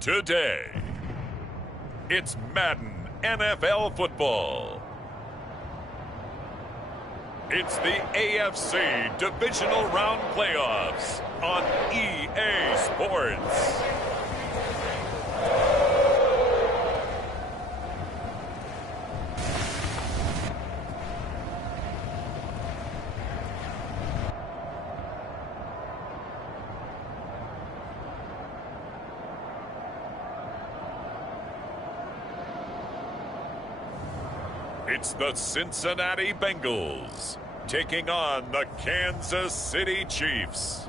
Today, it's Madden NFL football. It's the AFC Divisional Round Playoffs on EA Sports. It's the Cincinnati Bengals taking on the Kansas City Chiefs.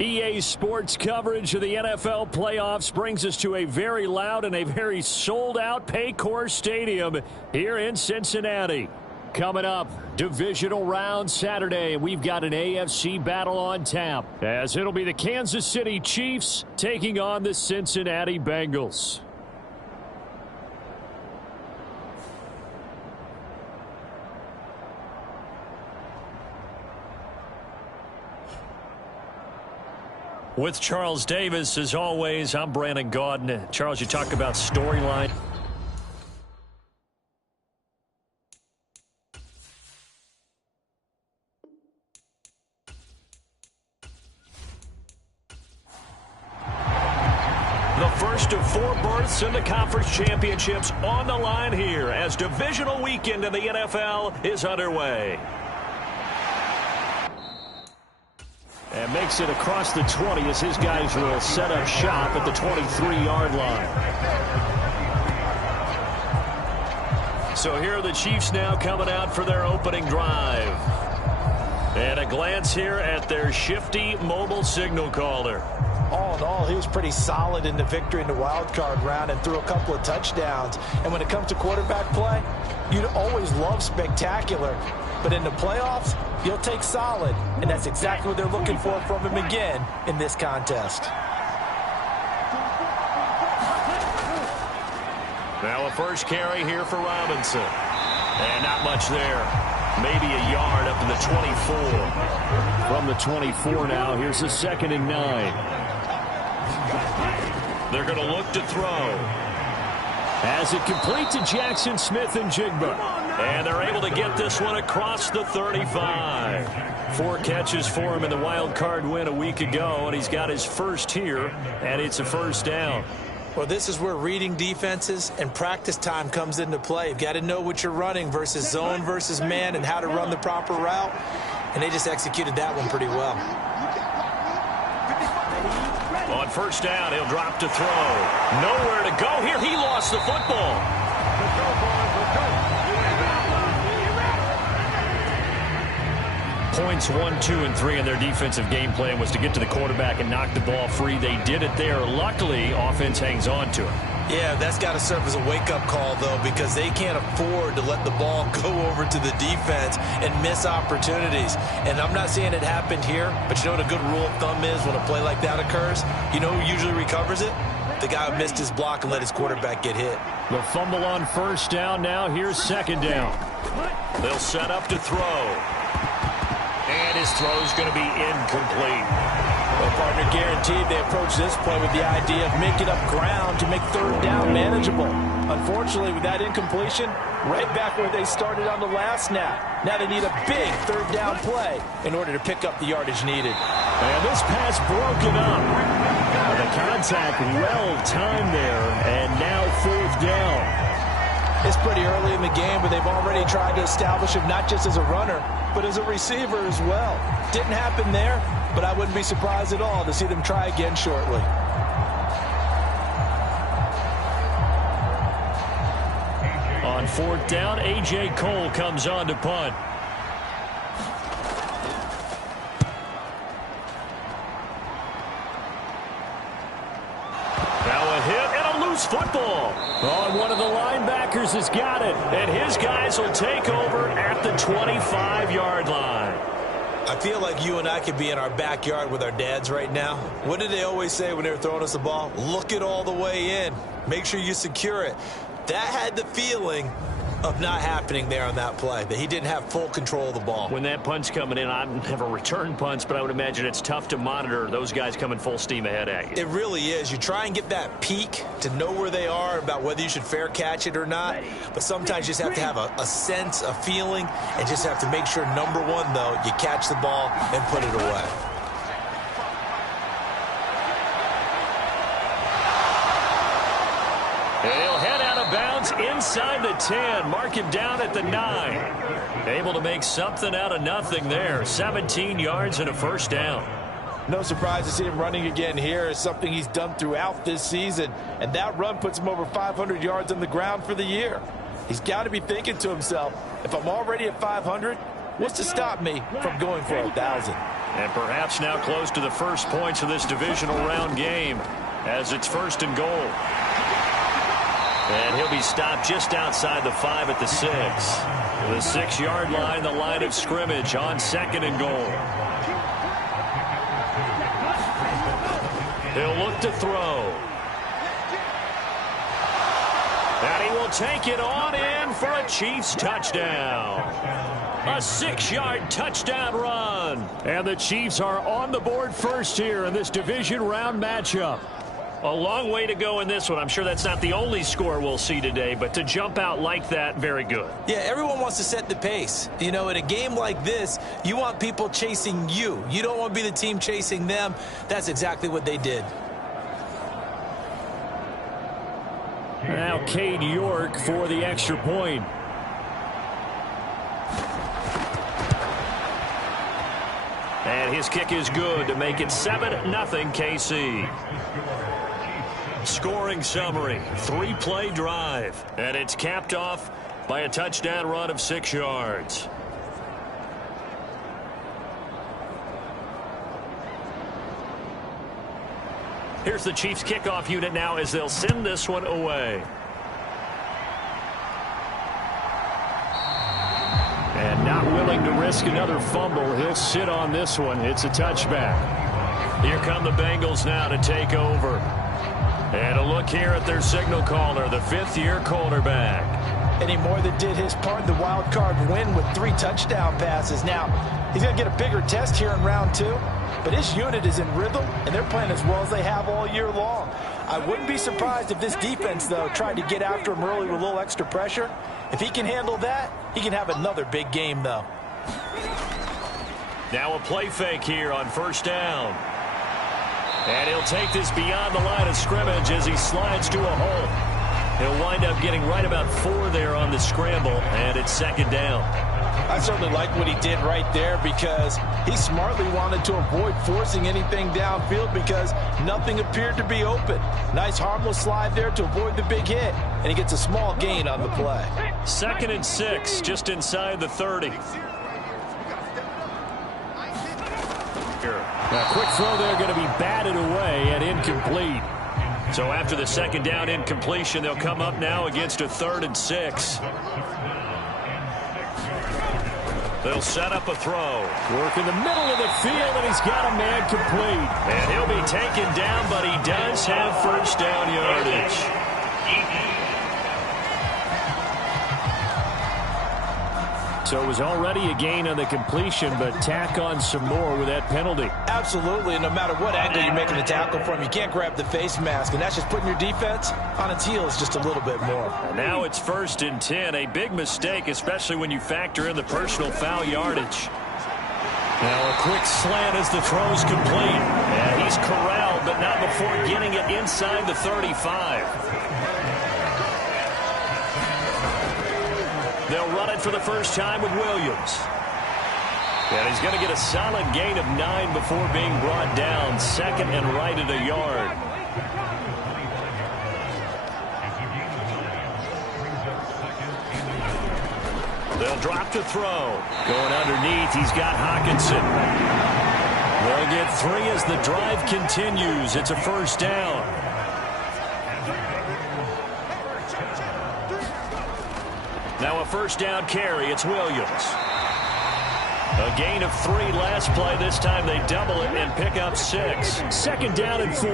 EA Sports coverage of the NFL playoffs brings us to a very loud and a very sold-out Paycor Stadium here in Cincinnati. Coming up, divisional round Saturday, we've got an AFC battle on tap, as it'll be the Kansas City Chiefs taking on the Cincinnati Bengals. With Charles Davis, as always, I'm Brandon Gaudin. Charles, you talk about storyline. The first of 4 berths in the conference championships on the line here as divisional weekend in the NFL is underway. And makes it across the 20 as his guys will set up shop at the 23-yard line. So here are the Chiefs now coming out for their opening drive. And a glance here at their shifty mobile signal caller. All in all, he was pretty solid in the victory in the wild card round and threw a couple of touchdowns. And when it comes to quarterback play, you'd always love spectacular. But in the playoffs, you'll take solid. And that's exactly what they're looking for from him again in this contest. Now a first carry here for Robinson. And not much there. Maybe a yard up to the 24. From the 24 now, here's a 2nd and 9. They're going to look to throw. As it complete to Jackson Smith and Jigba. And they're able to get this one across the 35. 4 catches for him in the wild card win a week ago, and he's got his first here, and it's a first down. Well, this is where reading defenses and practice time comes into play. You've got to know what you're running versus zone versus man and how to run the proper route. And they just executed that one pretty well. On first down, he'll drop to throw. Nowhere to go here. He lost the football. Points 1, 2, and 3 in their defensive game plan was to get to the quarterback and knock the ball free. They did it there. Luckily, offense hangs on to it. Yeah, that's got to serve as a wake-up call, though, because they can't afford to let the ball go over to the defense and miss opportunities. And I'm not saying it happened here, but you know what a good rule of thumb is when a play like that occurs? You know who usually recovers it? The guy who missed his block and let his quarterback get hit. The fumble on first down now. Here's 2nd down. They'll set up to throw. And his throw is going to be incomplete. Well, partner, guaranteed they approach this play with the idea of making up ground to make 3rd down manageable. Unfortunately, with that incompletion, right back where they started on the last snap. Now they need a big 3rd down play in order to pick up the yardage needed. And this pass broken up. The contact well timed there, and now 4th down. It's pretty early in the game, but they've already tried to establish him not just as a runner, but as a receiver as well. Didn't happen there, but I wouldn't be surprised at all to see them try again shortly. On 4th down, A.J. Cole comes on to punt. Now a hit and a loose football. Oh, and one of the linebackers has got it. And his guys will take over at the 25-yard line. I feel like you and I could be in our backyard with our dads right now. What did they always say when they were throwing us the ball? Look it all the way in. Make sure you secure it. That had the feeling of not happening there on that play, that he didn't have full control of the ball. When that punt's coming in, I've never returned punts, but I would imagine it's tough to monitor those guys coming full steam ahead at you. It really is. You try and get that peek to know where they are about whether you should fair catch it or not, but sometimes you just have to have a sense, a feeling, and just have to make sure, number one, though, you catch the ball and put it away. He'll head out of bounds inside the 10. Mark him down at the 9. Able to make something out of nothing there. 17 yards and a first down. No surprise to see him running again here. It's something he's done throughout this season. And that run puts him over 500 yards on the ground for the year. He's got to be thinking to himself, if I'm already at 500, what's to stop me from going for 1,000? And perhaps now close to the first points of this divisional round game as it's 1st and goal. And he'll be stopped just outside the 5 at the 6. The 6-yard line, the line of scrimmage on 2nd and goal. He'll look to throw. And he will take it on in for a Chiefs touchdown. A 6-yard touchdown run. And the Chiefs are on the board first here in this division round matchup. A long way to go in this one. I'm sure that's not the only score we'll see today, but to jump out like that, very good. Yeah, everyone wants to set the pace. You know, in a game like this, you want people chasing you. You don't want to be the team chasing them. That's exactly what they did. Now Cade York for the extra point. And his kick is good to make it 7-0 KC. Scoring summary, 3-play drive. And it's capped off by a touchdown run of 6 yards. Here's the Chiefs kickoff unit now as they'll send this one away. And not willing to risk another fumble, he'll sit on this one. It's a touchback. Here come the Bengals now to take over. And a look here at their signal caller, the 5th-year quarterback. And he more than did his part in the wild card win with 3 touchdown passes. Now, he's going to get a bigger test here in round 2, but his unit is in rhythm, and they're playing as well as they have all year long. I wouldn't be surprised if this defense, though, tried to get after him early with a little extra pressure. If he can handle that, he can have another big game, though. Now a play fake here on 1st down. And he'll take this beyond the line of scrimmage as he slides to a hole. He'll wind up getting right about 4 there on the scramble, and it's 2nd down. I certainly like what he did right there because he smartly wanted to avoid forcing anything downfield because nothing appeared to be open. Nice harmless slide there to avoid the big hit, and he gets a small gain on the play. 2nd and 6, just inside the 30. A quick throw there going to be batted away and incomplete. So after the 2nd down incompletion, they'll come up now against a 3rd and 6. They'll set up a throw. Work in the middle of the field, and he's got a man complete. And he'll be taken down, but he does have 1st down yardage. So it was already a gain on the completion, but tack on some more with that penalty. Absolutely, and no matter what angle you're making the tackle from, you can't grab the face mask, and that's just putting your defense on its heels just a little bit more. And now it's 1st and 10, a big mistake, especially when you factor in the personal foul yardage. Now a quick slant as the throw's complete. And he's corralled, but not before getting it inside the 35. They'll run it for the first time with Williams. And he's going to get a solid gain of 9 before being brought down. 2nd and right at a yard. They'll drop to throw. Going underneath, he's got Hawkinson. They'll get 3 as the drive continues. It's a 1st down. Now a 1st down carry. It's Williams. A gain of 3 last play. This time they double it and pick up 6. 2nd down and 4.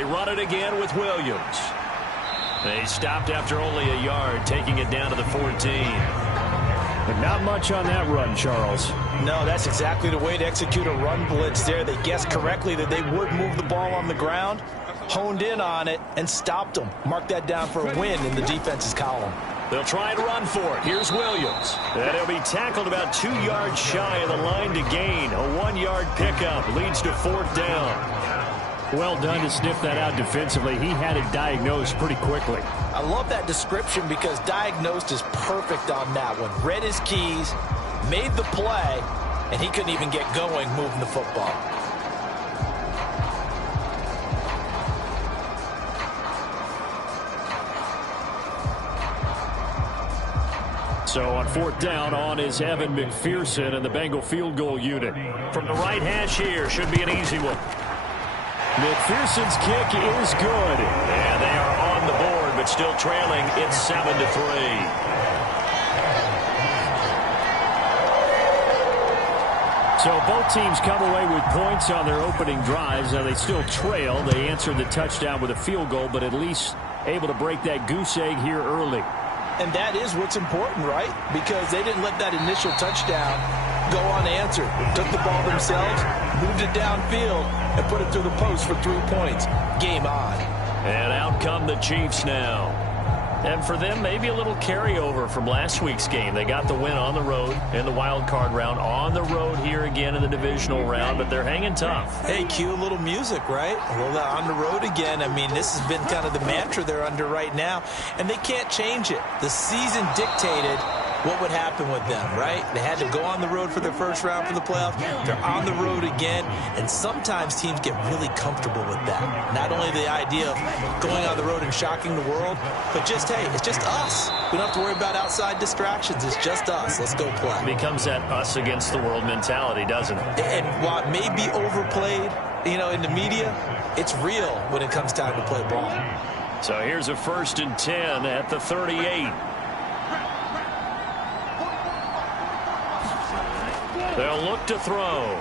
They run it again with Williams. They stopped after only a yard, taking it down to the 14. But not much on that run, Charles. No, that's exactly the way to execute a run blitz there. They guessed correctly that they would move the ball on the ground, honed in on it, and stopped them. Mark that down for a win in the defense's column. They'll try and run for it. Here's Williams. And he'll be tackled about 2 yards shy of the line to gain. A 1-yard pickup leads to 4th down. Well done to sniff that out defensively. He had it diagnosed pretty quickly. I love that description because diagnosed is perfect on that one. Read his keys, made the play, and he couldn't even get going moving the football. So on 4th down, on is Evan McPherson and the Bengal field goal unit. From the right hash here, should be an easy one. McPherson's kick is good. And they are on the board, but still trailing. It's 7-3. So both teams come away with points on their opening drives. Now they still trail. They answered the touchdown with a field goal, but at least able to break that goose egg here early. And that is what's important, right? Because they didn't let that initial touchdown go unanswered. Took the ball themselves, moved it downfield, and put it through the post for 3 points. Game on. And out come the Chiefs now. And for them, maybe a little carryover from last week's game. They got the win on the road in the wild card round, on the road here again in the divisional round, but they're hanging tough. Hey, cue a little music, right? A little on the road again. I mean, this has been kind of the mantra they're under right now, and they can't change it. The season dictated what would happen with them, right? They had to go on the road for their first round for the playoffs. They're on the road again, and sometimes teams get really comfortable with that. Not only the idea of going on the road and shocking the world, but just, hey, it's just us. We don't have to worry about outside distractions. It's just us. Let's go play. It becomes that us against the world mentality, doesn't it? And while it may be overplayed, you know, in the media, it's real when it comes time to play ball. So here's a 1st and 10 at the 38. They'll look to throw.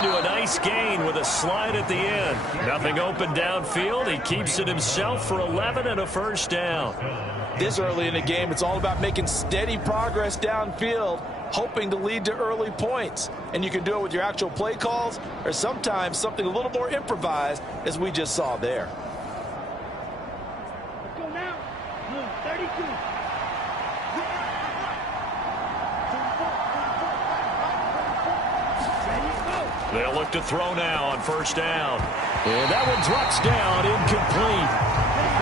Do a nice gain with a slide at the end. Nothing open downfield. He keeps it himself for 11 and a 1st down. This early in the game, it's all about making steady progress downfield, hoping to lead to early points. And you can do it with your actual play calls or sometimes something a little more improvised, as we just saw there. Let's go now. 32. They'll look to throw now on 1st down. And that one drops down, incomplete.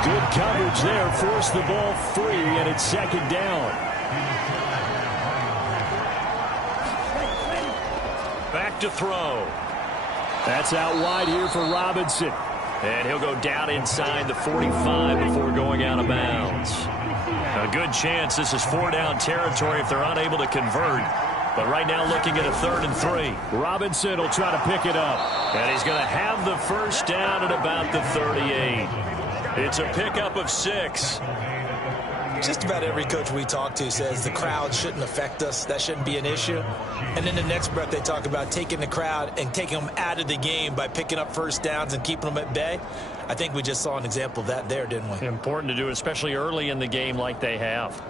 Good coverage there, forced the ball free, and it's 2nd down. Back to throw. That's out wide here for Robinson. And he'll go down inside the 45 before going out of bounds. A good chance this is 4-down territory if they're unable to convert. But right now looking at a 3rd and 3. Robinson will try to pick it up. And he's going to have the 1st down at about the 38. It's a pickup of 6. Just about every coach we talk to says the crowd shouldn't affect us. That shouldn't be an issue. And then the next breath they talk about taking the crowd and taking them out of the game by picking up 1st downs and keeping them at bay. I think we just saw an example of that there, didn't we? Important to do, especially early in the game like they have.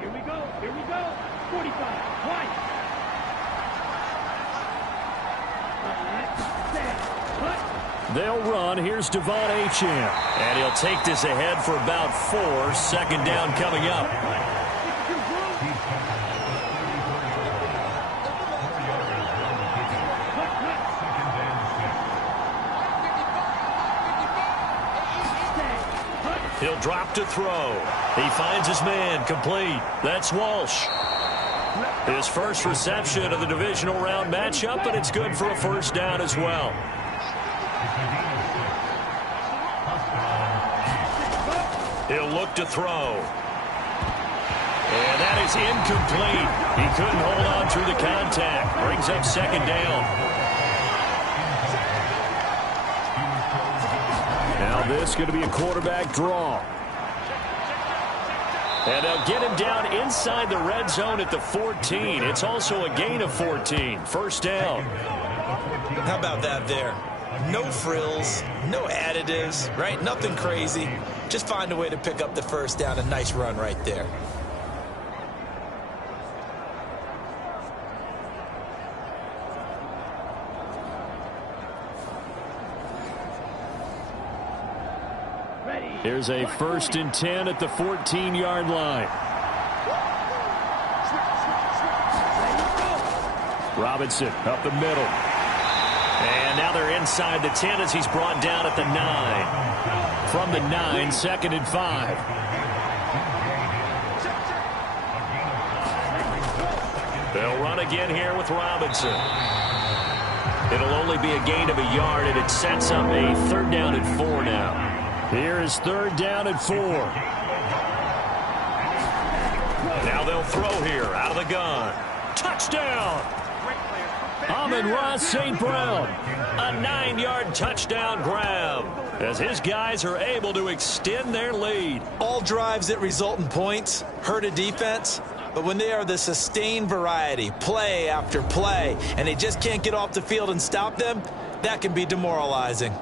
Here we go. 45. One. They'll run. Here's Devon Acham. And he'll take this ahead for about 4. 2nd down coming up. He'll drop to throw. He finds his man, complete. That's Walsh. His first reception of the divisional round matchup, but it's good for a 1st down as well. He'll look to throw. And that is incomplete. He couldn't hold on through the contact. Brings up 2nd down. Now this is going to be a quarterback draw. And they'll get him down inside the red zone at the 14. It's also a gain of 14. First down. How about that there? No frills, no additives, right? Nothing crazy. Just find a way to pick up the first down. A nice run right there. Here's a 1st and 10 at the 14-yard line. Robinson up the middle. And now they're inside the 10 as he's brought down at the 9. From the 9, 2nd and 5. They'll run again here with Robinson. It'll only be a gain of a yard, and it sets up a 3rd down and 4 now. Here is 3rd down and 4. Now they'll throw here out of the gun. Touchdown! Amon-Ra St. Brown. A 9-yard touchdown grab as his guys are able to extend their lead. All drives that result in points hurt a defense, but when they are the sustained variety, play after play, and they just can't get off the field and stop them, that can be demoralizing.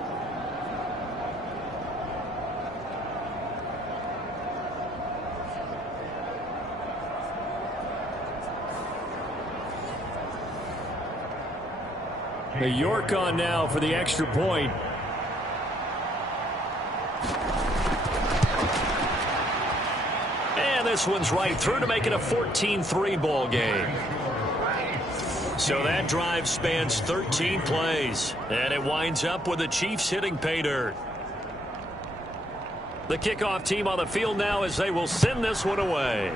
The York on now for the extra point. And this one's right through to make it a 14-3 ball game. So that drive spans 13 plays. And it winds up with the Chiefs hitting pay dirt. The kickoff team on the field now as they will send this one away.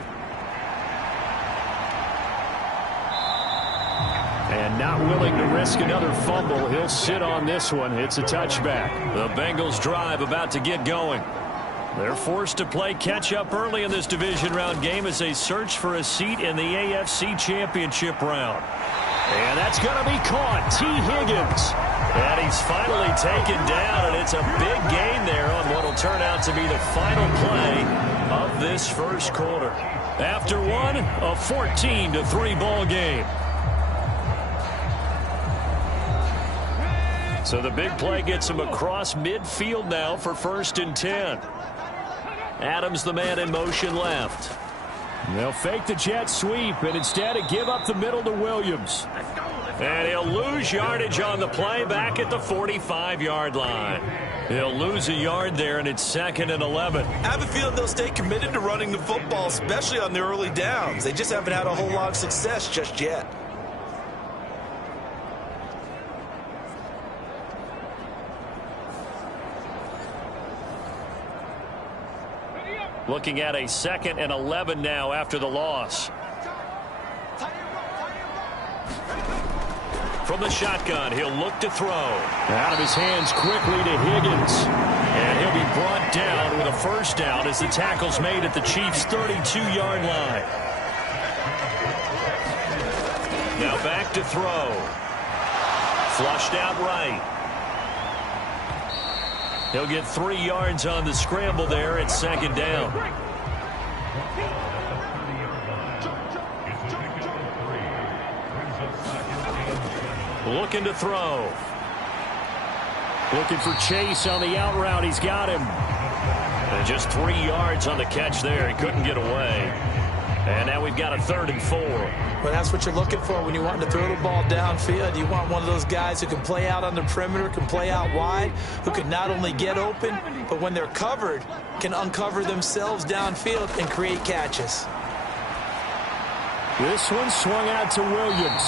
And not willing to risk another fumble, he'll sit on this one. It's a touchback. The Bengals drive about to get going. They're forced to play catch-up early in this division round game as they search for a seat in the AFC Championship round. And that's going to be caught. T. Higgins. And he's finally taken down, and it's a big gain there on what will turn out to be the final play of this first quarter. After one, a 14-3 ball game. So the big play gets him across midfield now for 1st and 10. Adams the man in motion left. They'll fake the jet sweep and instead give up the middle to Williams. And he'll lose yardage on the play back at the 45-yard line. He'll lose a yard there, and it's 2nd and 11. I have a feeling they'll stay committed to running the football, especially on the early downs. They just haven't had a whole lot of success just yet. Looking at a 2nd and 11 now after the loss. From the shotgun, he'll look to throw. Out of his hands quickly to Higgins. And he'll be brought down with a 1st down as the tackle's made at the Chiefs' 32-yard line. Now back to throw. Flushed out right. He'll get 3 yards on the scramble there at 2nd down. Looking to throw. Looking for Chase on the out route. He's got him. And just 3 yards on the catch there. He couldn't get away. And now we've got a 3rd and 4. Well, that's what you're looking for when you want to throw the ball downfield. You want one of those guys who can play out on the perimeter, can play out wide, who can not only get open, but when they're covered, can uncover themselves downfield and create catches. This one swung out to Williams.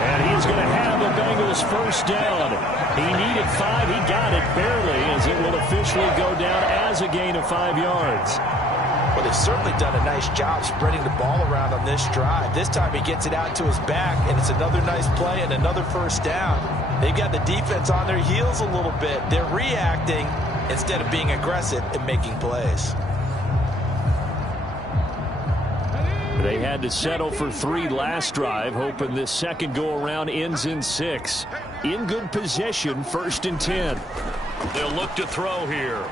And he's going to have the Bengals 1st down. He needed 5. He got it barely as it will officially go down as a gain of 5 yards. Well, they've certainly done a nice job spreading the ball around on this drive. This time he gets it out to his back, and it's another nice play and another 1st down. They've got the defense on their heels a little bit. They're reacting instead of being aggressive and making plays. They had to settle for 3 last drive, hoping this second go-around ends in 6. In good position, 1st and 10. They'll look to throw here.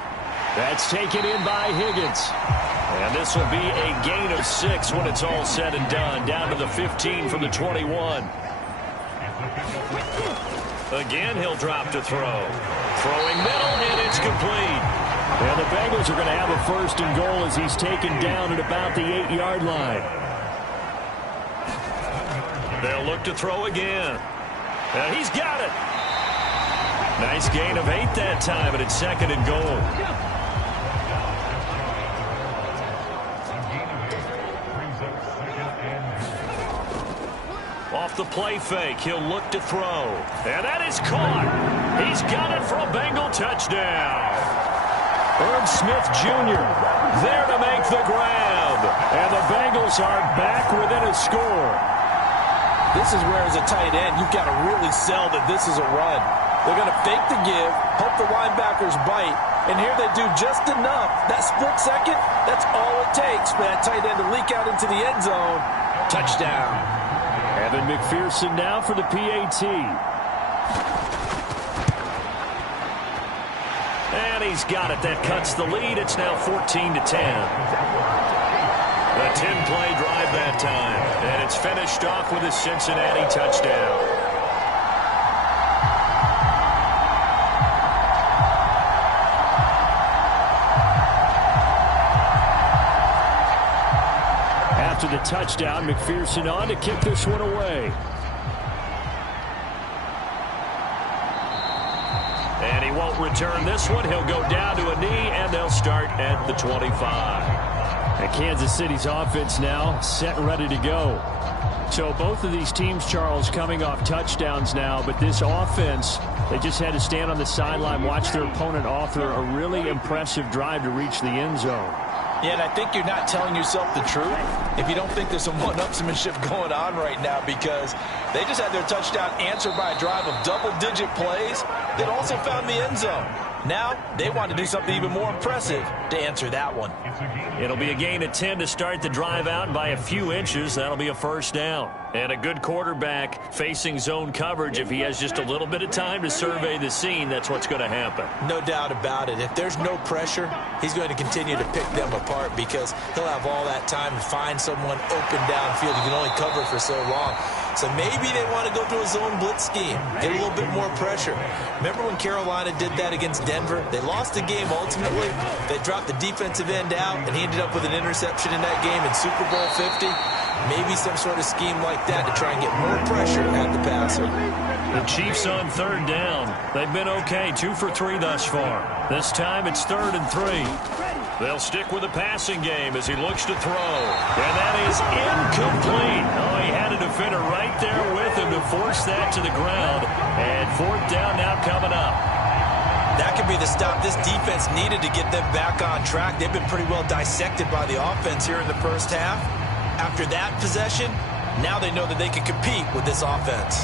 That's taken in by Higgins. And this will be a gain of 6 when it's all said and done. Down to the 15 from the 21. Again, he'll drop to throw. Throwing middle, and it's complete. And the Bengals are going to have a first and goal as he's taken down at about the 8-yard line. They'll look to throw again. And he's got it. Nice gain of 8 that time, and it's second and goal. Off the play fake, he'll look to throw. And that is caught. He's got it for a Bengal touchdown. Irv Smith Jr. there to make the grab. And the Bengals are back within a score. This is where, as a tight end, you've got to really sell that this is a run. They're going to fake the give, hope the linebackers bite, and here they do just enough. That split second, that's all it takes for that tight end to leak out into the end zone. Touchdown. Evan McPherson now for the PAT. And he's got it. That cuts the lead. It's now 14-10. A 10-play drive that time. And it's finished off with a Cincinnati touchdown. After the touchdown, McPherson on to kick this one away. And he won't return this one. He'll go down to a knee, and they'll start at the 25. And Kansas City's offense now set and ready to go. So both of these teams, Charles, coming off touchdowns now, but this offense, they just had to stand on the sideline, watch their opponent author a really impressive drive to reach the end zone. Yeah, and I think you're not telling yourself the truth if you don't think there's some one-upsmanship going on right now, because they just had their touchdown answered by a drive of double-digit plays that also found the end zone. Now they want to do something even more impressive to answer that one. It'll be a gain of 10 to start the drive out, and by a few inches, that'll be a first down. And a good quarterback facing zone coverage, if he has just a little bit of time to survey the scene, that's what's going to happen. No doubt about it. If there's no pressure, he's going to continue to pick them apart because he'll have all that time to find someone open downfield. He can only cover for so long. So maybe they want to go to a zone blitz scheme, get a little bit more pressure. Remember when Carolina did that against Denver? They lost the game ultimately. They dropped the defensive end out, and he ended up with an interception in that game in Super Bowl 50. Maybe some sort of scheme like that to try and get more pressure at the passer. The Chiefs on third down. They've been okay, 2 for 3 thus far. This time it's 3rd and 3. They'll stick with the passing game as he looks to throw. And that is incomplete. Oh, he had a defender right there with him to force that to the ground. And 4th down now coming up. That could be the stop this defense needed to get them back on track. They've been pretty well dissected by the offense here in the first half. After that possession, now they know that they can compete with this offense.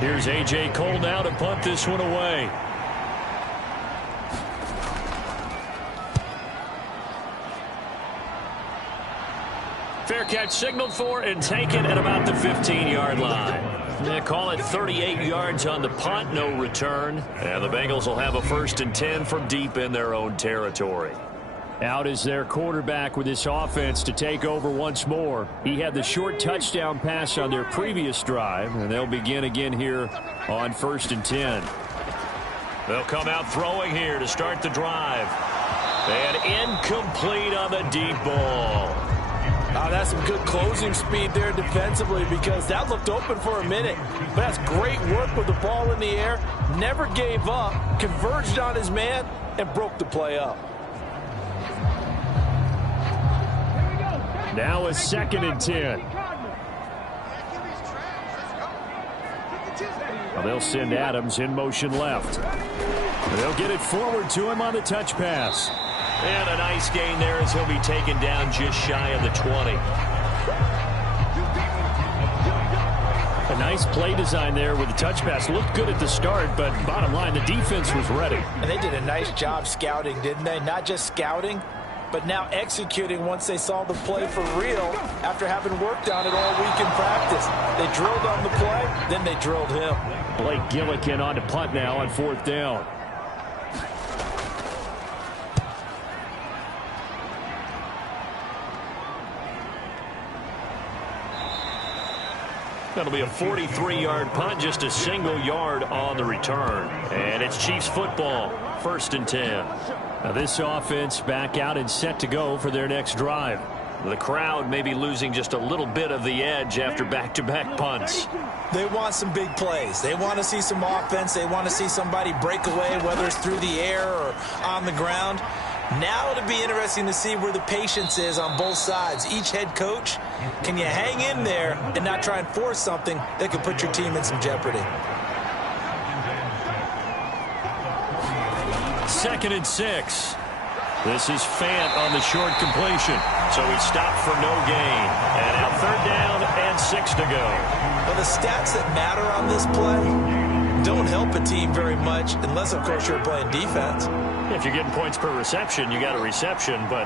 Here's A.J. Cole now to punt this one away. Fair catch signaled for and taken at about the 15-yard line. They call it 38 yards on the punt, no return. And the Bengals will have a 1st and 10 from deep in their own territory. Out is their quarterback with this offense to take over once more. He had the short touchdown pass on their previous drive, and they'll begin again here on 1st and 10. They'll come out throwing here to start the drive. And incomplete on the deep ball. That's some good closing speed there defensively, because that looked open for a minute. But that's great work with the ball in the air. Never gave up, converged on his man, and broke the play up. Now a 2nd and 10. Well, they'll send Adams in motion left. They'll get it forward to him on the touch pass. And a nice gain there as he'll be taken down just shy of the 20. A nice play design there with the touch pass. Looked good at the start, but bottom line, the defense was ready. And they did a nice job scouting, didn't they? Not just scouting, but now executing once they saw the play for real after having worked on it all week in practice. They drilled on the play, then they drilled him. Blake Gillikin on to punt now on 4th down. That'll be a 43-yard punt, just a single yard on the return. And it's Chiefs football, 1st and 10. Now this offense back out and set to go for their next drive. The crowd may be losing just a little bit of the edge after back-to-back punts. They want some big plays. They want to see some offense. They want to see somebody break away, whether it's through the air or on the ground. Now it'll be interesting to see where the patience is on both sides. Each head coach, can you hang in there and not try and force something that could put your team in some jeopardy? 2nd and 6. This is Fant on the short completion. So he stopped for no gain. And now 3rd down and 6 to go. Well, the stats that matter on this play don't help a team very much unless, of course, you're playing defense. If you're getting points per reception, you got a reception, but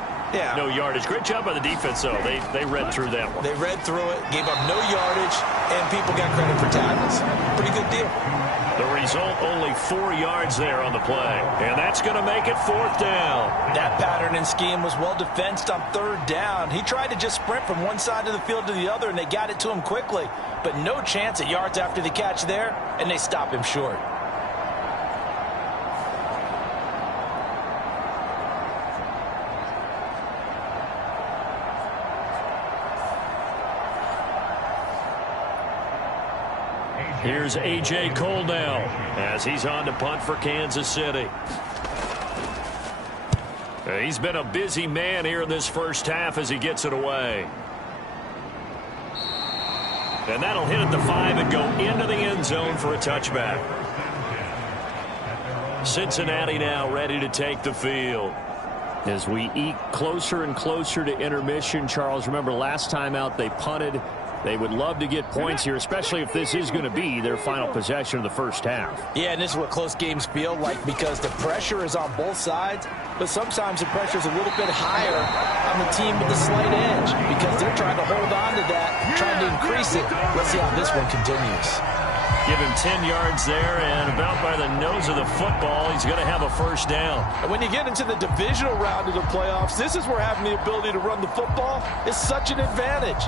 no yardage. Great job by the defense, though. They read through that one. They read through it, gave up no yardage, and people got credit for tackles. Pretty good deal. The result, only 4 yards there on the play. And that's going to make it 4th down. That pattern and scheme was well defensed on 3rd down. He tried to just sprint from one side of the field to the other, and they got it to him quickly. But no chance at yards after the catch there, and they stop him short. Here's A.J. Cole now as he's on to punt for Kansas City. He's been a busy man here in this first half as he gets it away. And that'll hit at the 5 and go into the end zone for a touchback. Cincinnati now ready to take the field. As we eke closer and closer to intermission, Charles, remember last time out they punted. They would love to get points here, especially if this is going to be their final possession of the first half. Yeah, and this is what close games feel like because the pressure is on both sides, but sometimes the pressure is a little bit higher on the team with the slight edge because they're trying to hold on to that, trying to increase it. Let's see how this one continues. Give him 10 yards there, and about by the nose of the football, he's going to have a 1st down. And when you get into the divisional round of the playoffs, this is where having the ability to run the football is such an advantage.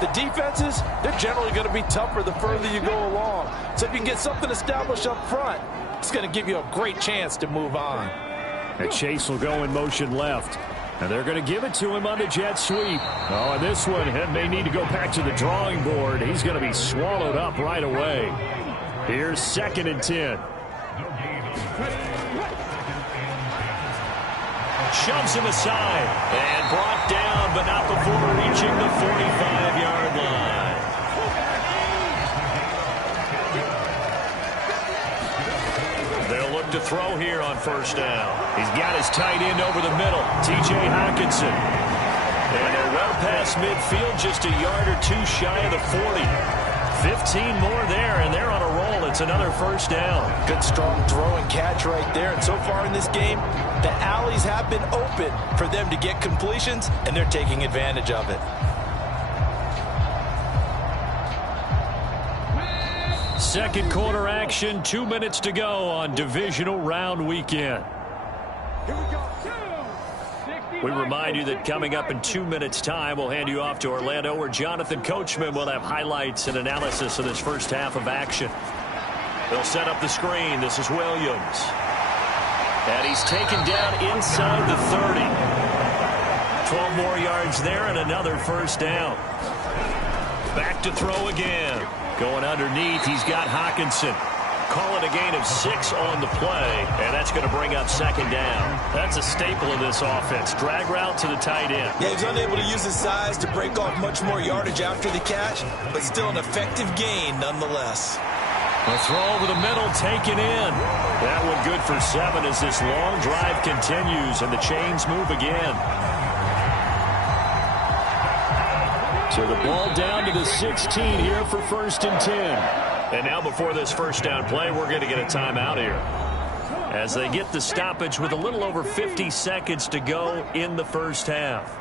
The defenses, they're generally going to be tougher the further you go along. So if you can get something established up front, it's going to give you a great chance to move on. And Chase will go in motion left. And they're going to give it to him on the jet sweep. Oh, and this one may need to go back to the drawing board. He's going to be swallowed up right away. Here's 2nd and 10. Shoves him aside and brought down, but not before reaching the 45-yard line. They'll look to throw here on 1st down. He's got his tight end over the middle, T.J. Hockenson. And they're well past midfield, just a yard or 2 shy of the 40. 15 more there, and they're on a roll. It's another 1st down. Good, strong throw and catch right there. And so far in this game, the alleys have been open for them to get completions, and they're taking advantage of it. Second quarter action, 2 minutes to go on divisional round weekend. Here we go. We remind you that coming up in 2 minutes' time, we'll hand you off to Orlando, where Jonathan Coachman will have highlights and analysis of this first half of action. They'll set up the screen. This is Williams. And he's taken down inside the 30. 12 more yards there and another 1st down. Back to throw again. Going underneath, he's got Hockenson. Call it a gain of 6 on the play, and that's going to bring up 2nd down. That's a staple of this offense. Drag route to the tight end. Yeah, he's unable to use his size to break off much more yardage after the catch, but still an effective gain nonetheless. A throw over the middle, taken in. That one good for 7 as this long drive continues, and the chains move again. So the ball down to the 16 here for 1st and 10. And now before this 1st down play, we're going to get a timeout here. As they get the stoppage with a little over 50 seconds to go in the first half.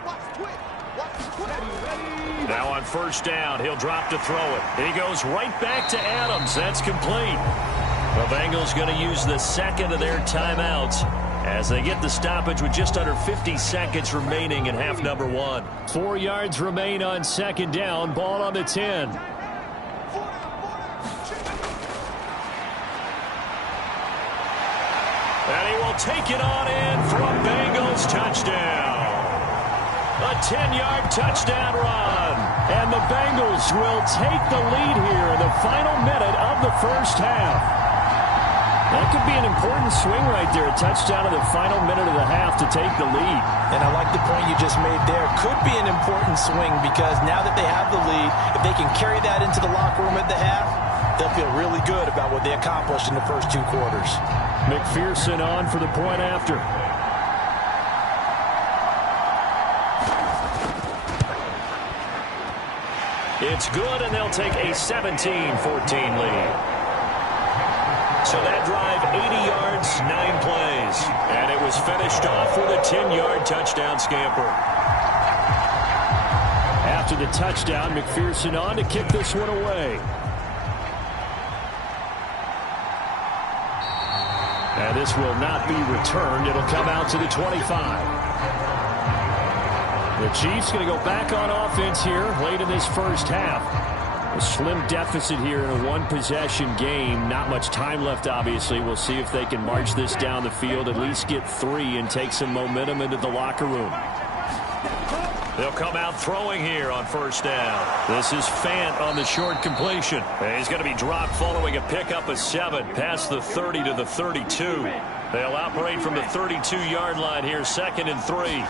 Now on 1st down, he'll drop to throw it. He goes right back to Adams. That's complete. The Bengals going to use the 2nd of their timeouts as they get the stoppage with just under 50 seconds remaining in half number 1. 4 yards remain on 2nd down. Ball on the 10. will take it on in for a Bengals touchdown. A 10-yard touchdown run. And the Bengals will take the lead here in the final minute of the first half. That could be an important swing right there. A touchdown in the final minute of the half to take the lead. And I like the point you just made there. Could be an important swing because now that they have the lead, if they can carry that into the locker room at the half, they'll feel really good about what they accomplished in the first 2 quarters. McPherson on for the point after. It's good, and they'll take a 17-14 lead. So that drive, 80 yards, 9 plays. And it was finished off with a 10-yard touchdown scamper. After the touchdown, McPherson on to kick this one away. And this will not be returned. It'll come out to the 25. The Chiefs going to go back on offense here late in this first half. A slim deficit here in a one-possession game. Not much time left, obviously. We'll see if they can march this down the field, at least get 3, and take some momentum into the locker room. They'll come out throwing here on first down. This is Fant on the short completion. He's going to be dropped following a pickup of 7 past the 30 to the 32. They'll operate from the 32-yard line here, 2nd and 3.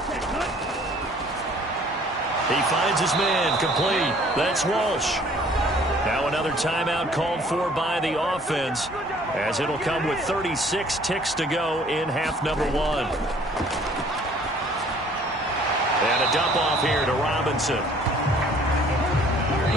He finds his man, complete. That's Walsh. Now another timeout called for by the offense, as it'll come with 36 ticks to go in half number 1. And a dump off here to Robinson.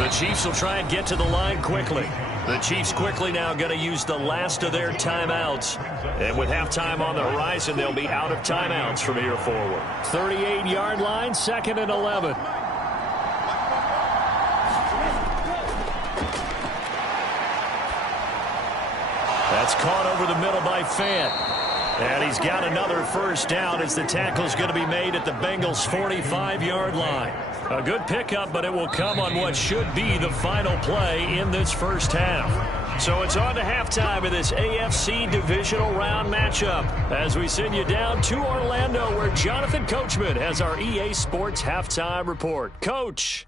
The Chiefs will try and get to the line quickly. The Chiefs quickly now going to use the last of their timeouts. And with halftime on the horizon, they'll be out of timeouts from here forward. 38-yard line, 2nd and 11. That's caught over the middle by Fant. And he's got another first down as the tackle's going to be made at the Bengals' 45-yard line. A good pickup, but it will come on what should be the final play in this first half. So it's on to halftime of this AFC divisional round matchup as we send you down to Orlando, where Jonathan Coachman has our EA Sports halftime report. Coach.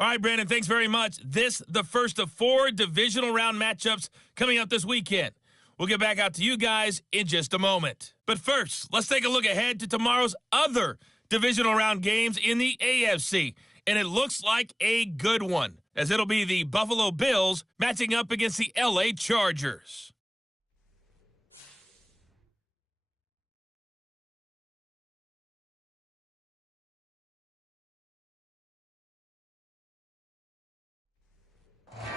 All right, Brandon, thanks very much. The first of 4 divisional round matchups coming up this weekend. We'll get back out to you guys in just a moment. But first, let's take a look ahead to tomorrow's other divisional round games in the AFC. And it looks like a good one, as it'll be the Buffalo Bills matching up against the LA Chargers.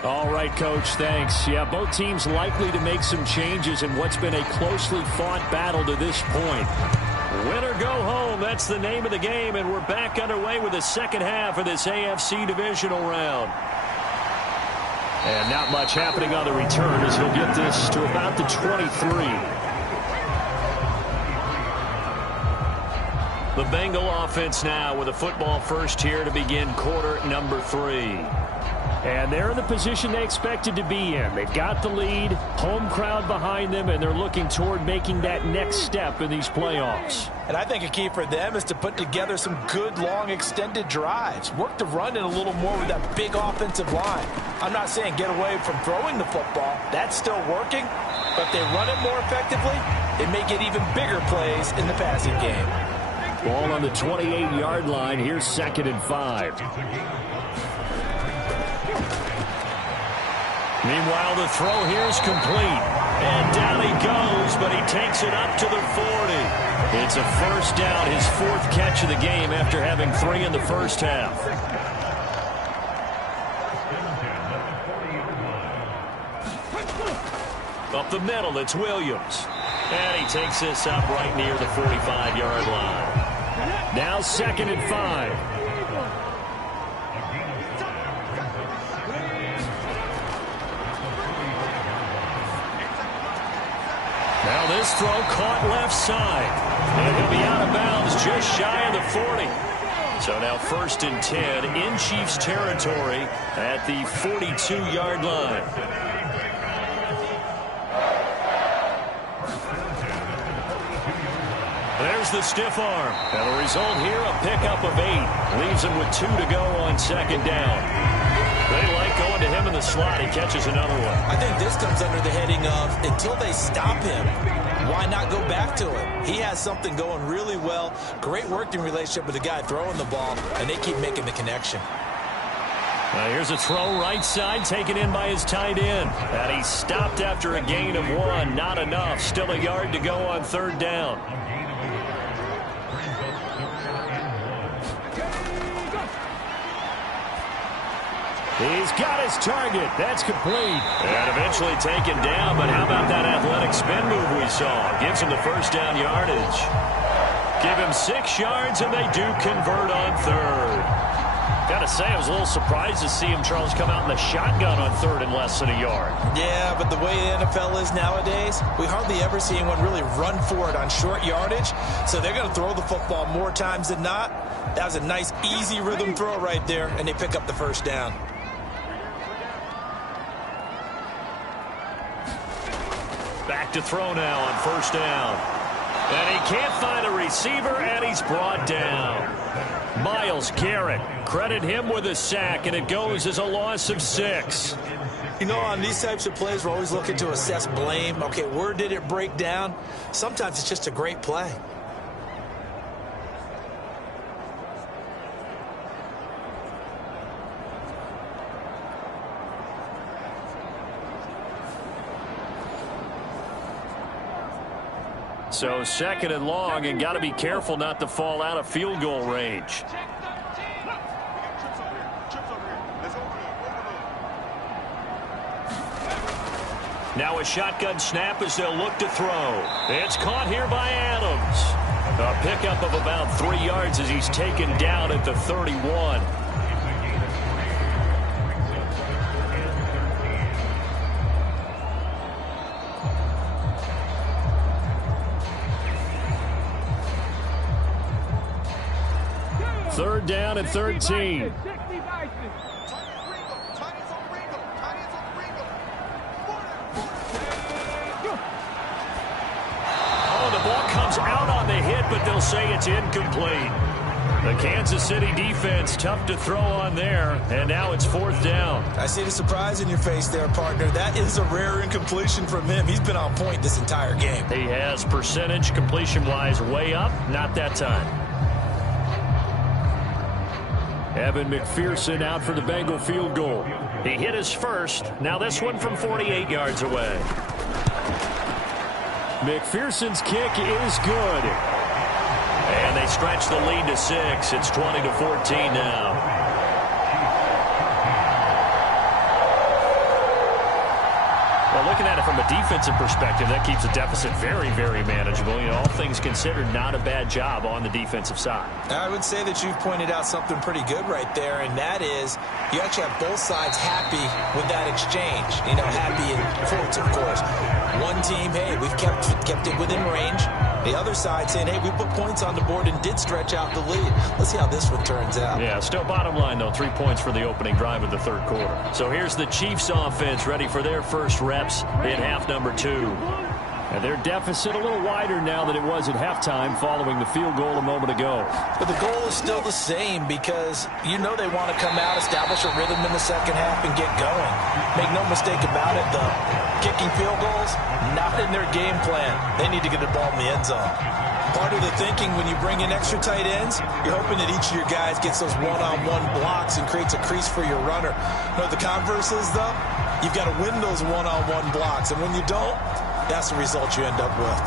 All right, Coach, thanks. Yeah, both teams likely to make some changes in what's been a closely fought battle to this point. Win or go home, that's the name of the game, and we're back underway with the second half of this AFC divisional round. And not much happening on the return as he'll get this to about the 23. The Bengal offense now with a football first here to begin quarter number 3. And they're in the position they expected to be in. They've got the lead, home crowd behind them, and they're looking toward making that next step in these playoffs. And I think a key for them is to put together some good, long, extended drives. Work the run in a little more with that big offensive line. I'm not saying get away from throwing the football. That's still working. But if they run it more effectively, they may get even bigger plays in the passing game. Ball on the 28-yard line. Here's 2nd and 5. Meanwhile, the throw here is complete. And down he goes, but he takes it up to the 40. It's a first down, his 4th catch of the game after having 3 in the first half. Up the middle, it's Williams. And he takes this up right near the 45-yard line. Now 2nd and 5. Now this throw caught left side. And he'll be out of bounds just shy of the 40. So now 1st and 10 in Chiefs territory at the 42-yard line. There's the stiff arm. And the result here, a pickup of 8. Leaves him with 2 to go on second down. They like going to him in the slot. He catches another one. I think this comes under the heading of until they stop him, why not go back to it? He has something going really well. Great working relationship with the guy throwing the ball, and they keep making the connection. Here's a throw right side taken in by his tight end. And he stopped after a gain of 1. Not enough. Still a yard to go on third down. He's got his target. That's complete. And eventually taken down, but how about that athletic spin move we saw? Gives him the first down yardage. Give him 6 yards, and they do convert on third. Got to say, I was a little surprised to see him, Charles, come out in the shotgun on third in less than a yard. Yeah, but the way the NFL is nowadays, we hardly ever see anyone really run for it on short yardage. So they're going to throw the football more times than not. That was a nice, easy rhythm throw right there, and they pick up the first down. Back to throw now on first down. And he can't find a receiver, and he's brought down. Myles Garrett, credit him with a sack, and it goes as a loss of 6. You know, on these types of plays, we're always looking to assess blame. Okay, where did it break down? Sometimes it's just a great play. So second and long, and got to be careful not to fall out of field goal range. Now a shotgun snap as they'll look to throw. It's caught here by Adams. A pickup of about 3 yards as he's taken down at the 31. Third down and 13. Oh, the ball comes out on the hit, but they'll say it's incomplete. The Kansas City defense tough to throw on there, and now it's fourth down. I see the surprise in your face there, partner. That is a rare incompletion from him. He's been on point this entire game. He has percentage completion-wise way up, not that time. Evan McPherson out for the Bengal field goal. He hit his first. Now this one from 48 yards away. McPherson's kick is good. And they stretch the lead to 6. It's 20-14 now. Well, looking at it from a defensive perspective, that keeps the deficit very, very manageable. You know, all things considered, not a bad job on the defensive side. I would say that you've pointed out something pretty good right there, and that is you actually have both sides happy with that exchange. You know, happy in quotes, of course. One team, hey, we've kept it within range. The other side saying, hey, we put points on the board and did stretch out the lead. Let's see how this one turns out. Yeah, still bottom line, though, 3 points for the opening drive of the third quarter. So here's the Chiefs offense ready for their first reps in half number 2. And their deficit a little wider now than it was at halftime following the field goal a moment ago. But the goal is still the same because you know they want to come out, establish a rhythm in the second half, and get going. Make no mistake about it, the kicking field goals, not in their game plan. They need to get the ball in the end zone. Part of the thinking when you bring in extra tight ends, you're hoping that each of your guys gets those one-on-one blocks and creates a crease for your runner. You know what the converse is, though? You've got to win those one-on-one blocks, and when you don't, that's the result you end up with.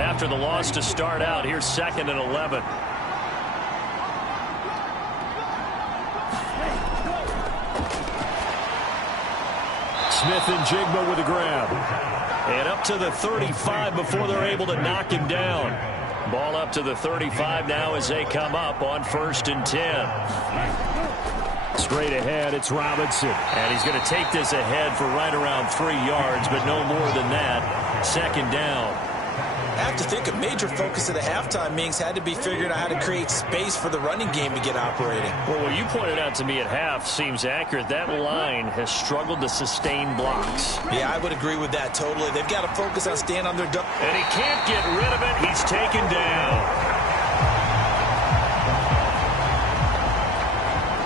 After the loss to start out, here's 2nd and 11. Smith and Jigba with a grab. And up to the 35 before they're able to knock him down. Ball up to the 35 now as they come up on 1st and 10. Straight ahead, it's Robinson. And he's going to take this ahead for right around 3 yards, but no more than that. 2nd down. I have to think a major focus of the halftime meetings had to be figuring out how to create space for the running game to get operating. Well, what you pointed out to me at half seems accurate. That line has struggled to sustain blocks. Yeah, I would agree with that totally. They've got to focus on staying on their... And he can't get rid of it. He's taken down.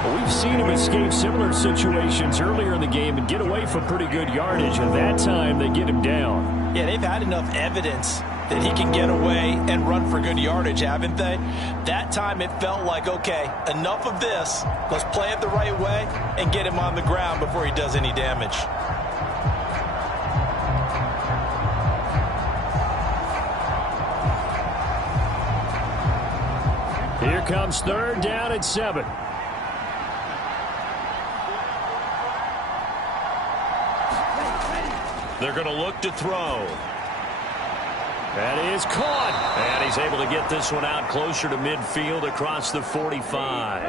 Well, we've seen him escape similar situations earlier in the game and get away for pretty good yardage, and that time they get him down. Yeah, they've had enough evidence that he can get away and run for good yardage, haven't they? That time it felt like, okay, enough of this. Let's play it the right way and get him on the ground before he does any damage. Here comes third down and 7. They're going to look to throw. That is caught. And he's able to get this one out closer to midfield across the 45.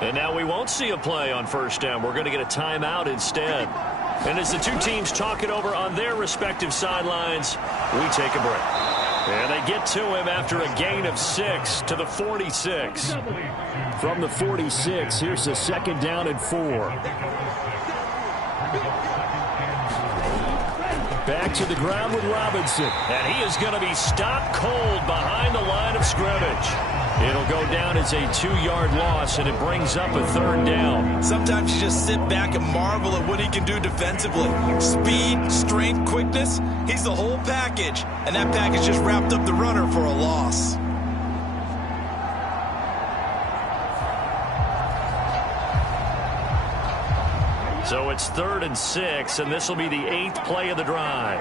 And now we won't see a play on first down. We're going to get a timeout instead. And as the two teams talk it over on their respective sidelines, we take a break. And they get to him after a gain of 6 to the 46. From the 46, here's the second down and 4. Back to the ground with Robinson. And he is going to be stopped cold behind the line of scrimmage. It'll go down as a 2-yard loss, and it brings up a third down. Sometimes you just sit back and marvel at what he can do defensively. Speed, strength, quickness. He's the whole package. And that package just wrapped up the runner for a loss. So it's 3rd and 6, and this will be the 8th play of the drive.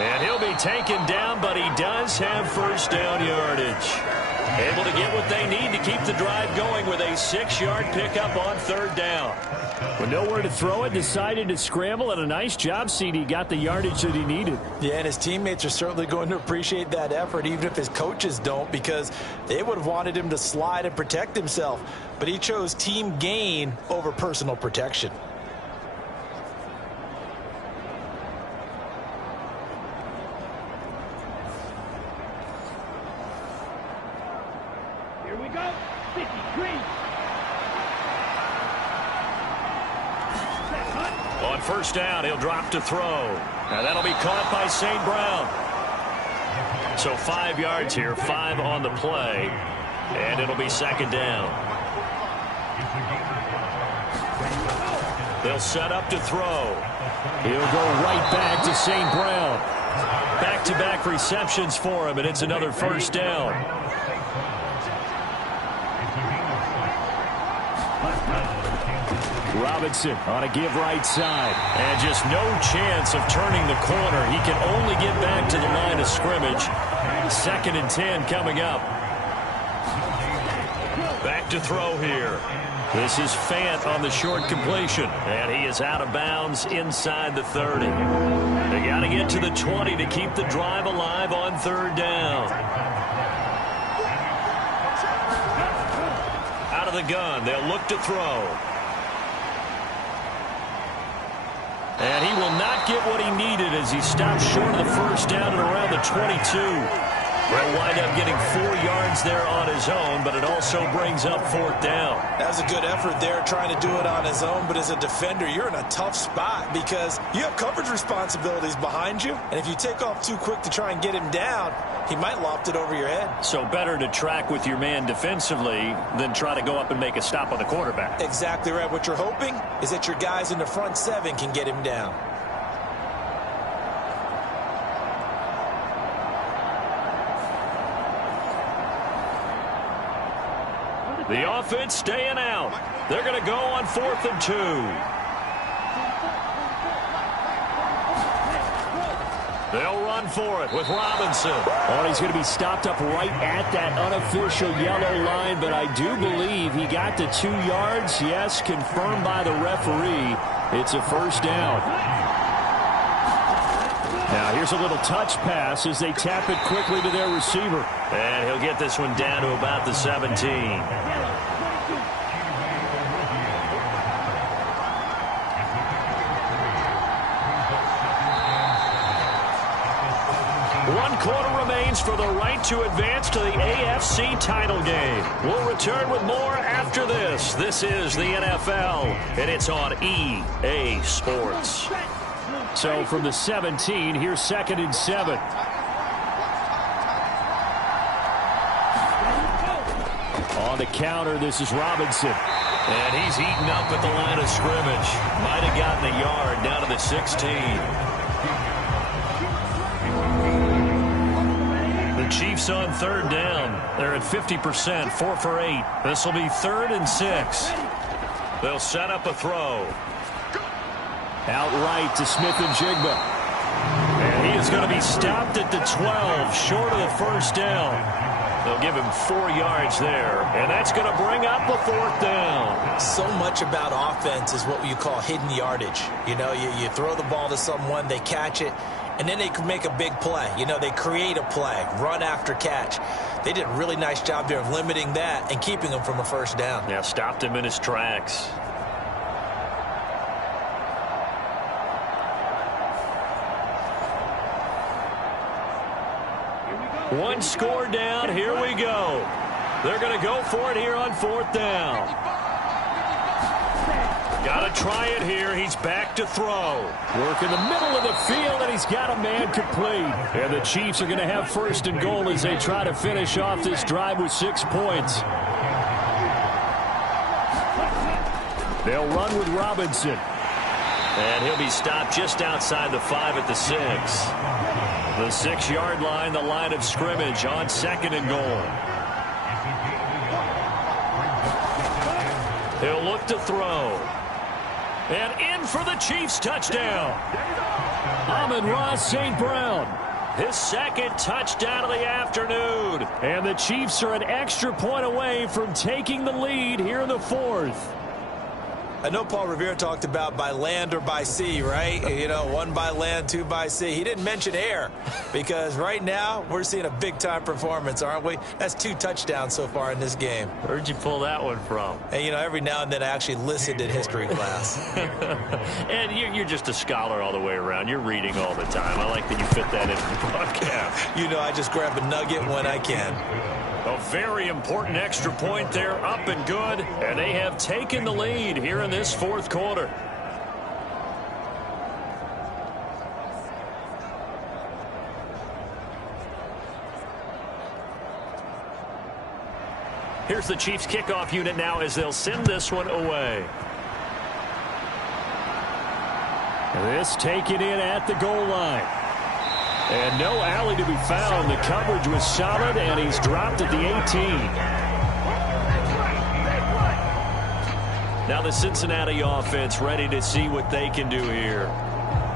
And he'll be taken down, but he does have first down yardage. Able to get what they need to keep the drive going with a 6-yard pickup on third down. With nowhere to throw it, decided to scramble, and a nice job, CD. Got the yardage that he needed. Yeah, and his teammates are certainly going to appreciate that effort, even if his coaches don't, because they would have wanted him to slide and protect himself. But he chose team gain over personal protection. Here we go. 53. On first down, he'll drop to throw. Now that'll be caught by St. Brown. So 5 yards here, 5 on the play, and it'll be second down. They'll set up to throw. He'll go right back to St. Brown. Back-to-back receptions for him, and it's another first down. Robinson on a give right side. And just no chance of turning the corner. He can only get back to the line of scrimmage. 2nd and 10 coming up. Back to throw here. This is Fant on the short completion. And he is out of bounds inside the 30. They got to get to the 20 to keep the drive alive on third down. Out of the gun. They'll look to throw. And he will not get what he needed as he stops short of the first down at around the 22. Will wind up getting 4 yards there on his own, but it also brings up 4th down. That was a good effort there trying to do it on his own, but as a defender, you're in a tough spot because you have coverage responsibilities behind you, and if you take off too quick to try and get him down, he might loft it over your head. So better to track with your man defensively than try to go up and make a stop on the quarterback. Exactly right. What you're hoping is that your guys in the front 7 can get him down. The offense staying out. They're going to go on 4th and 2. They'll run for it with Robinson. Oh, he's going to be stopped up right at that unofficial yellow line, but I do believe he got the 2 yards. Yes, confirmed by the referee. It's a first down. Now here's a little touch pass as they tap it quickly to their receiver. And he'll get this one down to about the 17. quarter remains for the right to advance to the AFC title game. We'll return with more after this. This is the NFL, and it's on EA Sports. So from the 17, here's 2nd and 7. On the counter, this is Robinson. And he's eaten up at the line of scrimmage. Might have gotten a yard down to the 16. The Chiefs on 3rd down. They're at 50%, 4 for 8. This will be 3rd and 6. They'll set up a throw. Out right to Smith-Njigba. And he is going to be stopped at the 12, short of the 1st down. They'll give him 4 yards there, and that's going to bring up a 4th down. So much about offense is what you call hidden yardage. You know, you throw the ball to someone, they catch it, and then they can make a big play. You know, they create a play, run after catch. They did a really nice job there of limiting that and keeping him from a 1st down. Yeah, stopped him in his tracks. One score down. Here we go. They're going to go for it here on 4th down. Got to try it here. He's back to throw. Work in the middle of the field, and he's got a man complete. And the Chiefs are going to have 1st and goal as they try to finish off this drive with 6 points. They'll run with Robinson. And he'll be stopped just outside the 5 at the 6. The 6-yard line, the line of scrimmage on 2nd and goal. He'll look to throw. And in for the Chiefs touchdown. Amon-Ra St. Brown. His 2nd touchdown of the afternoon. And the Chiefs are an extra point away from taking the lead here in the 4th. I know Paul Revere talked about by land or by sea, right? You know, 1 by land, 2 by sea. He didn't mention air because right now we're seeing a big-time performance, aren't we? That's 2 touchdowns so far in this game. Where'd you pull that one from? And, you know, every now and then I actually listened in history class. And you're just a scholar all the way around. You're reading all the time. I like that you fit that into the broadcast. You know, I just grab a nugget when I can. A very important extra point there, up and good, and they have taken the lead here in this 4th quarter. Here's the Chiefs kickoff unit now as they'll send this one away. This taken in at the goal line. And no alley to be found. The coverage was solid, and he's dropped at the 18. Now the Cincinnati offense ready to see what they can do here.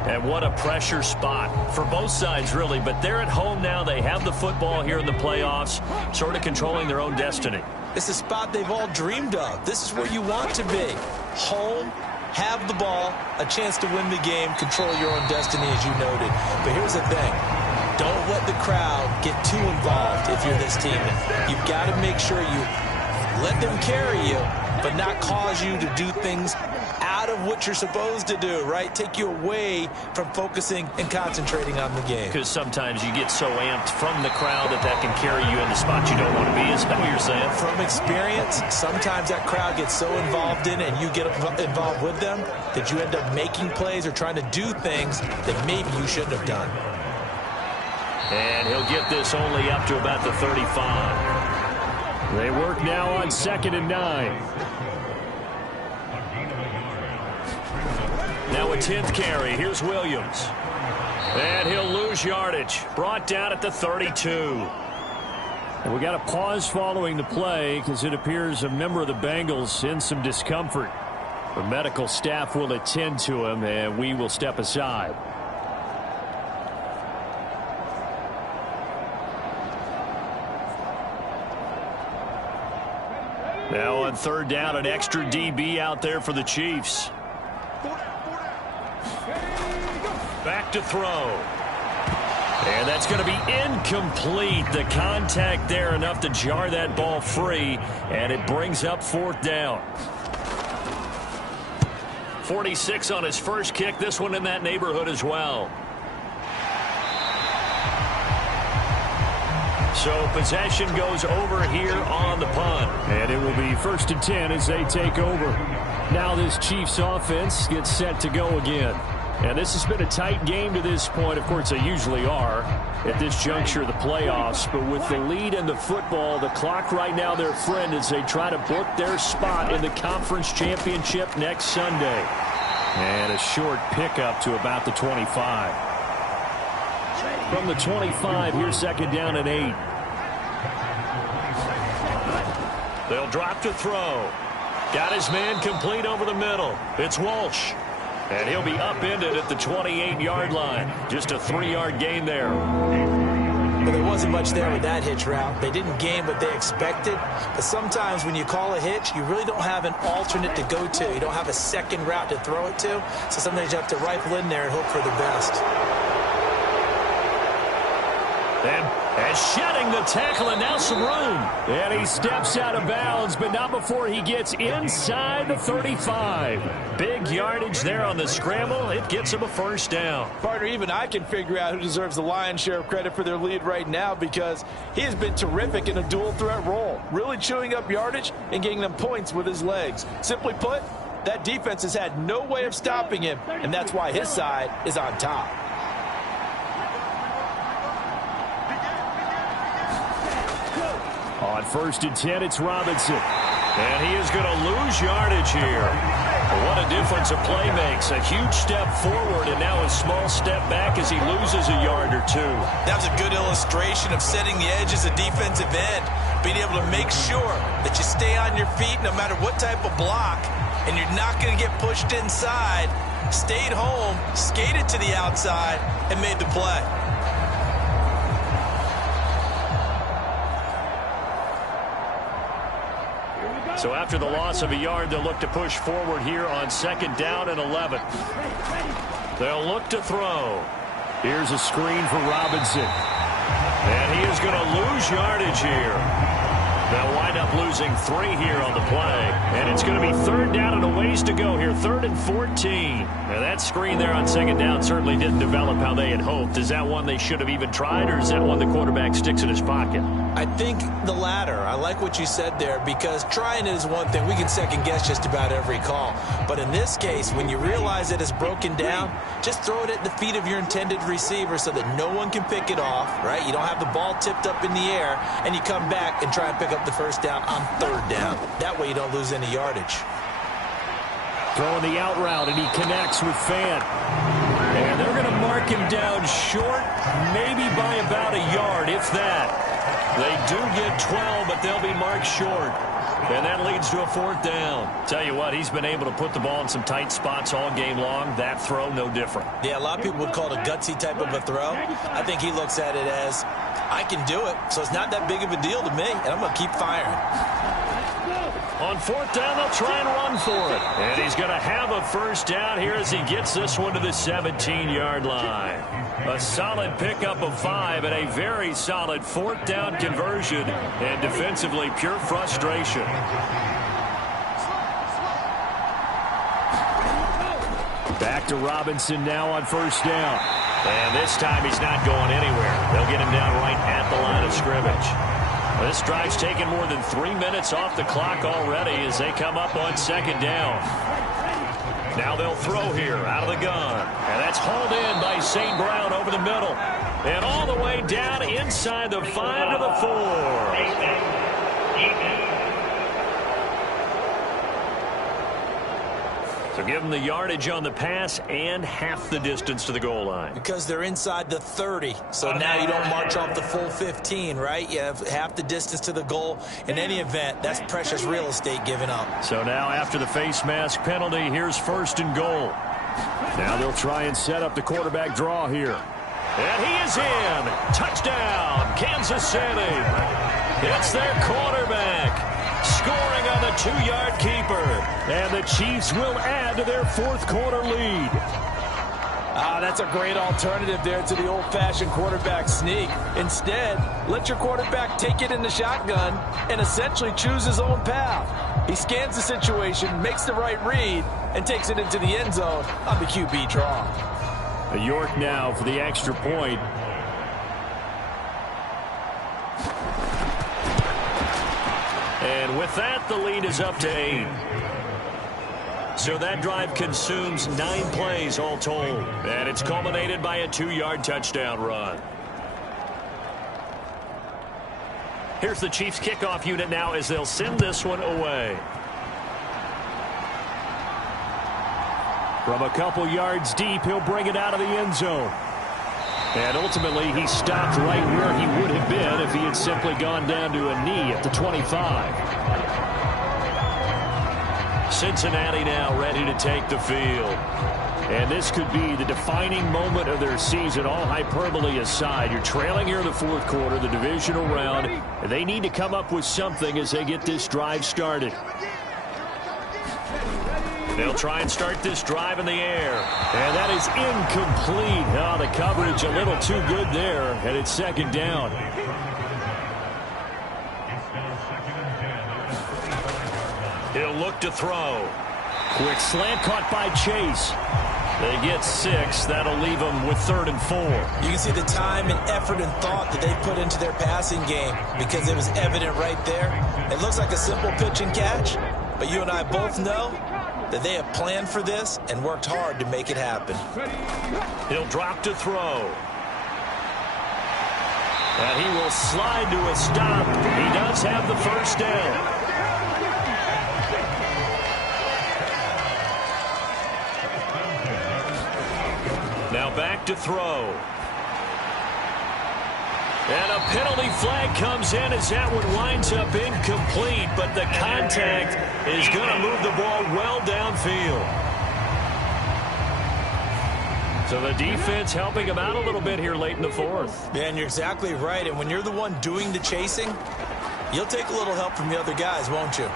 And what a pressure spot for both sides, really. But they're at home now. They have the football here in the playoffs, sort of controlling their own destiny. It's a spot they've all dreamed of. This is where you want to be. Home, have the ball, a chance to win the game, control your own destiny, as you noted. But here's the thing. Don't let the crowd get too involved if you're this team. You've got to make sure you let them carry you, but not cause you to do things out of what you're supposed to do, right? Take you away from focusing and concentrating on the game. Because sometimes you get so amped from the crowd that can carry you in the spot you don't want to be. Is that what you're saying? From experience, sometimes that crowd gets so involved in it and you get involved with them that you end up making plays or trying to do things that maybe you shouldn't have done. And he'll get this only up to about the 35. They work now on 2nd and 9. Now a 10th carry. Here's Williams. And he'll lose yardage. Brought down at the 32. And we got a pause following the play because it appears a member of the Bengals in some discomfort. The medical staff will attend to him, and we will step aside. Now on 3rd down, an extra DB out there for the Chiefs. Back to throw. And that's going to be incomplete. The contact there enough to jar that ball free, and it brings up 4th down. 46 on his first kick. This one in that neighborhood as well. So possession goes over here on the punt. And it will be 1st and 10 as they take over. Now this Chiefs offense gets set to go again. And this has been a tight game to this point. Of course, they usually are at this juncture of the playoffs. But with the lead in the football, the clock right now their friend as they try to book their spot in the conference championship next Sunday. And a short pickup to about the 25. From the 25, here's 2nd down and 8. They'll drop to throw. Got his man complete over the middle. It's Walsh. And he'll be upended at the 28-yard line. Just a 3-yard gain there. Well, there wasn't much there with that hitch route. They didn't gain what they expected. But sometimes when you call a hitch, you really don't have an alternate to go to. You don't have a second route to throw it to. So sometimes you have to rifle in there and hope for the best. And shedding the tackle, and now some room. And he steps out of bounds, but not before he gets inside the 35. Big yardage there on the scramble. It gets him a 1st down. Partner, even I can figure out who deserves the lion's share of credit for their lead right now because he has been terrific in a dual threat role, really chewing up yardage and getting them points with his legs. Simply put, that defense has had no way of stopping him, and that's why his side is on top. On 1st and 10, it's Robinson. And he is going to lose yardage here. What a difference a play makes. A huge step forward and now a small step back as he loses a yard or two. That was a good illustration of setting the edge as a defensive end. Being able to make sure that you stay on your feet no matter what type of block. And you're not going to get pushed inside. Stayed home, skated to the outside, and made the play. So after the loss of a yard, they'll look to push forward here on 2nd down and 11. They'll look to throw. Here's a screen for Robinson. And he is going to lose yardage here. They'll wind up losing 3 here on the play. And it's going to be 3rd down and a ways to go here. 3rd and 14. Now that screen there on 2nd down certainly didn't develop how they had hoped. Is that one they should have even tried, or is that one the quarterback sticks in his pocket? I think the latter. I like what you said there because trying it is one thing. We can second guess just about every call. But in this case, when you realize it is broken down, just throw it at the feet of your intended receiver so that no one can pick it off, right? You don't have the ball tipped up in the air, and you come back and try and pick up the 1st down on 3rd down. That way you don't lose any yardage. Throwing the out route, and he connects with Fant. And they're going to mark him down short, maybe by about a yard, if that. They do get 12, but they'll be marked short. And that leads to a 4th down. Tell you what, he's been able to put the ball in some tight spots all game long. That throw, no different. Yeah, a lot of people would call it a gutsy type of a throw. I think he looks at it as, I can do it, so it's not that big of a deal to me, and I'm going to keep firing. On 4th down, they'll try and run for it. And he's going to have a 1st down here as he gets this one to the 17-yard line. A solid pickup of 5 and a very solid 4th down conversion. And defensively, pure frustration. Back to Robinson now on 1st down. And this time he's not going anywhere. They'll get him down right at the line of scrimmage. This drive's taken more than 3 minutes off the clock already as they come up on 2nd down. Now they'll throw here out of the gun. And that's hauled in by St. Brown over the middle. And all the way down inside the 5 to the 4. So give them the yardage on the pass and half the distance to the goal line. Because they're inside the 30. So now you don't march off the full 15, right? You have half the distance to the goal. In any event, that's precious real estate given up. So now after the face mask penalty, here's 1st and goal. Now they'll try and set up the quarterback draw here. And he is in. Touchdown, Kansas City. It's their quarterback. Scoring on the 2-yard keeper. And the Chiefs will add to their 4th quarter lead. That's a great alternative there to the old-fashioned quarterback sneak. Instead, let your quarterback take it in the shotgun and essentially choose his own path. He scans the situation, makes the right read, and takes it into the end zone on the QB draw. York now for the extra point. with that, the lead is up to 8. So that drive consumes 9 plays all told. And it's culminated by a 2-yard touchdown run. Here's the Chiefs kickoff unit now as they'll send this one away. From a couple yards deep, he'll bring it out of the end zone. And ultimately, he stopped right where he would have been if he had simply gone down to a knee at the 25. Cincinnati now ready to take the field. And this could be the defining moment of their season, all hyperbole aside. You're trailing here in the fourth quarter, the divisional round, and they need to come up with something as they get this drive started. They'll try and start this drive in the air. And that is incomplete. Oh, the coverage a little too good there, and it's second down. He'll look to throw. Quick slant caught by Chase. They get 6. That'll leave them with 3rd and 4. You can see the time and effort and thought that they've put into their passing game because it was evident right there. It looks like a simple pitch and catch, but you and I both know that they have planned for this and worked hard to make it happen. He'll drop to throw. And he will slide to a stop. He does have the first down. Now back to throw. And a penalty flag comes in as that one winds up incomplete, but the contact is going to move the ball well downfield. So the defense helping him out a little bit here late in the fourth. Yeah, and you're exactly right. And when you're the one doing the chasing, you'll take a little help from the other guys, won't you?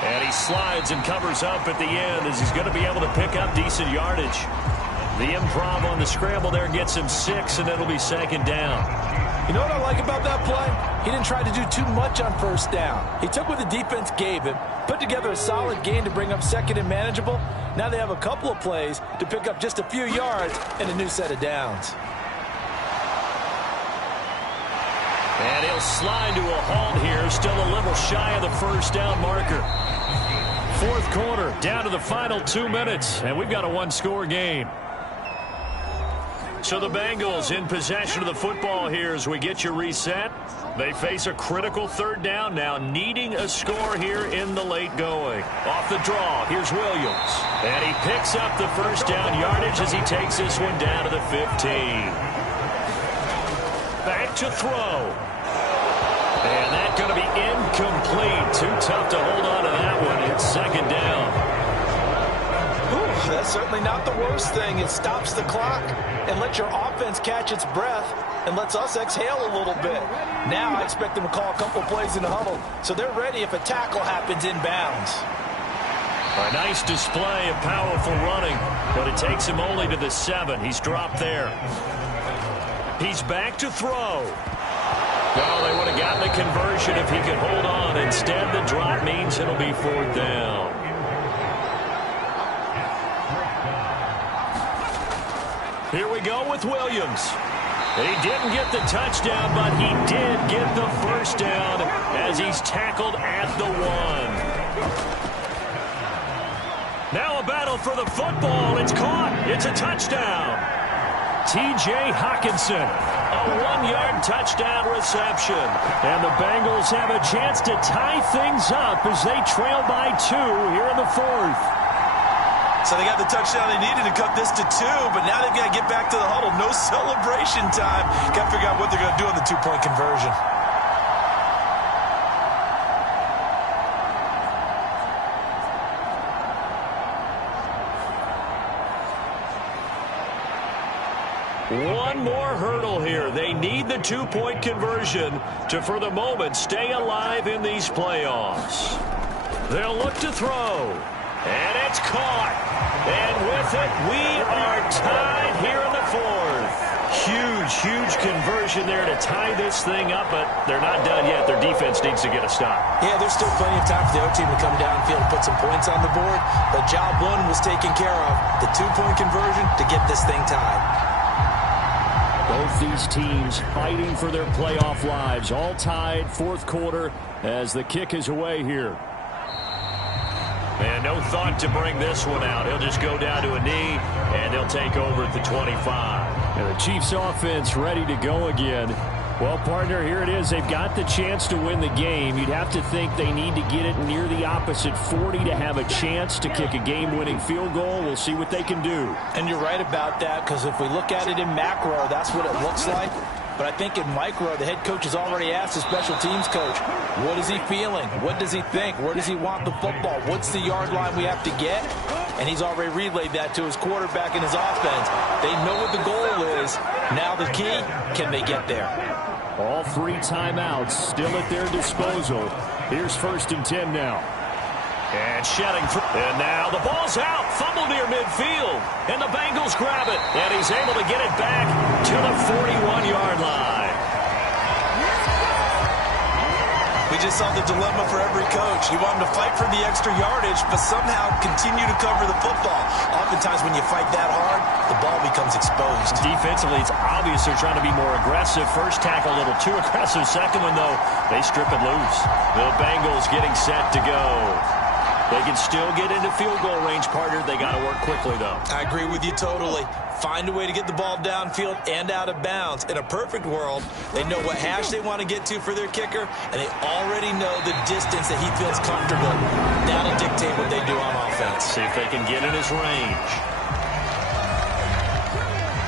And he slides and covers up at the end as he's going to be able to pick up decent yardage. The improv on the scramble there gets him 6, and it'll be second down. You know what I like about that play? He didn't try to do too much on first down. He took what the defense gave him, put together a solid gain to bring up second and manageable. Now they have a couple of plays to pick up just a few yards and a new set of downs. And he'll slide to a halt here, still a little shy of the first down marker. Fourth quarter, down to the final 2 minutes, and we've got a one-score game. So the Bengals in possession of the football here as we get you reset. They face a critical third down now, needing a score here in the late going. Off the draw, here's Williams. And he picks up the first down yardage as he takes this one down to the 15. Back to throw. And that's going to be incomplete. Too tough to hold on to that one. It's second down. That's certainly not the worst thing. It stops the clock and lets your offense catch its breath and lets us exhale a little bit. Now I expect them to call a couple plays in the huddle, so they're ready if a tackle happens inbounds. A nice display of powerful running, but it takes him only to the 7. He's dropped there. He's back to throw. Well, they would have gotten the conversion if he could hold on. Instead, the drop means it'll be fourth down. Here we go with Williams. He didn't get the touchdown, but he did get the first down as he's tackled at the 1. Now a battle for the football. It's caught. It's a touchdown. T.J. Hawkinson, a 1-yard touchdown reception. And the Bengals have a chance to tie things up as they trail by 2 here in the fourth. So they got the touchdown they needed to cut this to 2, but now they've got to get back to the huddle. No celebration time. Got to figure out what they're going to do on the 2-point conversion. One more hurdle here. They need the 2-point conversion to, for the moment, stay alive in these playoffs. They'll look to throw. And it's caught. And with it, we are tied here in the fourth. Huge conversion there to tie this thing up, but they're not done yet. Their defense needs to get a stop. Yeah, there's still plenty of time for the other team to come downfield and put some points on the board, but job 1 was taken care of. The 2-point conversion to get this thing tied. Both these teams fighting for their playoff lives. All tied, fourth quarter. as the kick is away here. And no thought to bring this one out. He'll just go down to a knee, and they'll take over at the 25. And the Chiefs offense ready to go again. Well, partner, here it is. They've got the chance to win the game. You'd have to think they need to get it near the opposite 40 to have a chance to kick a game-winning field goal. We'll see what they can do. And you're right about that, because if we look at it in macro, that's what it looks like. But I think in micro, the head coach has already asked the special teams coach, what is he feeling? What does he think? Where does he want the football? What's the yard line we have to get? And he's already relayed that to his quarterback and his offense. They know what the goal is. Now the key, can they get there? All 3 timeouts still at their disposal. Here's 1st and 10 now. And shedding through. And now the ball's out. Fumble near midfield. And the Bengals grab it. And he's able to get it back to the 41-yard line. We just saw the dilemma for every coach. You want them to fight for the extra yardage, but somehow continue to cover the football. Oftentimes when you fight that hard, the ball becomes exposed. Defensively, it's obvious they're trying to be more aggressive. First tackle a little too aggressive. Second one, though, they strip it loose. The Bengals getting set to go. They can still get into field goal range, partner. They got to work quickly, though. I agree with you totally. Find a way to get the ball downfield and out of bounds. In a perfect world, they know what hash they want to get to for their kicker, and they already know the distance that he feels comfortable. That'll dictate what they do on offense. See if they can get in his range.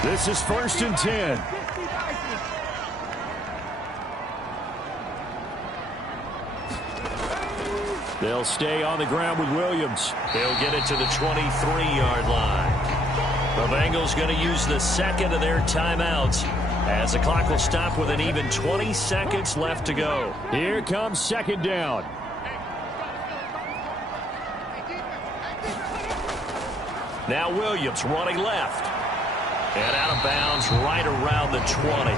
This is 1st and 10. They'll stay on the ground with Williams. They'll get it to the 23-yard line. The Bengals going to use the second of their timeouts as the clock will stop with an even 20 seconds left to go. Here comes 2nd down. Now Williams running left. And out of bounds right around the 20.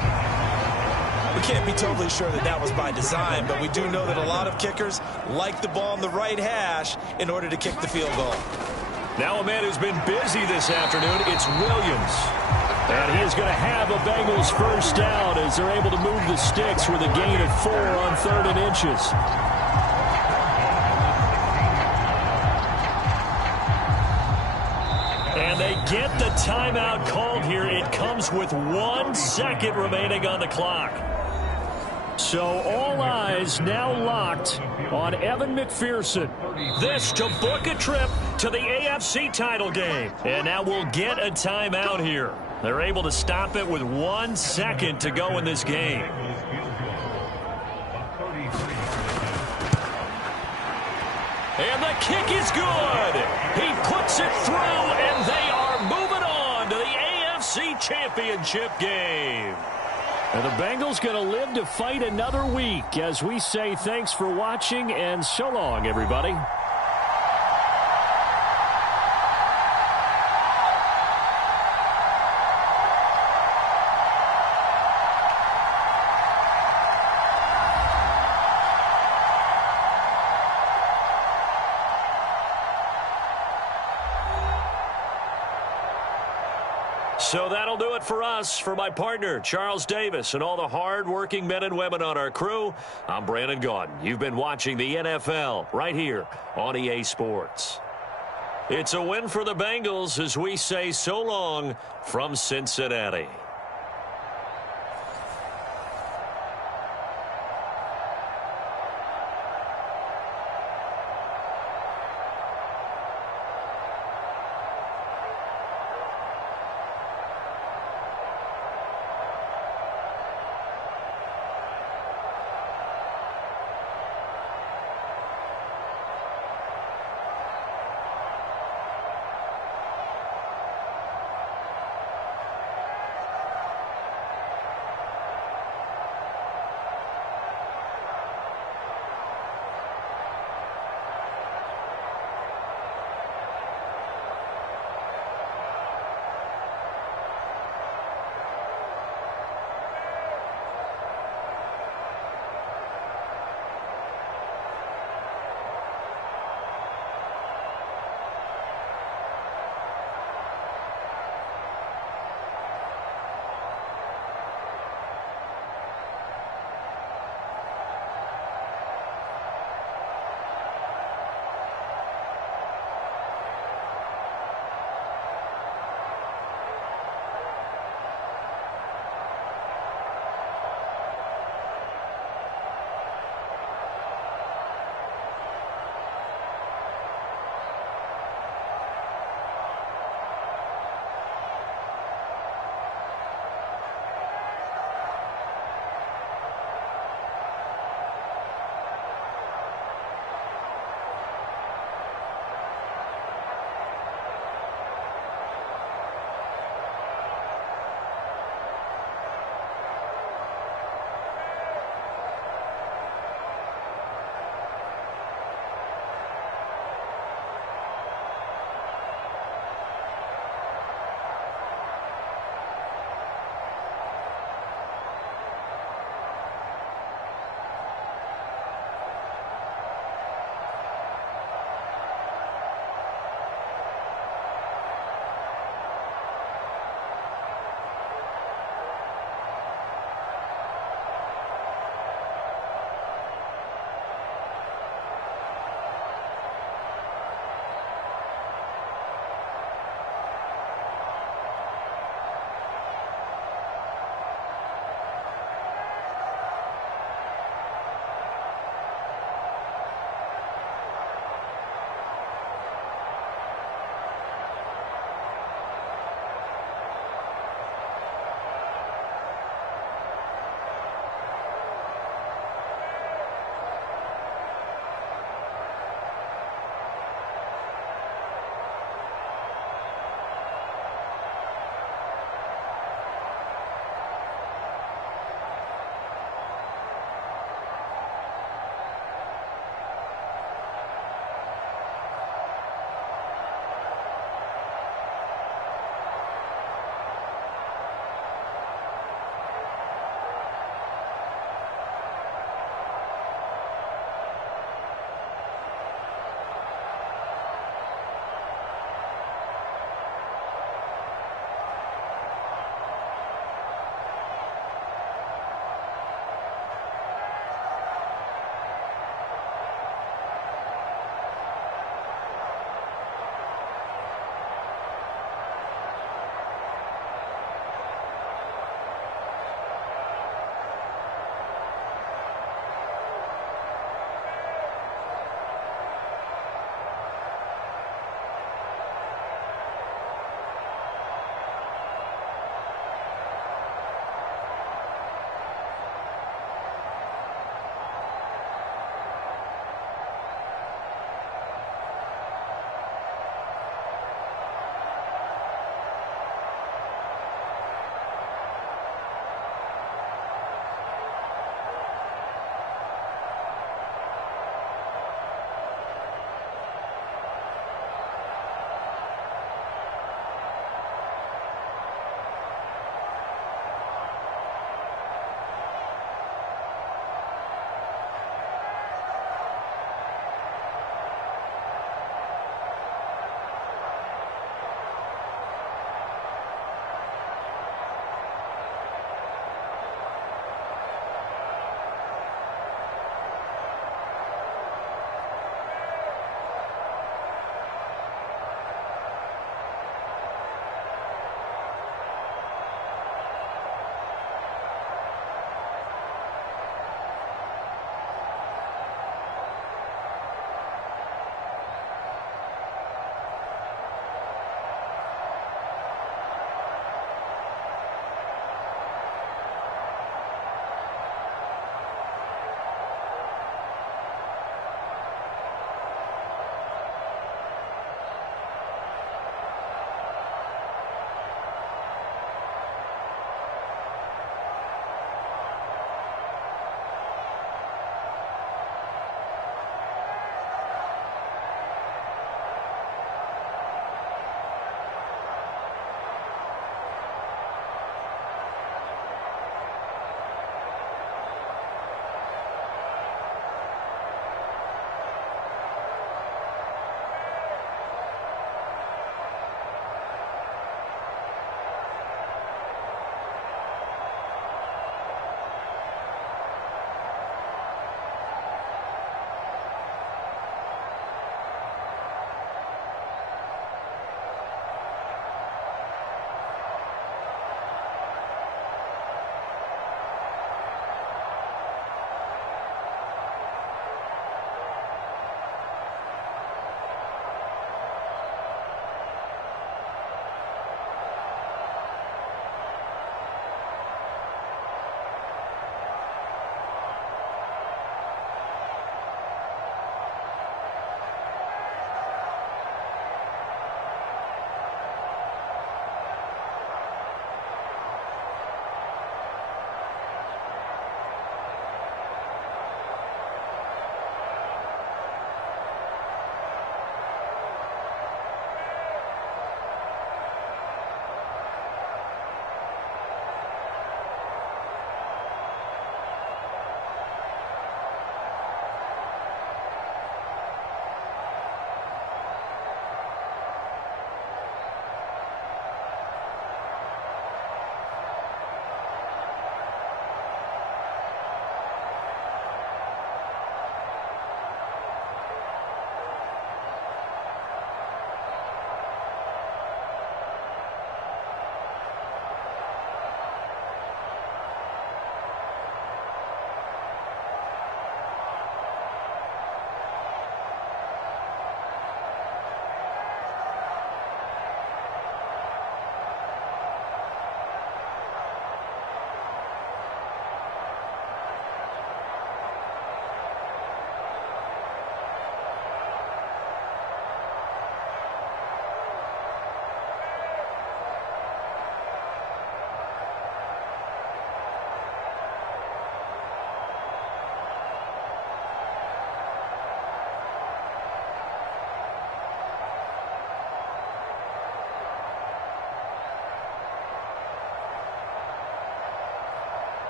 We can't be totally sure that that was by design, but we do know that a lot of kickers like the ball on the right hash in order to kick the field goal. Now a man who's been busy this afternoon, it's Williams. And he is going to have a Bengals first down as they're able to move the sticks with a gain of 4 on 3rd and inches. And they get the timeout called here. It comes with 1 second remaining on the clock. So all eyes now locked on Evan McPherson. This to book a trip to the AFC title game. And now we'll get a timeout here. They're able to stop it with 1 second to go in this game. And the kick is good. He puts it through, and they are moving on to the AFC Championship game. And the Bengals going to live to fight another week as we say thanks for watching and so long, everybody. So that'll do it for us. For my partner, Charles Davis, and all the hard-working men and women on our crew, I'm Brandon Gaudin. You've been watching the NFL right here on EA Sports. It's a win for the Bengals as we say so long from Cincinnati.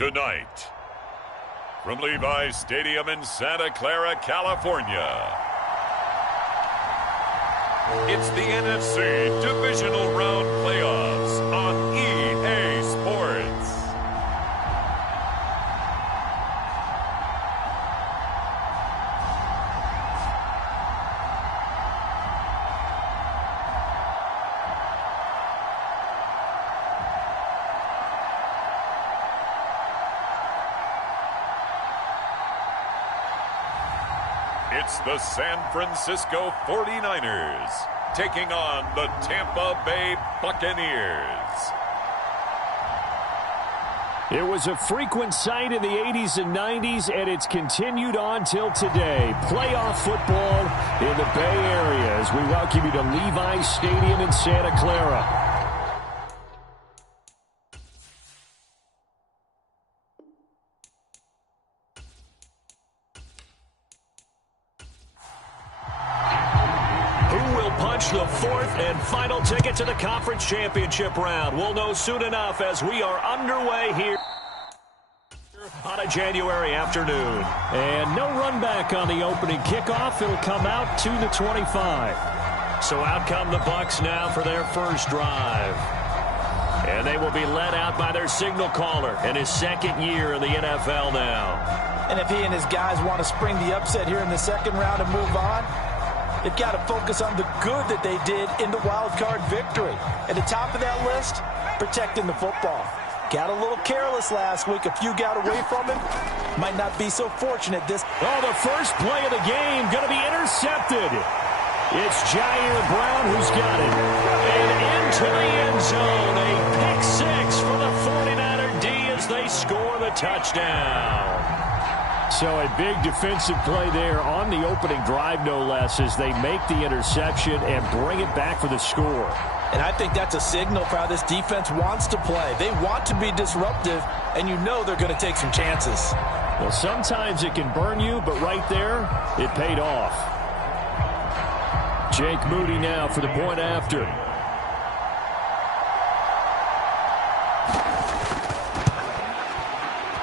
Tonight, from Levi's Stadium in Santa Clara, California, it's the NFC Divisional Round Playoffs on EA Sports. It's the San Francisco 49ers taking on the Tampa Bay Buccaneers. It was a frequent sight in the 80s and 90s, and it's continued on till today. Playoff football in the Bay Area as we welcome you to Levi's Stadium in Santa Clara. The fourth and final ticket to the conference championship round. We'll know soon enough as we are underway here on a January afternoon. And no run back on the opening kickoff. It'll come out to the 25. So out come the Bucs now for their first drive. And they will be led out by their signal caller in his second year in the NFL now. And if he and his guys want to spring the upset here in the second round and move on, they've got to focus on the good that they did in the wild card victory. At the top of that list, protecting the football. Got a little careless last week. A few got away from him. Might not be so fortunate this. Oh, the first play of the game going to be intercepted. It's Jair Brown who's got it. And into the end zone. A pick six for the 49er D as they score the touchdown. So a big defensive play there on the opening drive, no less, as they make the interception and bring it back for the score. And I think that's a signal for how this defense wants to play. They want to be disruptive, and you know they're going to take some chances. Well, sometimes it can burn you, but right there, it paid off. Jake Moody now for the point after.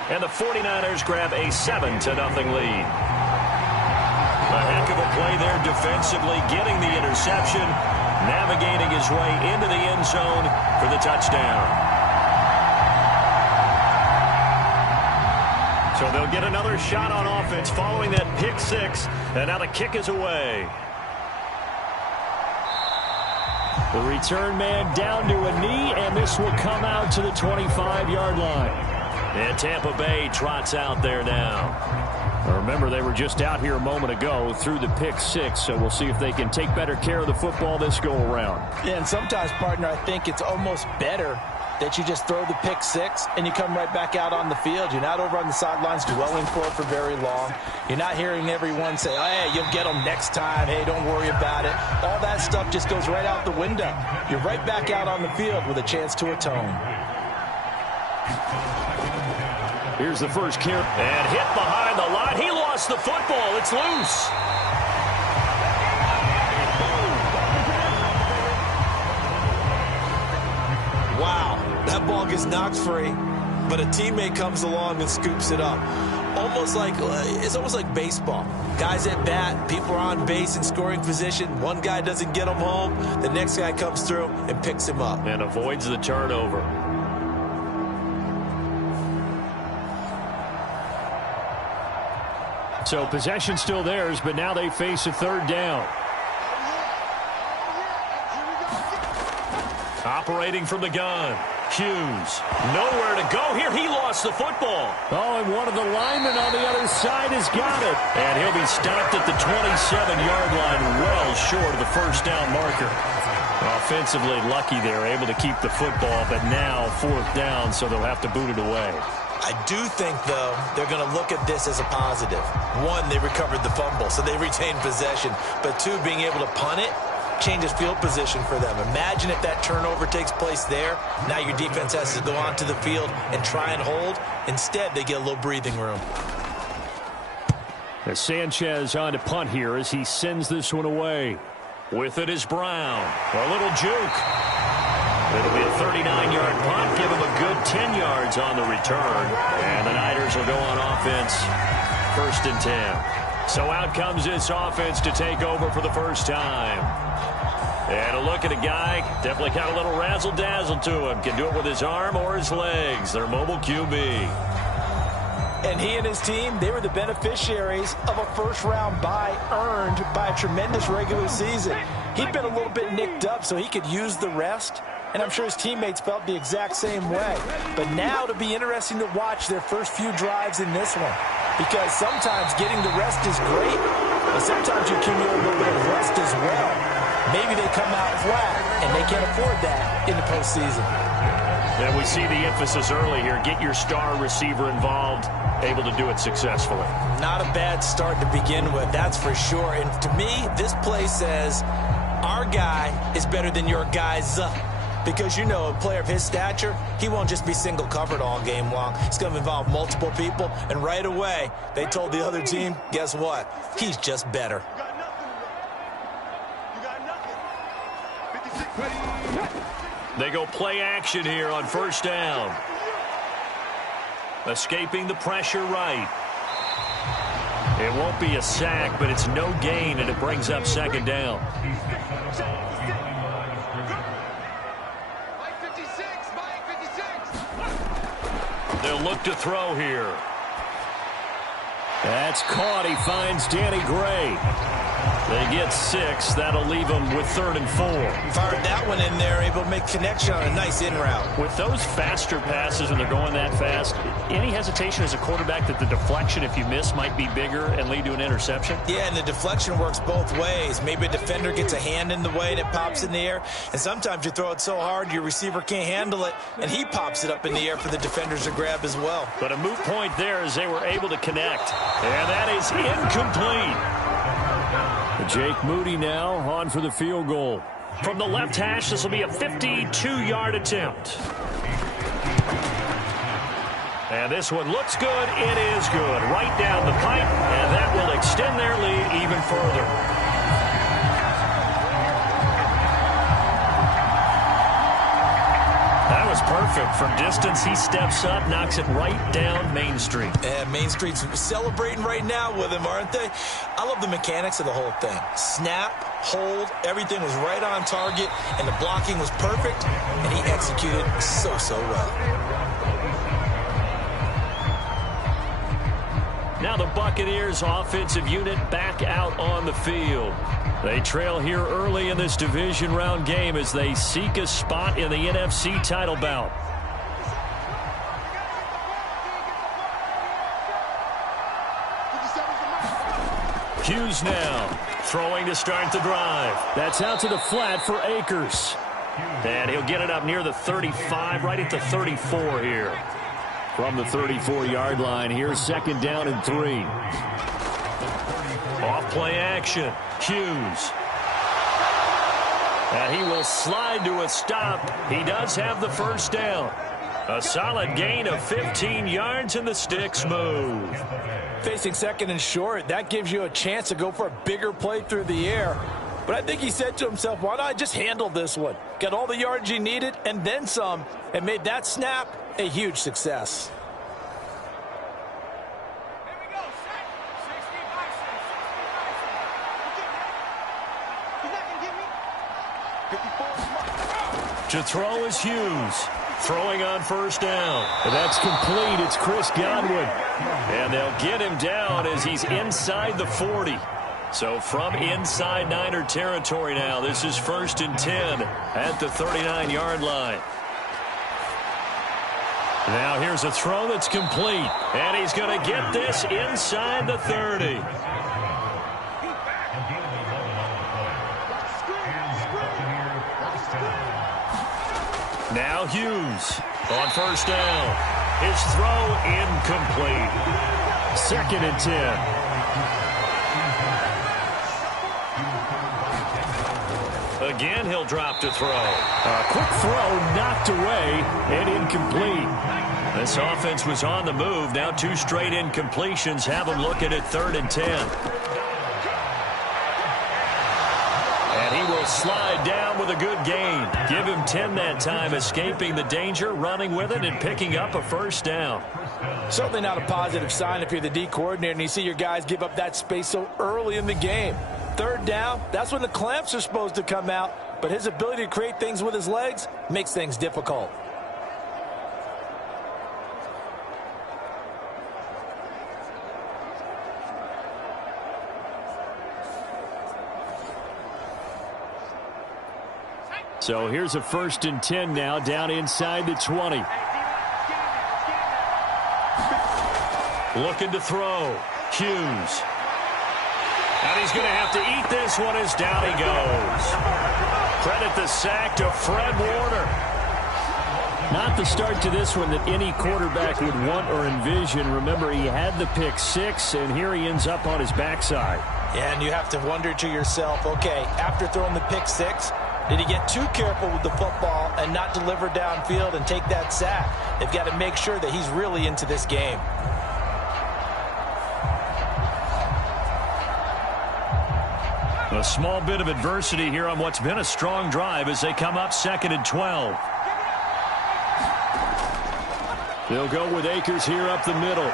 And the 49ers grab a 7-0 lead. A heck of a play there defensively, getting the interception, navigating his way into the end zone for the touchdown. So they'll get another shot on offense following that pick six, and now the kick is away. The return man down to a knee, and this will come out to the 25-yard line. And Tampa Bay trots out there now. Remember, they were just out here a moment ago through the pick six, so we'll see if they can take better care of the football this go-around. Yeah, and sometimes, partner, I think it's almost better that you just throw the pick six and you come right back out on the field. You're not over on the sidelines dwelling for it for very long. You're not hearing everyone say, oh, hey, you'll get them next time. Hey, don't worry about it. All that stuff just goes right out the window. You're right back out on the field with a chance to atone. Here's the first carry. And hit behind the line. He lost the football. It's loose. Wow, that ball gets knocked free, but a teammate comes along and scoops it up. It's almost like baseball. Guys at bat, people are on base in scoring position. One guy doesn't get him home. The next guy comes through and picks him up. And avoids the turnover. So possession still theirs, but now they face a third down. Operating from the gun. Hughes. Nowhere to go here. He lost the football. Oh, and one of the linemen on the other side has got it. And he'll be stopped at the 27-yard line, well short of the first down marker. Offensively lucky they're able to keep the football, but now fourth down, so they'll have to boot it away. I do think, though, they're going to look at this as a positive. One, they recovered the fumble, so they retained possession. But two, being able to punt it changes field position for them. Imagine if that turnover takes place there. Now your defense has to go onto the field and try and hold. Instead, they get a little breathing room. As Sanchez on to punt here as he sends this one away. With it is Brown. A little juke. It'll be a 39-yard punt. Give him a good 10 yards on the return. And the Niners will go on offense 1st and 10. So out comes this offense to take over for the first time. And a look at a guy, definitely got a little razzle-dazzle to him. Can do it with his arm or his legs. Their mobile QB. And he and his team, they were the beneficiaries of a first-round bye earned by a tremendous regular season. He'd been a little bit nicked up, so he could use the rest. And I'm sure his teammates felt the exact same way. But now it'll be interesting to watch their first few drives in this one. Because sometimes getting the rest is great, but sometimes you accumulate a little bit of rest as well. Maybe they come out flat, and they can't afford that in the postseason. And we see the emphasis early here. Get your star receiver involved, able to do it successfully. Not a bad start to begin with, that's for sure. And to me, this play says our guy is better than your guys. Because, you know, a player of his stature, he won't just be single covered all game long. It's going to involve multiple people. And right away, they told the other team, guess what? He's just better. They go play action here on first down. Escaping the pressure right. It won't be a sack, but it's no gain, and it brings up second down. They'll look to throw here. That's caught. He finds Danny Gray. They get 6. That'll leave them with 3rd and 4. Fired that one in there, able to make connection on a nice in route. With those faster passes when they're going that fast, any hesitation as a quarterback that the deflection, if you miss, might be bigger and lead to an interception? Yeah, and the deflection works both ways. Maybe a defender gets a hand in the way and it pops in the air. And sometimes you throw it so hard your receiver can't handle it, and he pops it up in the air for the defenders to grab as well. But a moot point there as they were able to connect. And that is incomplete. Jake Moody now on for the field goal. From the left hash, this will be a 52-yard attempt. And this one looks good. It is good. Right down the pipe, and that will extend their lead even further. That was perfect. From distance, he steps up, knocks it right down Main Street. And Main Street's celebrating right now with him, aren't they? I love the mechanics of the whole thing. Snap, hold, everything was right on target, and the blocking was perfect, and he executed so well. Now the Buccaneers offensive unit back out on the field. They trail here early in this division round game as they seek a spot in the NFC title bout. Hughes now throwing to start the drive. That's out to the flat for Akers. And he'll get it up near the 35, right at the 34 here. From the 34-yard line, here's 2nd down and 3. Off play action. Hughes. And he will slide to a stop. He does have the first down. A solid gain of 15 yards, and the sticks move. Facing 2nd and short, that gives you a chance to go for a bigger play through the air. But I think he said to himself, why not I just handle this one? Got all the yards he needed and then some, and made that snap a huge success. To throw is Hughes. Throwing on first down. And that's complete. It's Chris Godwin. And they'll get him down as he's inside the 40. So from inside Niner territory now, this is 1st and 10 at the 39-yard line. Now here's a throw that's complete. And he's going to get this inside the 30. Now Hughes on first down. His throw incomplete. 2nd and 10. Again, he'll drop to throw. A quick throw knocked away and incomplete. This offense was on the move. Now 2 straight incompletions have them looking at 3rd and 10. And he will slide down with a good gain. Give him 10 that time, escaping the danger, running with it, and picking up a first down. Certainly not a positive sign if you're the D coordinator and you see your guys give up that space so early in the game. Third down, that's when the clamps are supposed to come out, but his ability to create things with his legs makes things difficult. So here's a 1st and 10 now, down inside the 20. Looking to throw. Hughes. And he's going to have to eat this one as down he goes. Credit the sack to Fred Warner. Not the start to this one that any quarterback would want or envision. Remember, he had the pick 6, and here he ends up on his backside. Yeah, and you have to wonder to yourself, okay, after throwing the pick 6, did he get too careful with the football and not deliver downfield and take that sack? They've got to make sure that he's really into this game. A small bit of adversity here on what's been a strong drive as they come up 2nd and 12. They'll go with Akers here up the middle.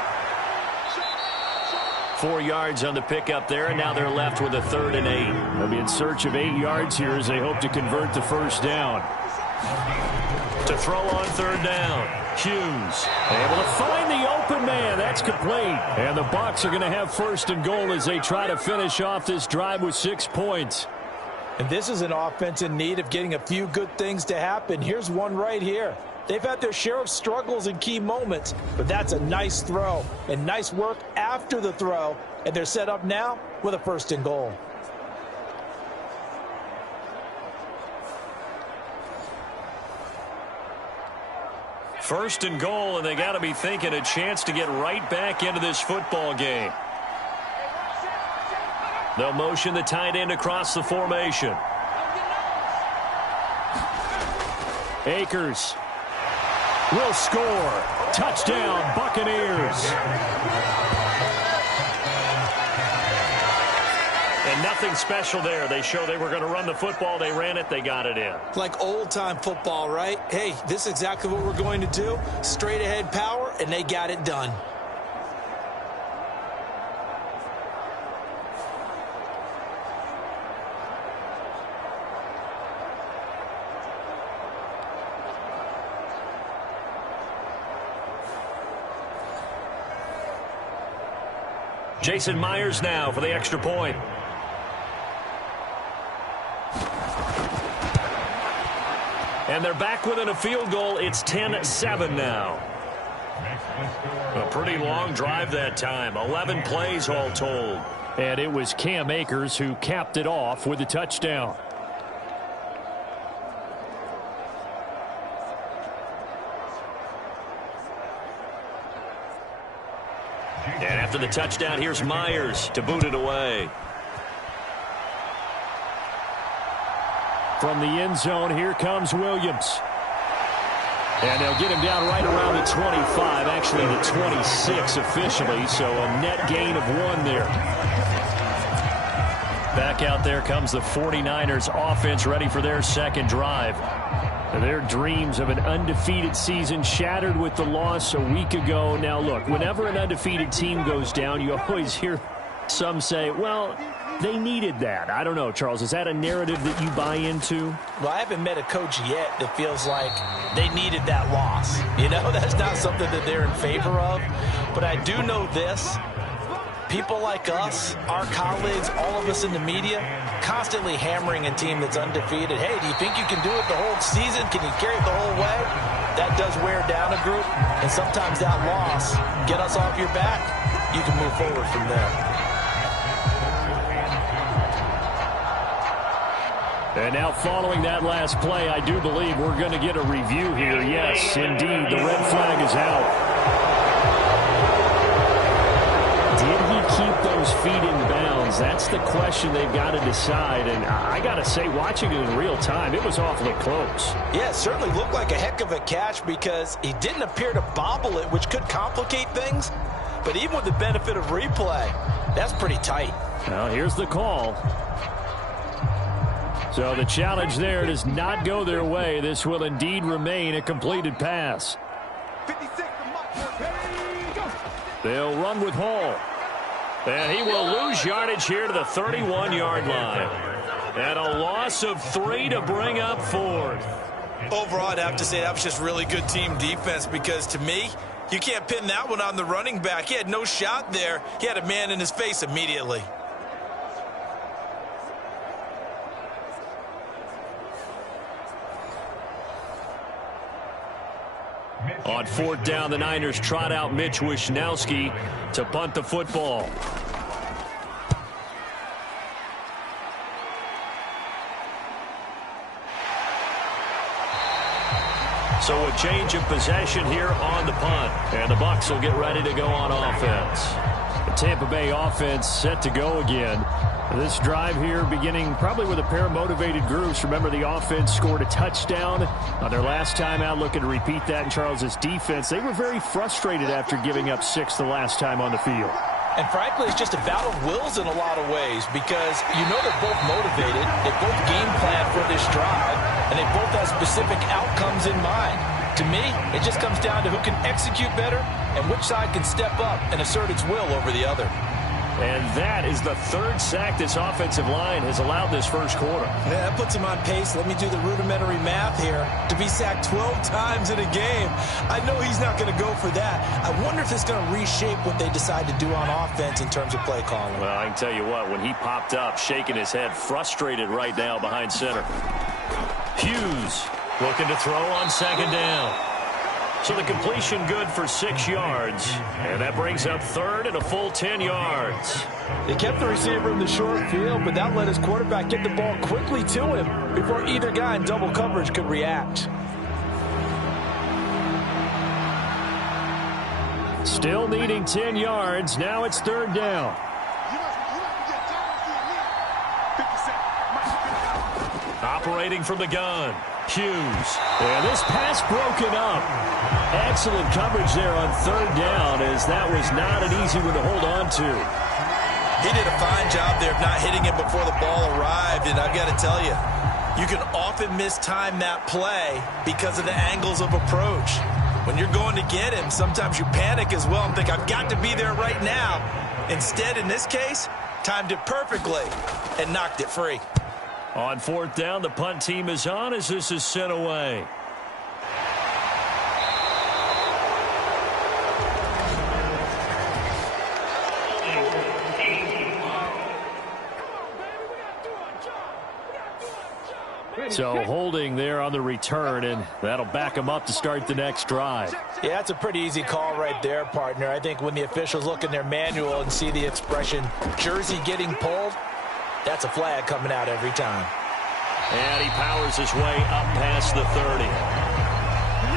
4 yards on the pickup there, and now they're left with a 3rd and 8. They'll be in search of 8 yards here as they hope to convert the first down. To throw on 3rd down, Hughes. Able to find the open man. That's complete. And the Bucs are going to have 1st and goal as they try to finish off this drive with 6 points. And this is an offense in need of getting a few good things to happen. Here's one right here. They've had their share of struggles in key moments, but that's a nice throw and nice work after the throw, and they're set up now with a 1st and goal. First and goal, and they got to be thinking a chance to get right back into this football game. They'll motion the tight end across the formation. Akers will score. Touchdown, Buccaneers. And nothing special there. They show they were going to run the football. They ran it. They got it in. Like old-time football, right? Hey, this is exactly what we're going to do. Straight-ahead power, and they got it done. Jason Myers now for the extra point. And they're back within a field goal. It's 10-7 now. A pretty long drive that time. 11 plays all told. And it was Cam Akers who capped it off with a touchdown. And after the touchdown, here's Myers to boot it away. From the end zone, here comes Williams. And they'll get him down right around the 25, actually the 26 officially, so a net gain of 1 there. Back out there comes the 49ers offense ready for their second drive. Their dreams of an undefeated season shattered with the loss a week ago. Now, look, whenever an undefeated team goes down, you always hear some say, well, they needed that. I don't know, Charles. Is that a narrative that you buy into? Well, I haven't met a coach yet that feels like they needed that loss. You know, that's not something that they're in favor of. But I do know this. People like us, our colleagues, all of us in the media, constantly hammering a team that's undefeated. Hey, do you think you can do it the whole season? Can you carry it the whole way? That does wear down a group, and sometimes that loss, get us off your back, you can move forward from there. And now following that last play, I do believe we're going to get a review here. Yes, indeed, the red flag is out. Did he keep those feet in bounds? That's the question they've got to decide. And I got to say, watching it in real time, it was awfully close. Yeah, it certainly looked like a heck of a catch because he didn't appear to bobble it, which could complicate things. But even with the benefit of replay, that's pretty tight. Well, here's the call. So the challenge there does not go their way. This will indeed remain a completed pass. 56. They'll run with Hall. And he will lose yardage here to the 31-yard line. And a loss of 3 to bring up 4th. Overall, I'd have to say that was just really good team defense because, to me, you can't pin that one on the running back. He had no shot there. He had a man in his face immediately. On 4th down, the Niners trot out Mitch Wishnowski to punt the football. So a change of possession here on the punt. And the Bucs will get ready to go on offense. The Tampa Bay offense set to go again. This drive here beginning probably with a pair of motivated groups. Remember, the offense scored a touchdown on their last time out, looking to repeat that in Charles's defense. They were very frustrated after giving up 6 the last time on the field. And frankly, it's just a battle of wills in a lot of ways because you know they're both motivated. They both game plan for this drive, and they both have specific outcomes in mind. To me, it just comes down to who can execute better and which side can step up and assert its will over the other. And that is the 3rd sack this offensive line has allowed this first quarter. Yeah, that puts him on pace. Let me do the rudimentary math here. To be sacked 12 times in a game, I know he's not going to go for that. I wonder if it's going to reshape what they decide to do on offense in terms of play calling. Well, I can tell you what, when he popped up, shaking his head, frustrated right now behind center. Hughes looking to throw on 2nd down. So the completion good for 6 yards. And that brings up 3rd and a full 10 yards. They kept the receiver in the short field, but that let his quarterback get the ball quickly to him before either guy in double coverage could react. Still needing 10 yards. Now it's 3rd down. Operating from the gun. Hughes. And this pass broken up. Excellent coverage there on 3rd down, as that was not an easy one to hold on to. He did a fine job there of not hitting him before the ball arrived, and I've got to tell you, you can often mistime that play because of the angles of approach. When you're going to get him, sometimes you panic as well and think, I've got to be there right now. Instead, in this case, timed it perfectly and knocked it free. On 4th down, the punt team is on as this is sent away. So holding there on the return, and that'll back them up to start the next drive. Yeah, that's a pretty easy call right there, partner. I think when the officials look in their manual and see the expression, jersey getting pulled, that's a flag coming out every time. And he powers his way up past the 30.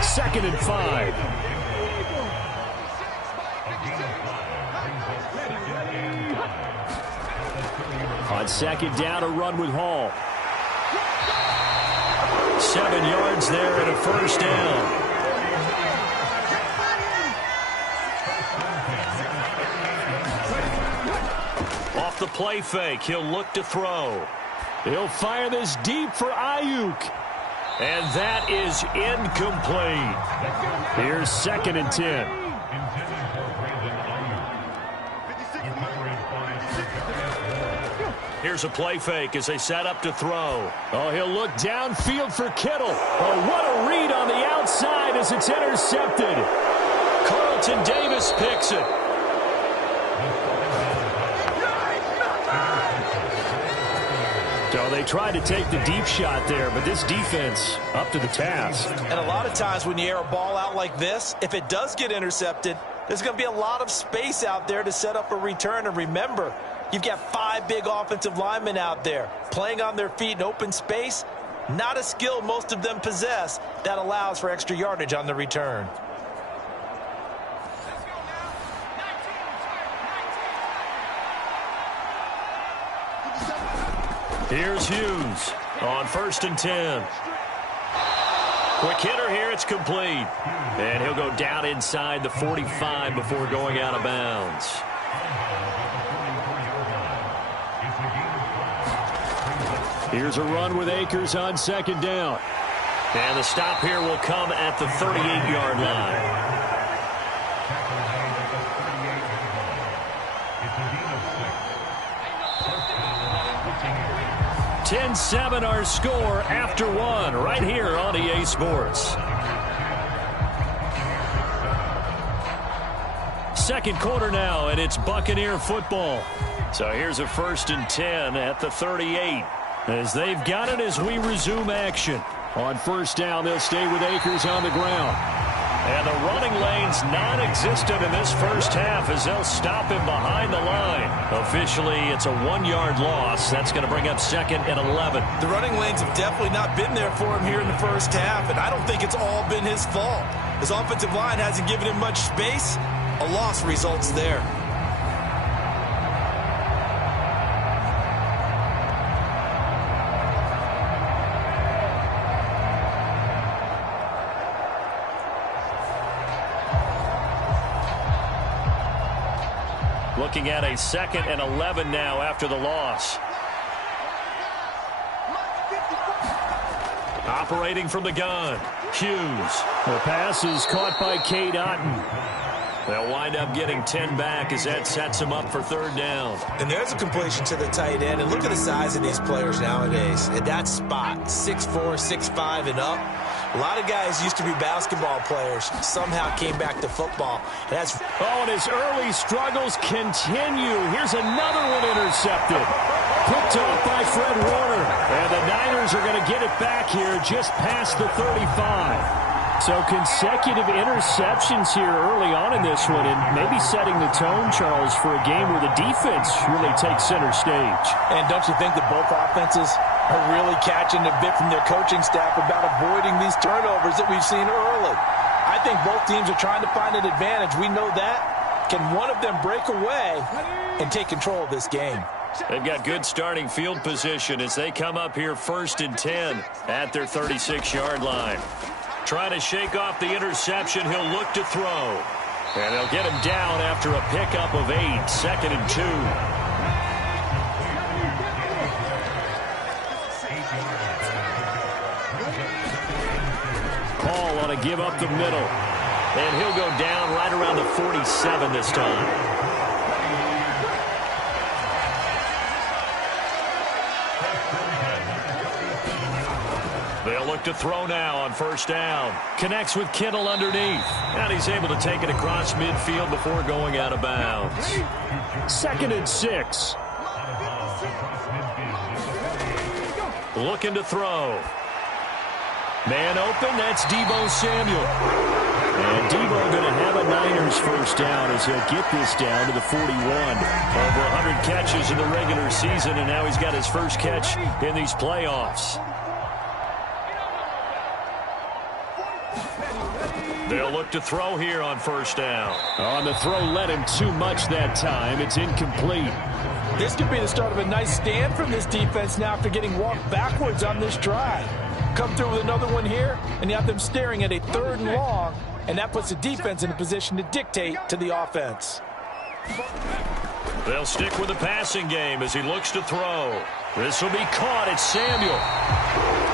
2nd and 5. On 2nd down, a run with Hall. 7 yards there and a 1st down. Off the play fake, he'll look to throw. He'll fire this deep for Ayuk. And that is incomplete. Here's 2nd and 10. Here's a play fake as they set up to throw. Oh, he'll look downfield for Kittle. Oh, what a read on the outside as it's intercepted. Carlton Davis picks it. So they tried to take the deep shot there, but this defense up to the task. And a lot of times when you air a ball out like this, if it does get intercepted, there's going to be a lot of space out there to set up a return. And remember, you've got 5 big offensive linemen out there playing on their feet in open space. Not a skill most of them possess that allows for extra yardage on the return. Here's Hughes on 1st and 10. Quick hitter here, it's complete. And he'll go down inside the 45 before going out of bounds. Here's a run with Akers on second down. And the stop here will come at the 38-yard line. 10-7 our score after one right here on EA Sports. Second quarter now, and it's Buccaneer football. So here's a 1st and 10 at the 38. As they've got it as we resume action. On first down, they'll stay with Akers on the ground. And the running lane's non-existent in this first half as they'll stop him behind the line. Officially, it's a 1-yard loss. That's going to bring up 2nd and 11. The running lanes have definitely not been there for him here in the first half, and I don't think it's all been his fault. His offensive line hasn't given him much space. A loss results there. Looking at a 2nd and 11 now after the loss. Operating from the gun, Hughes. The pass is caught by Cade Otton. They'll wind up getting 10 back as that sets them up for 3rd down. And there's a completion to the tight end. And look at the size of these players nowadays. At that spot, 6'4", 6'5", and up. A lot of guys used to be basketball players, somehow came back to football. And his early struggles continue. Here's another one intercepted. Picked off by Fred Warner. And the Niners are going to get it back here just past the 35. So consecutive interceptions here early on in this one, and maybe setting the tone, Charles, for a game where the defense really takes center stage. And don't you think that both offenses are really catching a bit from their coaching staff about avoiding these turnovers that we've seen early? I think both teams are trying to find an advantage. We know that. Can one of them break away and take control of this game? They've got good starting field position as they come up here 1st and 10 at their 36-yard line. Trying to shake off the interception. He'll look to throw. And they'll get him down after a pickup of 8. 2nd and 2. Paul on a give up the middle. And he'll go down right around the 47 this time. They'll look to throw now on 1st down. Connects with Kittle underneath. And he's able to take it across midfield before going out of bounds. 2nd and 6. Looking to throw. Man open, that's Deebo Samuel. And Deebo going to have a Niners 1st down as he'll get this down to the 41. Over 100 catches in the regular season, and now he's got his first catch in these playoffs. They'll look to throw here on 1st down. On the throw, led him too much that time. It's incomplete. This could be the start of a nice stand from this defense now after getting walked backwards on this drive. Come through with another one here, and you have them staring at a 3rd and long, and that puts the defense in a position to dictate to the offense. They'll stick with the passing game as he looks to throw. This will be caught. It's Samuel.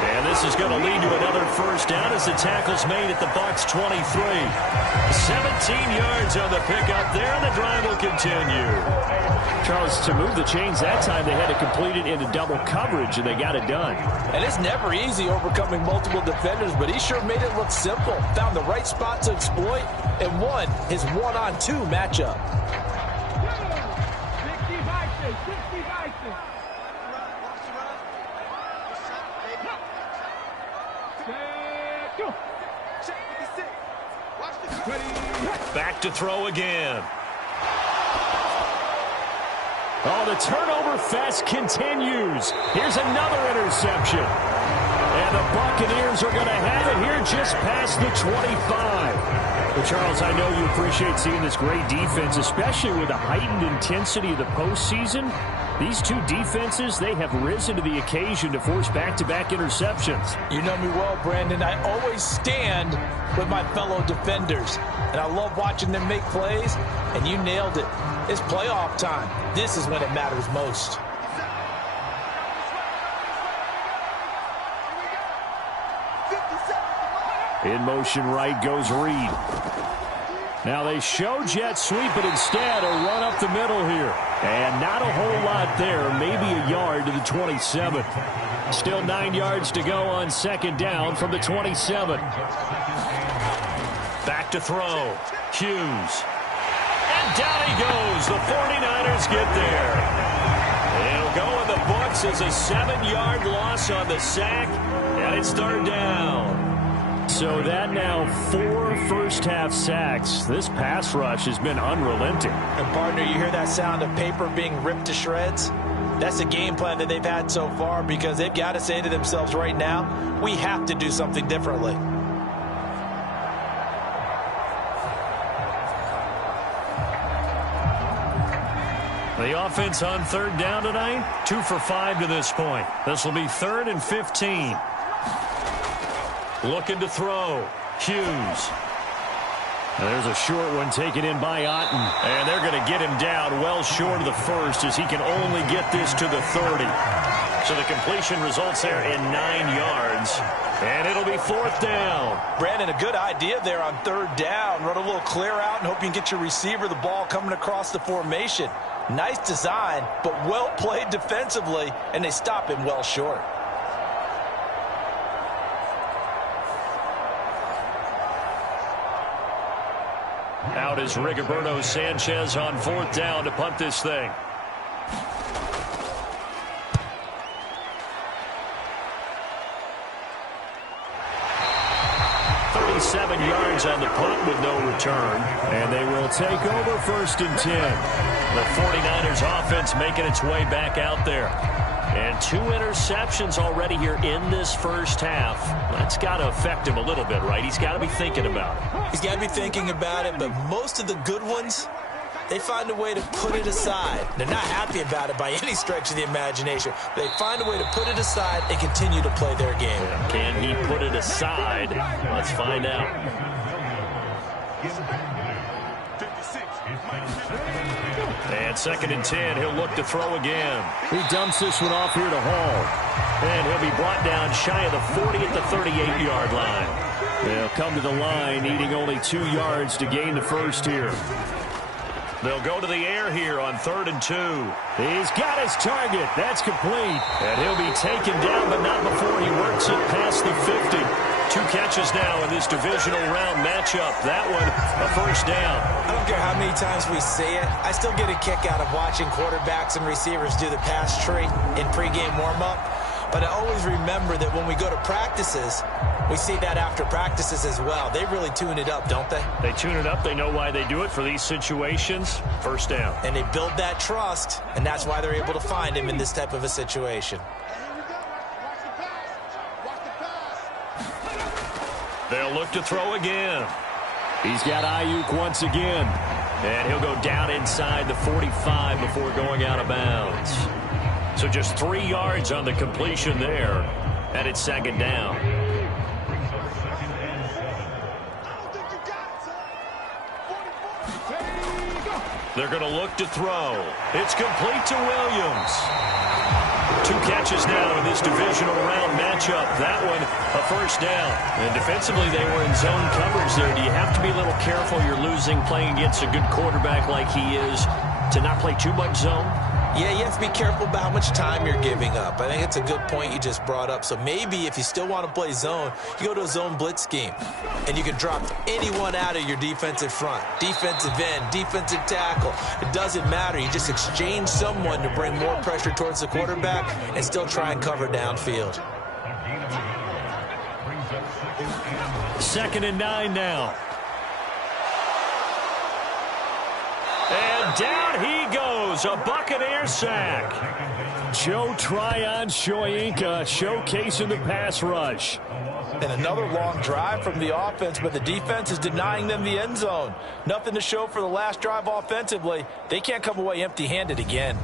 And this is going to lead to another 1st down as the tackle's made at the Bucs 23. 17 yards on the pickup there, and the drive will continue. Charles, to move the chains that time, they had to complete it into double coverage, and they got it done. And it's never easy overcoming multiple defenders, but he sure made it look simple. Found the right spot to exploit and won his 1-on-2 matchup. Back to throw again. Oh, the turnover fest continues. Here's another interception. And the Buccaneers are going to have it here just past the 25. Well, Charles, I know you appreciate seeing this great defense, especially with the heightened intensity of the postseason. These two defenses, they have risen to the occasion to force back-to-back interceptions. You know me well, Brandon. I always stand with my fellow defenders, and I love watching them make plays, and you nailed it. It's playoff time. This is when it matters most. In motion right goes Reed. Now they show jet sweep, but instead a run up the middle here. And not a whole lot there, maybe a yard to the 27. Still 9 yards to go on second down from the 27. Back to throw. Hughes. And down he goes. The 49ers get there. It'll go in the books as a 7-yard loss on the sack, and it's third down. So that now 4 first-half sacks. This pass rush has been unrelenting. And, partner, you hear that sound of paper being ripped to shreds? That's the game plan that they've had so far because they've got to say to themselves right now, we have to do something differently. The offense on third down tonight, 2 for 5 to this point. This will be 3rd and 15. Looking to throw. Hughes. There's a short one taken in by Otten. And they're going to get him down well short of the first as he can only get this to the 30. So the completion results there in 9 yards. And it'll be 4th down. Brandon, a good idea there on third down. Run a little clear out and hope you can get your receiver the ball coming across the formation. Nice design, but well played defensively, and they stop him well short. Out is Rigoberto Sanchez on 4th down to punt this thing. Seven yards on the punt with no return. And they will take over 1st and 10. The 49ers offense making its way back out there. And 2 interceptions already here in this first half. That's got to affect him a little bit, right? He's got to be thinking about it. He's got to be thinking about it, but most of the good ones, they find a way to put it aside. They're not happy about it by any stretch of the imagination. They find a way to put it aside and continue to play their game. Can he put it aside? Let's find out. And 2nd and 10, he'll look to throw again. He dumps this one off here to Hall. And he'll be brought down shy of the 40 at the 38-yard line. They'll come to the line, needing only 2 yards to gain the first here. They'll go to the air here on 3rd and 2. He's got his target. That's complete. And he'll be taken down, but not before he works it past the 50. 2 catches now in this divisional round matchup. That one, a first down. I don't care how many times we say it. I still get a kick out of watching quarterbacks and receivers do the pass tree in pregame warm-up. But I always remember that when we go to practices, we see that after practices as well. They really tune it up, don't they? They tune it up. They know why they do it for these situations. First down. And they build that trust, and that's why they're able to find him in this type of a situation. They'll look to throw again. He's got Ayuk once again. And he'll go down inside the 45 before going out of bounds. So just 3 yards on the completion there. And it's 2nd down. They're going to look to throw. It's complete to Williams. 2 catches now in this divisional round matchup. That one, a first down. And defensively, they were in zone coverage there. Do you have to be a little careful? You're losing playing against a good quarterback like he is to not play too much zone? Yeah, you have to be careful about how much time you're giving up. I think it's a good point you just brought up. So maybe if you still want to play zone, you go to a zone blitz scheme. And you can drop anyone out of your defensive front. Defensive end, defensive tackle. It doesn't matter. You just exchange someone to bring more pressure towards the quarterback and still try and cover downfield. 2nd and 9 now. And down he goes, a Buccaneer sack. Joe Tryon-Shoyinka showcasing the pass rush. And another long drive from the offense, but the defense is denying them the end zone. Nothing to show for the last drive offensively. They can't come away empty-handed again.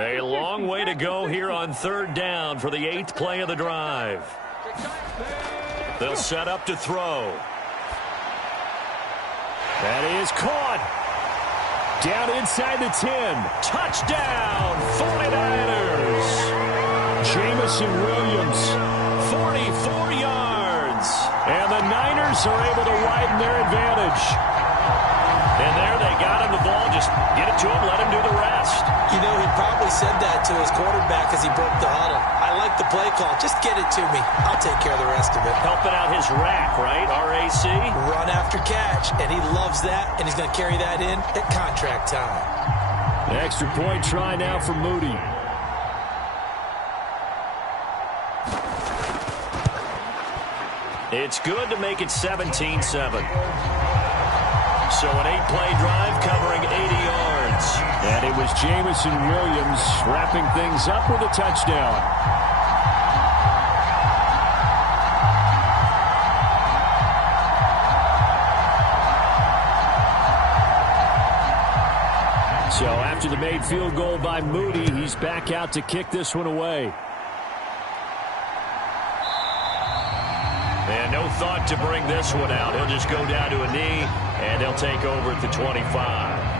A long way to go here on 3rd down for the 8th play of the drive. They'll set up to throw. That is caught. Down inside the 10. Touchdown, 49ers. Jamison Williams, 44 yards. And the Niners are able to widen their advantage. And there they got him the ball. Just get it to him, let him do the rest. You know, he probably said that to his quarterback as he broke the huddle. I like the play call. Just get it to me. I'll take care of the rest of it. Helping out his rack, right? RAC. Run after catch, and he loves that, and he's going to carry that in at contract time. The extra point try now for Moody. It's good to make it 17-7. So an 8-play drive covering 80 yards. And it was Jamison Williams wrapping things up with a touchdown. So after the made field goal by Moody, he's back out to kick this one away. And no thought to bring this one out. He'll just go down to a knee, and they'll take over at the 25.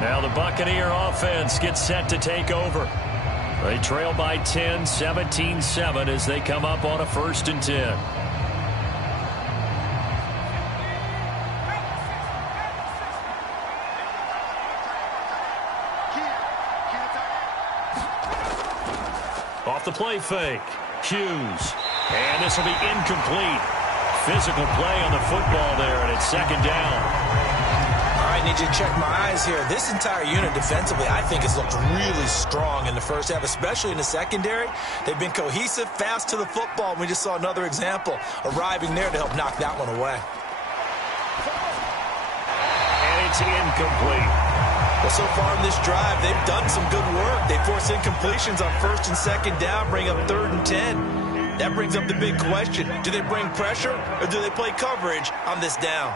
Now the Buccaneer offense gets set to take over. They trail by 10, 17-7 as they come up on a 1st and 10. Off the play fake. Hughes. And this will be incomplete. Physical play on the football there, and it's 2nd down. All right, need you to check my eyes here. This entire unit defensively, I think, has looked really strong in the first half, especially in the secondary. They've been cohesive, fast to the football, and we just saw another example arriving there to help knock that one away. And it's incomplete. Well, so far in this drive, they've done some good work. They force incompletions on 1st and 2nd down, bring up 3rd and 10. That brings up the big question. Do they bring pressure or do they play coverage on this down?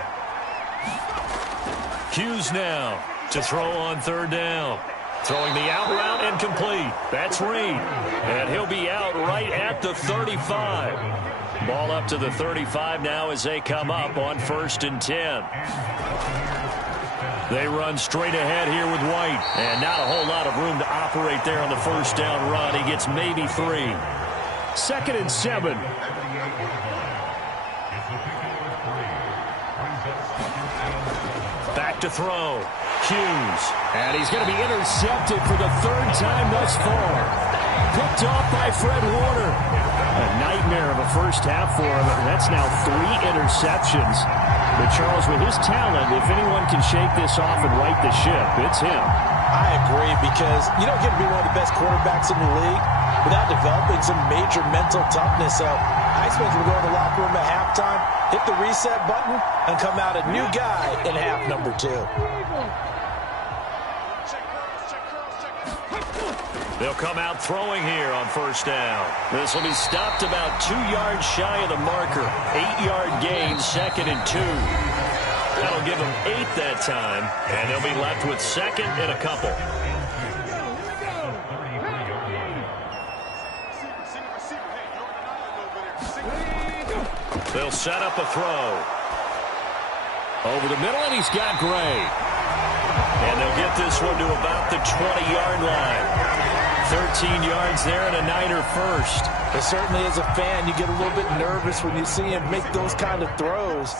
Hughes now to throw on 3rd down. Throwing the out route incomplete. That's Reed. And he'll be out right at the 35. Ball up to the 35 now as they come up on 1st and 10. They run straight ahead here with White. And not a whole lot of room to operate there on the 1st down run. He gets maybe 3. 2nd and 7. Back to throw. Hughes. And he's going to be intercepted for the 3rd time thus far. Picked off by Fred Warner. A nightmare of a first half for him. That's now 3 interceptions. But Charles, with his talent, if anyone can shake this off and right the ship, it's him. I agree, because you don't get to be one of the best quarterbacks in the league without developing some major mental toughness. So I expect him to go to the locker room at halftime, hit the reset button, and come out a new guy in half number 2. They'll come out throwing here on 1st down. This will be stopped about 2 yards shy of the marker. 8-yard gain, 2nd and 2. That'll give them 8 that time, and they'll be left with 2nd and a couple. They'll set up a throw. Over the middle, and he's got Gray. And they'll get this one to about the 20-yard line. 13 yards there and a Niner first. But certainly as a fan, you get a little bit nervous when you see him make those kind of throws.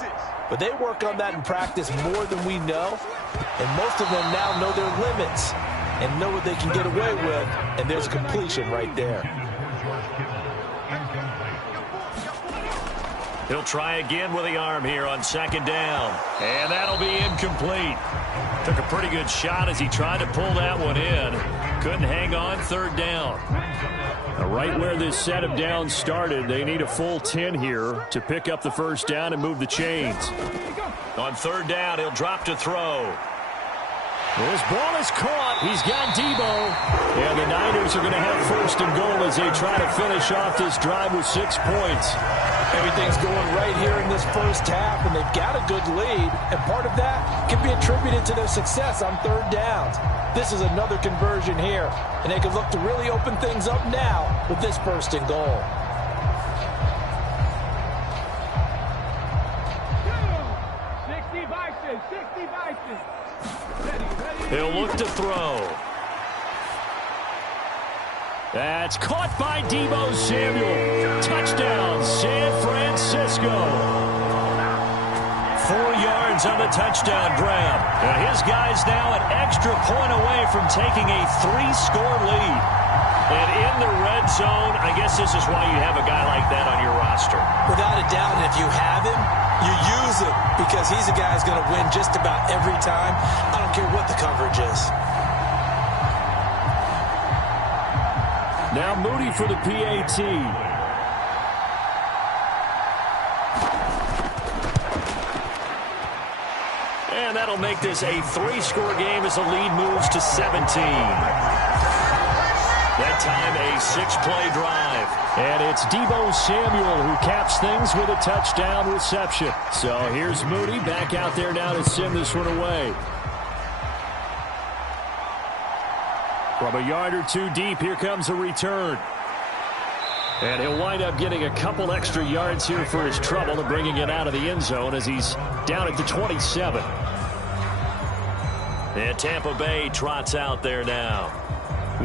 But they work on that in practice more than we know. And most of them now know their limits and know what they can get away with. And there's a completion right there. He'll try again with the arm here on 2nd down. And that'll be incomplete. Took a pretty good shot as he tried to pull that one in. Couldn't hang on 3rd down. Now, right where this set of downs started, they need a full 10 here to pick up the 1st down and move the chains. On 3rd down, he'll drop to throw. This ball is caught. He's got Debo. And the Niners are going to have 1st and goal as they try to finish off this drive with 6 points. Everything's going right here in this first half, and they've got a good lead. And part of that can be attributed to their success on 3rd downs. This is another conversion here, and they can look to really open things up now with this 1st and goal. He'll look to throw. That's caught by Deebo Samuel. Touchdown, San Francisco. 4 yards on the touchdown grab. And his guys now an extra point away from taking a 3-score lead. And in the red zone, I guess this is why you have a guy like that on your roster. Without a doubt, and if you have him, you use him because he's a guy who's going to win just about every time. I don't care what the coverage is. Now Moody for the PAT. And that'll make this a 3-score game as the lead moves to 17. That time a 6-play drive. And it's Deebo Samuel who caps things with a touchdown reception. So here's Moody back out there now to send this one away. From a yard or two deep, here comes a return. And he'll wind up getting a couple extra yards here for his trouble and bringing it out of the end zone as he's down at the 27. And Tampa Bay trots out there now.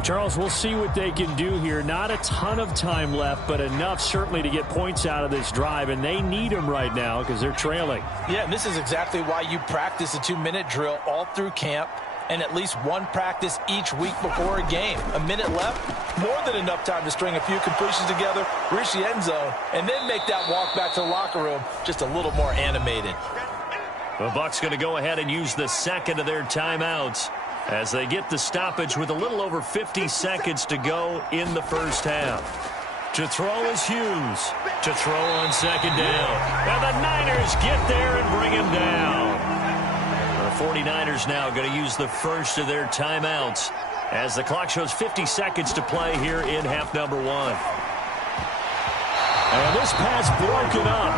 Charles, we'll see what they can do here. Not a ton of time left, but enough certainly to get points out of this drive, and they need them right now because they're trailing. Yeah, and this is exactly why you practice a 2-minute drill all through camp and at least one practice each week before a game. A minute left, more than enough time to string a few completions together, reach the end zone, and then make that walk back to the locker room just a little more animated. The Bucs going to go ahead and use the second of their timeouts as they get the stoppage with a little over 50 seconds to go in the first half. To throw is Hughes. To throw on second down. And the Niners get there and bring him down. The 49ers now going to use the first of their timeouts as the clock shows 50 seconds to play here in half number 1. And this pass broken up.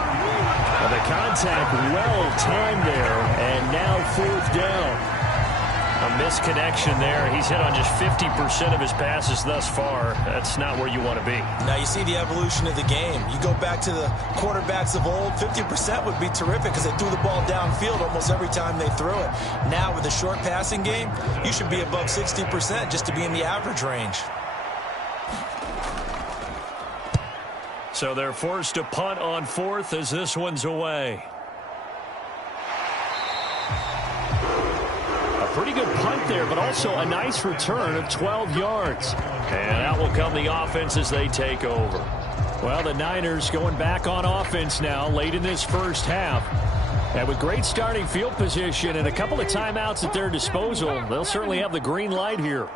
And the contact well timed there, and now 4th down. A misconnection there. He's hit on just 50% of his passes thus far. That's not where you want to be. Now you see the evolution of the game. You go back to the quarterbacks of old, 50% would be terrific because they threw the ball downfield almost every time they threw it. Now with the short passing game, you should be above 60% just to be in the average range. So they're forced to punt on 4th as this one's away. A pretty good punt there, but also a nice return of 12 yards. And out will come the offense as they take over. Well, the Niners going back on offense now late in this first half. And with great starting field position and a couple of timeouts at their disposal, they'll certainly have the green light here.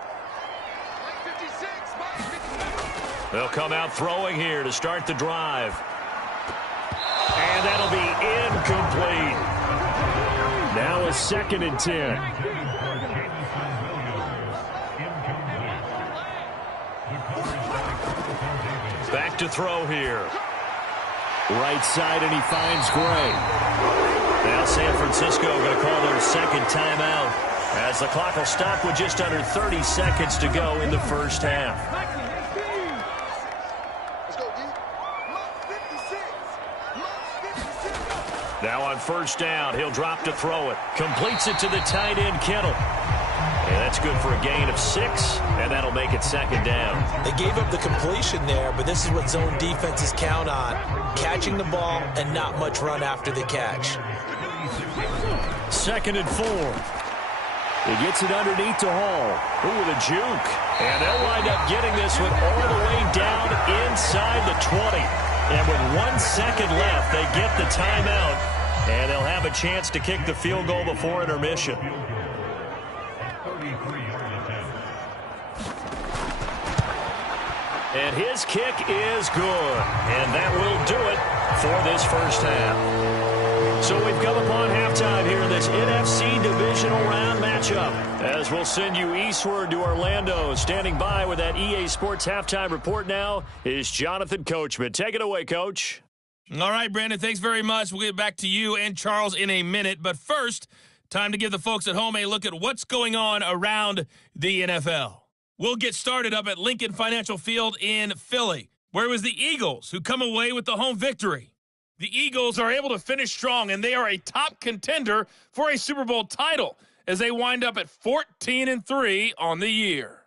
They'll come out throwing here to start the drive. And that'll be incomplete. Now a 2nd and 10. Back to throw here. Right side, and he finds Gray. Now San Francisco going to call their second timeout as the clock will stop with just under 30 seconds to go in the first half. Now on first down, he'll drop to throw it. Completes it to the tight end, Kittle. And that's good for a gain of 6, and that'll make it 2nd down. They gave up the completion there, but this is what zone defenses count on. Catching the ball and not much run after the catch. 2nd and 4. He gets it underneath to Hall. Ooh, with a juke. And they'll wind up getting this one all the way down inside the 20. And with 1 second left, they get the timeout, and they'll have a chance to kick the field goal before intermission. And his kick is good, and that will do it for this first half. So we've come upon halftime here in this NFC divisional round matchup. As we'll send you eastward to Orlando. Standing by with that EA Sports halftime report now is Jonathan Coachman. Take it away, Coach. All right, Brandon, thanks very much. We'll get back to you and Charles in a minute. But first, time to give the folks at home a look at what's going on around the NFL. We'll get started up at Lincoln Financial Field in Philly, where it was the Eagles who come away with the home victory. The Eagles are able to finish strong, and they are a top contender for a Super Bowl title as they wind up at 14-3 on the year.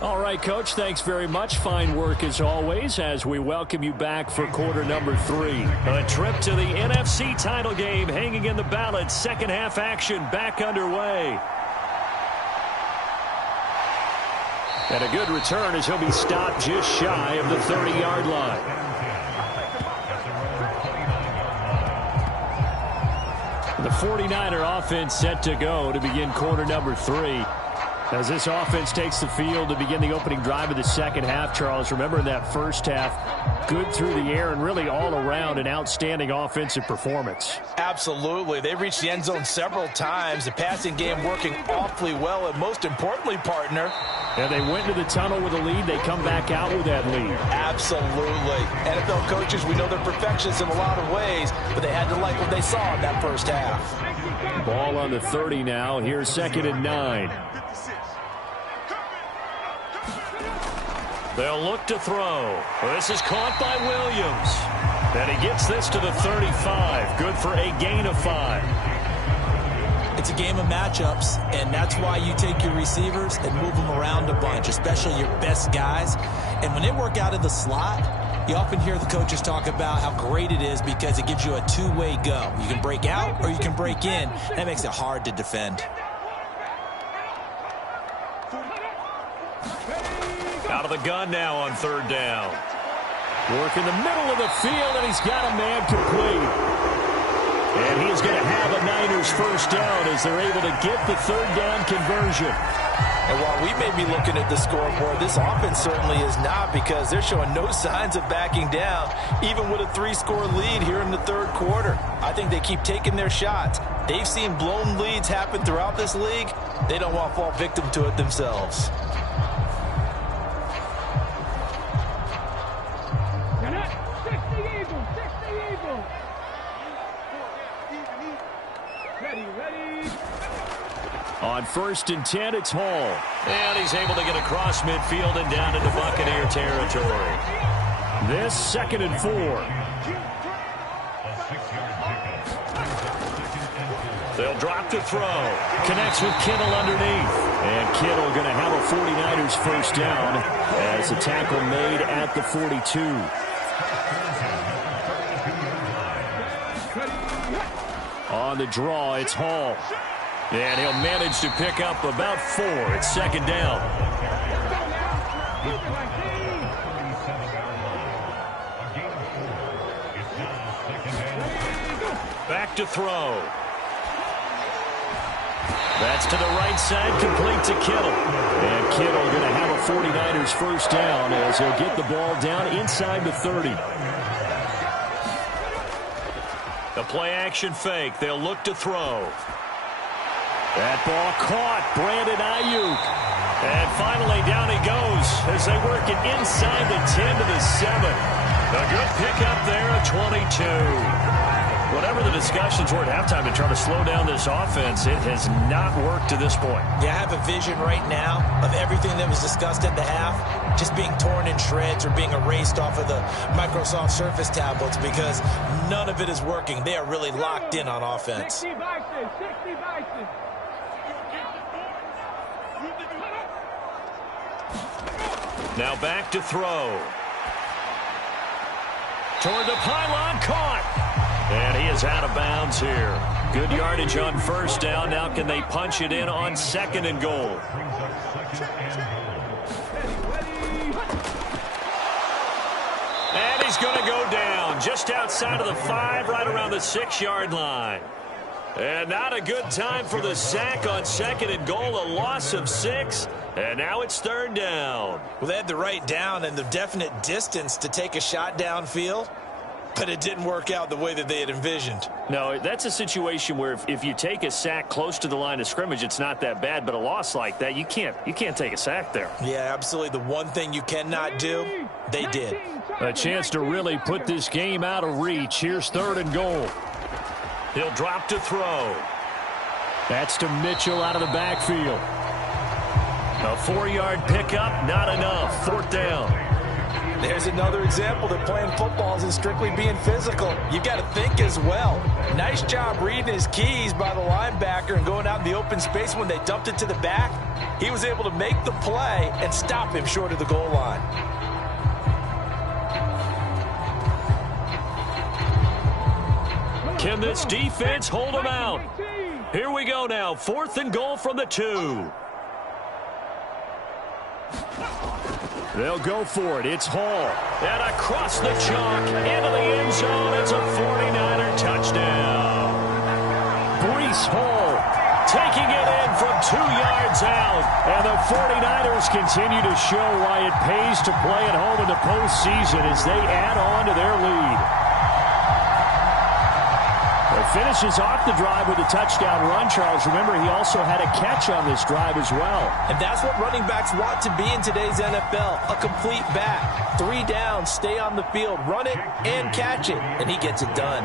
All right, Coach, thanks very much. Fine work as always as we welcome you back for quarter number 3. A trip to the NFC title game hanging in the balance. Second half action back underway. And a good return as he'll be stopped just shy of the 30-yard line. The 49er offense set to go to begin quarter number 3. As this offense takes the field to begin the opening drive of the second half, Charles, remember in that first half, good through the air and really all around an outstanding offensive performance. Absolutely. They reached the end zone several times. The passing game working awfully well, and most importantly, partner. And they went into the tunnel with a lead. They come back out with that lead. Absolutely. NFL coaches, we know they're perfectionists in a lot of ways, but they had to like what they saw in that first half. Ball on the 30 now. Here's 2nd and 9. They'll look to throw. This is caught by Williams. And he gets this to the 35. Good for a gain of 5. It's a game of matchups, and that's why you take your receivers and move them around a bunch, especially your best guys. And when they work out of the slot, you often hear the coaches talk about how great it is because it gives you a two-way go. You can break out or you can break in. That makes it hard to defend. Out of the gun now on 3rd down. Work in the middle of the field, and he's got a man complete. And he's going to have a Niners first down as they're able to get the 3rd down conversion. And while we may be looking at the scoreboard, this offense certainly is not, because they're showing no signs of backing down, even with a 3-score lead here in the 3rd quarter. I think they keep taking their shots. They've seen blown leads happen throughout this league. They don't want to fall victim to it themselves. On 1st and 10, it's Hall. And he's able to get across midfield and down into Buccaneer territory. This 2nd and 4. They'll drop to throw. Connects with Kittle underneath. And Kittle going to have a 49ers first down as the tackle made at the 42. On the draw, it's Hall. And he'll manage to pick up about 4. It's 2nd down. Back to throw. That's to the right side, complete to Kittle. And Kittle going to have a 49ers first down as he'll get the ball down inside the 30. The play action fake. They'll look to throw. That ball caught. Brandon Ayuk. And finally down he goes as they work it inside the 10 to the 7. A good pickup there at 22. Whatever the discussions were at halftime to try to slow down this offense, it has not worked to this point. Yeah, I have a vision right now of everything that was discussed at the half just being torn in shreds or being erased off of the Microsoft Surface tablets, because none of it is working. They are really locked in on offense. 60 Bison, 60 Bison. Now back to throw. Toward the pylon, caught. And he is out of bounds here. Good yardage on 1st down. Now can they punch it in on 2nd and goal? And he's going to go down just outside of the 5, right around the 6-yard line. And not a good time for the sack on 2nd and goal. A loss of 6. And now it's 3rd down. Well, they had the right down and the definite distance to take a shot downfield, but it didn't work out the way that they had envisioned. No, that's a situation where if you take a sack close to the line of scrimmage, it's not that bad. But a loss like that, you can't take a sack there. Yeah, absolutely. The one thing you cannot do, they did. A chance to really put this game out of reach. Here's 3rd and goal. He'll drop to throw. That's to Mitchell out of the backfield. A 4-yard pickup, not enough. Fourth down. There's another example that playing football isn't strictly being physical. You've got to think as well. Nice job reading his keys by the linebacker and going out in the open space when they dumped it to the back. He was able to make the play and stop him short of the goal line. Can this defense hold them out? Here we go now. 4th and goal from the 2. They'll go for it. It's Hall. And across the chalk into the end zone. It's a 49er touchdown. Breece Hall Taking it in from 2 yards out. And the 49ers continue to show why it pays to play at home in the postseason as they add on to their lead. Finishes off the drive with a touchdown run, Charles. Remember, he also had a catch on this drive as well. And that's what running backs want to be in today's NFL, a complete back. 3 down, stay on the field, run it and catch it, and he gets it done.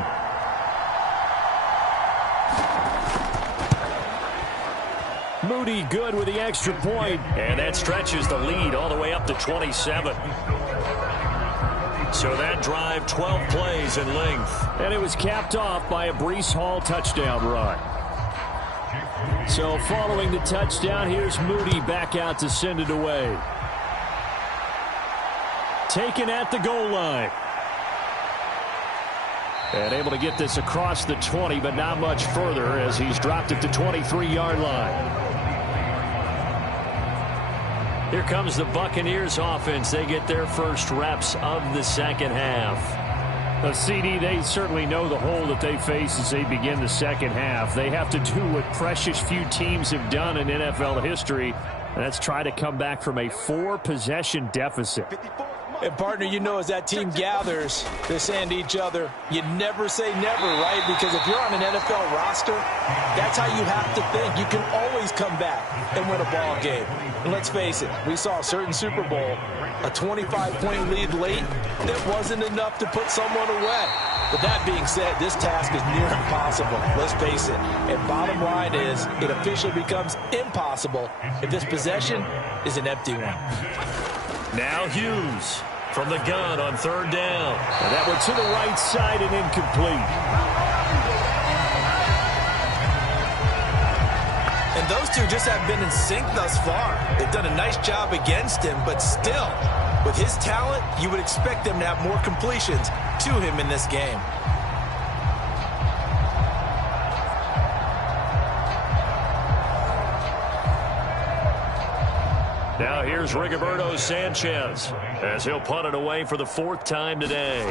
Moody good with the extra point. And that stretches the lead all the way up to 27. So that drive, 12 plays in length. And it was capped off by a Breece Hall touchdown run. So following the touchdown, here's Moody back out to send it away. Taken at the goal line. And able to get this across the 20, but not much further as he's dropped it to 23-yard line. Here comes the Buccaneers offense. They get their first reps of the second half. CD, they certainly know the hole that they face as they begin the second half. They have to do what precious few teams have done in NFL history, and that's try to come back from a 4-possession deficit. And, partner, you know as that team gathers, they're saying to each other, you never say never, right? Because if you're on an NFL roster, that's how you have to think. You can always come back and win a ball game. And let's face it, we saw a certain Super Bowl, a 25-point lead late that wasn't enough to put someone away. But that being said, this task is near impossible. Let's face it. And bottom line is, it officially becomes impossible if this possession is an empty one. Now Hughes from the gun on 3rd down. And that one to the right side and incomplete. And those two just have been in sync thus far. They've done a nice job against him, but still, with his talent, you would expect them to have more completions to him in this game. Now here's Rigoberto Sanchez as he'll punt it away for the 4th time today.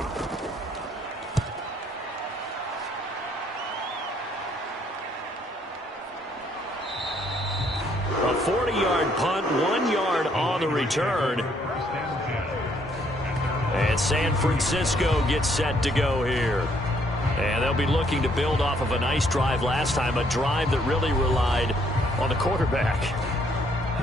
A 40-yard punt, 1 yard on the return. And San Francisco gets set to go here. And they'll be looking to build off of a nice drive last time, a drive that really relied on the quarterback.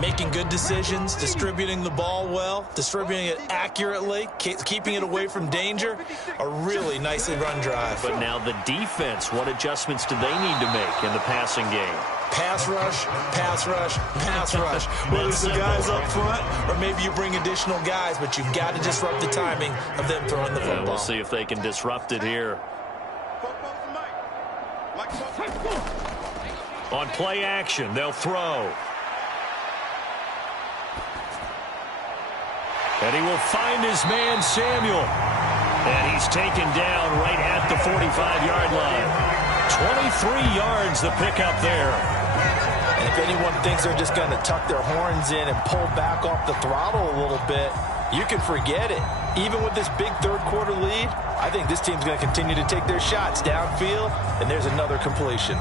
Making good decisions, distributing the ball well, distributing it accurately, keeping it away from danger. A really nicely run drive. But now the defense, what adjustments do they need to make in the passing game? Pass rush, pass rush, pass rush. Whether it's the guys up front or maybe you bring additional guys, but you've got to disrupt the timing of them throwing the football. We'll see if they can disrupt it here. On play action, they'll throw. And he will find his man, Samuel. And he's taken down right at the 45-yard line. 23 yards the pickup there. And if anyone thinks they're just going to tuck their horns in and pull back off the throttle a little bit, you can forget it. Even with this big third-quarter lead, I think this team's going to continue to take their shots downfield, and there's another completion.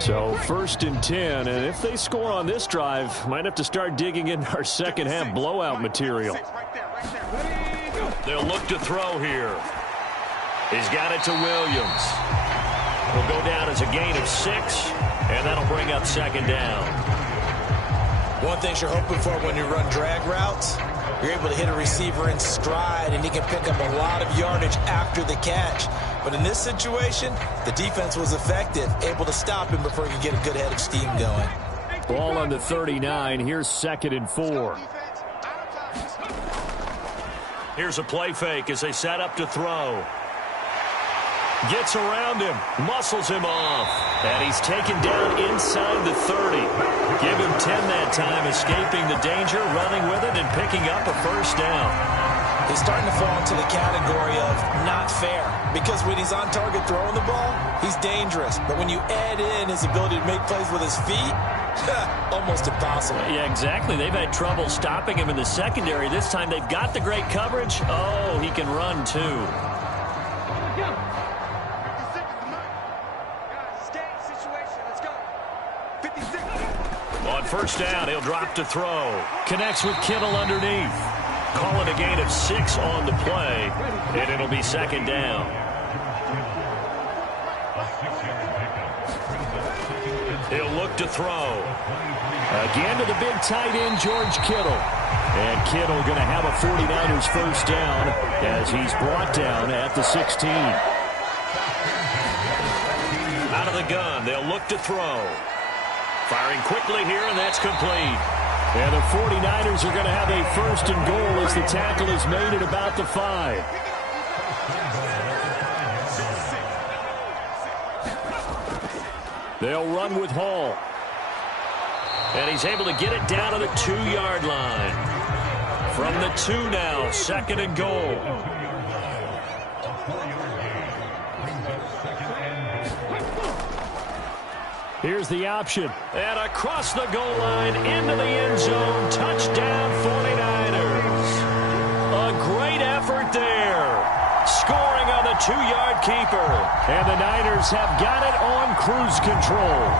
So 1st and 10, and if they score on this drive, might have to start digging in our second half blowout material. They'll look to throw here. He's got it to Williams. Will go down as a gain of 6, and that'll bring up 2nd down. One thing you're hoping for when you run drag routes, You're able to hit a receiver in stride, and he can pick up a lot of yardage after the catch. But in this situation, the defense was effective, able to stop him before he could get a good head of steam going. Ball on the 39. Here's 2nd and 4. Here's a play fake as they set up to throw. Gets around him, muscles him off, and he's taken down inside the 30. Give him 10 that time, escaping the danger, running with it, and picking up a first down. He's starting to fall into the category of not fair, because when he's on target throwing the ball, he's dangerous. But when you add in his ability to make plays with his feet, almost impossible. Yeah, exactly. They've had trouble stopping him in the secondary. This time they've got the great coverage. Oh, he can run too. On first down, he'll drop to throw. Connects with Kittle underneath. Call it a gain of 6 on the play, and it'll be 2nd down. He'll look to throw. Again to the big tight end, George Kittle. And Kittle going to have a 49ers first down as he's brought down at the 16. Out of the gun, they'll look to throw. Firing quickly here, and that's complete. And the 49ers are going to have a 1st and goal as the tackle is made at about the 5. They'll run with Hall. And he's able to get it down to the 2-yard line. From the 2 now, 2nd and goal. Here's the option. And across the goal line, into the end zone. Touchdown, 49ers. A great effort there. Scoring on the 2-yard keeper. And the Niners have got it on cruise control.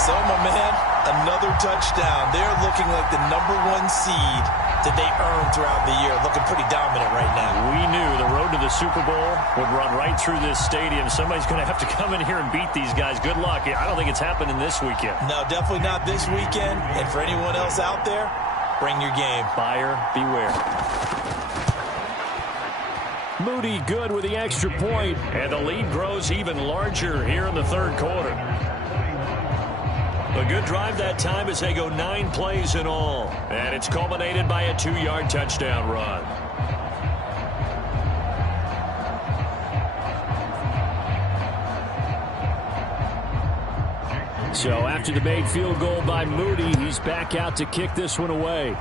So, my man, another touchdown. They're looking like the #1 seed that they earned throughout the year. Looking pretty dominant right now. We knew the road to the Super Bowl would run right through this stadium. Somebody's going to have to come in here and beat these guys. Good luck. I don't think it's happening this weekend. No, definitely not this weekend. And for anyone else out there, bring your game. Buyer beware. Moody good with the extra point. And the lead grows even larger here in the 3rd quarter. A good drive that time as they go 9 plays in all. And it's culminated by a 2-yard touchdown run. So after the made field goal by Moody, he's back out to kick this one away.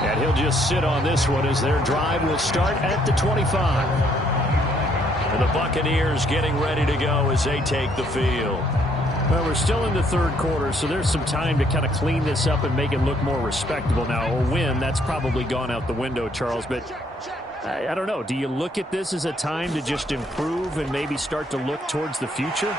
And he'll just sit on this one as their drive will start at the 25. And the Buccaneers getting ready to go as they take the field. Well, we're still in the 3rd quarter, so there's some time to kind of clean this up and make it look more respectable. Now, a win, that's probably gone out the window, Charles, but I don't know. Do you look at this as a time to just improve and maybe start to look towards the future?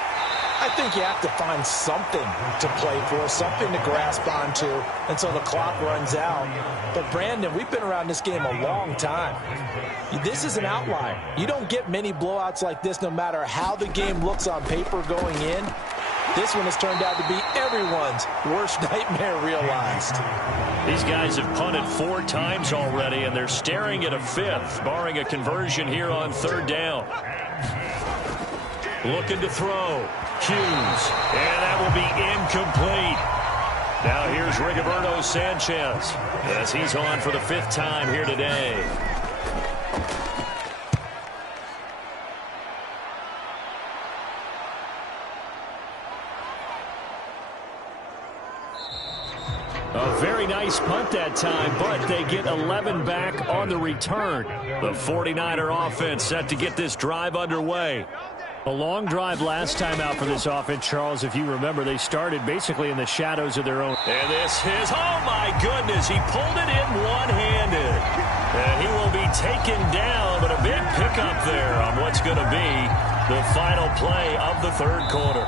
I think you have to find something to play for, something to grasp onto until the clock runs out. But, Brandon, we've been around this game a long time. This is an outlier. You don't get many blowouts like this no matter how the game looks on paper going in. This one has turned out to be everyone's worst nightmare realized. These guys have punted 4 times already, and they're staring at a 5th, barring a conversion here on 3rd down. Looking to throw. Hughes, and that will be incomplete. Now here's Rigoberto Sanchez as he's on for the 5th time here today. A very nice punt that time, but they get 11 back on the return. The 49er offense set to get this drive underway. A long drive last time out for this offense, Charles. If you remember, they started basically in the shadows of their own. And this is, oh my goodness, he pulled it in one-handed. And he will be taken down, but a big pickup there on what's going to be the final play of the 3rd quarter.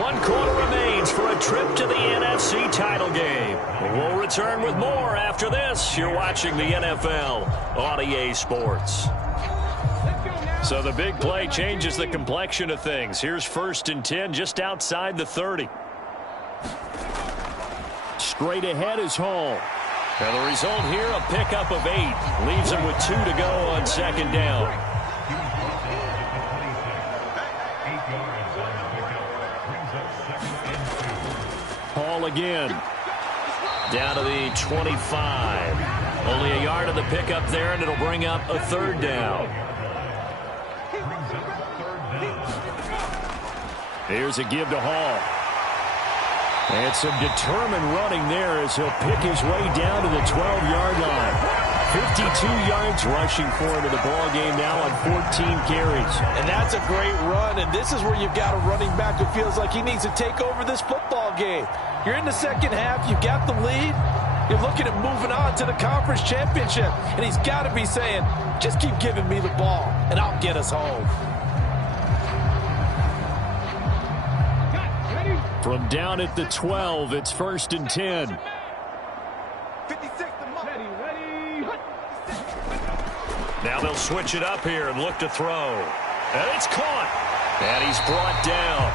1 quarter remains for a trip to the NFC title game. We'll return with more after this. You're watching the NFL on EA Sports. So the big play changes the complexion of things. Here's 1st and 10 just outside the 30. straight ahead is Hall. And the result here, a pickup of 8. Leaves him with 2 to go on second down. Hall again. Down to the 25. Only a yard of the pickup there, and it'll bring up a 3rd down. Here's a give to Hall. And some determined running there as he'll pick his way down to the 12-yard line. 52 yards rushing for him in the ball game now on 14 carries. And that's a great run, and this is where you've got a running back who feels like he needs to take over this football game. You're in the second half, you've got the lead, you're looking at moving on to the conference championship, and he's got to be saying, just keep giving me the ball, and I'll get us home. From down at the 12, it's 1st and 10. Now they'll switch it up here and look to throw. And it's caught. And he's brought down.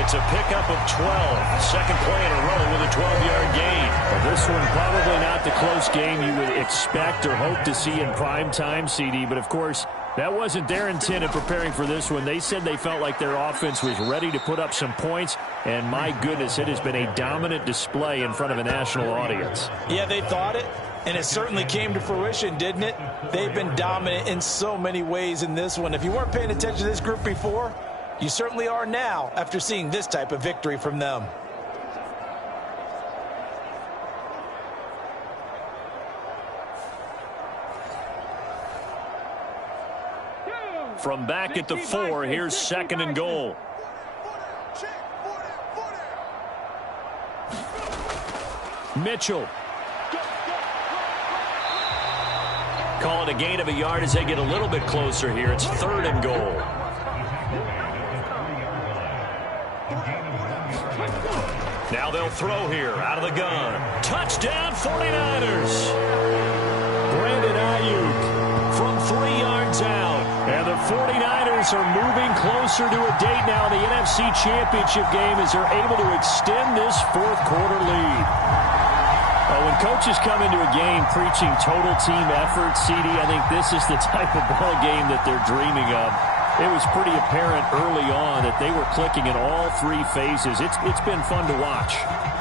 It's a pickup of 12. Second play in a row with a 12-yard gain. Well, this one probably not the close game you would expect or hope to see in prime time, CD. But, of course, that wasn't their intent in preparing for this one. They said they felt like their offense was ready to put up some points. And, my goodness, it has been a dominant display in front of a national audience. Yeah, they thought it. And it certainly came to fruition, didn't it? They've been dominant in so many ways in this one. If you weren't paying attention to this group before, you certainly are now after seeing this type of victory from them. From back at the 4, here's 2nd and goal. Mitchell. Call it a gain of a yard as they get a little bit closer here. It's 3rd and goal. Now they'll throw here out of the gun. Touchdown 49ers. Brandon Ayuk from 3 yards out. And the 49ers are moving closer to a date now in the NFC Championship game as they're able to extend this 4th quarter lead. When coaches come into a game preaching total team effort, CD, I think this is the type of ball game that they're dreaming of. It was pretty apparent early on that they were clicking in all 3 phases. It's been fun to watch.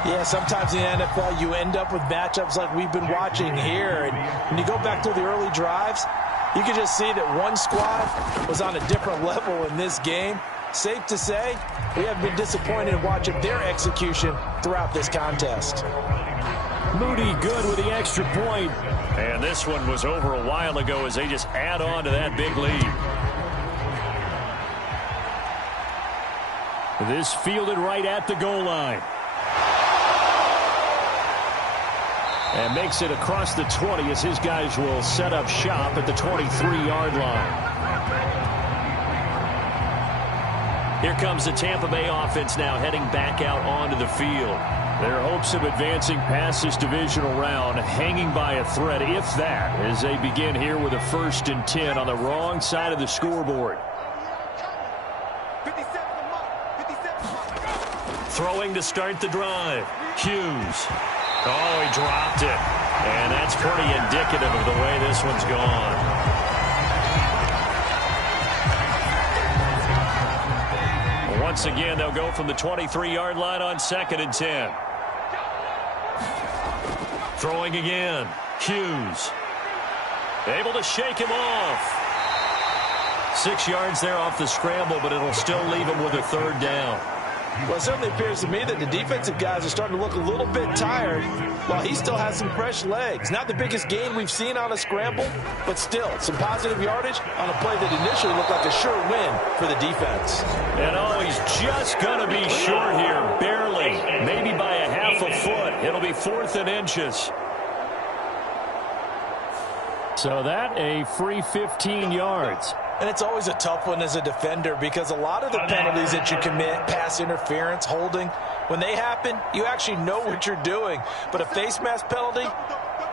Yeah, sometimes in the NFL you end up with matchups like we've been watching here. And when you go back to the early drives, you can just see that one squad was on a different level in this game. Safe to say, we haven't been disappointed in watching their execution throughout this contest. Moody good with the extra point. And this one was over a while ago as they just add on to that big lead. This fielded right at the goal line. And makes it across the 20 as his guys will set up shop at the 23-yard line. Here comes the Tampa Bay offense now heading back out onto the field. Their hopes of advancing past this divisional round hanging by a thread, if that, as they begin here with a 1st and 10 on the wrong side of the scoreboard. Throwing to start the drive. Hughes. Oh, he dropped it. And that's pretty indicative of the way this one's gone. Once again, they'll go from the 23-yard line on 2nd and 10. Throwing again. Hughes. Able to shake him off. 6 yards there off the scramble, but it'll still leave him with a 3rd down. Well, it certainly appears to me that the defensive guys are starting to look a little bit tired while he still has some fresh legs. Not the biggest gain we've seen on a scramble, but still some positive yardage on a play that initially looked like a sure win for the defense. And oh, he's just going to be short here, barely, maybe by a half a foot. It'll be 4th and inches. So that a free 15 yards. And it's always a tough one as a defender because a lot of the penalties that you commit, pass interference, holding, when they happen, you actually know what you're doing. But a face mask penalty,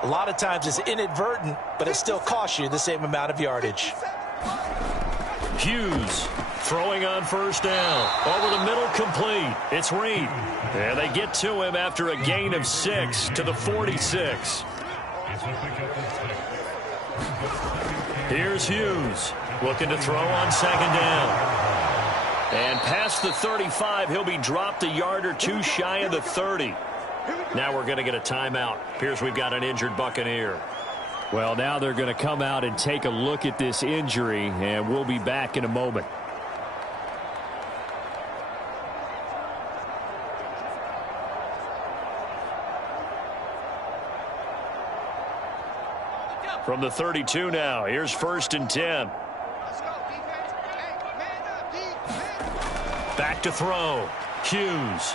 a lot of times it's inadvertent, but it still costs you the same amount of yardage. Hughes throwing on first down. Over the middle, complete. It's Reed. And they get to him after a gain of 6 to the 46. Here's Hughes looking to throw on second down. And past the 35, he'll be dropped a yard or two shy of the 30. Now we're going to get a timeout. Appears we've got an injured Buccaneer. Well, now they're going to come out and take a look at this injury, and we'll be back in a moment. From the 32 now, here's 1st and 10. Back to throw. Hughes.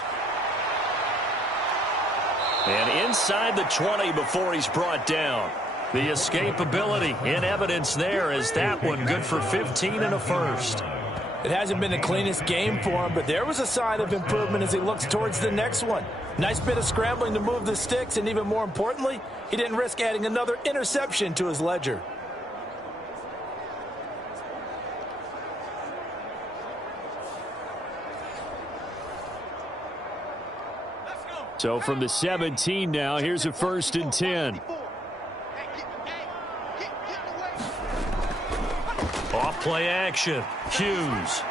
And inside the 20 before he's brought down. The escapability in evidence there as that one good for 15 and a first. It hasn't been the cleanest game for him, but there was a sign of improvement as he looks towards the next one. Nice bit of scrambling to move the sticks, and even more importantly, he didn't risk adding another interception to his ledger. So from the 17 now, here's a 1st and 10. Off play action. Hughes.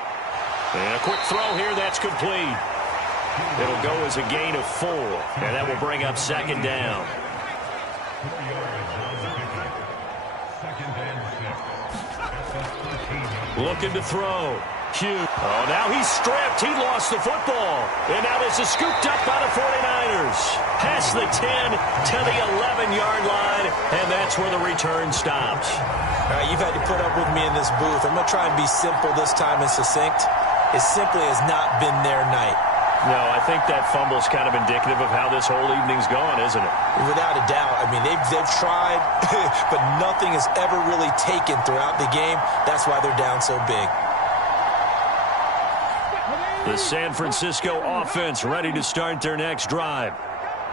And a quick throw here. That's complete. It'll go as a gain of 4. And that will bring up second down. Looking to throw. Hughes. Oh, now he's stripped. He lost the football. And now this is scooped up by the 49ers. Past the 10 to the 11-yard line. And that's where the return stops. All right, you've had to put up with me in this booth. I'm going to try and be simple this time and succinct. It simply has not been their night. No, I think that fumble's kind of indicative of how this whole evening's gone, isn't it? Without a doubt. I mean, they've tried, but nothing has ever really taken throughout the game. That's why they're down so big. The San Francisco offense ready to start their next drive.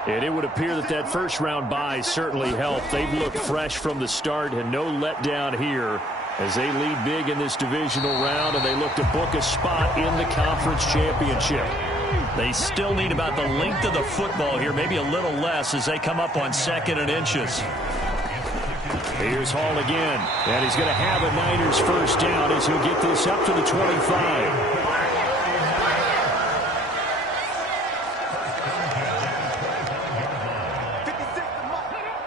And it would appear that that first-round bye certainly helped. They've looked fresh from the start and no letdown here as they lead big in this divisional round, and they look to book a spot in the conference championship. They still need about the length of the football here, maybe a little less as they come up on 2nd and inches. Here's Hall again, and he's going to have a Niners first down as he'll get this up to the 25.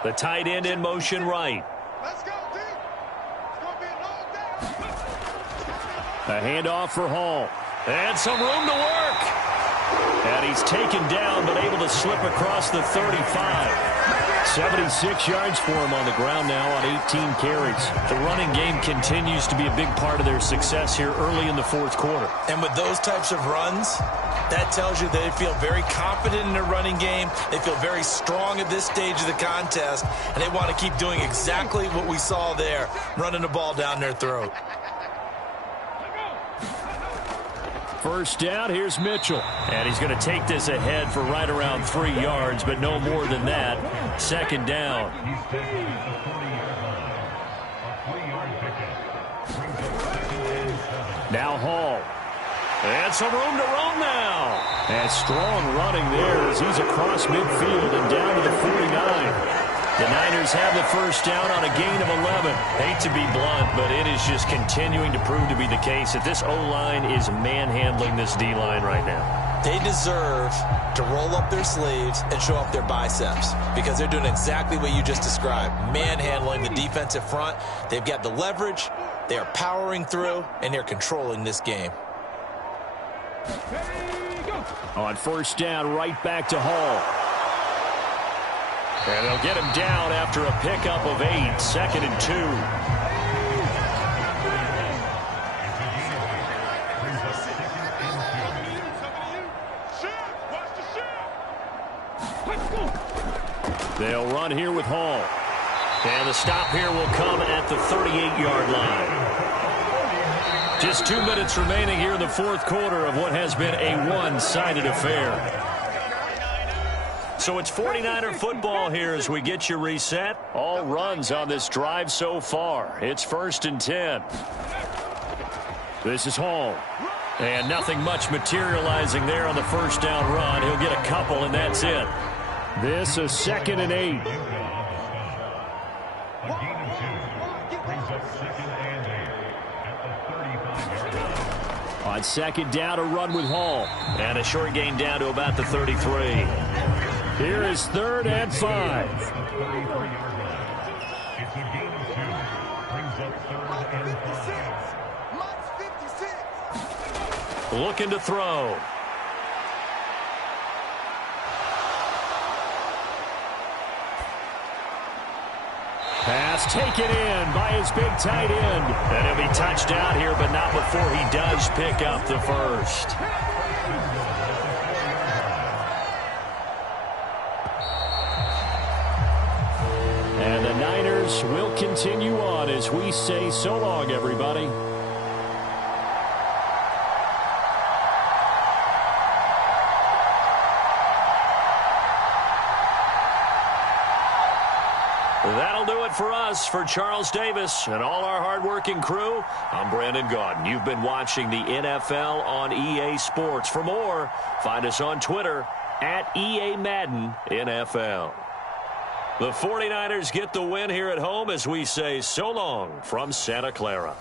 The tight end in motion right. Let's go, team. It's going to be a long day. A handoff for Hall. And some room to work. And he's taken down, but able to slip across the 35. 76 yards for him on the ground now on 18 carries. The running game continues to be a big part of their success here early in the 4th quarter. And with those types of runs, that tells you they feel very confident in their running game. They feel very strong at this stage of the contest, and they want to keep doing exactly what we saw there, running the ball down their throat. First down, here's Mitchell. And he's going to take this ahead for right around 3 yards, but no more than that. 2nd down. Now Hall. And some room to roam now. And strong running there as he's across midfield and down to the 49. The Niners have the first down on a gain of 11. Hate to be blunt, but it is just continuing to prove to be the case that this O-line is manhandling this D-line right now. They deserve to roll up their sleeves and show up their biceps because they're doing exactly what you just described, manhandling the defensive front. They've got the leverage, they are powering through, and they're controlling this game. On first down, right back to Hall. And they'll get him down after a pickup of 8, 2nd and 2. They'll run here with Hall. And the stop here will come at the 38-yard line. Just 2 minutes remaining here in the 4th quarter of what has been a one-sided affair. So it's 49er football here as we get you reset. All runs on this drive so far. It's 1st and 10. This is Hall. And nothing much materializing there on the first down run. He'll get a couple, and that's it. This is 2nd and 8. On 2nd down, a run with Hall. And a short gain down to about the 33. Here is 3rd and 5. Looking to throw. Pass taken in by his big tight end. And he'll be touched out here, but not before he does pick up the first. And the Niners will continue on as we say so long, everybody. That'll do it for us. For Charles Davis and all our hardworking crew, I'm Brandon Gaudin. You've been watching the NFL on EA Sports. For more, find us on Twitter at EA Madden NFL. The 49ers get the win here at home as we say so long from Santa Clara.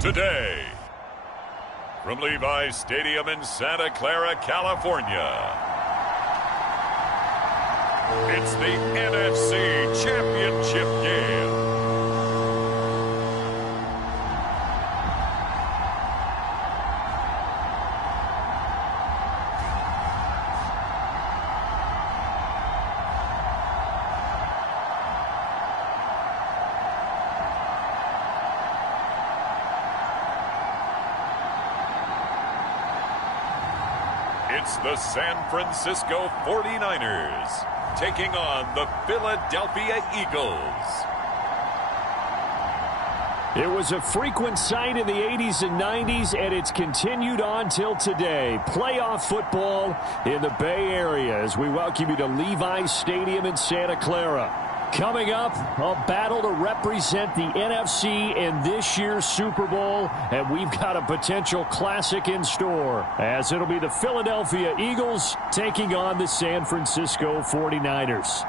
today. From Levi's Stadium in Santa Clara, California, it's the NFC Championship game. It's the San Francisco 49ers taking on the Philadelphia Eagles. It was a frequent sight in the 80s and 90s, and it's continued on till today. Playoff football in the Bay Area as we welcome you to Levi's Stadium in Santa Clara. Coming up, a battle to represent the NFC in this year's Super Bowl, and we've got a potential classic in store, as it'll be the Philadelphia Eagles taking on the San Francisco 49ers.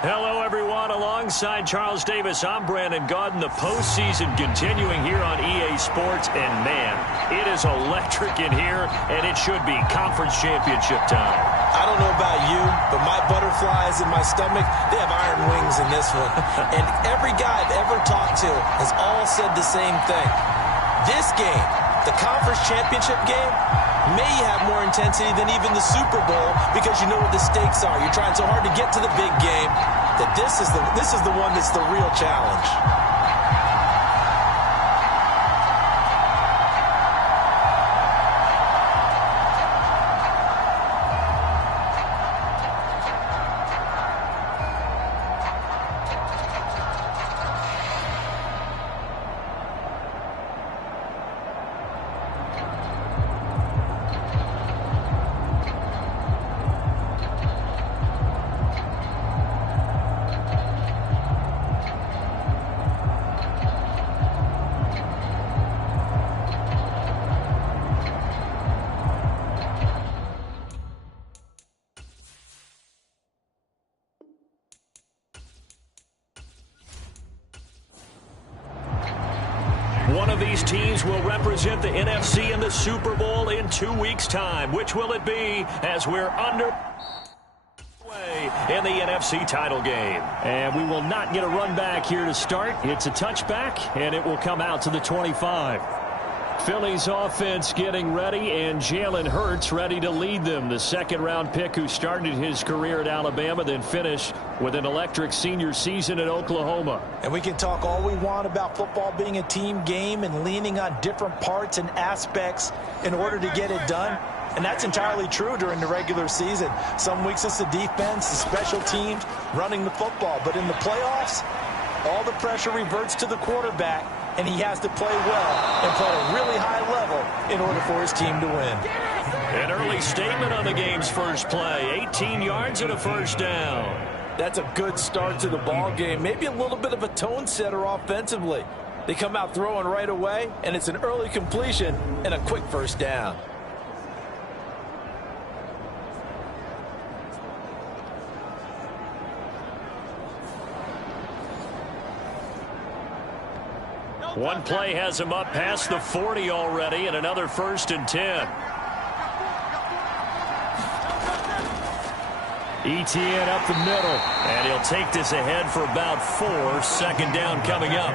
Hello, everyone. Alongside Charles Davis, I'm Brandon Gaudin. The postseason continuing here on EA Sports. And, man, it is electric in here, and it should be conference championship time. I don't know about you, but my butterflies in my stomach, they have iron wings in this one. And every guy I've ever talked to has all said the same thing. This game, the conference championship game, may have more intensity than even the Super Bowl because you know what the stakes are. You're trying so hard to get to the big game that this is the one that's the real challenge. One of these teams will represent the NFC in the Super Bowl in 2 weeks' time. Which will it be as we're underway in the NFC title game? And we will not get a run back here to start. It's a touchback, and it will come out to the 25. Philly's offense getting ready, and Jalen Hurts ready to lead them. The second-round pick who started his career at Alabama, then finished with an electric senior season at Oklahoma. And we can talk all we want about football being a team game and leaning on different parts and aspects in order to get it done. And that's entirely true during the regular season. Some weeks it's the defense, the special teams, running the football. But in the playoffs, all the pressure reverts to the quarterback, and he has to play well and play at a really high level in order for his team to win. An early statement on the game's first play. 18 yards and a first down. That's a good start to the ball game. Maybe a little bit of a tone setter offensively. They come out throwing right away, and it's an early completion and a quick first down. One play has him up past the 40 already, and another 1st and 10. ETN up the middle. And he'll take this ahead for about 4. Second down coming up.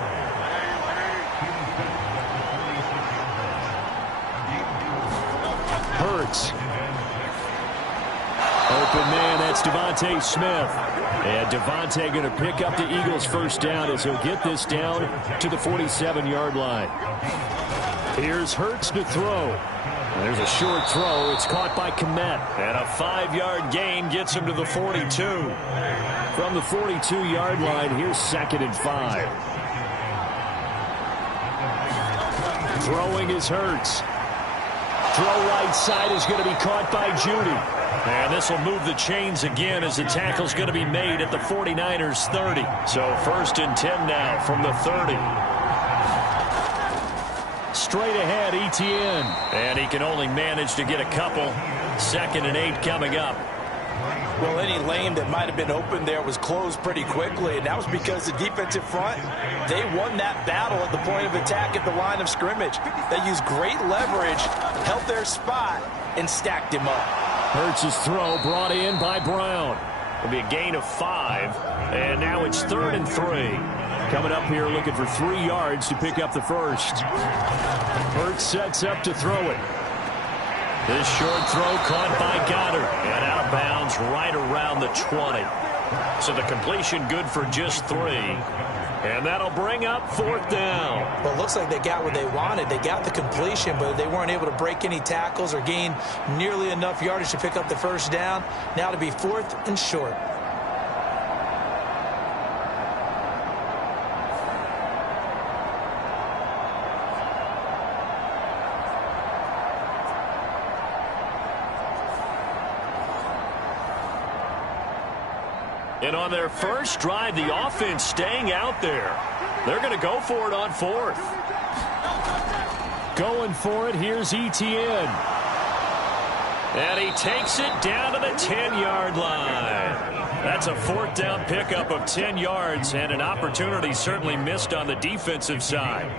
Hurts. Open man, that's Devontae Smith. And Devontae going to pick up the Eagles' first down as he'll get this down to the 47-yard line. Here's Hurts to throw. There's a short throw. It's caught by Kmet. And a 5-yard gain gets him to the 42. From the 42-yard line, here's 2nd and 5. Throwing is Hurts. Throw right side is going to be caught by Judy. And this will move the chains again as the tackle's going to be made at the 49ers' 30. So 1st and 10 now from the 30. Straight ahead, ETN. And he can only manage to get a couple. 2nd and 8 coming up. Well, any lane that might have been open there was closed pretty quickly, and that was because the defensive front, they won that battle at the point of attack at the line of scrimmage. They used great leverage, held their spot, and stacked him up. Hurts' throw brought in by Brown. It'll be a gain of 5, and now it's 3rd and 3. Coming up here looking for 3 yards to pick up the first. Hurts sets up to throw it. This short throw caught by Goddard and out of bounds right around the 20. So the completion good for just 3. And that'll bring up 4th down. Well, it looks like they got what they wanted. They got the completion, but they weren't able to break any tackles or gain nearly enough yardage to pick up the first down. Now to be 4th and short. And on their first drive, the offense staying out there. They're going to go for it on 4th. Going for it, here's Etienne. And he takes it down to the 10-yard line. That's a 4th down pickup of 10 yards and an opportunity certainly missed on the defensive side.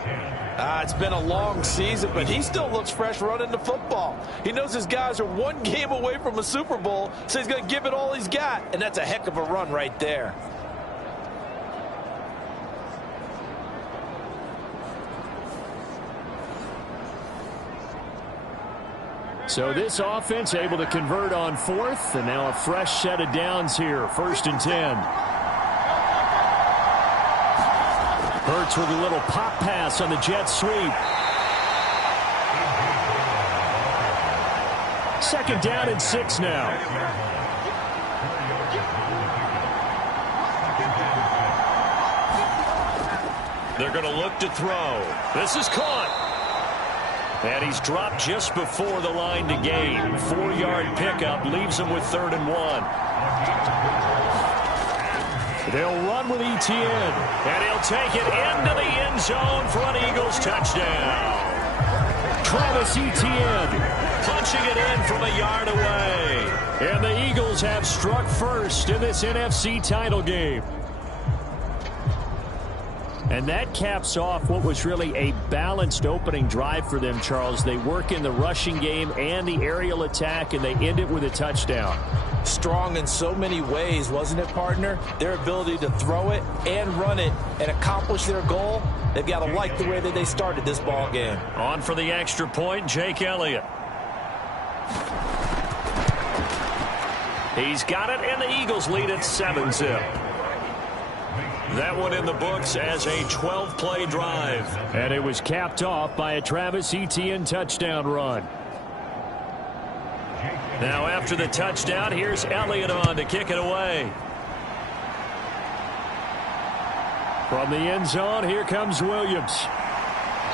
It's been a long season, but he still looks fresh running the football. He knows his guys are 1 game away from a Super Bowl, so he's going to give it all he's got, and that's a heck of a run right there. So this offense able to convert on 4th, and now a fresh set of downs here, 1st and 10. Hurts with a little pop pass on the jet sweep. 2nd down and 6 now. They're going to look to throw. This is caught. And he's dropped just before the line to gain. 4-yard pickup leaves him with 3rd and 1. They'll run with Etienne. And he'll take it into the end zone for an Eagles touchdown. Travis Etienne punching it in from a yard away. And the Eagles have struck first in this NFC title game. And that caps off what was really a balanced opening drive for them, Charles. They work in the rushing game and the aerial attack, and they end it with a touchdown. Strong in so many ways, wasn't it, partner? Their ability to throw it and run it and accomplish their goal, they've got to like the way that they started this ball game. On for the extra point, Jake Elliott. He's got it, and the Eagles lead at 7-zip. That one in the books as a 12-play drive. And it was capped off by a Travis Etienne touchdown run. Now after the touchdown, here's Elliott on to kick it away. From the end zone, here comes Williams.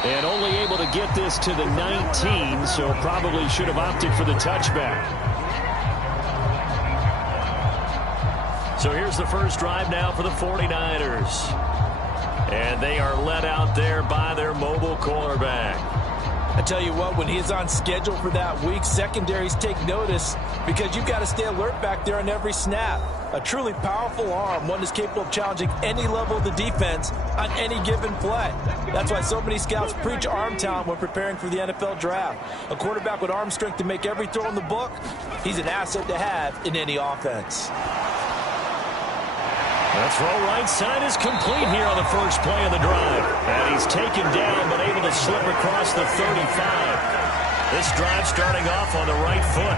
And only able to get this to the 19, so probably should have opted for the touchback. So here's the first drive now for the 49ers. And they are led out there by their mobile quarterback. I tell you what, when he's on schedule for that week, secondaries take notice because you've got to stay alert back there on every snap. A truly powerful arm, one that's capable of challenging any level of the defense on any given play. That's why so many scouts preach arm talent when preparing for the NFL draft. A quarterback with arm strength to make every throw in the book, he's an asset to have in any offense. The throw right side is complete here on the first play of the drive. And he's taken down but able to slip across the 35. This drive starting off on the right foot,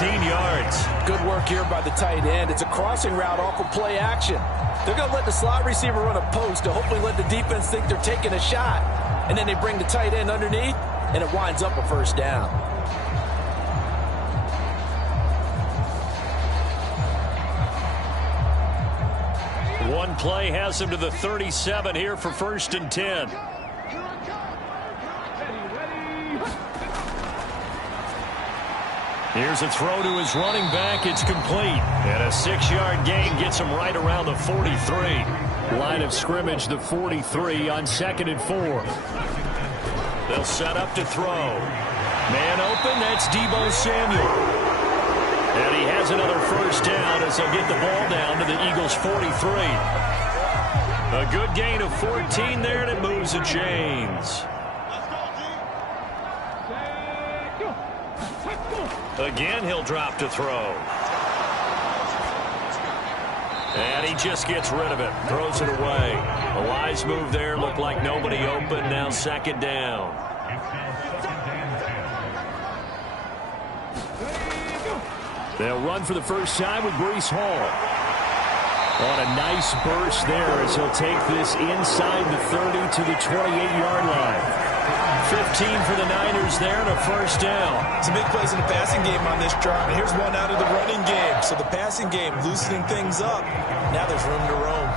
18 yards. Good work here by the tight end. It's a crossing route off of play action. They're going to let the slot receiver run a post to hopefully let the defense think they're taking a shot. And then they bring the tight end underneath, and it winds up a first down. One play has him to the 37 here for 1st and 10. Here's a throw to his running back. It's complete. And a 6-yard gain gets him right around the 43. Line of scrimmage, the 43 on 2nd and 4. They'll set up to throw. Man open, that's Deebo Samuel. And he has another first down as they'll get the ball down to the Eagles' 43. A good gain of 14 there, and it moves the chains. Again, he'll drop to throw. And he just gets rid of it, throws it away. A wise move there, looked like nobody open, now second down. They'll run for the first time with Breece Hall. On a nice burst there as he'll take this inside the 30 to the 28-yard line. 15 for the Niners there and a first down. Some big plays in the passing game on this drive. And here's one out of the running game. So the passing game loosening things up. Now there's room to roam.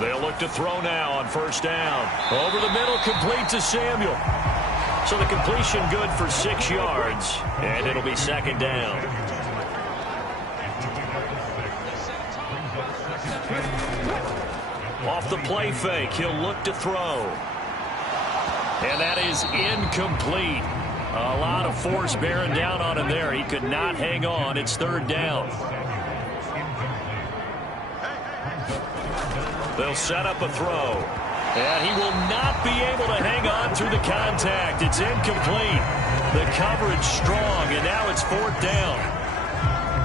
They'll look to throw now on first down. Over the middle, complete to Samuel. So the completion good for 6 yards, and it'll be second down. Off the play fake, he'll look to throw. And that is incomplete. A lot of force bearing down on him there. He could not hang on. It's third down. They'll set up a throw. And he will not be able to hang on through the contact. It's incomplete. The coverage strong, and now it's fourth down.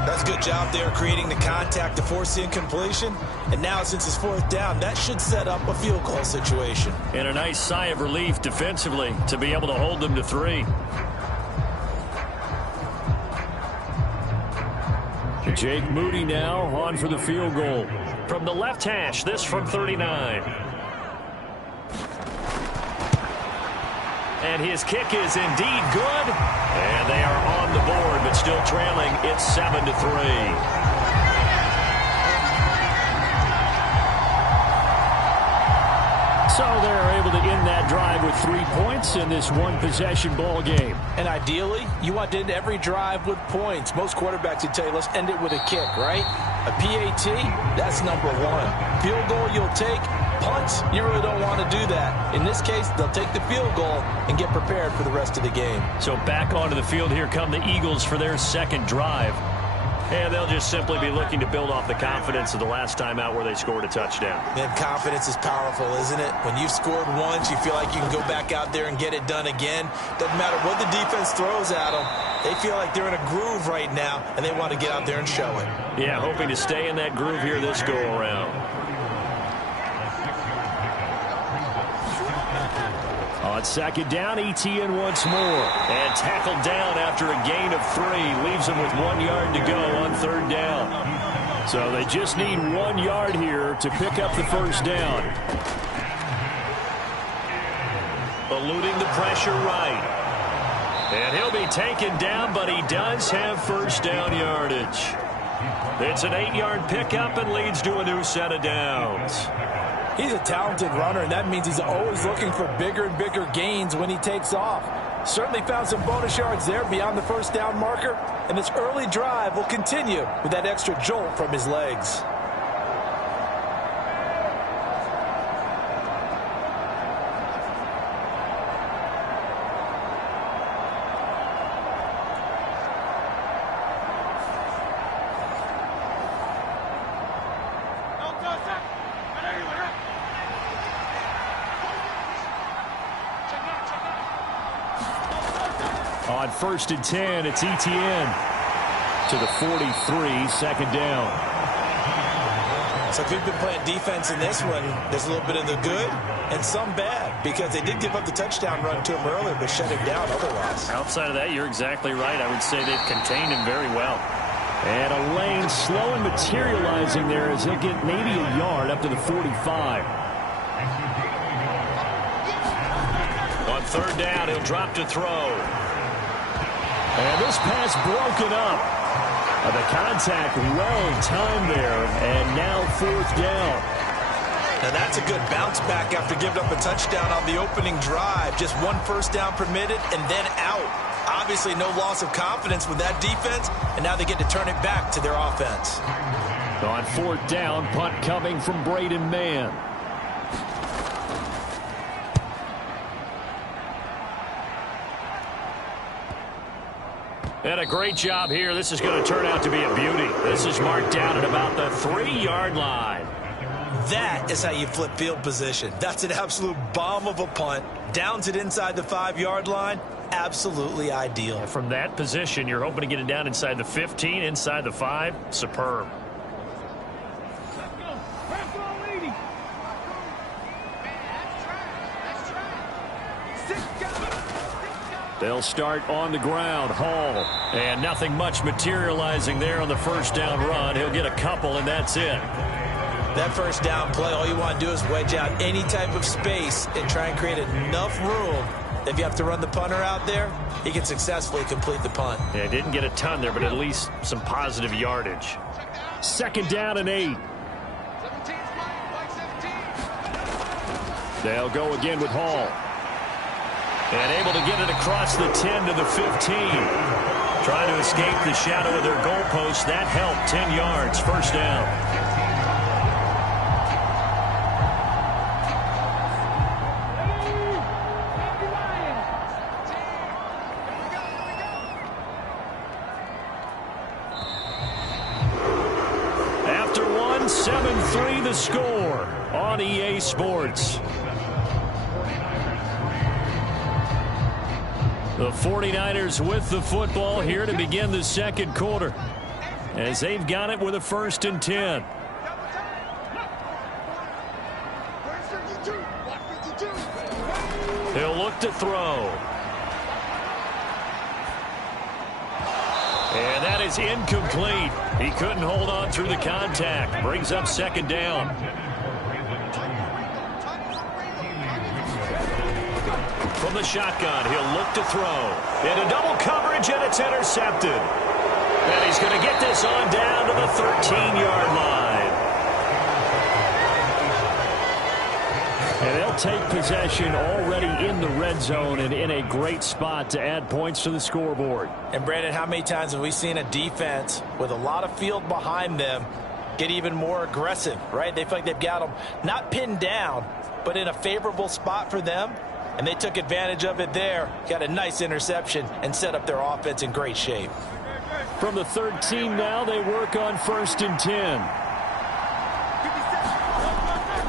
That's a good job there creating the contact to force the incompletion. And now since it's fourth down, that should set up a field goal situation. And a nice sigh of relief defensively to be able to hold them to 3. Jake Moody now on for the field goal. From the left hash, this from 39. And his kick is indeed good. And they are on the board, but still trailing. It's 7-3. So they're able to end that drive with 3 points in this one-possession ball game. And ideally, you want to end every drive with points. Most quarterbacks would tell you, let's end it with a kick, right? A PAT, that's number 1. Field goal you'll take. Punts, you really don't want to do that. In this case, they'll take the field goal and get prepared for the rest of the game. So back onto the field here come the Eagles for their second drive. And they'll just simply be looking to build off the confidence of the last time out where they scored a touchdown. Man, confidence is powerful, isn't it? When you've scored once, you feel like you can go back out there and get it done again. Doesn't matter what the defense throws at them. They feel like they're in a groove right now, and they want to get out there and show it. Yeah, hoping to stay in that groove here this go-around. On second down, ETN once more. And tackled down after a gain of 3. Leaves him with 1 yard to go on third down. So they just need 1 yard here to pick up the first down. Eluding the pressure right. And he'll be taken down, but he does have first down yardage. It's an 8-yard pickup and leads to a new set of downs. He's a talented runner, and that means he's always looking for bigger and bigger gains when he takes off. Certainly found some bonus yards there beyond the first down marker, and this early drive will continue with that extra jolt from his legs. On first and 10, it's ETN to the 43, second down. So if we've been playing defense in this one, there's a little bit of the good and some bad, because they did give up the touchdown run to him earlier, but shut him down otherwise. Outside of that, you're exactly right. I would say they've contained him very well. And a lane slow and materializing there as he'll get maybe a yard up to the 45. On third down, he'll drop to throw. And this pass broken up. The contact well timed there, and now fourth down. Now that's a good bounce back after giving up a touchdown on the opening drive. Just 1 first down permitted and then out. Obviously, no loss of confidence with that defense, and now they get to turn it back to their offense. On 4th down, punt coming from Braden Mann. And a great job here. This is going to turn out to be a beauty. This is marked down at about the 3-yard line. That is how you flip field position. That's an absolute bomb of a punt. Downs it inside the 5-yard line. Absolutely ideal. From that position, you're hoping to get it down inside the 15, inside the 5. Superb. They'll start on the ground. Hall. And nothing much materializing there on the first down run. He'll get a couple, and that's it. That first down play, all you want to do is wedge out any type of space and try and create enough room. If you have to run the punter out there, he can successfully complete the punt. Yeah, didn't get a ton there, but at least some positive yardage. 2nd down and 8. They'll go again with Hall. And able to get it across the 10 to the 15. Trying to escape the shadow of their goalpost. That helped. 10 yards. First down. After 1, 7-3 the score on EA Sports. The 49ers with the football here to begin the second quarter, as they've got it with a 1st and 10. He'll look to throw. And that is incomplete. He couldn't hold on through the contact. Brings up 2nd down. From the shotgun, he'll look to throw. Into double coverage, and it's intercepted. And he's going to get this on down to the 13-yard line. And they'll take possession already in the red zone and in a great spot to add points to the scoreboard. And, Brandon, how many times have we seen a defense with a lot of field behind them get even more aggressive, right? They feel like they've got them not pinned down, but in a favorable spot for them. And they took advantage of it there, got a nice interception, and set up their offense in great shape. From the 13 now, they work on 1st and 10.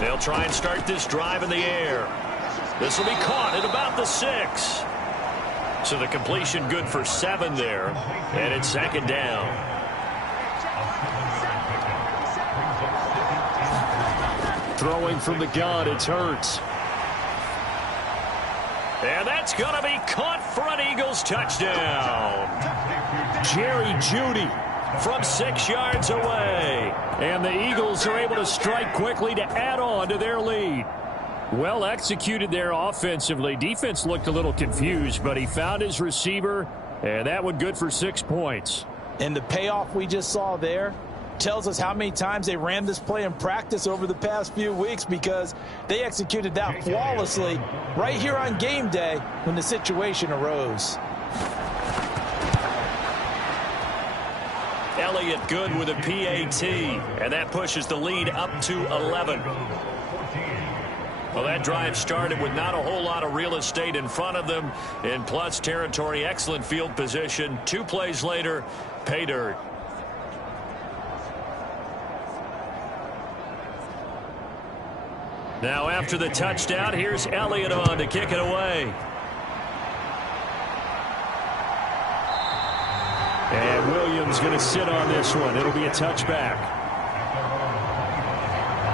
They'll try and start this drive in the air. This will be caught at about the 6. So the completion good for 7 there. And it's 2nd down. Throwing from the gun, it's Hurts. And that's going to be caught for an Eagles touchdown. Jerry Jeudy from 6 yards away. And the Eagles are able to strike quickly to add on to their lead. Well executed there offensively. Defense looked a little confused, but he found his receiver, and that one good for 6 points. And the payoff we just saw there tells us how many times they ran this play in practice over the past few weeks, because they executed that flawlessly right here on game day when the situation arose. Elliott good with a PAT, and that pushes the lead up to 11. Well, that drive started with not a whole lot of real estate in front of them in plus territory. Excellent field position. 2 plays later, pay dirt. Now after the touchdown, here's Elliott on to kick it away. And Williams going to sit on this one. It'll be a touchback.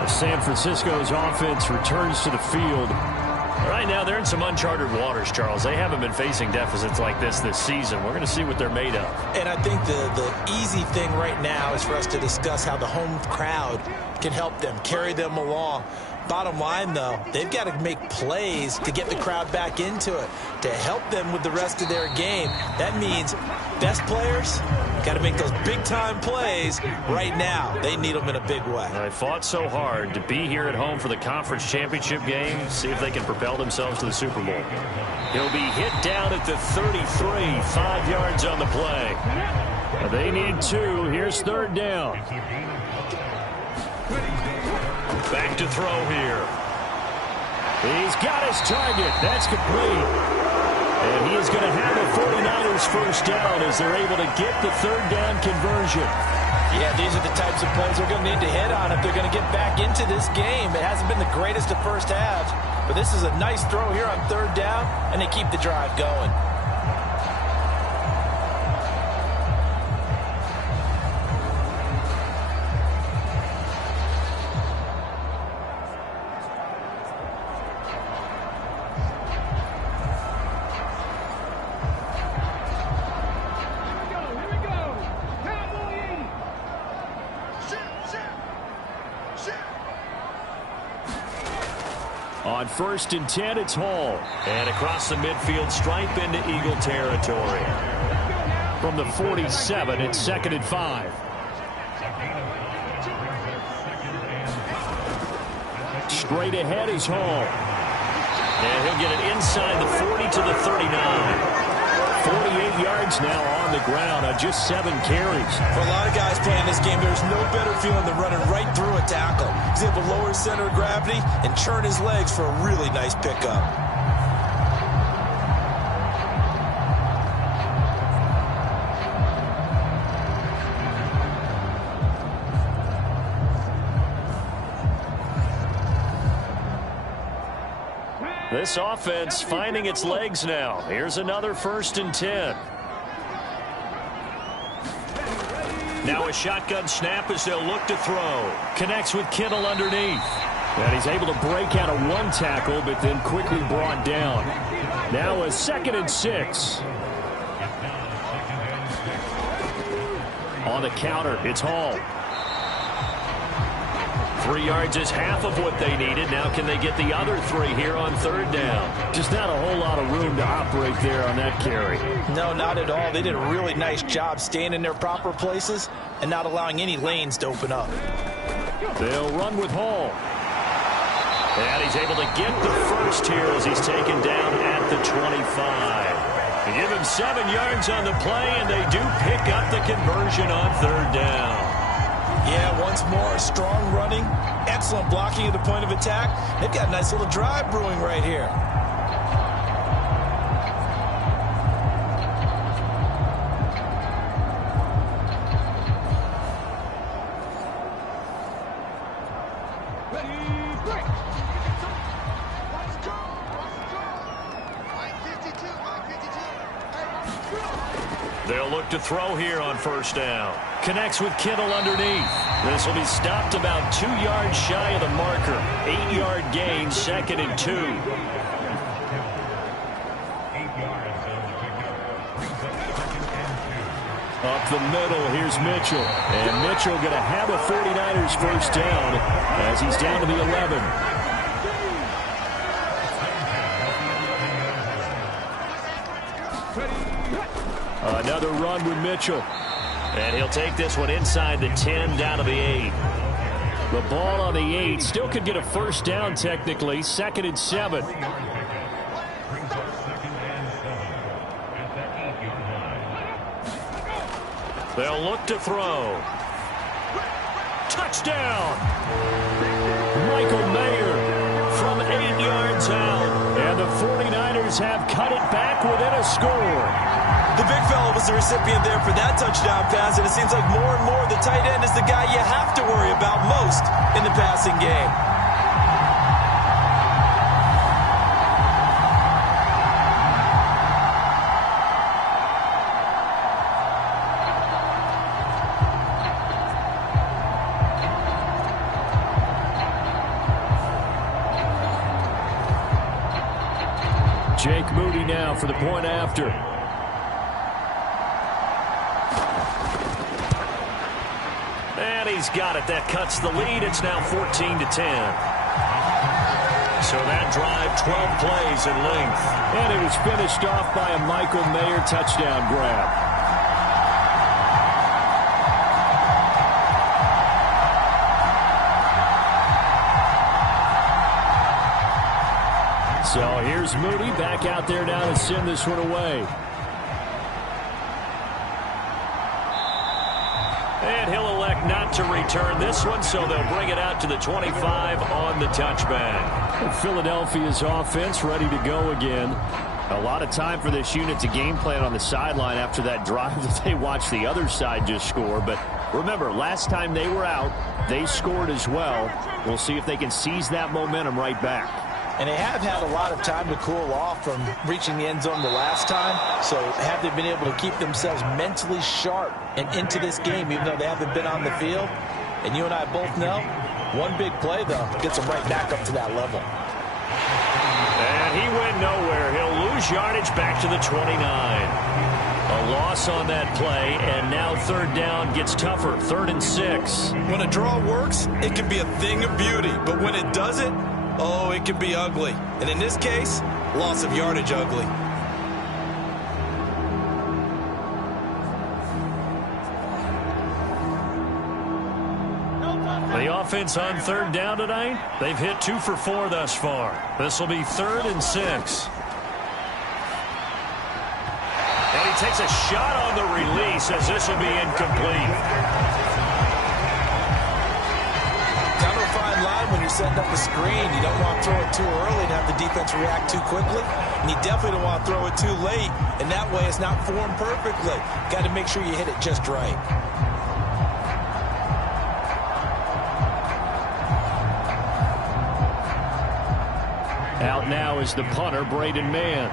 San Francisco's offense returns to the field. Right now, they're in some uncharted waters, Charles. They haven't been facing deficits like this season. We're going to see what they're made of. And I think the easy thing right now is for us to discuss how the home crowd can help them, carry them along. Bottom line, though, they've got to make plays to get the crowd back into it, to help them with the rest of their game. That means best players got to make those big-time plays right now. They need them in a big way. They fought so hard to be here at home for the conference championship game. See if they can propel themselves to the Super Bowl. He'll be hit down at the 33, 5 yards on the play. They need 2. Here's 3rd down. Back to throw here. He's got his target. That's complete. And he is going to have the 49ers first down as they're able to get the 3rd down conversion. Yeah, these are the types of plays they're going to need to hit on if they're going to get back into this game. It hasn't been the greatest of first halves, but this is a nice throw here on 3rd down, and they keep the drive going. On 1st and 10, it's Hall. And across the midfield stripe into Eagle territory. From the 47, it's 2nd and 5. Straight ahead is Hall. And he'll get it inside the 40 to the 39. 48 yards now on the ground on just 7 carries. For a lot of guys playing this game, there's no better feeling than running right through a tackle. He's able to lower his center of gravity and churn his legs for a really nice pickup. This offense finding its legs now. Here's another 1st and 10. Now a shotgun snap as they'll look to throw. Connects with Kittle underneath. And he's able to break out of 1 tackle, but then quickly brought down. Now a 2nd and 6. On the counter, it's Hall. 3 yards is half of what they needed. Now can they get the other 3 here on 3rd down? Just not a whole lot of room to operate there on that carry. No, not at all. They did a really nice job staying in their proper places and not allowing any lanes to open up. They'll run with Hall. And he's able to get the first here as he's taken down at the 25. They give him 7 yards on the play, and they do pick up the conversion on 3rd down. Yeah, once more, strong running, excellent blocking at the point of attack. They've got a nice little drive brewing right here. They'll look to throw here on 1st down. Connects with Kittle underneath. This will be stopped about 2 yards shy of the marker. 8-yard gain, 2nd and 2. Up the middle, here's Mitchell. And Mitchell going to have a 49ers first down as he's down to the 11. Another run with Mitchell. And he'll take this one inside the 10 down to the 8. The ball on the 8. Still could get a first down technically. 2nd and 7. They'll look to throw. Touchdown! Michael Mayer from 8 yards out. And the 49ers have cut it back within a score. The big fella was the recipient there for that touchdown pass, and it seems like more and more the tight end is the guy you have to worry about most in the passing game. Jake Moody now for the point after. And he's got it. That cuts the lead. It's now 14 to 10. So that drive, 12 plays in length. And it was finished off by a Michael Mayer touchdown grab. So here's Moody back out there now to send this one away. And he'll elect not to return this one, so they'll bring it out to the 25 on the touchback. Philadelphia's offense ready to go again. A lot of time for this unit to game plan on the sideline after that drive that they watched the other side just score. But remember, last time they were out, they scored as well. We'll see if they can seize that momentum right back. And they have had a lot of time to cool off from reaching the end zone the last time. So have they been able to keep themselves mentally sharp and into this game, even though they haven't been on the field? And you and I both know, one big play, though, gets them right back up to that level. And he went nowhere. He'll lose yardage back to the 29. A loss on that play, and now third down gets tougher. 3rd and 6. When a draw works, it can be a thing of beauty. But when it doesn't, oh, it can be ugly. And in this case, loss of yardage ugly. The offense on third down tonight, they've hit 2 for 4 thus far. This will be 3rd and 6. And he takes a shot on the release as this will be incomplete. Kind of a fine line when you're setting up a screen. You don't want to throw it too early and have the defense react too quickly. And you definitely don't want to throw it too late. And that way it's not formed perfectly. Got to make sure you hit it just right. Out now is the punter, Braden Mann.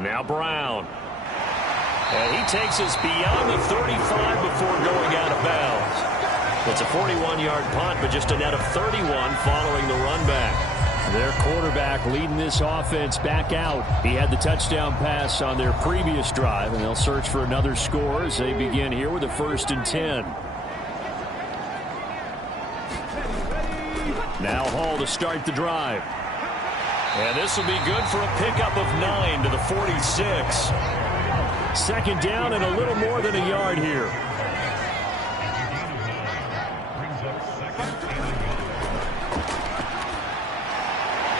Now Brown. And he takes us beyond the 35 before going out of bounds. It's a 41-yard punt, but just a net of 31 following the run back. Their quarterback leading this offense back out. He had the touchdown pass on their previous drive, and they'll search for another score as they begin here with a 1st and 10. Now Hall to start the drive. And this will be good for a pickup of 9 to the 46. 2nd down and a little more than a yard here.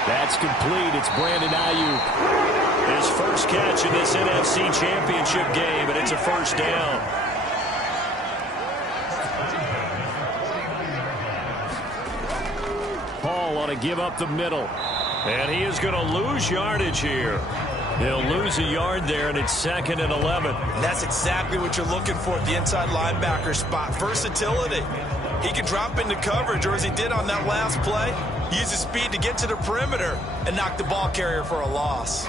That's complete. It's Brandon Ayuk. His first catch in this NFC Championship game, and it's a 1st down. Hall ought to give up the middle. And he is going to lose yardage here. He'll lose a yard there, and it's 2nd and 11. And that's exactly what you're looking for at the inside linebacker spot. Versatility. He can drop into coverage, or as he did on that last play, use his speed to get to the perimeter and knock the ball carrier for a loss.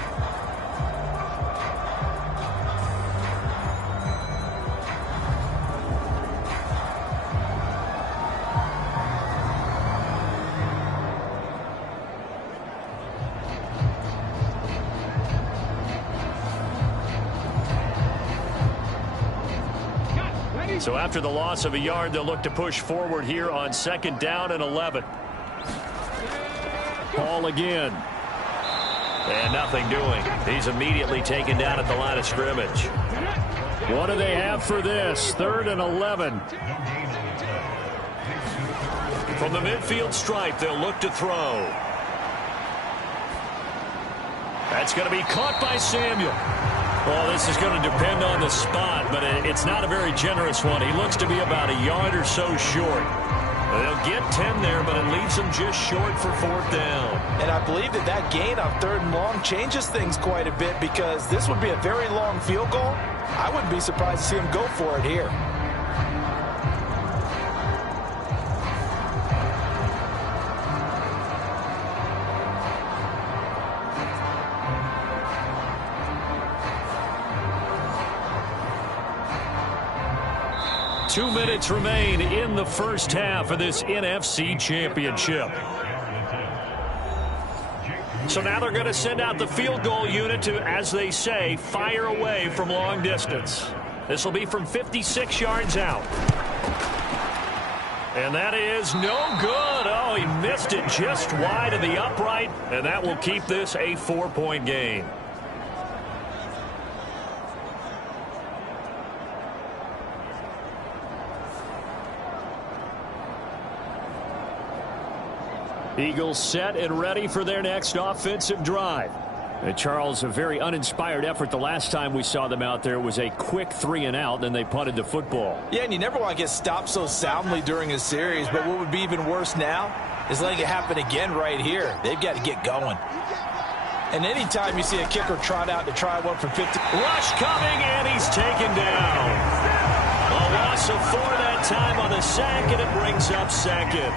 So after the loss of a yard, they'll look to push forward here on 2nd down and 11. Hall again. And nothing doing. He's immediately taken down at the line of scrimmage. What do they have for this? 3rd and 11. From the midfield stripe, they'll look to throw. That's going to be caught by Samuel. Well, this is going to depend on the spot, but it's not a very generous one. He looks to be about a yard or so short. They'll get 10 there, but it leaves them just short for 4th down. And I believe that gain on 3rd and long changes things quite a bit, because this would be a very long field goal. I wouldn't be surprised to see him go for it here. Two minutes remain in the first half of this NFC Championship. So now they're going to send out the field goal unit to, as they say, fire away from long distance. This will be from 56 yards out. And that is no good. Oh, he missed it just wide of the upright, and that will keep this a 4-point game. Eagles set and ready for their next offensive drive. And Charles, a very uninspired effort the last time we saw them out there. Was a quick 3-and-out, then they punted the football. Yeah, and you never want to get stopped so soundly during a series, but what would be even worse now is letting it happen again right here. They've got to get going. And anytime you see a kicker trot out to try one from 50. Rush coming, and he's taken down. A loss of 4 that time on the sack, and it brings up second.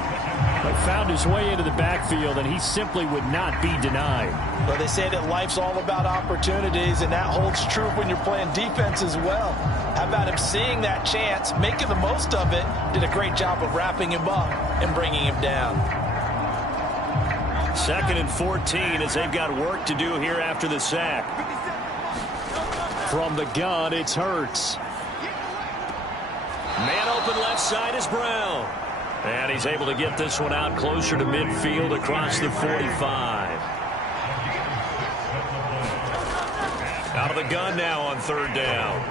But found his way into the backfield, and he simply would not be denied. Well, they say that life's all about opportunities, and that holds true when you're playing defense as well. How about him seeing that chance, making the most of it, did a great job of wrapping him up and bringing him down. 2nd and 14 as they've got work to do here after the sack. From the gun, it's Hurts. Man open left side is Brown. And he's able to get this one out closer to midfield across the 45. Out of the gun now on 3rd down.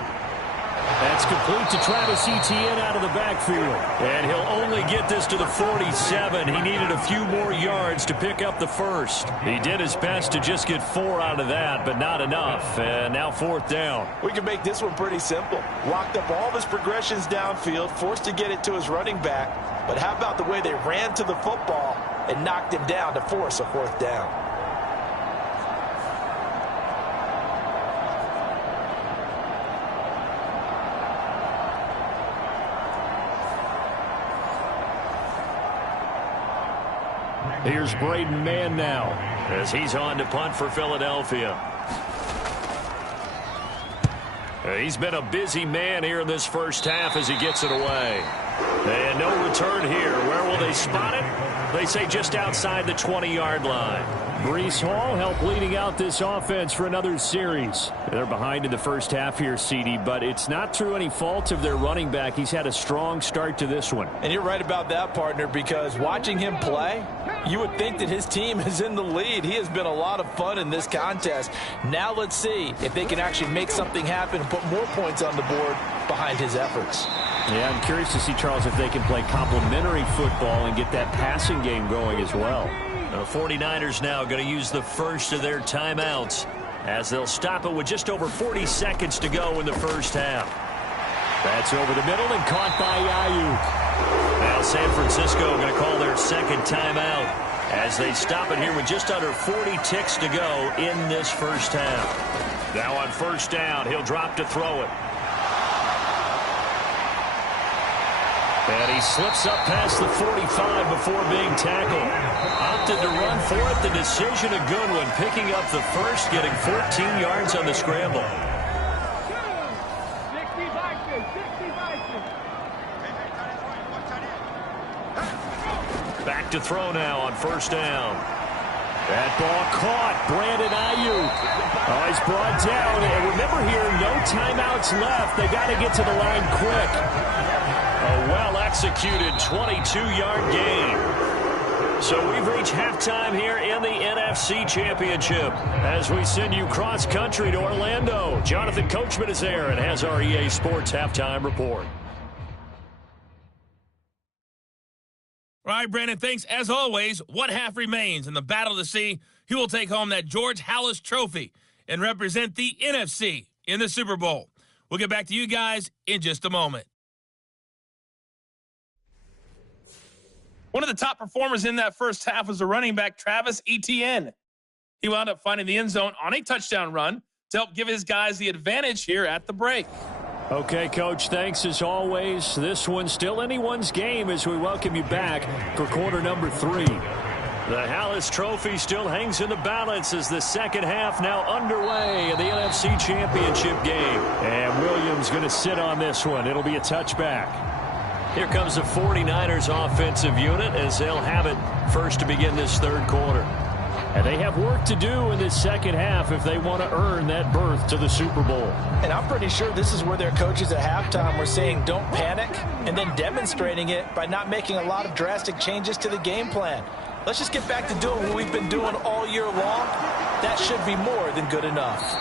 That's complete to Travis Etienne out of the backfield. And he'll only get this to the 47. He needed a few more yards to pick up the first. He did his best to just get 4 out of that, but not enough. And now 4th down. We can make this one pretty simple. Locked up all of his progressions downfield, forced to get it to his running back. But how about the way they ran to the football and knocked him down to force a 4th down? Here's Braden Mann now as he's on to punt for Philadelphia. He's been a busy man here in this first half as he gets it away. And no return here. Where will they spot it? They say just outside the 20-yard line. Breece Hall helped leading out this offense for another series. They're behind in the first half here, CD, but it's not through any fault of their running back. He's had a strong start to this one. And you're right about that, partner, because watching him play, you would think that his team is in the lead. He has been a lot of fun in this contest. Now let's see if they can actually make something happen and put more points on the board behind his efforts. Yeah, I'm curious to see, Charles, if they can play complementary football and get that passing game going as well. The 49ers now going to use the first of their timeouts as they'll stop it with just over 40 seconds to go in the first half. That's over the middle and caught by Ayuk. Now San Francisco going to call their 2nd timeout as they stop it here with just under 40 ticks to go in this first half. Now on 1st down, he'll drop to throw it. And he slips up past the 45 before being tackled. Opted to run for it. The decision a good one. Picking up the first, getting 14 yards on the scramble. Back to throw now on 1st down. That ball caught. Brandon Ayuk. Oh, he's brought down. And remember here, no timeouts left. They got to get to the line quick. A well-executed 22-yard gain. So we've reached halftime here in the NFC Championship as we send you cross-country to Orlando. Jonathan Coachman is there and has our EA Sports halftime report. All right, Brandon, thanks. As always, one half remains in the battle to see who will take home that George Halas Trophy and represent the NFC in the Super Bowl. We'll get back to you guys in just a moment. One of the top performers in that first half was the running back Travis Etienne. He wound up finding the end zone on a touchdown run to help give his guys the advantage here at the break. Okay, Coach, thanks as always. This one's still anyone's game as we welcome you back for quarter number 3. The Halas Trophy still hangs in the balance as the second half now underway in the NFC Championship game. And Williams going to sit on this one. It'll be a touchback. Here comes the 49ers offensive unit as they'll have it first to begin this third quarter. And they have work to do in this second half if they want to earn that berth to the Super Bowl. And I'm pretty sure this is where their coaches at halftime were saying don't panic, and then demonstrating it by not making a lot of drastic changes to the game plan. Let's just get back to doing what we've been doing all year long. That should be more than good enough.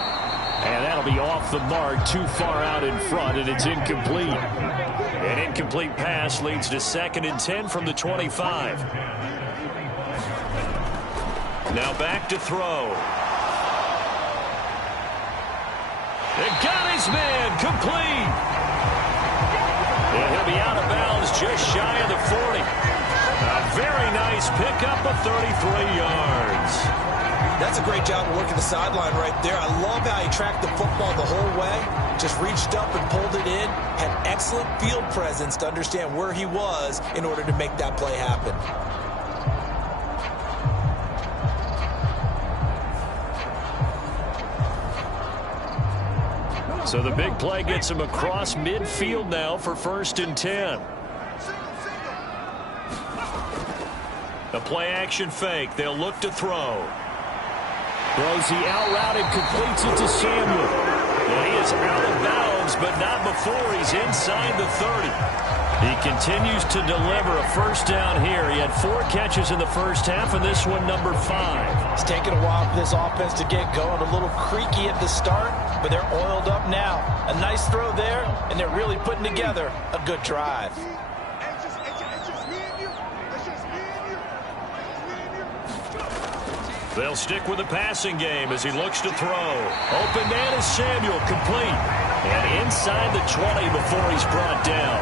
And that'll be off the mark, too far out in front, and it's incomplete. An incomplete pass leads to 2nd and 10 from the 25. Now back to throw. They got his man complete. And he'll be out of bounds just shy of the 40. A very nice pickup of 33 yards. That's a great job of working the sideline right there. I love how he tracked the football the whole way. Just reached up and pulled it in. Had excellent field presence to understand where he was in order to make that play happen. So the big play gets him across midfield now for 1st and 10. A play-action fake. They'll look to throw. Throws the out route and completes it to Samuel. And he is out of bounds, but not before he's inside the 30. He continues to deliver a first down here. He had 4 catches in the first half, and this one number 5. It's taken a while for this offense to get going. A little creaky at the start, but they're oiled up now. A nice throw there, and they're really putting together a good drive. They'll stick with the passing game as he looks to throw. Open man is Samuel, complete. And inside the 20 before he's brought down.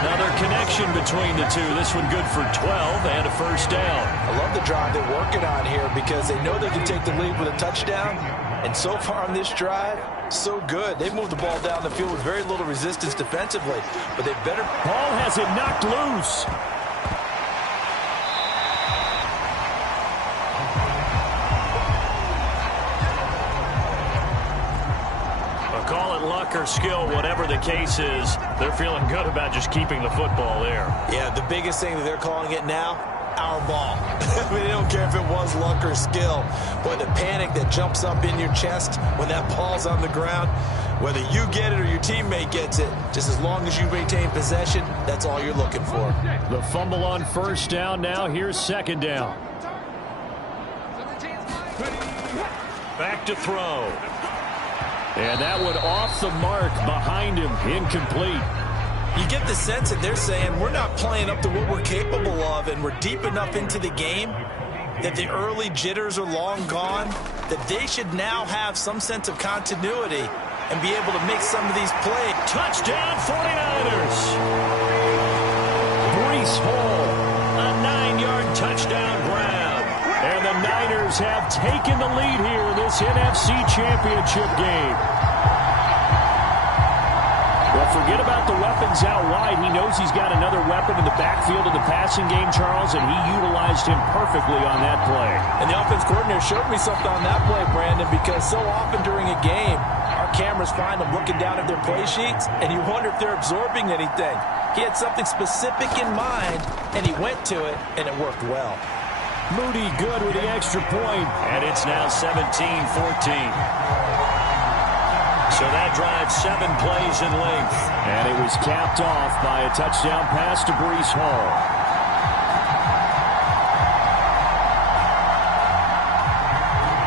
Another connection between the two. This one good for 12 and a first down. I love the drive they're working on here because they know they can take the lead with a touchdown. And so far on this drive, so good. They've moved the ball down the field with very little resistance defensively. But they better... Ball has it knocked loose. Call it luck or skill, whatever the case is. They're feeling good about just keeping the football there. Yeah, the biggest thing that they're calling it now, our ball. I mean, they don't care if it was luck or skill. Boy, the panic that jumps up in your chest when that ball's on the ground, whether you get it or your teammate gets it, just as long as you maintain possession, that's all you're looking for. The fumble on first down now. Here's 2nd down. Back to throw. And that one off the mark behind him, incomplete. You get the sense that they're saying we're not playing up to what we're capable of, and we're deep enough into the game that the early jitters are long gone, that they should now have some sense of continuity and be able to make some of these plays. Touchdown 49ers. Breece Hall. A 9-yard touchdown grab. And the Niners have taken the lead here in this NFC Championship game. Well, forget about the weapons out wide. He knows he's got another weapon in the backfield of the passing game, Charles, and he utilized him perfectly on that play. And the offense coordinator showed me something on that play, Brandon, because so often during a game, our cameras find them looking down at their play sheets, and you wonder if they're absorbing anything. He had something specific in mind, and he went to it, and it worked well. Moody good with the extra point. And it's now 17-14. So that drives 7 plays in length. And it was capped off by a touchdown pass to Breece Hall.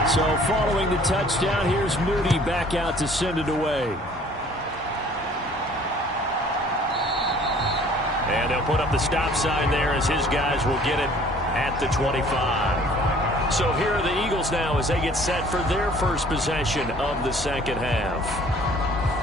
So following the touchdown, here's Moody back out to send it away. And they'll put up the stop sign there as his guys will get it at the 25. So here are the Eagles now as they get set for their first possession of the second half.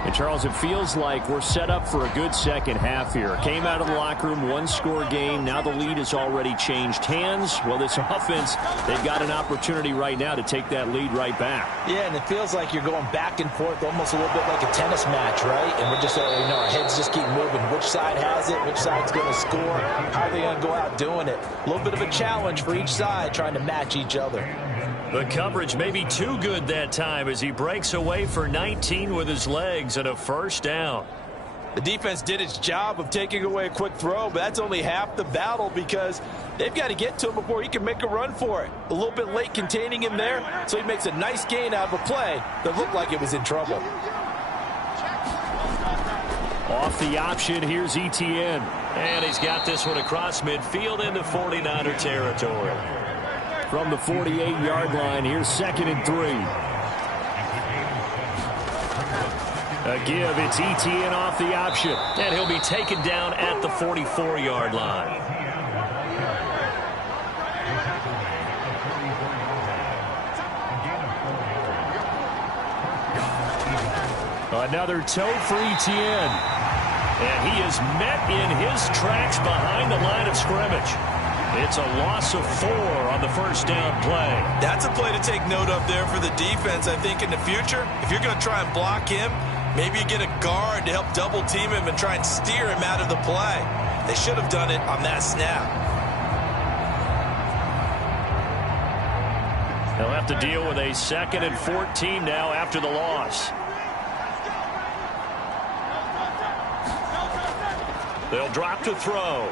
And, Charles, it feels like we're set up for a good second half here. Came out of the locker room, 1-score game. Now the lead has already changed hands. Well, this offense, they've got an opportunity right now to take that lead right back. Yeah, and it feels like you're going back and forth almost a little bit like a tennis match, right? And we're just, our heads just keep moving. Which side has it? Which side's going to score? How are they going to go out doing it? A little bit of a challenge for each side trying to match each other. The coverage may be too good that time as he breaks away for 19 with his legs and a first down. The defense did its job of taking away a quick throw, but that's only half the battle because they've got to get to him before he can make a run for it. A little bit late containing him there, so he makes a nice gain out of a play that looked like it was in trouble. Off the option, here's Etienne. And he's got this one across midfield into 49er territory. From the 48-yard line, here's 2nd and 3. A give, it's Etienne off the option. And he'll be taken down at the 44-yard line. Another toe for Etienne. And he is met in his tracks behind the line of scrimmage. It's a loss of 4 on the first down play. That's a play to take note of there for the defense, I think, in the future. If you're going to try and block him, maybe you get a guard to help double team him and try and steer him out of the play. They should have done it on that snap. They'll have to deal with a 2nd and 14 now after the loss. They'll drop to throw.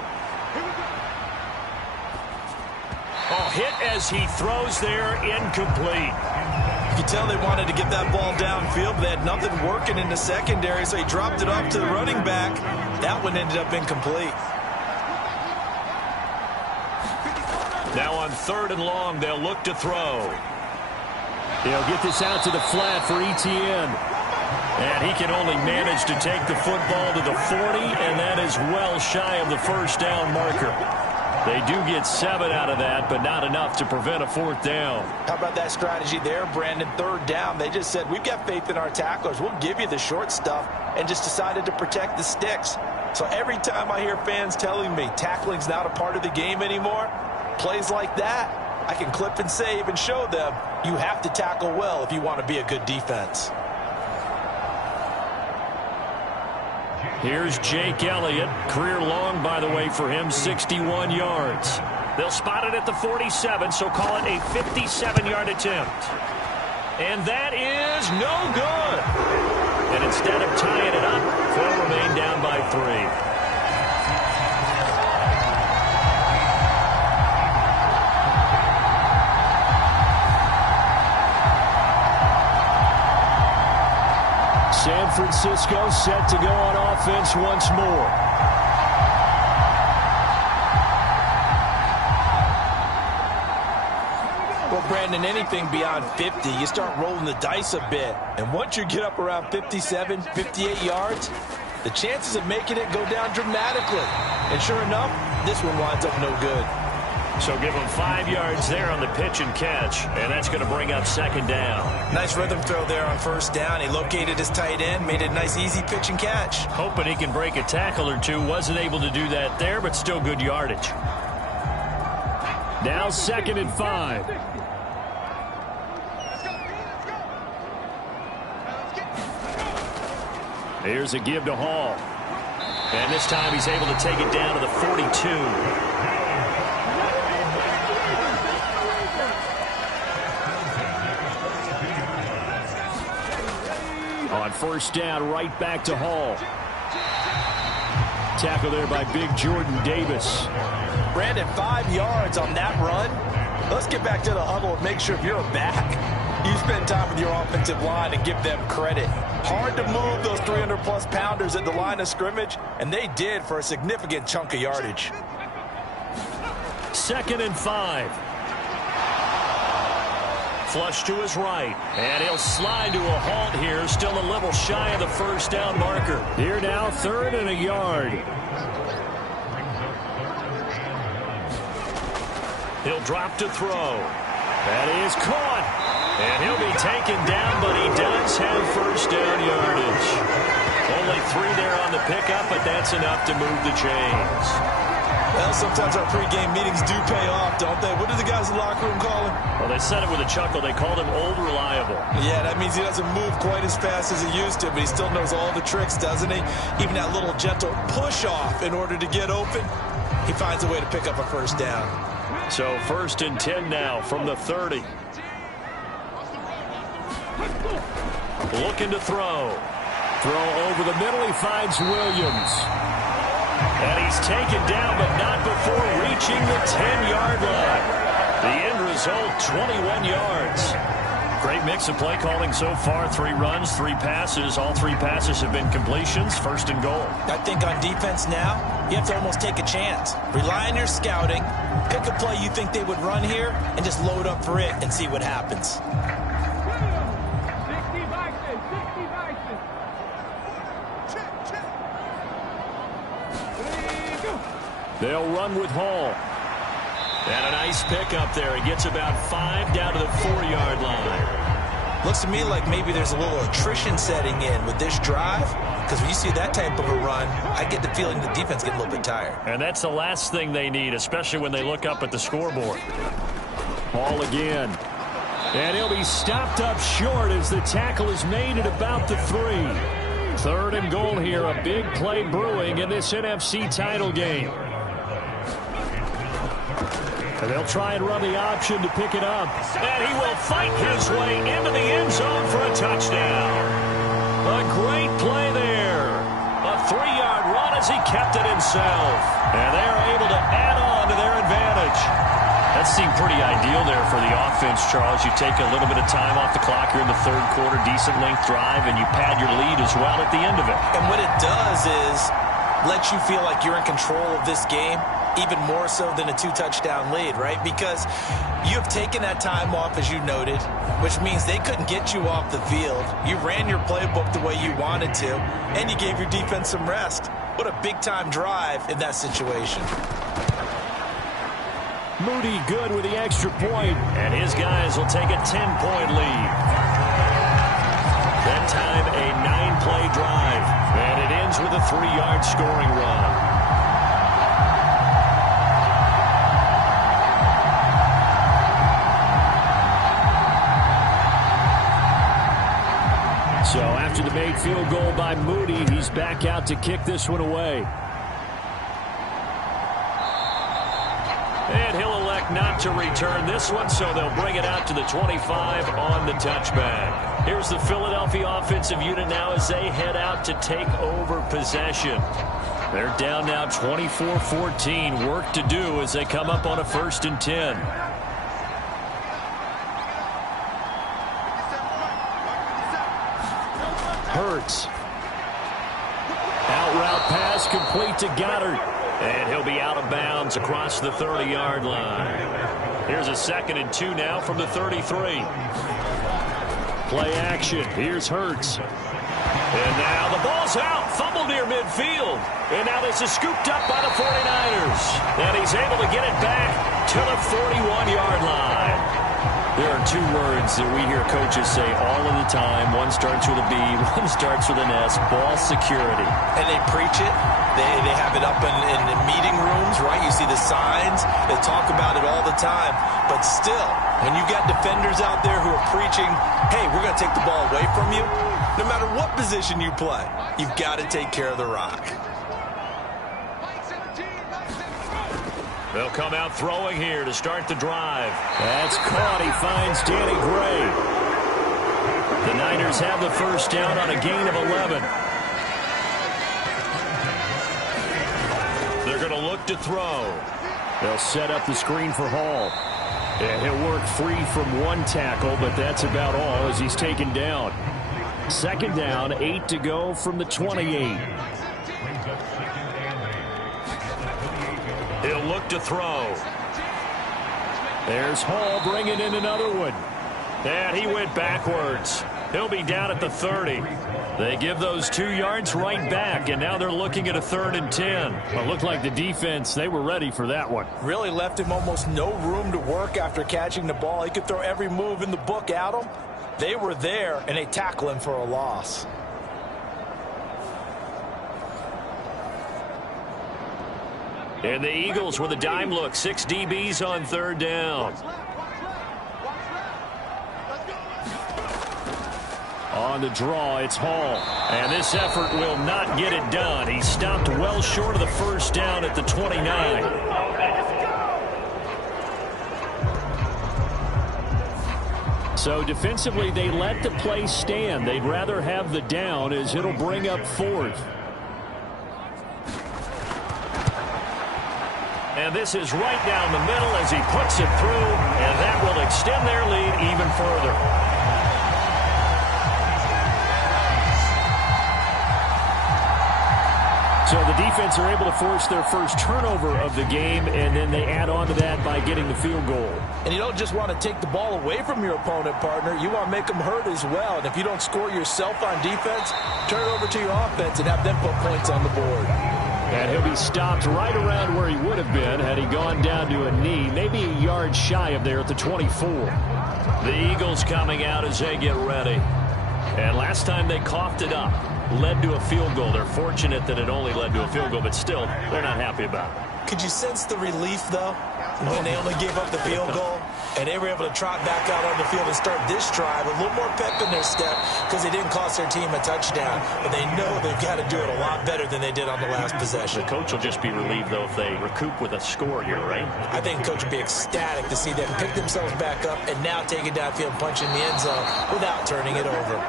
Oh, hit as he throws there, incomplete. You can tell they wanted to get that ball downfield, but they had nothing working in the secondary, so he dropped it off to the running back. That one ended up incomplete. Now on 3rd and long, they'll look to throw. They'll get this out to the flat for Etienne. And he can only manage to take the football to the 40, and that is well shy of the first down marker. They do get 7 out of that, but not enough to prevent a 4th down. How about that strategy there, Brandon? 3rd down, they just said, we've got faith in our tacklers. We'll give you the short stuff, and just decided to protect the sticks. So every time I hear fans telling me tackling's not a part of the game anymore, plays like that, I can clip and save and show them you have to tackle well if you want to be a good defense. Here's Jake Elliott. Career long, by the way, for him, 61 yards. They'll spot it at the 47, so call it a 57-yard attempt. And that is no good. And instead of tying it up, they'll remain down by 3. San Francisco set to go on offense once more. Well, Brandon, anything beyond 50, you start rolling the dice a bit. And once you get up around 57, 58 yards, the chances of making it go down dramatically. And sure enough, this one winds up no good. So give him 5 yards there on the pitch and catch, and that's going to bring up 2nd down. Nice rhythm throw there on 1st down. He located his tight end, made it a nice, easy pitch and catch. Hoping he can break a tackle or two. Wasn't able to do that there, but still good yardage. Now 2nd and 5. Here's a give to Hall. And this time he's able to take it down to the 42. On 1st down, right back to Hall. Tackle there by big Jordan Davis. Brandon, 5 yards on that run. Let's get back to the huddle and make sure if you're a back, you spend time with your offensive line and give them credit. Hard to move those 300-plus pounders at the line of scrimmage, and they did for a significant chunk of yardage. 2nd and 5. Flush to his right, and he'll slide to a halt here, still a little shy of the first down marker. Here now, 3rd and a yard. He'll drop to throw. That is caught, and he'll be taken down, but he does have first down yardage. Only 3 there on the pickup, but that's enough to move the chains. Well, sometimes our pregame meetings do pay off, don't they? What do the guys in the locker room call him? Well, they said it with a chuckle. They called him old reliable. Yeah, that means he doesn't move quite as fast as he used to, but he still knows all the tricks, doesn't he? Even that little gentle push-off in order to get open, he finds a way to pick up a first down. So 1st and 10 now from the 30. Looking to throw. Throw over the middle. He finds Williams. And he's taken down, but not before reaching the 10-yard line. The end result, 21 yards. Great mix of play calling so far. 3 runs, 3 passes. All 3 passes have been completions. First and goal. I think on defense now, you have to almost take a chance. Rely on your scouting. Pick a play you think they would run here and just load up for it and see what happens. They'll run with Hall. And a nice pickup there. He gets about 5 down to the 4-yard line. Looks to me like maybe there's a little attrition setting in with this drive, because when you see that type of a run, I get the feeling the defense get a little bit tired. And that's the last thing they need, especially when they look up at the scoreboard. Hall again. And he'll be stopped up short as the tackle is made at about the 3. 3rd and goal here. A big play brewing in this NFC title game. And they'll try and run the option to pick it up. And he will fight his way into the end zone for a touchdown. A great play there. A 3-yard run as he kept it himself. And they're able to add on to their advantage. That seemed pretty ideal there for the offense, Charles. You take a little bit of time off the clock here in the 3rd quarter, decent length drive, and you pad your lead as well at the end of it. And what it does is let you feel like you're in control of this game, even more so than a 2-touchdown lead, right? Because you have taken that time off, as you noted, which means they couldn't get you off the field. You ran your playbook the way you wanted to, and you gave your defense some rest. What a big-time drive in that situation. Moody good with the extra point. And his guys will take a 10-point lead. That time, a 9-play drive. And it ends with a 3-yard scoring run. So after the made field goal by Moody, he's back out to kick this one away. And he'll elect not to return this one, so they'll bring it out to the 25 on the touchback. Here's the Philadelphia offensive unit now as they head out to take over possession. They're down now 24-14. Work to do as they come up on a 1st and 10. Hurts. Out route pass complete to Goddard. And he'll be out of bounds across the 30-yard line. Here's a 2nd and 2 now from the 33. Play action. Here's Hurts. And now the ball's out. Fumble near midfield. And now this is scooped up by the 49ers. And he's able to get it back to the 41-yard line. There are 2 words that we hear coaches say all of the time. One starts with a B, one starts with an S. Ball security. And they preach it. They have it up in the meeting rooms, right? You see the signs. They talk about it all the time. But still, when you got defenders out there who are preaching, hey, we're going to take the ball away from you, no matter what position you play, you've got to take care of the rock. They'll come out throwing here to start the drive. That's caught. He finds Danny Gray. The Niners have the 1st down on a gain of 11. They're going to look to throw. They'll set up the screen for Hall. And he'll work free from 1 tackle, but that's about all as he's taken down. 2nd down, 8 to go from the 28. He'll look to throw. There's Hall bringing in another one. And he went backwards. He'll be down at the 30. They give those 2 yards right back, and now they're looking at a 3rd and 10. Well, it looked like the defense, they were ready for that one. Really left him almost no room to work after catching the ball. He could throw every move in the book at him. They were there, and they tackle him for a loss. And the Eagles with a dime look. 6 DBs on 3rd down. On the draw, it's Hall. And this effort will not get it done. He stopped well short of the 1st down at the 29. So defensively, they let the play stand. They'd rather have the down as it'll bring up 4th. And this is right down the middle as he puts it through, and that will extend their lead even further. So the defense are able to force their first turnover of the game, and then they add on to that by getting the field goal. And you don't just want to take the ball away from your opponent, partner. You want to make them hurt as well. And if you don't score yourself on defense, turn it over to your offense and have them put points on the board. And he'll be stopped right around where he would have been had he gone down to a knee, maybe a yard shy of there at the 24. The Eagles coming out as they get ready. And last time they coughed it up, led to a field goal. They're fortunate that it only led to a field goal, but still, they're not happy about it. Could you sense the relief, though, when they only gave up the field goal and they were able to trot back out on the field and start this drive, a little more pep in their step because they didn't cost their team a touchdown, but they know they've got to do it a lot better than they did on the last possession. The coach will just be relieved, though, if they recoup with a score here, right? I think coach will be ecstatic to see them pick themselves back up and now take it downfield and punch in the end zone without turning it over.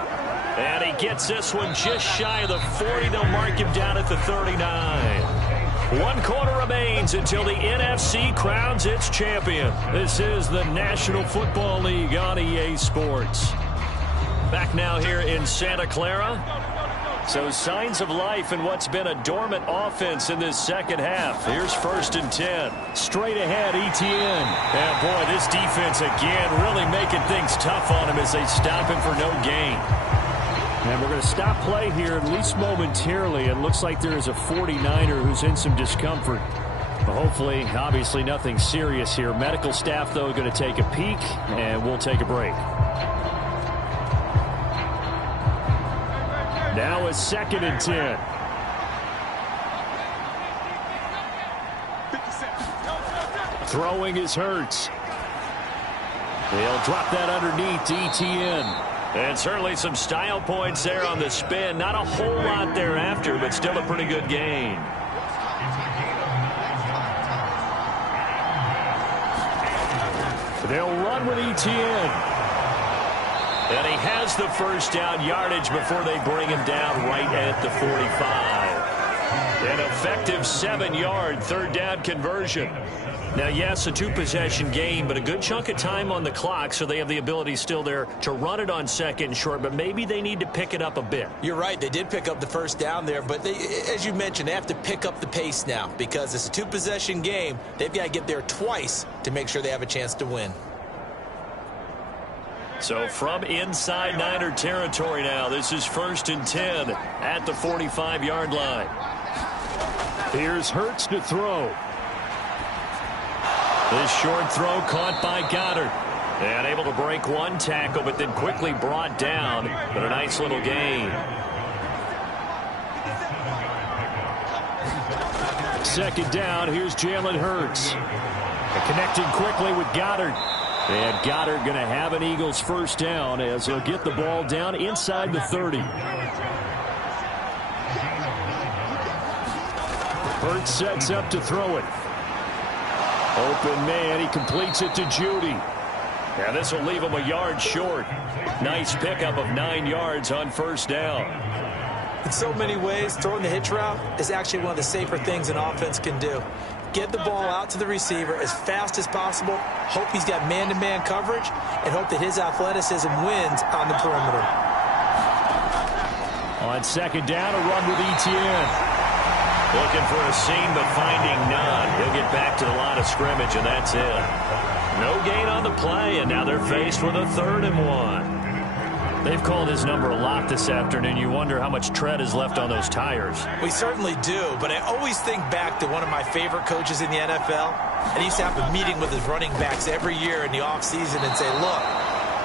And he gets this one just shy of the 40. They'll mark him down at the 39. 1 quarter remains until the NFC crowns its champion. This is the National Football League on EA Sports. Back now here in Santa Clara. So signs of life in what's been a dormant offense in this second half. Here's 1st and 10. Straight ahead, Etienne. And boy, this defense again really making things tough on him as they stop him for no gain. And we're going to stop play here, at least momentarily. It looks like there is a 49er who's in some discomfort. But hopefully, obviously, nothing serious here. Medical staff, though, going to take a peek, and we'll take a break. Now a 2nd and 10. Throwing is Hurts. They'll drop that underneath to Etienne. And certainly some style points there on the spin. Not a whole lot thereafter, but still a pretty good gain. They'll run with Etienne. And he has the first down yardage before they bring him down right at the 45. An effective 7-yard 3rd down conversion. Now, yes, a 2-possession game, but a good chunk of time on the clock, so they have the ability still there to run it on 2nd and short, but maybe they need to pick it up a bit. You're right. They did pick up the first down there, but they, as you mentioned, they have to pick up the pace now because it's a 2-possession game. They've got to get there twice to make sure they have a chance to win. So from inside Niner territory now, this is 1st and 10 at the 45-yard line. Here's Hurts to throw. This short throw caught by Goddard. And able to break 1 tackle, but then quickly brought down. But a nice little gain. 2nd down, here's Jalen Hurts. Connecting quickly with Goddard. And Goddard going to have an Eagles 1st down as he'll get the ball down inside the 30. Hurts sets up to throw it. Open man, he completes it to Judy. Yeah, this will leave him a yard short. Nice pickup of 9 yards on 1st down. In so many ways, throwing the hitch route is actually one of the safer things an offense can do. Get the ball out to the receiver as fast as possible, hope he's got man-to-man coverage, and hope that his athleticism wins on the perimeter. On 2nd down, a run with Etienne. Looking for a seam, but finding none. He'll get back to the line of scrimmage, and that's it. No gain on the play, and now they're faced with a 3rd and 1. They've called his number a lot this afternoon. You wonder how much tread is left on those tires. We certainly do, but I always think back to one of my favorite coaches in the NFL, and he used to have a meeting with his running backs every year in the offseason and say, look,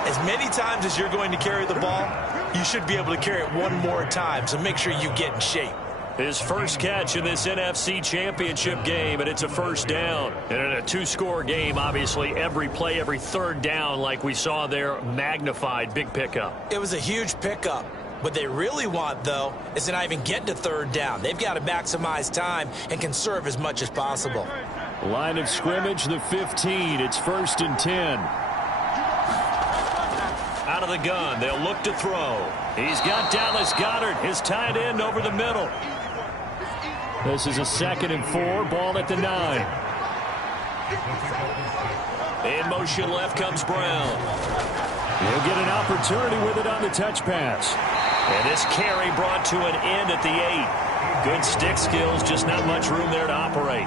as many times as you're going to carry the ball, you should be able to carry it 1 more time, so make sure you get in shape. His first catch in this NFC Championship game, and it's a 1st down. And in a 2-score game, obviously, every play, every 3rd down, like we saw there, magnified, big pickup. It was a huge pickup. What they really want, though, is to not even get to 3rd down. They've got to maximize time and conserve as much as possible. Line of scrimmage, the 15. It's 1st and 10. out of the gun. They'll look to throw. He's got Dallas Goedert, his tight end, over the middle. This is a 2nd and 4, ball at the 9. In motion left comes Brown. He'll get an opportunity with it on the touch pass. And this carry brought to an end at the 8. Good stick skills, just not much room there to operate.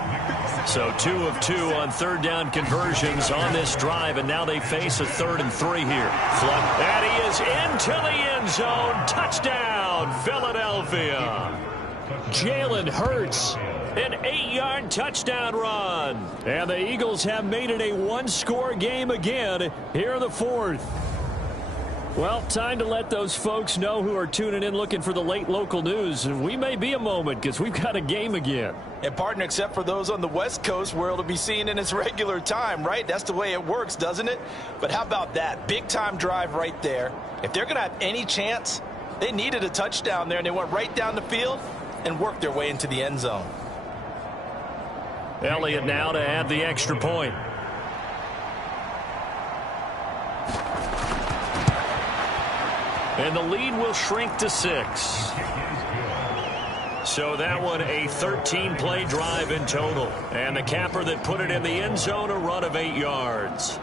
So 2 of 2 on third down conversions on this drive, and now they face a 3rd and 3 here. And he is into the end zone. Touchdown, Philadelphia. Jalen Hurts. An 8-yard touchdown run. And the Eagles have made it a one-score game again here in the 4th. Well, time to let those folks know who are tuning in looking for the late local news. We may be a moment because we've got a game again. And, partner, except for those on the West Coast where it'll be seen in its regular time, right? That's the way it works, doesn't it? But how about that? Big-time drive right there. If they're going to have any chance, they needed a touchdown there, and they went right down the field and worked their way into the end zone. Elliott now to add the extra point. And the lead will shrink to 6. So that one a 13-play drive in total. And the capper that put it in the end zone, a run of 8 yards.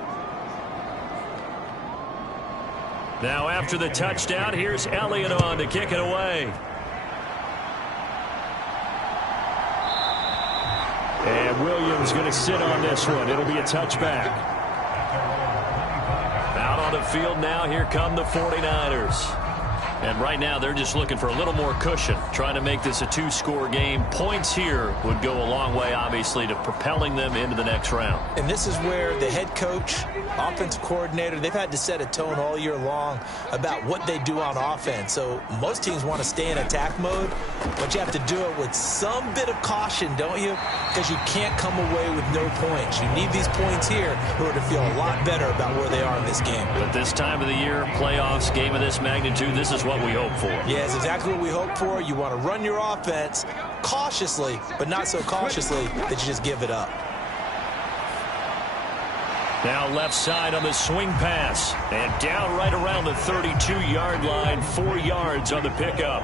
Now after the touchdown, here's Elliott on to kick it away. And Williams going to sit on this one. It'll be a touchback. Out on the field now, here come the 49ers. And right now, they're just looking for a little more cushion, trying to make this a 2-score game. Points here would go a long way, obviously, to propelling them into the next round. And this is where the head coach, offensive coordinator, they've had to set a tone all year long about what they do on offense. So most teams want to stay in attack mode, but you have to do it with some bit of caution, don't you? Because you can't come away with no points. You need these points here in order to feel a lot better about where they are in this game. But this time of the year, playoffs, game of this magnitude, this is what we hope for. Yeah, it's exactly what we hope for. You want to run your offense cautiously, but not so cautiously that you just give it up. Now left side on the swing pass. And down right around the 32-yard line, 4 yards on the pickup.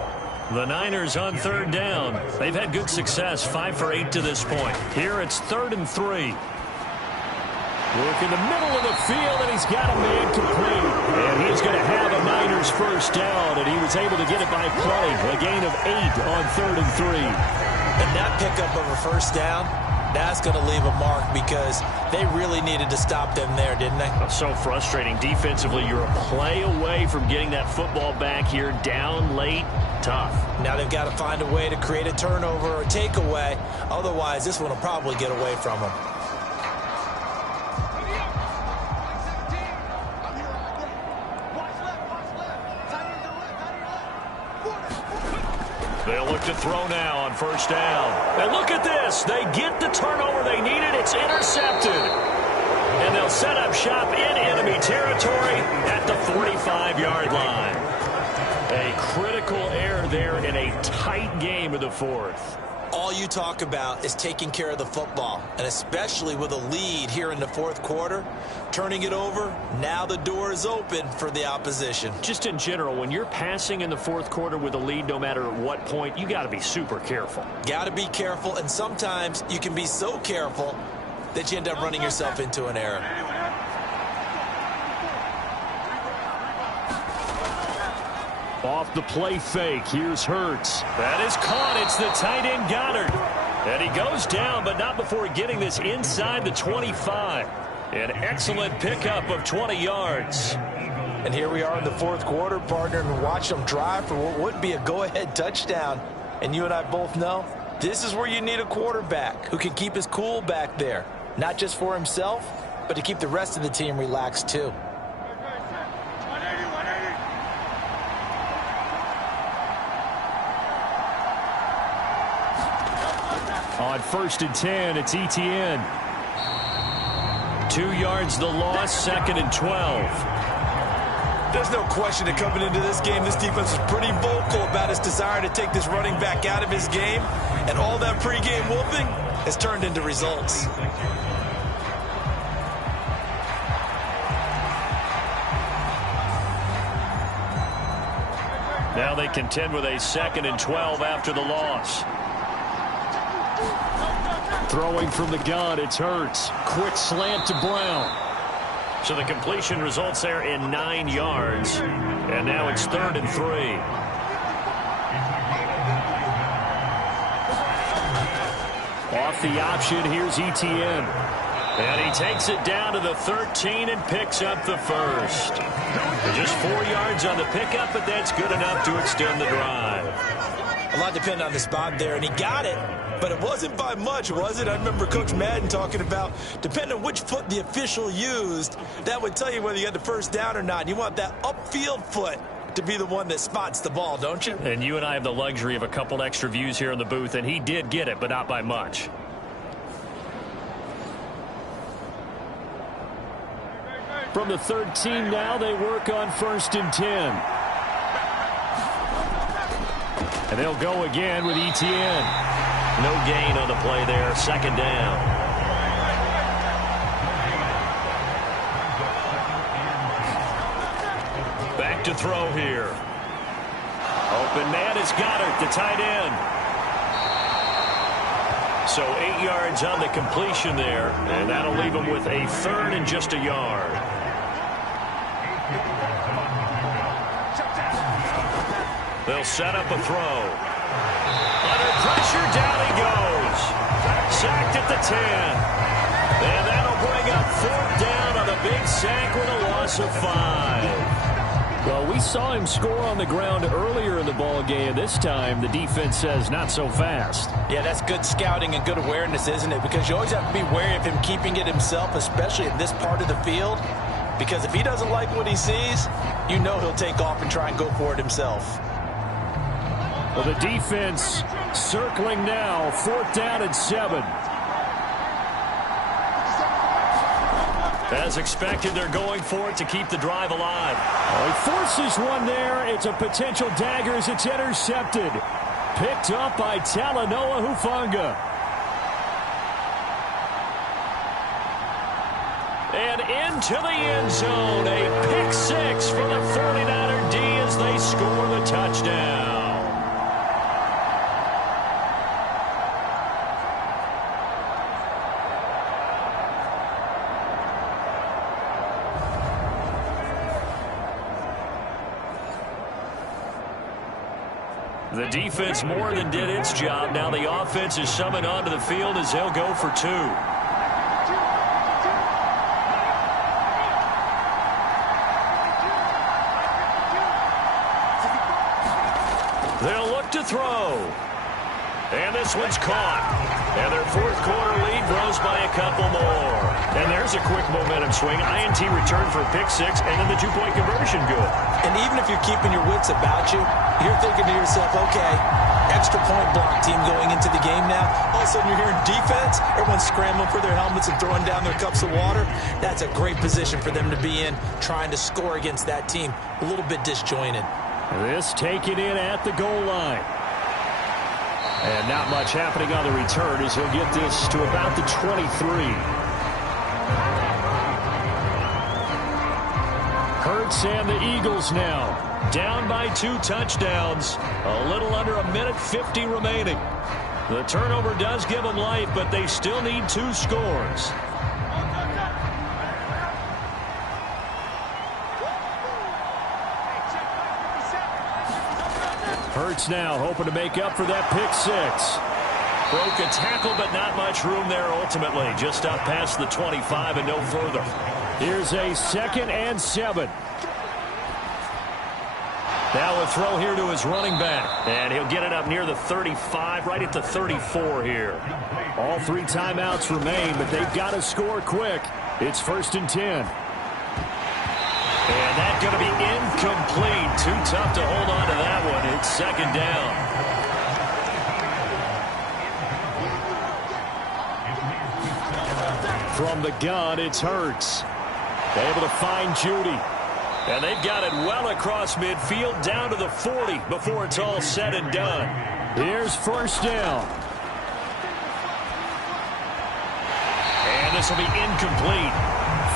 The Niners on third down. They've had good success, 5 for 8 to this point. Here it's 3rd and 3. Work in the middle of the field, and he's got a man complete. And he's going to have a Niners first down, and he was able to get it by play. A gain of 8 on 3rd and 3. And that pickup of a first down, that's going to leave a mark because they really needed to stop them there, didn't they? So frustrating. Defensively, you're a play away from getting that football back here down late. Tough. Now they've got to find a way to create a turnover or takeaway. Otherwise, this one will probably get away from them. They'll look to throw now on first down. And look at this. They get the turnover they needed. It's intercepted. And they'll set up shop in enemy territory at the 45-yard line. A critical error there in a tight game of the 4th. All you talk about is taking care of the football, and especially with a lead here in the 4th quarter, turning it over, now the door is open for the opposition. Just in general, when you're passing in the 4th quarter with a lead, no matter at what point, you got to be super careful. Got to be careful, and sometimes you can be so careful that you end up running yourself into an error. Off the play fake, here's Hurts. That is caught. It's the tight end Goedert. And he goes down, but not before getting this inside the 25. An excellent pickup of 20 yards. And here we are in the 4th quarter, partner, and watch them drive for what would be a go-ahead touchdown. And you and I both know this is where you need a quarterback who can keep his cool back there. Not just for himself, but to keep the rest of the team relaxed too. On 1st and 10, it's ETN. 2 yards the loss, 2nd and 12. There's no question that coming into this game, this defense is pretty vocal about its desire to take this running back out of his game. And all that pregame whooping has turned into results. Now they contend with a 2nd and 12 after the loss. Throwing from the gun, it's Hurts. Quick slant to Brown. So the completion results there in 9 yards. And now it's 3rd and 3. Off the option, here's Etienne. And he takes it down to the 13 and picks up the first. Just 4 yards on the pickup, but that's good enough to extend the drive. A lot depended on the spot there, and he got it. But it wasn't by much, was it? I remember Coach Madden talking about, depending on which foot the official used, that would tell you whether you had the first down or not. You want that upfield foot to be the one that spots the ball, don't you? And you and I have the luxury of a couple extra views here in the booth, and he did get it, but not by much. From the 13 now, they work on 1st and 10. And they'll go again with Etienne. No gain on the play there, 2nd down. Back to throw here. Open man is Goddard, the tight end. So 8 yards on the completion there, and that'll leave him with a 3rd and just a yard. They'll set up a throw. Under pressure, down he goes. Sacked at the 10. And that'll bring up 4th down on a big sack with a loss of 5. Well, we saw him score on the ground earlier in the ball game. This time, the defense says not so fast. Yeah, that's good scouting and good awareness, isn't it? Because you always have to be wary of him keeping it himself, especially in this part of the field. Because if he doesn't like what he sees, you know he'll take off and try and go for it himself. Well, the defense circling now, 4th down and 7. As expected, they're going for it to keep the drive alive. Oh, he forces one there. It's a potential dagger as it's intercepted. Picked up by Talanoa Hufanga. And into the end zone. A pick 6 for the 49er D as they score the touchdown. The defense more than did its job. Now the offense is summoned onto the field as they'll go for 2. They'll look to throw. And this one's caught. And their 4th quarter lead grows by a couple more. And there's a quick momentum swing. INT return for a pick 6, and then the 2-point conversion good. And even if you're keeping your wits about you, you're thinking to yourself, okay, extra point block team going into the game now. All of a sudden you're hearing defense, everyone's scrambling for their helmets and throwing down their cups of water. That's a great position for them to be in, trying to score against that team. A little bit disjointed. This taken in at the goal line. And not much happening on the return as he'll get this to about the 23. Hurts and the Eagles now down by 2 touchdowns. A little under a minute 50 remaining. The turnover does give them life, but they still need 2 scores. Hurts now hoping to make up for that pick 6. Broke a tackle, but not much room there ultimately. Just up past the 25 and no further. Here's a 2nd and 7. Now a throw here to his running back. And he'll get it up near the 35, right at the 34 here. All 3 timeouts remain, but they've got to score quick. It's 1st and 10. And that's going to be incomplete. Too tough to hold on to that one. It's 2nd down. From the gun, it's Hurts. Able to find Judy. And they've got it well across midfield down to the 40 before it's all said and done. Here's 1st down. And this will be incomplete.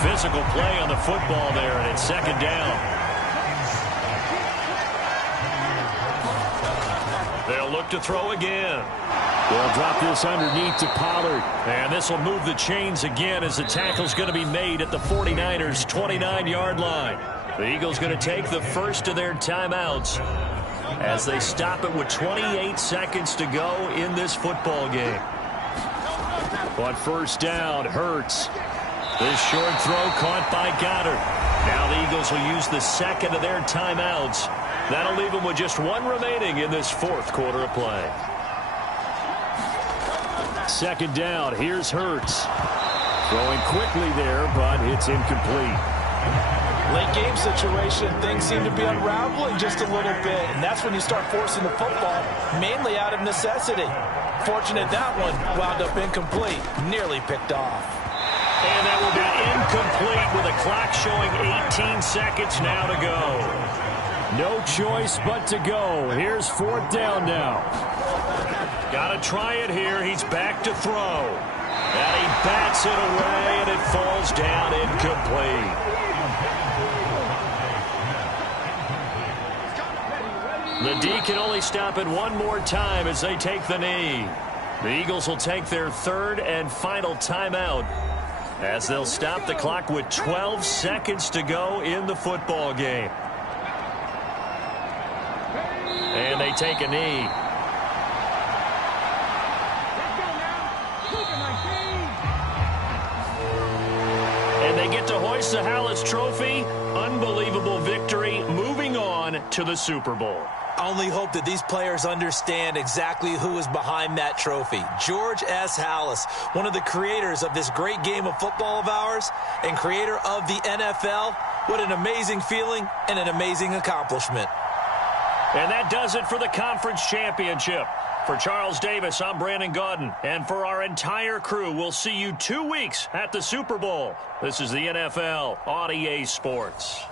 Physical play on the football there, and it's 2nd down. look to throw again. They'll drop this underneath to Pollard. And this will move the chains again as the tackle's going to be made at the 49ers' 29-yard line. The Eagles going to take the first of their timeouts as they stop it with 28 seconds to go in this football game. On first down, Hurts. This short throw caught by Goddard. Now the Eagles will use the second of their timeouts. That'll leave them with just one remaining in this fourth quarter of play. Second down, here's Hurts. Throwing quickly there, but it's incomplete. Late game situation, things seem to be unraveling just a little bit, and that's when you start forcing the football, mainly out of necessity. Fortunate that one wound up incomplete, nearly picked off. And that will be incomplete with a clock showing 18 seconds now to go. No choice but to go. Here's fourth down now. Got to try it here. He's back to throw. And he bats it away, and it falls down incomplete. The D can only stop it one more time as they take the knee. The Eagles will take their third and final timeout as they'll stop the clock with 12 seconds to go in the football game. And they take a knee. And they get to hoist the Hallis Trophy. Unbelievable victory, moving on to the Super Bowl. I only hope that these players understand exactly who is behind that trophy. George S. Hallis, one of the creators of this great game of football of ours and creator of the NFL. What an amazing feeling and an amazing accomplishment. And that does it for the conference championship. For Charles Davis, I'm Brandon Gaudin. And for our entire crew, we'll see you 2 weeks at the Super Bowl. This is the NFL on EA Sports.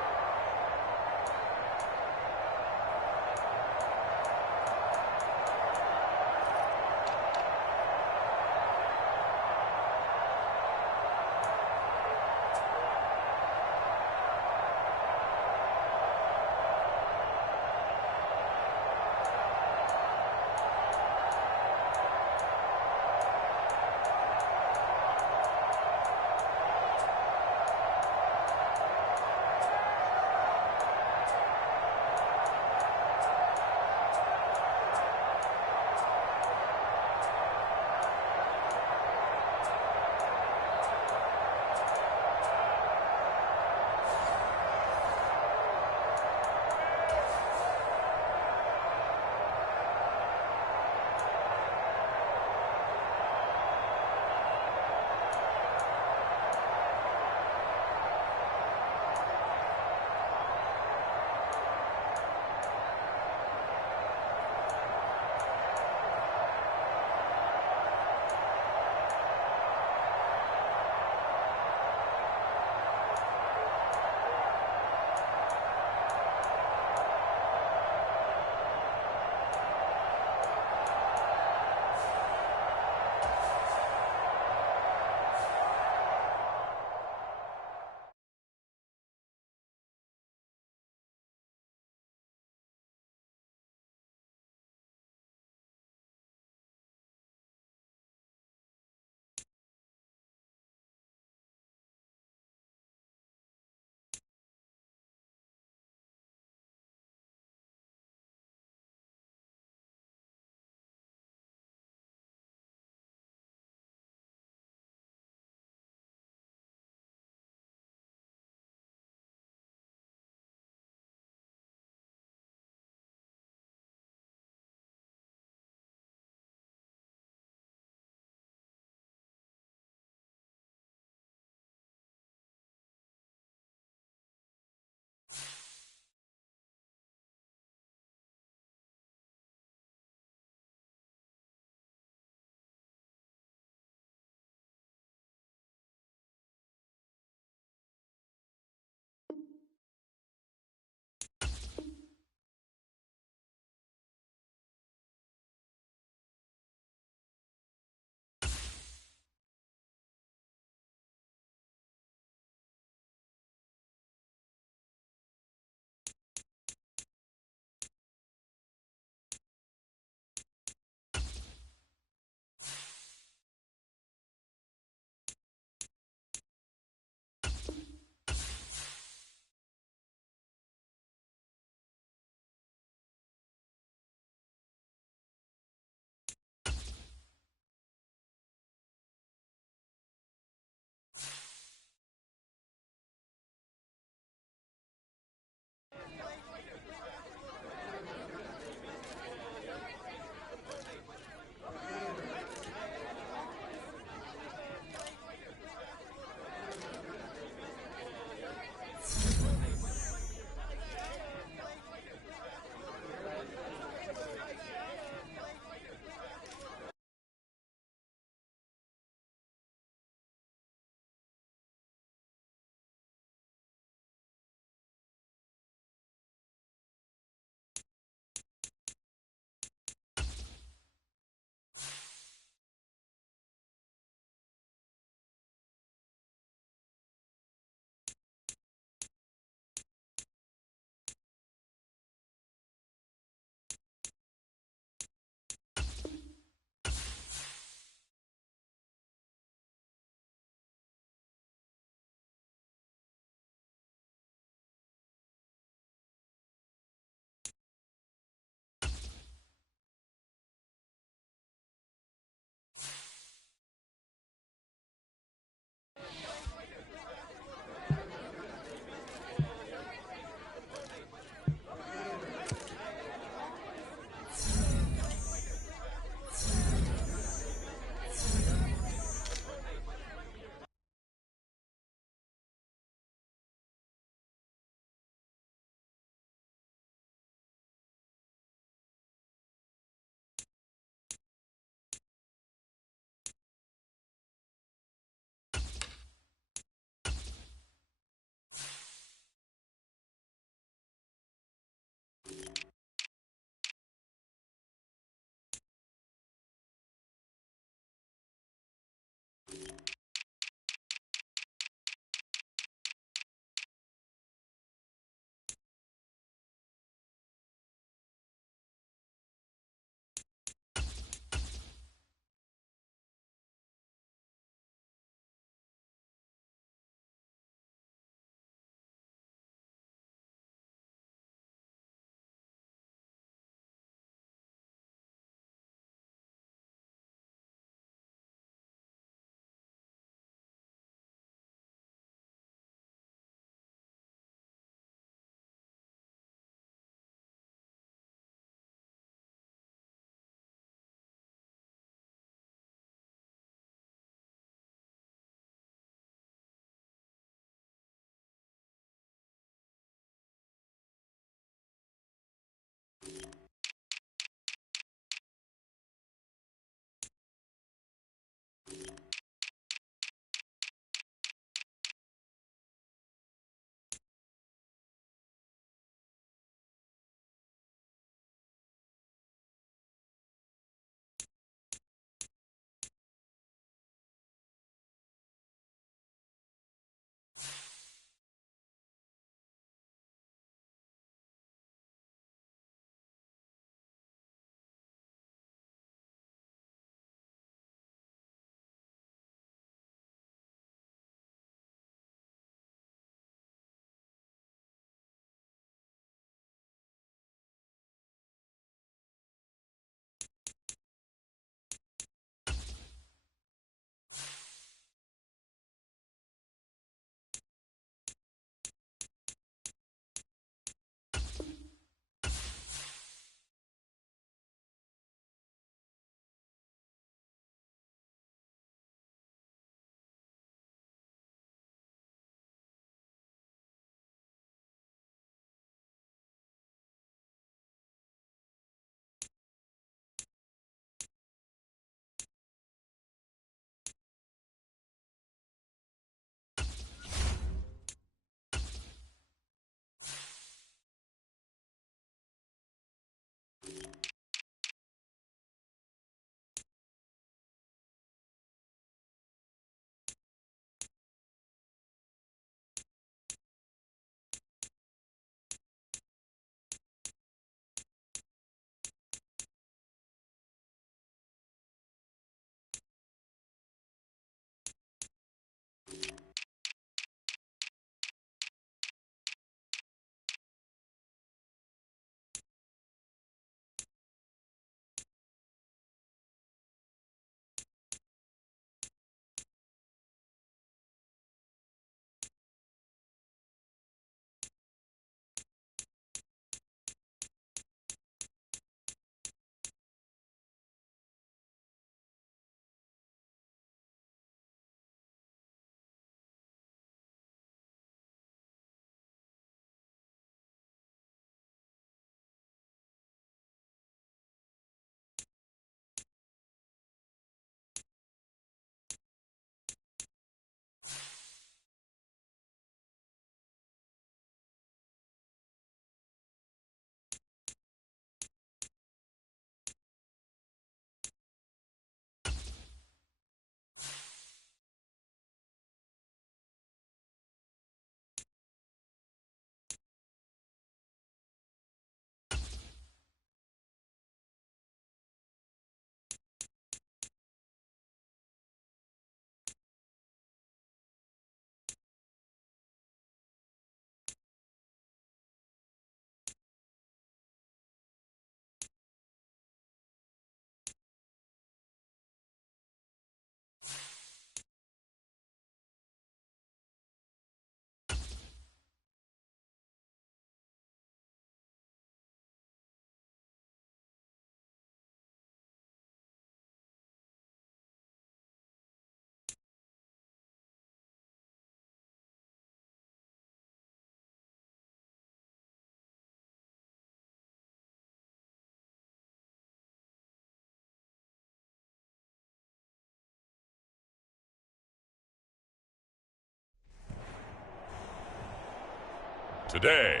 Today,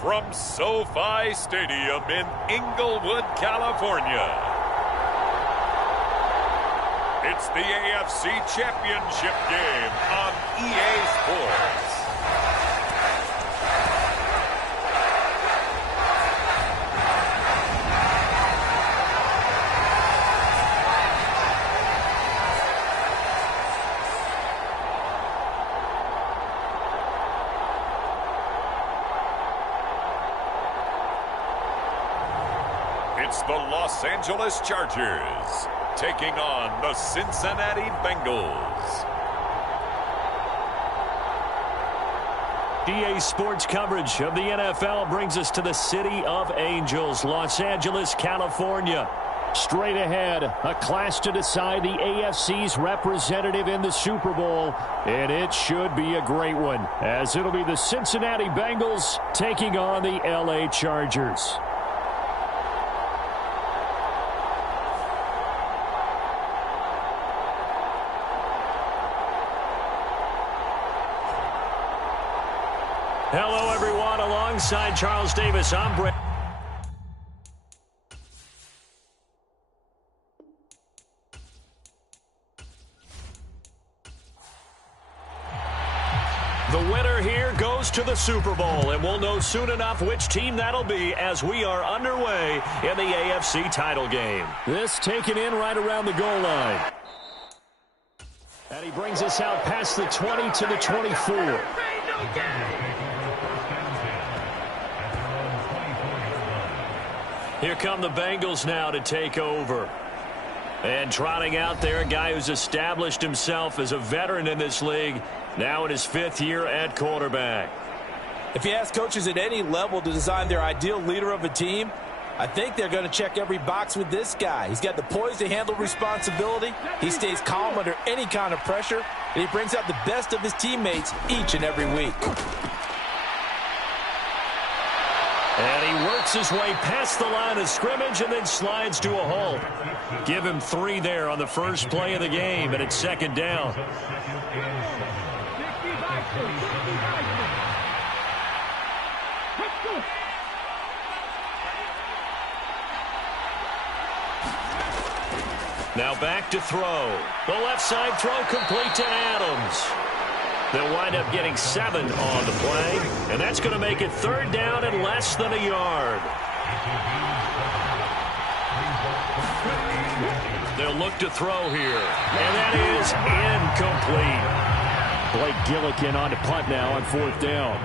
from SoFi Stadium in Inglewood, California, it's the AFC Championship game on EA Sports. It's the Los Angeles Chargers taking on the Cincinnati Bengals. EA Sports coverage of the NFL brings us to the City of Angels, Los Angeles, California. Straight ahead, a clash to decide the AFC's representative in the Super Bowl, and it should be a great one, as it'll be the Cincinnati Bengals taking on the LA Chargers. Hello, everyone. Alongside Charles Davis, I'm Brett. The winner here goes to the Super Bowl, and we'll know soon enough which team that'll be as we are underway in the AFC title game. This taken in right around the goal line. And he brings us out past the 20 to the 24. Here come the Bengals now to take over. And trotting out there, a guy who's established himself as a veteran in this league, now in his 5th year at quarterback. If you ask coaches at any level to design their ideal leader of a team, I think they're going to check every box with this guy. He's got the poise to handle responsibility. He stays calm under any kind of pressure, and he brings out the best of his teammates each and every week. And he works his way past the line of scrimmage and then slides to a halt. Give him 3 there on the first play of the game, and it's 2nd down. Now back to throw. The left side throw complete to Adams. They'll wind up getting 7 on the play, and that's going to make it 3rd down and less than a yard. They'll look to throw here, and that is incomplete. Blake Gillikin on to punt now on 4th down.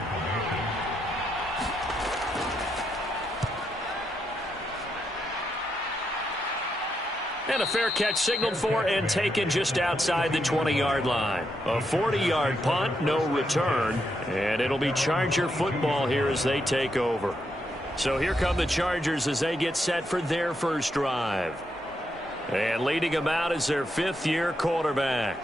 And a fair catch signaled for and taken just outside the 20-yard line. A 40-yard punt, no return. And it'll be Charger football here as they take over. So here come the Chargers as they get set for their first drive. And leading them out is their 5th-year quarterback.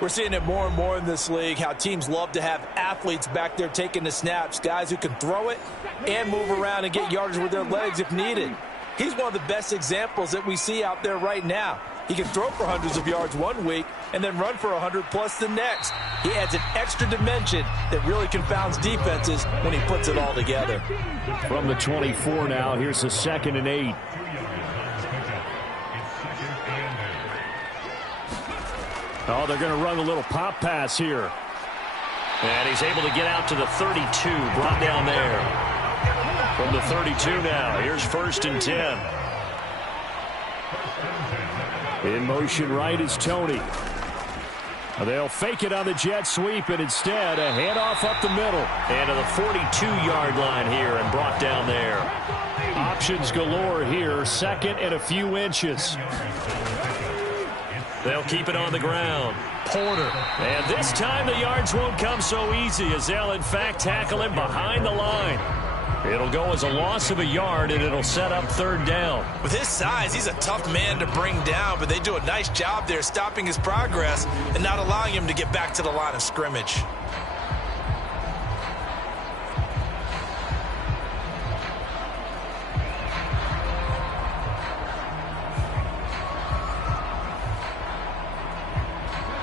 We're seeing it more and more in this league, how teams love to have athletes back there taking the snaps, guys who can throw it and move around and get yardage with their legs if needed. He's one of the best examples that we see out there right now. He can throw for hundreds of yards one week and then run for 100+ the next. He adds an extra dimension that really confounds defenses when he puts it all together. From the 24 now, here's the 2nd and 8. Oh, they're going to run a little pop pass here. And he's able to get out to the 32, brought down there. From the 32 now, here's 1st and 10. In motion right is Tony. They'll fake it on the jet sweep, and instead a handoff up the middle. And to the 42-yard line here and brought down there. Options galore here, 2nd and a few inches. They'll keep it on the ground. Porter. And this time the yards won't come so easy as they'll in fact tackle him behind the line. It'll go as a loss of a yard, and it'll set up 3rd down. With his size, he's a tough man to bring down, but they do a nice job there stopping his progress and not allowing him to get back to the line of scrimmage.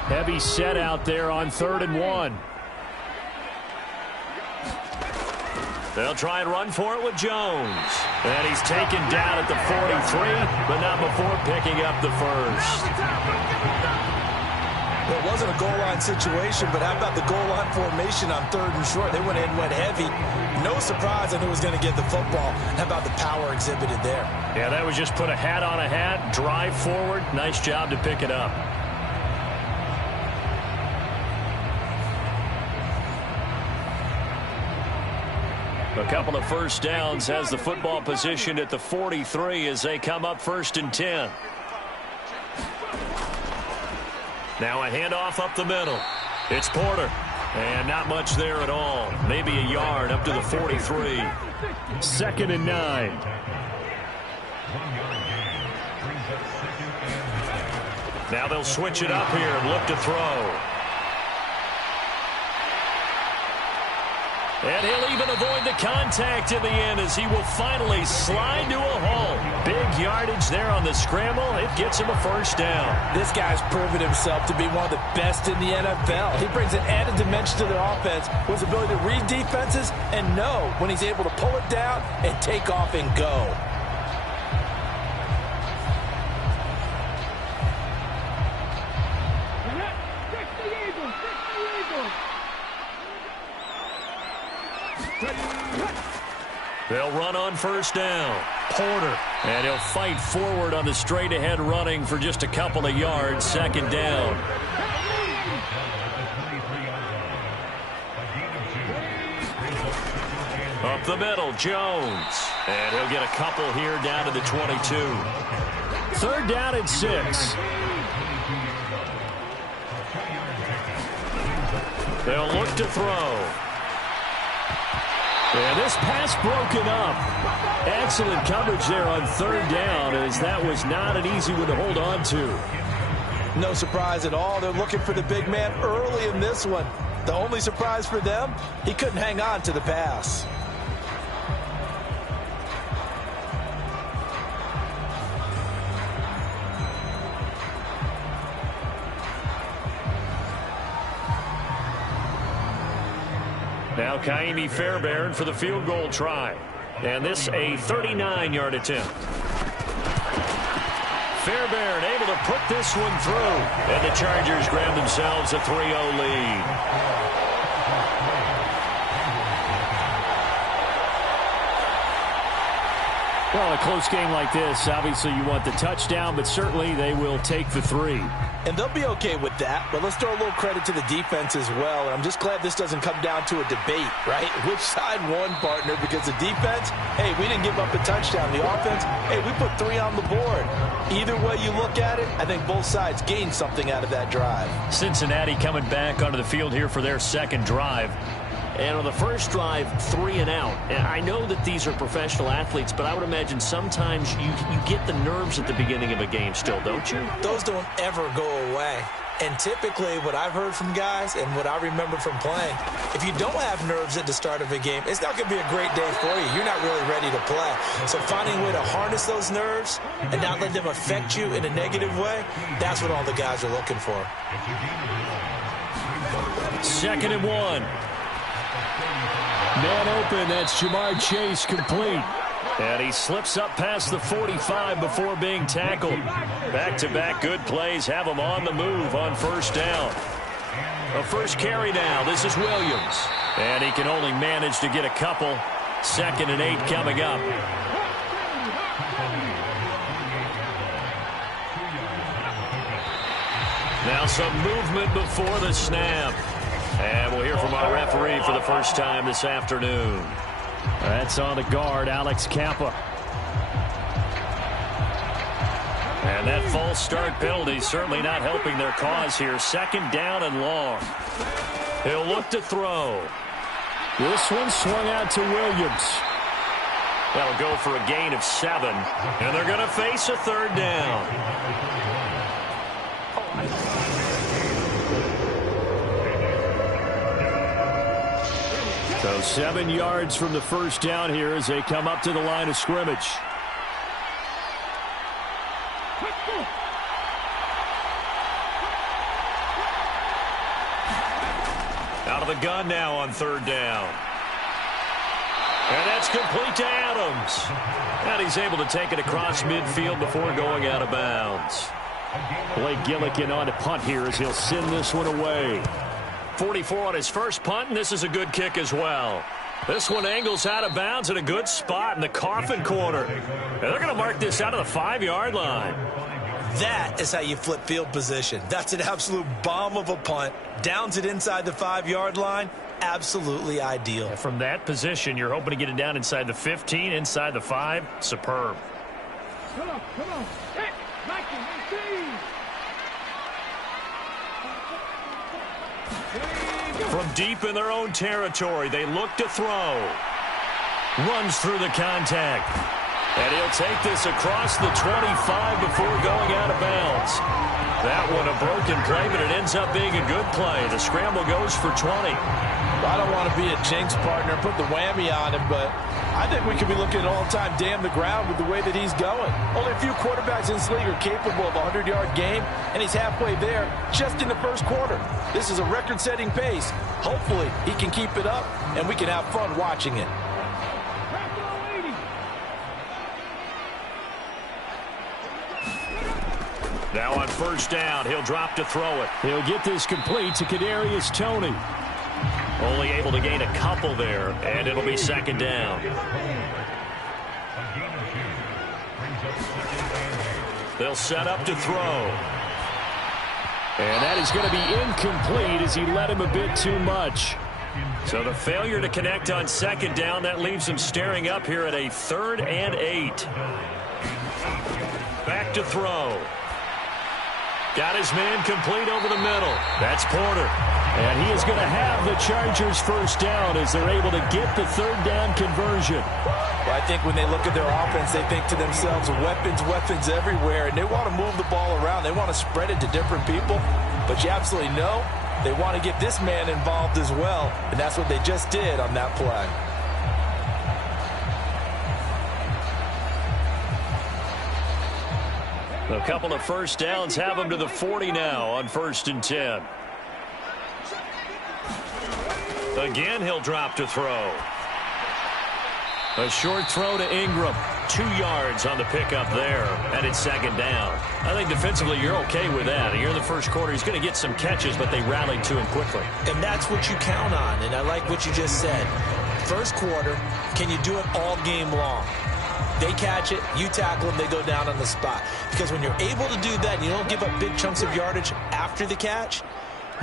Heavy set out there on 3rd and 1. They'll try and run for it with Jones. And he's taken down at the 43, but not before picking up the first. Well, it wasn't a goal line situation, but how about the goal line formation on 3rd and short? They went in, went heavy. No surprise on who was going to get the football. How about the power exhibited there? Yeah, that was just put a hat on a hat, drive forward. Nice job to pick it up. A couple of first downs has the football positioned at the 43 as they come up 1st and 10. Now a handoff up the middle. It's Porter. And not much there at all. Maybe a yard up to the 43. 2nd and 9. Now they'll switch it up here and look to throw. And he'll even avoid the contact in the end as he will finally slide to a hole. Big yardage there on the scramble. It gets him a first down. This guy's proven himself to be one of the best in the NFL. He brings an added dimension to their offense with his ability to read defenses and know when he's able to pull it down and take off and go. They'll run on first down. Porter. And he'll fight forward on the straight-ahead running for just a couple of yards. 2nd down. Up the middle, Jones. And he'll get a couple here down to the 22. 3rd down and 6. They'll look to throw. And this pass broken up. Excellent coverage there on 3rd down, as that was not an easy one to hold on to. No surprise at all. They're looking for the big man early in this one. The only surprise for them, he couldn't hang on to the pass. Now Kaimi Fairbairn for the field goal try. And this a 39-yard attempt. Fairbairn able to put this one through. And the Chargers grab themselves a 3-0 lead. Well, a close game like this, obviously you want the touchdown, but certainly they will take the 3. And they'll be okay with that, but let's throw a little credit to the defense as well. And I'm just glad this doesn't come down to a debate, right? Which side won, partner? Because the defense, hey, we didn't give up a touchdown. The offense, hey, we put 3 on the board. Either way you look at it, I think both sides gained something out of that drive. Cincinnati coming back onto the field here for their 2nd drive. And on the first drive, 3 and out. And I know that these are professional athletes, but I would imagine sometimes you get the nerves at the beginning of a game still, don't you? Those don't ever go away. And typically what I've heard from guys and what I remember from playing, if you don't have nerves at the start of a game, it's not going to be a great day for you. You're not really ready to play. So finding a way to harness those nerves and not let them affect you in a negative way, that's what all the guys are looking for. 2nd and 1. Man open, that's Jamar Chase, complete. And he slips up past the 45 before being tackled. Back-to-back good plays have him on the move on first down. A first carry now. This is Williams. And he can only manage to get a couple. 2nd and 8 coming up. Now some movement before the snap. And we'll hear from our referee for the first time this afternoon. That's on the guard, Alex Kappa. And that false start penalty certainly not helping their cause here. 2nd down and long. He'll look to throw. This one swung out to Williams. That'll go for a gain of 7. And they're going to face a 3rd down. So 7 yards from the first down here as they come up to the line of scrimmage. Out of the gun now on 3rd down. And that's complete to Adams. And he's able to take it across midfield before going out of bounds. Blake Gillikin on to punt here as he'll send this one away. 44 on his first punt, and this is a good kick as well. This one angles out of bounds in a good spot in the coffin corner. And they're going to mark this out of the 5-yard line. That is how you flip field position. That's an absolute bomb of a punt. Downs it inside the 5-yard line. Absolutely ideal. From that position, you're hoping to get it down inside the 15, inside the 5. Superb. Come on. Hey, Mikey, From deep in their own territory, they look to throw. Runs through the contact. And he'll take this across the 25 before going out of bounds. That one a broken play, but it ends up being a good play. The scramble goes for 20. Well, I don't want to be a jinx partner, put the whammy on him, but I think we could be looking at all-time damn the ground with the way that he's going. Only a few quarterbacks in this league are capable of a 100-yard game, and he's halfway there just in the first quarter. This is a record-setting pace. Hopefully, he can keep it up, and we can have fun watching it. Now on first down, he'll drop to throw it. He'll get this complete to Kadarius Toney. Only able to gain a couple there, and it'll be second down. They'll set up to throw. And that is going to be incomplete as he led him a bit too much. So the failure to connect on second down, that leaves him staring up here at a 3rd and 8. Back to throw. Got his man complete over the middle. That's Porter. And he is going to have the Chargers first down as they're able to get the 3rd down conversion. Well, I think when they look at their offense, they think to themselves, weapons everywhere, and they want to move the ball around. They want to spread it to different people, but you absolutely know they want to get this man involved as well, and that's what they just did on that play. A couple of first downs have him to the 40 now on 1st and 10. Again, he'll drop to throw. A short throw to Ingram. 2 yards on the pickup there, and it's second down. I think defensively you're okay with that. Here in the first quarter, he's going to get some catches, but they rallied to him quickly. And that's what you count on, and I like what you just said. First quarter, can you do it all game long? They catch it, you tackle them, they go down on the spot. Because when you're able to do that, and you don't give up big chunks of yardage after the catch,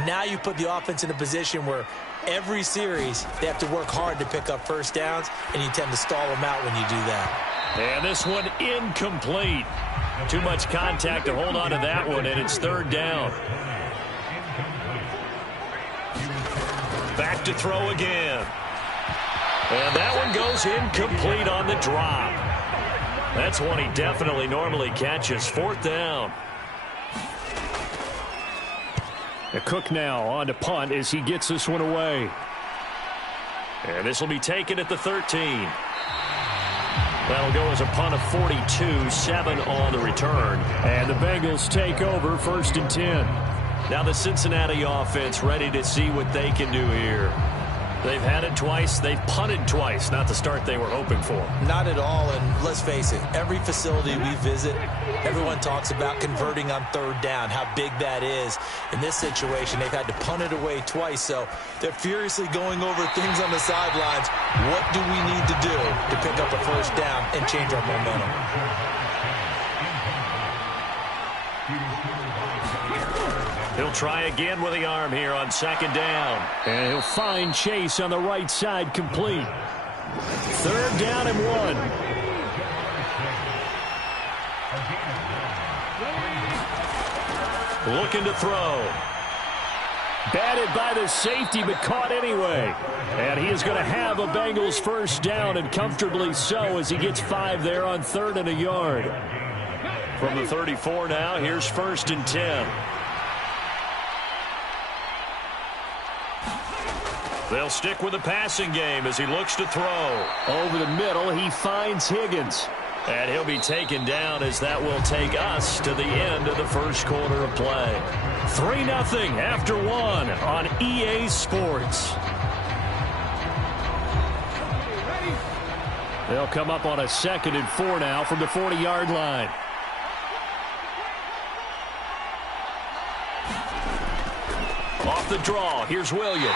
now you put the offense in a position where every series they have to work hard to pick up first downs, and you tend to stall them out when you do that. And this one incomplete. Too much contact to hold on to that one, and it's 3rd down. Back to throw again. And that one goes incomplete on the drop. That's one he definitely normally catches. 4th down. The Cook now on to punt as he gets this one away. And this will be taken at the 13. That'll go as a punt of 42, 7 on the return. And the Bengals take over 1st and 10. Now the Cincinnati offense ready to see what they can do here. They've had it twice. They've punted twice. Not the start they were hoping for. Not at all, and let's face it, every facility we visit, everyone talks about converting on 3rd down, how big that is. In this situation, they've had to punt it away twice, so they're furiously going over things on the sidelines. What do we need to do to pick up a first down and change our momentum? He'll try again with the arm here on 2nd down. And he'll find Chase on the right side complete. 3rd down and 1. Looking to throw. Batted by the safety, but caught anyway. And he is going to have a Bengals first down, and comfortably so, as he gets 5 there on 3rd and a yard. From the 34 now, here's 1st and 10. They'll stick with the passing game as he looks to throw. Over the middle, he finds Higgins. And he'll be taken down as that will take us to the end of the first quarter of play. 3-0 after 1 on EA Sports. Ready? They'll come up on a 2nd and 4 now from the 40-yard line. Off the draw, here's Williams.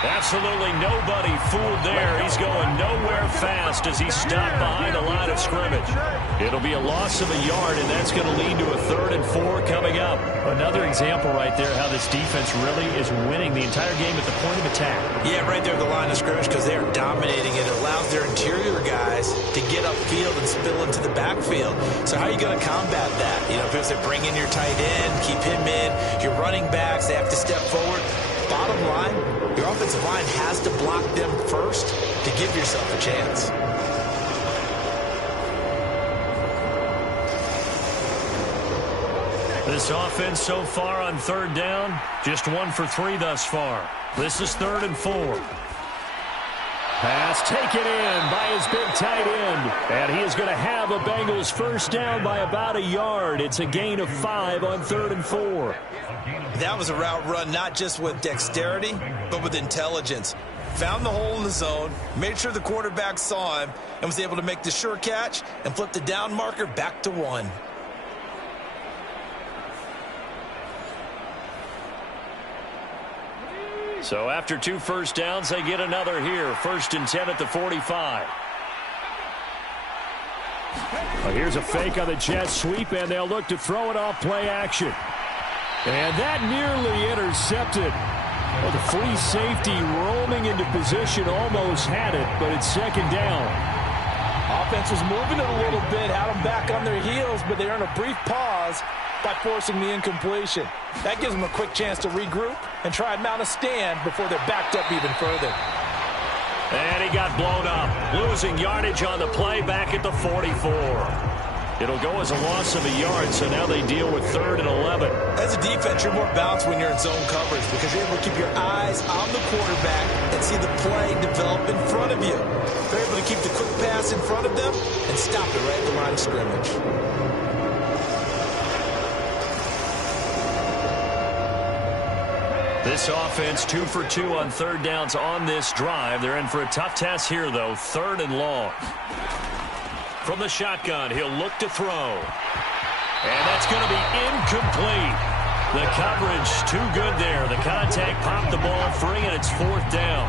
Absolutely nobody fooled there. He's going nowhere fast as he's stopped behind the line of scrimmage. It'll be a loss of a yard, and that's going to lead to a 3rd and 4 coming up. Another example right there how this defense really is winning the entire game at the point of attack. Yeah, right there at the line of scrimmage because they are dominating it. It allows their interior guys to get upfield and spill into the backfield. So how are you going to combat that? You know, because they bring in your tight end, keep him in, your running backs, they have to step forward. Bottom line, your offensive line has to block them first to give yourself a chance. This offense so far on 3rd down, just 1 for 3 thus far. This is 3rd and 4. Pass taken in by his big tight end. And he is going to have a Bengals 1st down by about a yard. It's a gain of 5 on 3rd and 4. That was a route run not just with dexterity, but with intelligence. Found the hole in the zone, made sure the quarterback saw him, and was able to make the sure catch and flip the down marker back to 1. So after 2 1st downs, they get another here. 1st and 10 at the 45. Well, here's a fake on the jet sweep, and they'll look to throw it off play action. And that nearly intercepted. Well, the free safety roaming into position almost had it, but it's 2nd down. Offense was moving it a little bit, had them back on their heels, but they earned a brief pause by forcing the incompletion. That gives them a quick chance to regroup and try and mount a stand before they're backed up even further. And he got blown up, losing yardage on the play back at the 44. It'll go as a loss of a yard, so now they deal with 3rd and 11. As a defense, you're more balanced when you're in zone coverage because you're able to keep your eyes on the quarterback and see the play develop in front of you. They're able to keep the quick pass in front of them and stop it right at the line of scrimmage. This offense 2 for 2 on 3rd downs on this drive. They're in for a tough test here, though. 3rd and long. From the shotgun, he'll look to throw. And that's going to be incomplete. The coverage too good there. The contact popped the ball free, and it's 4th down.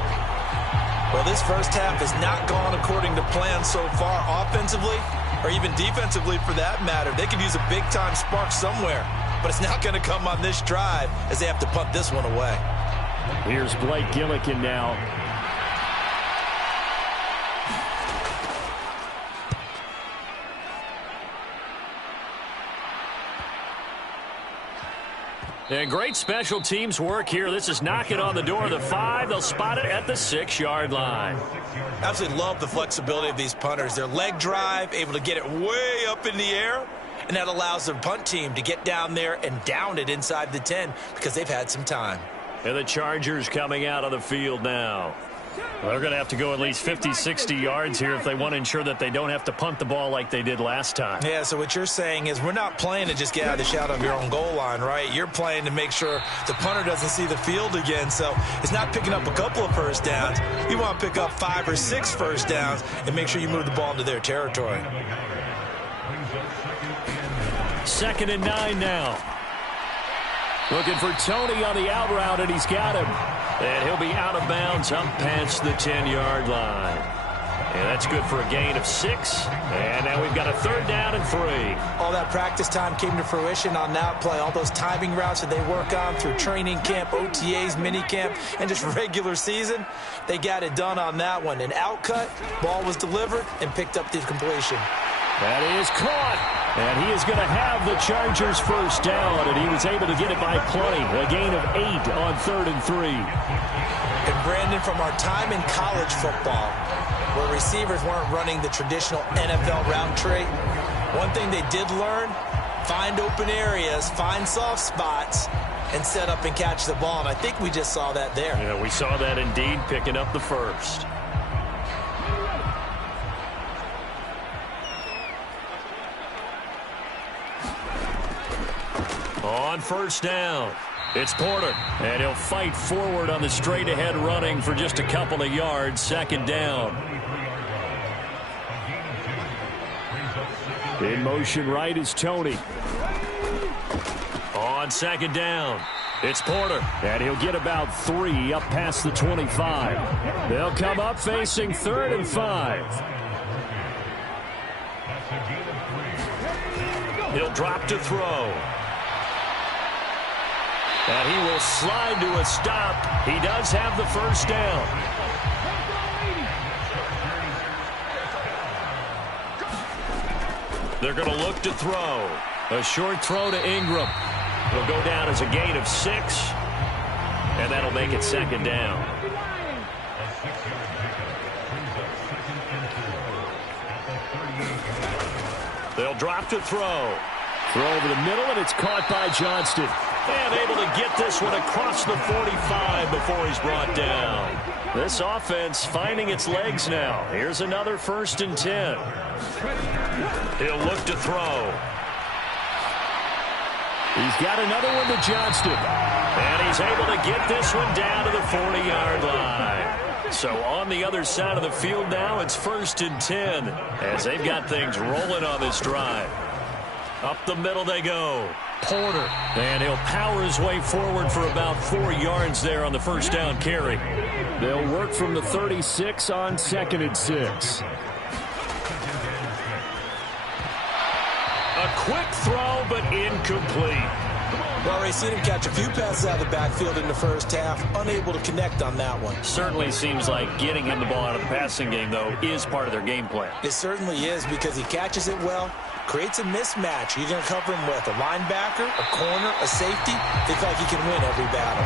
Well, this first half has not gone according to plan so far offensively or even defensively for that matter. They could use a big-time spark somewhere, but it's not going to come on this drive as they have to punt this one away. Here's Blake Gillikin now. And great special teams work here. This is knocking on the door of the 5. They'll spot it at the 6-yard line. Absolutely love the flexibility of these punters. Their leg drive, able to get it way up in the air, and that allows their punt team to get down there and down it inside the 10 because they've had some time. And the Chargers coming out on the field now. Well, they're going to have to go at least 50, 60 yards here if they want to ensure that they don't have to punt the ball like they did last time. Yeah, so what you're saying is we're not playing to just get out of the shadow of your own goal line, right? You're playing to make sure the punter doesn't see the field again. So it's not picking up a couple of first downs. You want to pick up 5 or 6 first downs and make sure you move the ball into their territory. 2nd and 9 now. Looking for Tony on the out route, and he's got him. And he'll be out of bounds up past the 10-yard line. And that's good for a gain of 6. And now we've got a 3rd down and 3. All that practice time came to fruition on that play. All those timing routes that they work on through training camp, OTAs, minicamp, and just regular season, they got it done on that one. An outcut, ball was delivered, and picked up the completion. That is caught. And he is going to have the Chargers 1st down, and he was able to get it by plenty. A gain of 8 on 3rd and 3. And Brandon, from our time in college football, where receivers weren't running the traditional NFL route tree, one thing they did learn, find open areas, find soft spots, and set up and catch the ball. And I think we just saw that there. Yeah, we saw that indeed, picking up the 1st. On 1st down, it's Porter, and he'll fight forward on the straight-ahead running for just a couple of yards. 2nd down. In motion right is Tony. On second down, it's Porter. And he'll get about 3 up past the 25. They'll come up facing 3rd and 5. He'll drop to throw. And he will slide to a stop. He does have the first down. They're going to look to throw. A short throw to Ingram. It'll go down as a gain of 6. And that'll make it second down. They'll drop to throw. Throw over the middle, and it's caught by Johnston. And able to get this one across the 45 before he's brought down. This offense finding its legs now. Here's another 1st and 10. He'll look to throw. He's got another one to Johnston. And he's able to get this one down to the 40-yard line. So on the other side of the field now, it's 1st and 10 as they've got things rolling on this drive. Up the middle they go. Porter. And he'll power his way forward for about 4 yards there on the first down carry. They'll work from the 36 on 2nd and 6. A quick throw, but incomplete. Well, already seen him catch a few passes out of the backfield in the first half, unable to connect on that one. Certainly seems like getting him the ball out of the passing game, though, is part of their game plan. It certainly is because he catches it well, creates a mismatch. You're going to cover him with a linebacker, a corner, a safety. They feel like he can win every battle.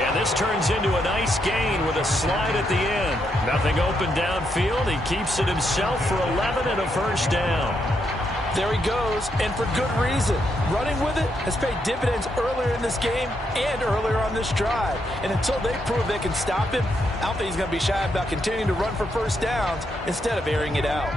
And this turns into a nice gain with a slide at the end. Nothing open downfield. He keeps it himself for 11 and a first down. There he goes, and for good reason. Running with it has paid dividends earlier in this game and earlier on this drive. And until they prove they can stop him, I don't think he's going to be shy about continuing to run for first downs instead of airing it out.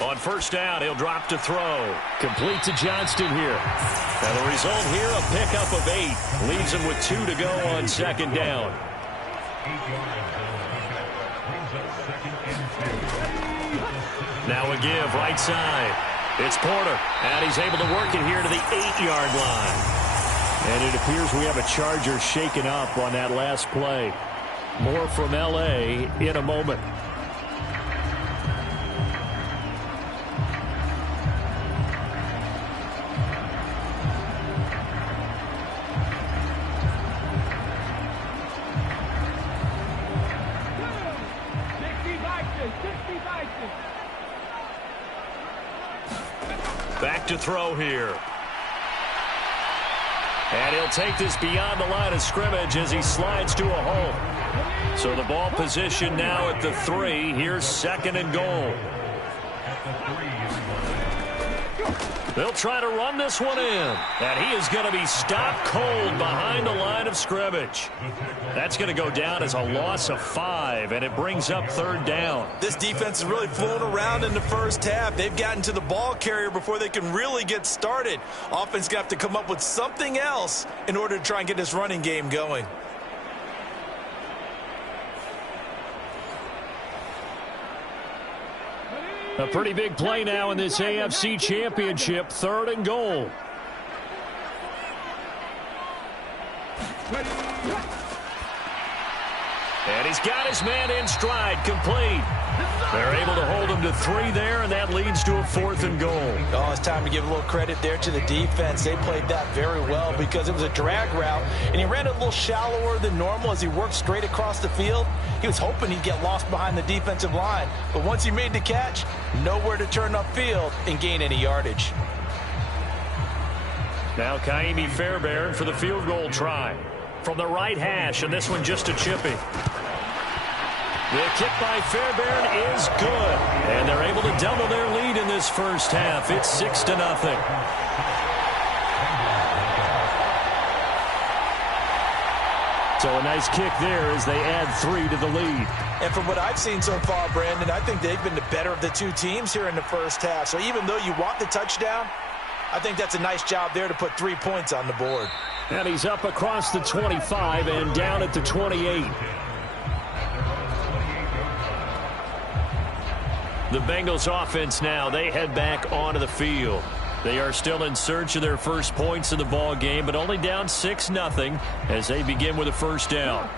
On first down, he'll drop to throw. Complete to Johnston here. And the result here, a pickup of 8. Leaves him with 2 to go on second down. Now a give, right side. It's Porter, and he's able to work it here to the 8-yard line. And it appears we have a Charger shaken up on that last play. More from L.A. in a moment. Back to throw here. And he'll take this beyond the line of scrimmage as he slides to a hole. So the ball position now at the 3. Here's 2nd and goal. They'll try to run this one in. And he is going to be stopped cold behind the line of scrimmage. That's going to go down as a loss of 5, and it brings up 3rd down. This defense is really flown around in the first half. They've gotten to the ball carrier before they can really get started. Offense going to have to come up with something else in order to try and get this running game going. A pretty big play now in this AFC Championship. 3rd and goal. And he's got his man in stride, complete. They're able to hold him to 3 there, and that leads to a 4th and goal. Oh, it's time to give a little credit there to the defense. They played that very well because it was a drag route, and he ran it a little shallower than normal as he worked straight across the field. He was hoping he'd get lost behind the defensive line, but once he made the catch, nowhere to turn upfield and gain any yardage. Now Kaimi Fairbairn for the field goal try. From the right hash, and this one just a chippy. The kick by Fairbairn is good, and they're able to double their lead in this first half. It's 6-0. So a nice kick there as they add 3 to the lead. And from what I've seen so far, Brandon, I think they've been the better of the two teams here in the first half. So even though you want the touchdown, I think that's a nice job there to put 3 points on the board. And he's up across the 25 and down at the 28. The Bengals offense now, they head back onto the field. They are still in search of their first points in the ball game, but only down 6-0 as they begin with a first down.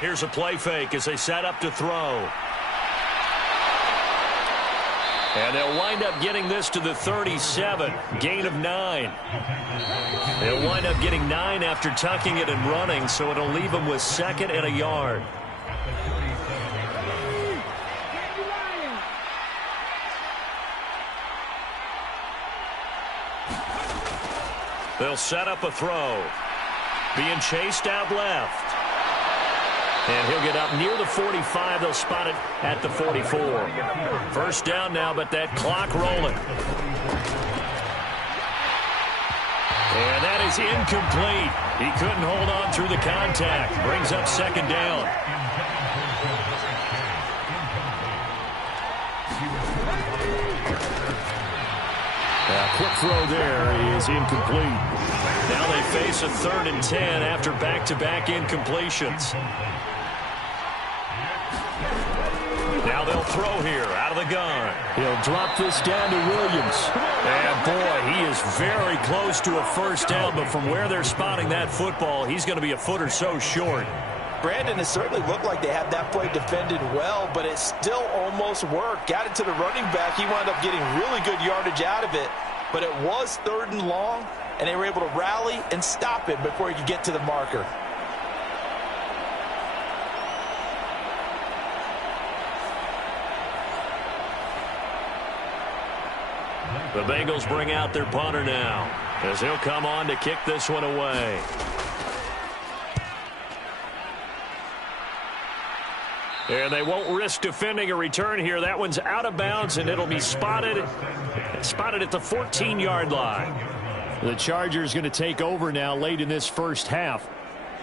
Here's a play fake as they set up to throw. And they'll wind up getting this to the 37, gain of 9. They'll wind up getting 9 after tucking it and running, so it'll leave them with 2nd and a yard. They'll set up a throw. Being chased out left. And he'll get up near the 45. They'll spot it at the 44. First down now, but that clock rolling. And that is incomplete. He couldn't hold on through the contact. Brings up 2nd down. Quick throw there is incomplete. Now they face a 3rd and 10 after back-to-back incompletions. Now they'll throw here out of the gun. He'll drop this down to Williams. And boy, he is very close to a first down, but from where they're spotting that football, he's going to be a foot or so short. Brandon, it certainly looked like they had that play defended well, but it still almost worked. Got it to the running back. He wound up getting really good yardage out of it, but it was 3rd and long, and they were able to rally and stop it before he could get to the marker. The Bengals bring out their punter now as he'll come on to kick this one away. And they won't risk defending a return here. That one's out of bounds, and it'll be spotted at the 14-yard line. The Chargers going to take over now late in this first half.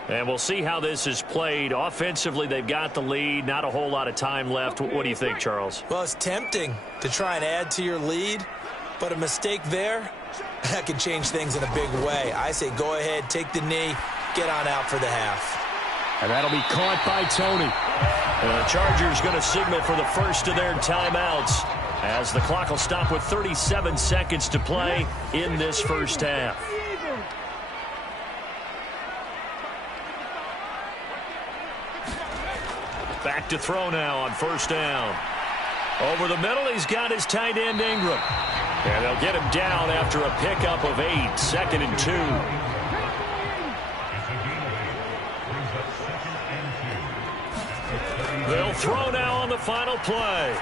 And we'll see how this is played. Offensively, they've got the lead. Not a whole lot of time left. What do you think, Charles? Well, it's tempting to try and add to your lead, but a mistake there, that could change things in a big way. I say go ahead, take the knee, get on out for the half. And that'll be caught by Tony. And the Chargers going to signal for the first of their timeouts as the clock will stop with 37 seconds to play in this first half. Back to throw now on first down. Over the middle, he's got his tight end Ingram. And they'll get him down after a pickup of 8, 2nd and 2. They'll throw now on the final play.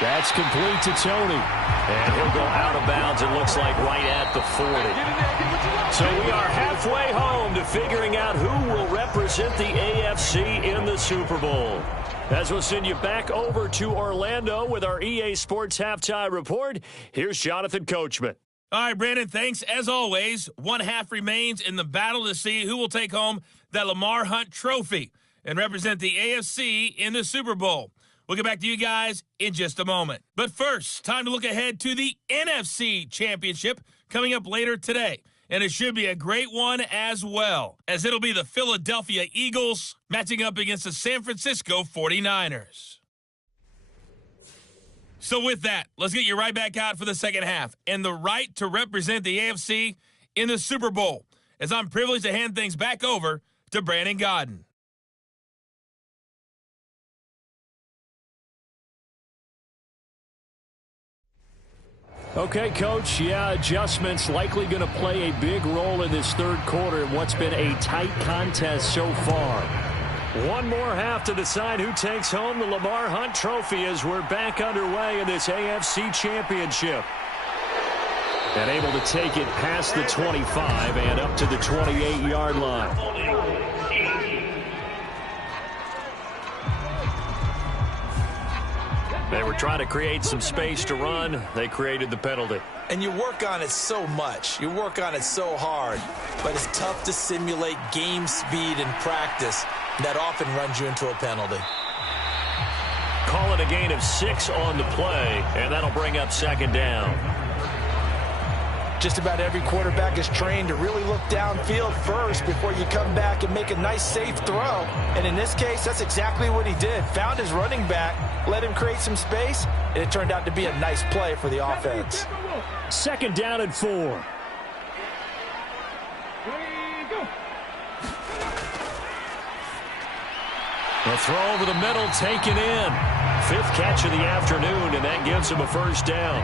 That's complete to Tony. And he'll go out of bounds, it looks like, right at the 40. So we are halfway home to figuring out who will represent the AFC in the Super Bowl. As we'll send you back over to Orlando with our EA Sports Halftime Report, here's Jonathan Coachman. All right, Brandon, thanks. As always, one half remains in the battle to see who will take home that Lamar Hunt trophy and represent the AFC in the Super Bowl. We'll get back to you guys in just a moment. But first, time to look ahead to the NFC Championship coming up later today. And it should be a great one as well, as it'll be the Philadelphia Eagles matching up against the San Francisco 49ers. So with that, let's get you right back out for the second half and the right to represent the AFC in the Super Bowl, as I'm privileged to hand things back over to Brandon Godden. Okay, Coach, adjustments likely going to play a big role in this third quarter in what's been a tight contest so far. One more half to decide who takes home the Lamar Hunt trophy as we're back underway in this AFC Championship. And able to take it past the 25 and up to the 28-yard line. They were trying to create some space to run. They created the penalty. And you work on it so much. You work on it so hard. But it's tough to simulate game speed in practice. That often runs you into a penalty. Call it a gain of 6 on the play, and that'll bring up second down. Just about every quarterback is trained to really look downfield first before you come back and make a nice, safe throw. And in this case, that's exactly what he did. Found his running back, let him create some space, and it turned out to be a nice play for the offense. 2nd down and 4. A throw over the middle, taken in. 5th catch of the afternoon, and that gives him a 1st down.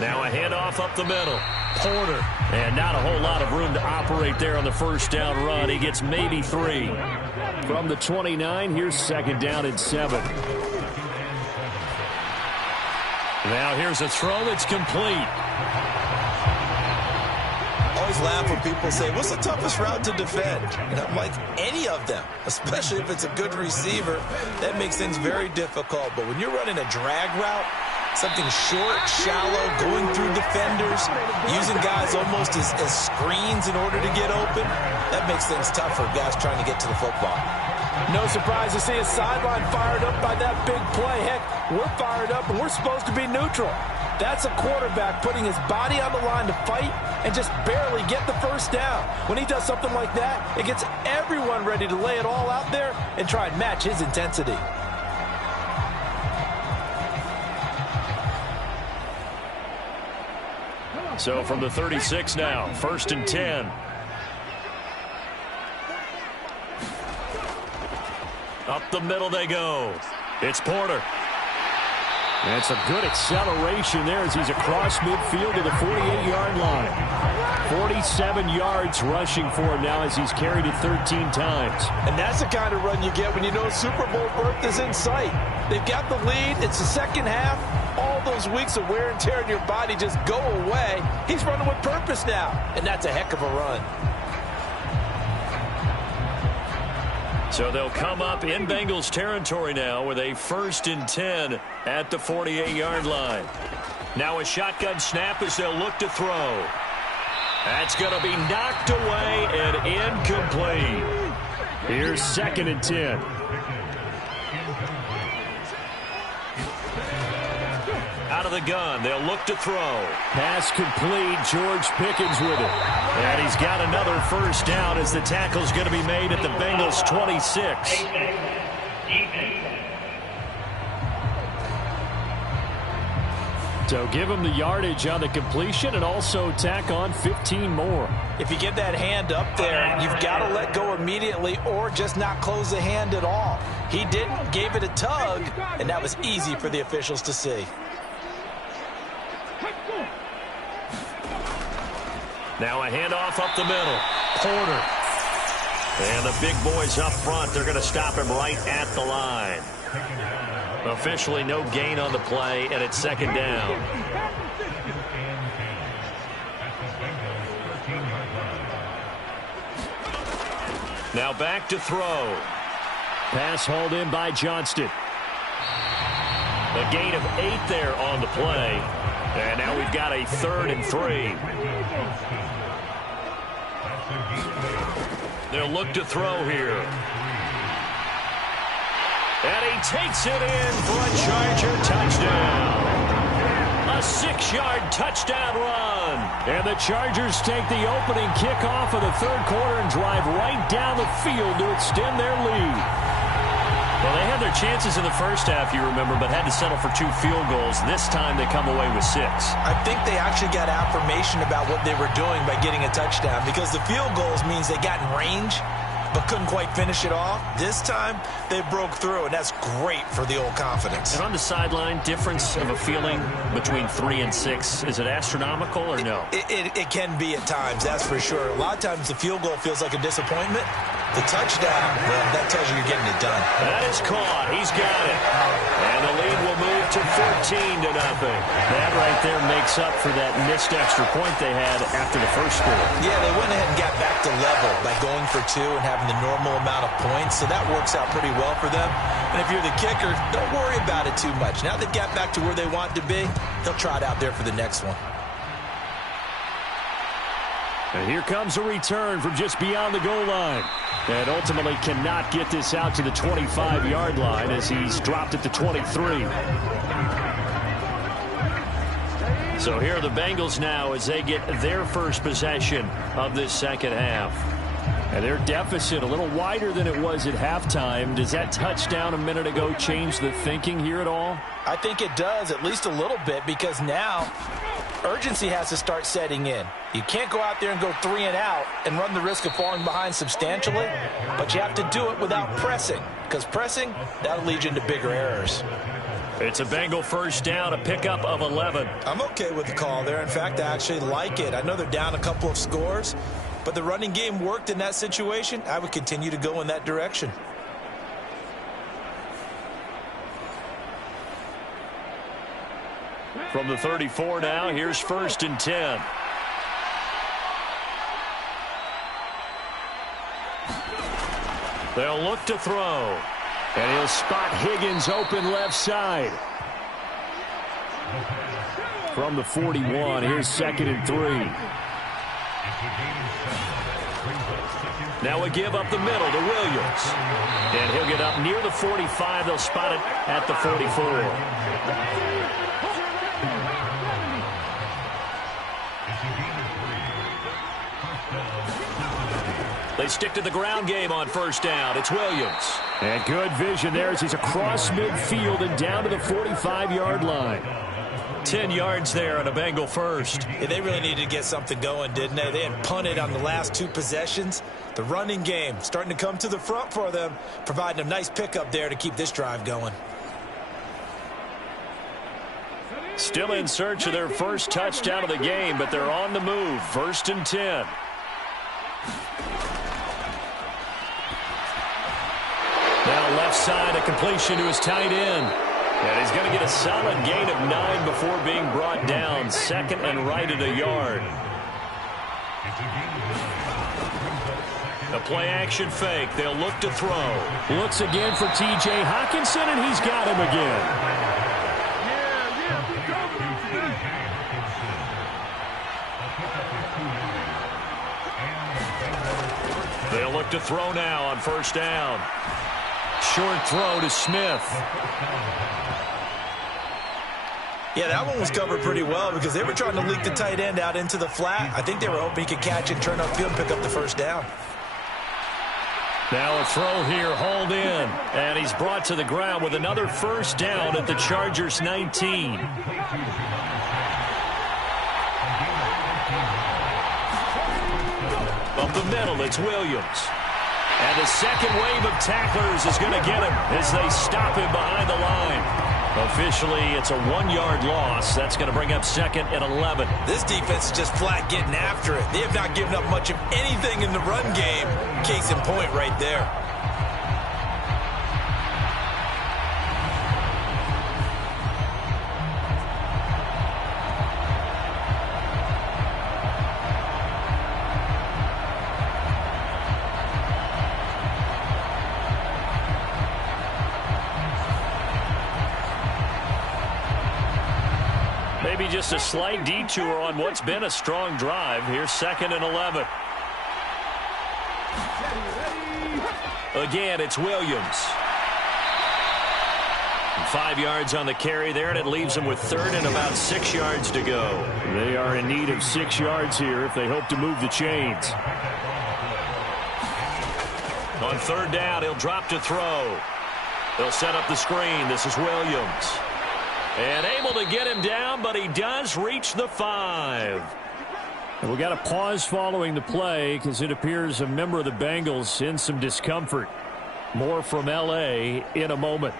Now a handoff up the middle. Porter. And not a whole lot of room to operate there on the 1st down run. He gets maybe 3. From the 29, here's 2nd down and 7. Now here's a throw that's complete. Always laugh when people say, what's the toughest route to defend? And I'm like, any of them, especially if it's a good receiver. That makes things very difficult. But when you're running a drag route, something short, shallow, going through defenders, using guys almost as screens in order to get open, that makes things tough for guys trying to get to the football. No surprise to see his sideline fired up by that big play. Heck, we're fired up and we're supposed to be neutral. That's a quarterback putting his body on the line to fight and just barely get the 1st down. When he does something like that, it gets everyone ready to lay it all out there and try and match his intensity. So from the 36 now, 1st and 10. Up the middle they go. It's Porter. And it's a good acceleration there as he's across midfield to the 48-yard line. 47 yards rushing for him now as he's carried it 13 times. And that's the kind of run you get when you know Super Bowl berth is in sight. They've got the lead. It's the second half. All those weeks of wear and tear in your body just go away. He's running with purpose now, and that's a heck of a run. So they'll come up in Bengals territory now with a 1st and 10 at the 48-yard line. Now a shotgun snap as they'll look to throw. That's going to be knocked away and incomplete. Here's 2nd and 10. Out of the gun, they'll look to throw. Pass complete, George Pickens with it. And he's got another 1st down as the tackle's going to be made at the Bengals 26. So give him the yardage on the completion and also tack on 15 more. If you get that hand up there, you've got to let go immediately or just not close the hand at all. He didn't, gave it a tug, and that was easy for the officials to see. Now a handoff up the middle. Porter. And the big boys up front, they're going to stop him right at the line. Officially no gain on the play, and it's 2nd down. Now back to throw. Pass hauled in by Johnston. A gain of 8 there on the play. And now we've got a 3rd and 3. They'll look to throw here. And he takes it in for a Charger touchdown. A 6-yard touchdown run. And the Chargers take the opening kickoff of the 3rd quarter and drive right down the field to extend their lead. Well, they had their chances in the 1st half, you remember, but had to settle for 2 field goals. This time they come away with 6. I think they actually got affirmation about what they were doing by getting a touchdown because the field goals means they got in range but couldn't quite finish it off. This time, they broke through, and that's great for the old confidence. And on the sideline, difference of a feeling between 3 and 6, is it astronomical or no? It can be at times, that's for sure. A lot of times the field goal feels like a disappointment. The touchdown, well, that tells you you're getting it done. That is caught. He's got it. And the lead will move to 14-0. That right there makes up for that missed extra point they had after the first score. Yeah, they went ahead and got back to level by going for 2 and having the normal amount of points, so that works out pretty well for them. And if you're the kicker, don't worry about it too much. Now they've got back to where they want to be, they'll try it out there for the next one. And here comes a return from just beyond the goal line. And ultimately cannot get this out to the 25-yard line as he's dropped at the 23. So here are the Bengals now as they get their first possession of this second half. And their deficit a little wider than it was at halftime. Does that touchdown a minute ago change the thinking here at all? I think it does, at least a little bit, because now urgency has to start setting in. You can't go out there and go 3 and out and run the risk of falling behind substantially, but you have to do it without pressing, because pressing, that'll lead you into bigger errors. It's a Bengal first down, a pickup of 11. I'm okay with the call there. In fact, I actually like it. I know they're down a couple of scores, but the running game worked in that situation. I would continue to go in that direction. From the 34 now, here's 1st and 10. They'll look to throw. And he'll spot Higgins open left side. From the 41, here's 2nd and 3. Now a give up the middle to Williams. And he'll get up near the 45. They'll spot it at the 44. They stick to the ground game on first down. It's Williams. And good vision there as he's across midfield and down to the 45-yard line. 10 yards there on a Bengal first. Yeah, they really needed to get something going, didn't they? They had punted on the last 2 possessions. The running game starting to come to the front for them, providing a nice pickup there to keep this drive going. Still in search of their first touchdown of the game, but they're on the move. 1st and 10. Now left side, a completion to his tight end. And he's going to get a solid gain of 9 before being brought down. 2nd and right at a yard. The play action fake. They'll look to throw. Looks again for T.J. Hockenson, and he's got him again. They'll look to throw now on first down. Short throw to Smith. Yeah, that one was covered pretty well because they were trying to leak the tight end out into the flat. I think they were hoping he could catch it, turn upfield, and pick up the first down. Now a throw here, hauled in. And he's brought to the ground with another first down at the Chargers' 19. Up the middle, it's Williams. And the second wave of tacklers is going to get him as they stop him behind the line. Officially, it's a 1-yard loss. That's going to bring up 2nd and 11. This defense is just flat getting after it. They have not given up much of anything in the run game. Case in point right there. Maybe just a slight detour on what's been a strong drive. Here's 2nd and 11. Again, it's Williams. 5 yards on the carry there, and it leaves them with 3rd and about 6 yards to go. They are in need of 6 yards here if they hope to move the chains. On 3rd down, he'll drop to throw. They'll set up the screen. This is Williams. And able to get him down, but he does reach the 5. And we got a pause following the play because it appears a member of the Bengals in some discomfort. More from L.A. in a moment.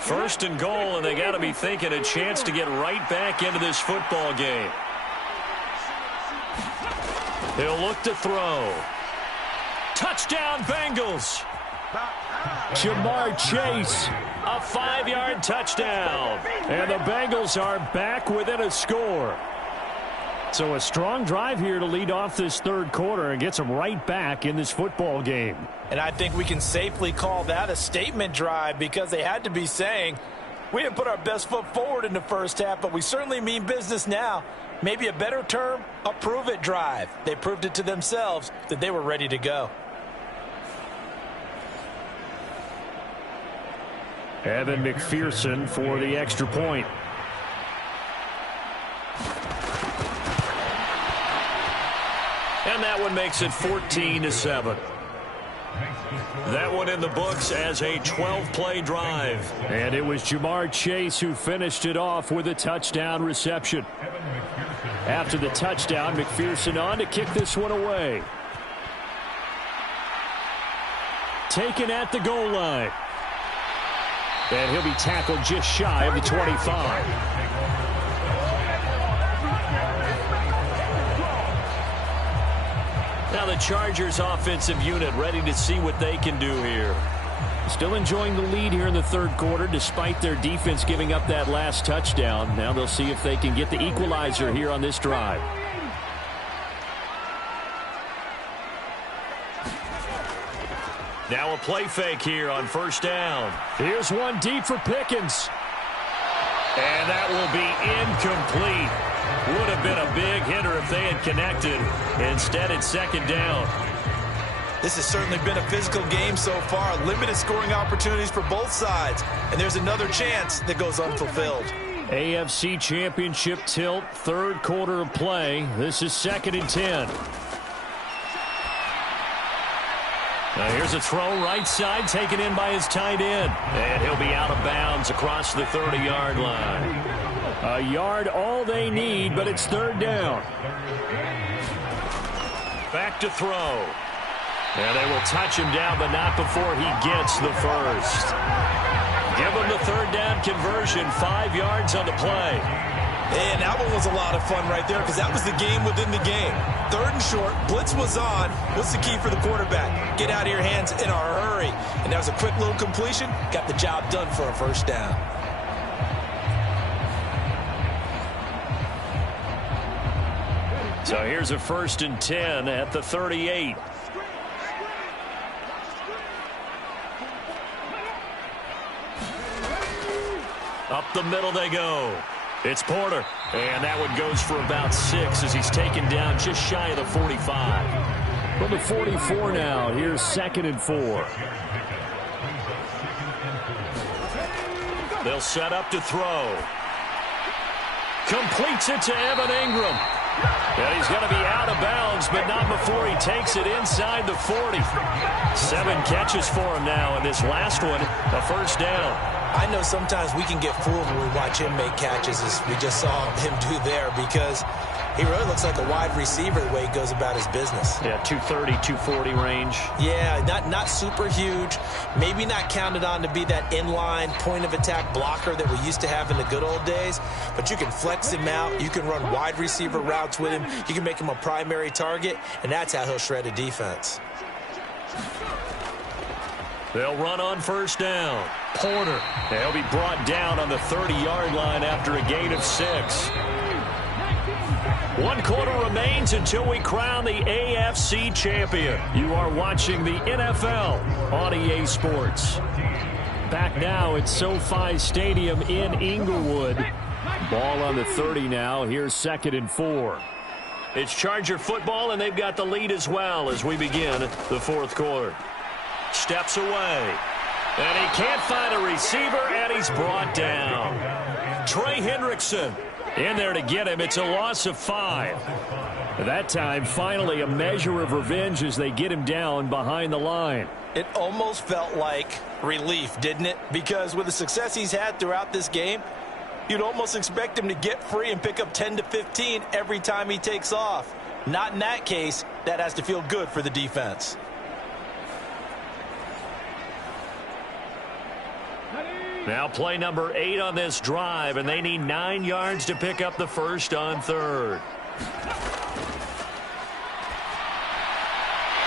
First and goal, and they got to be thinking a chance to get right back into this football game. He'll look to throw. Touchdown, Bengals. Jamar Chase, a 5-yard touchdown. And the Bengals are back within a score. So a strong drive here to lead off this third quarter and gets them right back in this football game. And I think we can safely call that a statement drive because they had to be saying, we didn't put our best foot forward in the first half, but we certainly mean business now. Maybe a better term, a prove-it drive. They proved it to themselves that they were ready to go. Evan McPherson for the extra point. And that one makes it 14-7. That one in the books as a 12-play drive. And it was Jamar Chase who finished it off with a touchdown reception. After the touchdown, McPherson on to kick this one away. Taken at the goal line. And he'll be tackled just shy of the 25. Now the Chargers offensive unit ready to see what they can do here. Still enjoying the lead here in the third quarter despite their defense giving up that last touchdown. Now they'll see if they can get the equalizer here on this drive. Now a play fake here on first down. Here's one deep for Pickens. And that will be incomplete. Would have been a big hitter if they had connected. Instead, it's second down. This has certainly been a physical game so far. Limited scoring opportunities for both sides. And there's another chance that goes unfulfilled. AFC Championship tilt, third quarter of play. This is 2nd and 10. Now here's a throw right side taken in by his tight end. And he'll be out of bounds across the 30-yard line. A yard all they need, but it's third down. Back to throw. And they will touch him down, but not before he gets the first. Give him the third down conversion, 5 yards on the play. And that one was a lot of fun right there because that was the game within the game. Third and short, blitz was on. What's the key for the quarterback? Get out of your hands in a hurry. And that was a quick little completion. Got the job done for a first down. So here's a 1st and 10 at the 38. Up the middle they go. It's Porter. And that one goes for about 6 as he's taken down just shy of the 45. From the 44 now, here's 2nd and 4. They'll set up to throw. Completes it to Evan Ingram. And he's going to be out of bounds, but not before he takes it inside the 40. 7 catches for him now, and this last one, a first down. I know sometimes we can get fooled when we watch him make catches, as we just saw him do there, because he really looks like a wide receiver the way he goes about his business. Yeah, 230, 240 range. Yeah, not super huge. Maybe not counted on to be that inline point-of-attack blocker that we used to have in the good old days, but you can flex him out. You can run wide receiver routes with him. You can make him a primary target, and that's how he'll shred a defense. They'll run on first down. Porter. They'll be brought down on the 30-yard line after a gain of 6. 1 quarter remains until we crown the AFC champion. You are watching the NFL on EA Sports. Back now at SoFi Stadium in Inglewood. Ball on the 30 now. Here's 2nd and 4. It's Charger football, and they've got the lead as well as we begin the fourth quarter. Steps away. And he can't find a receiver, and he's brought down. Trey Hendrickson in there to get him. It's a loss of 5. That time, finally, a measure of revenge as they get him down behind the line. It almost felt like relief, didn't it? Because with the success he's had throughout this game, you'd almost expect him to get free and pick up 10 to 15 every time he takes off. Not in that case. That has to feel good for the defense. Now play number 8 on this drive, and they need 9 yards to pick up the first on third.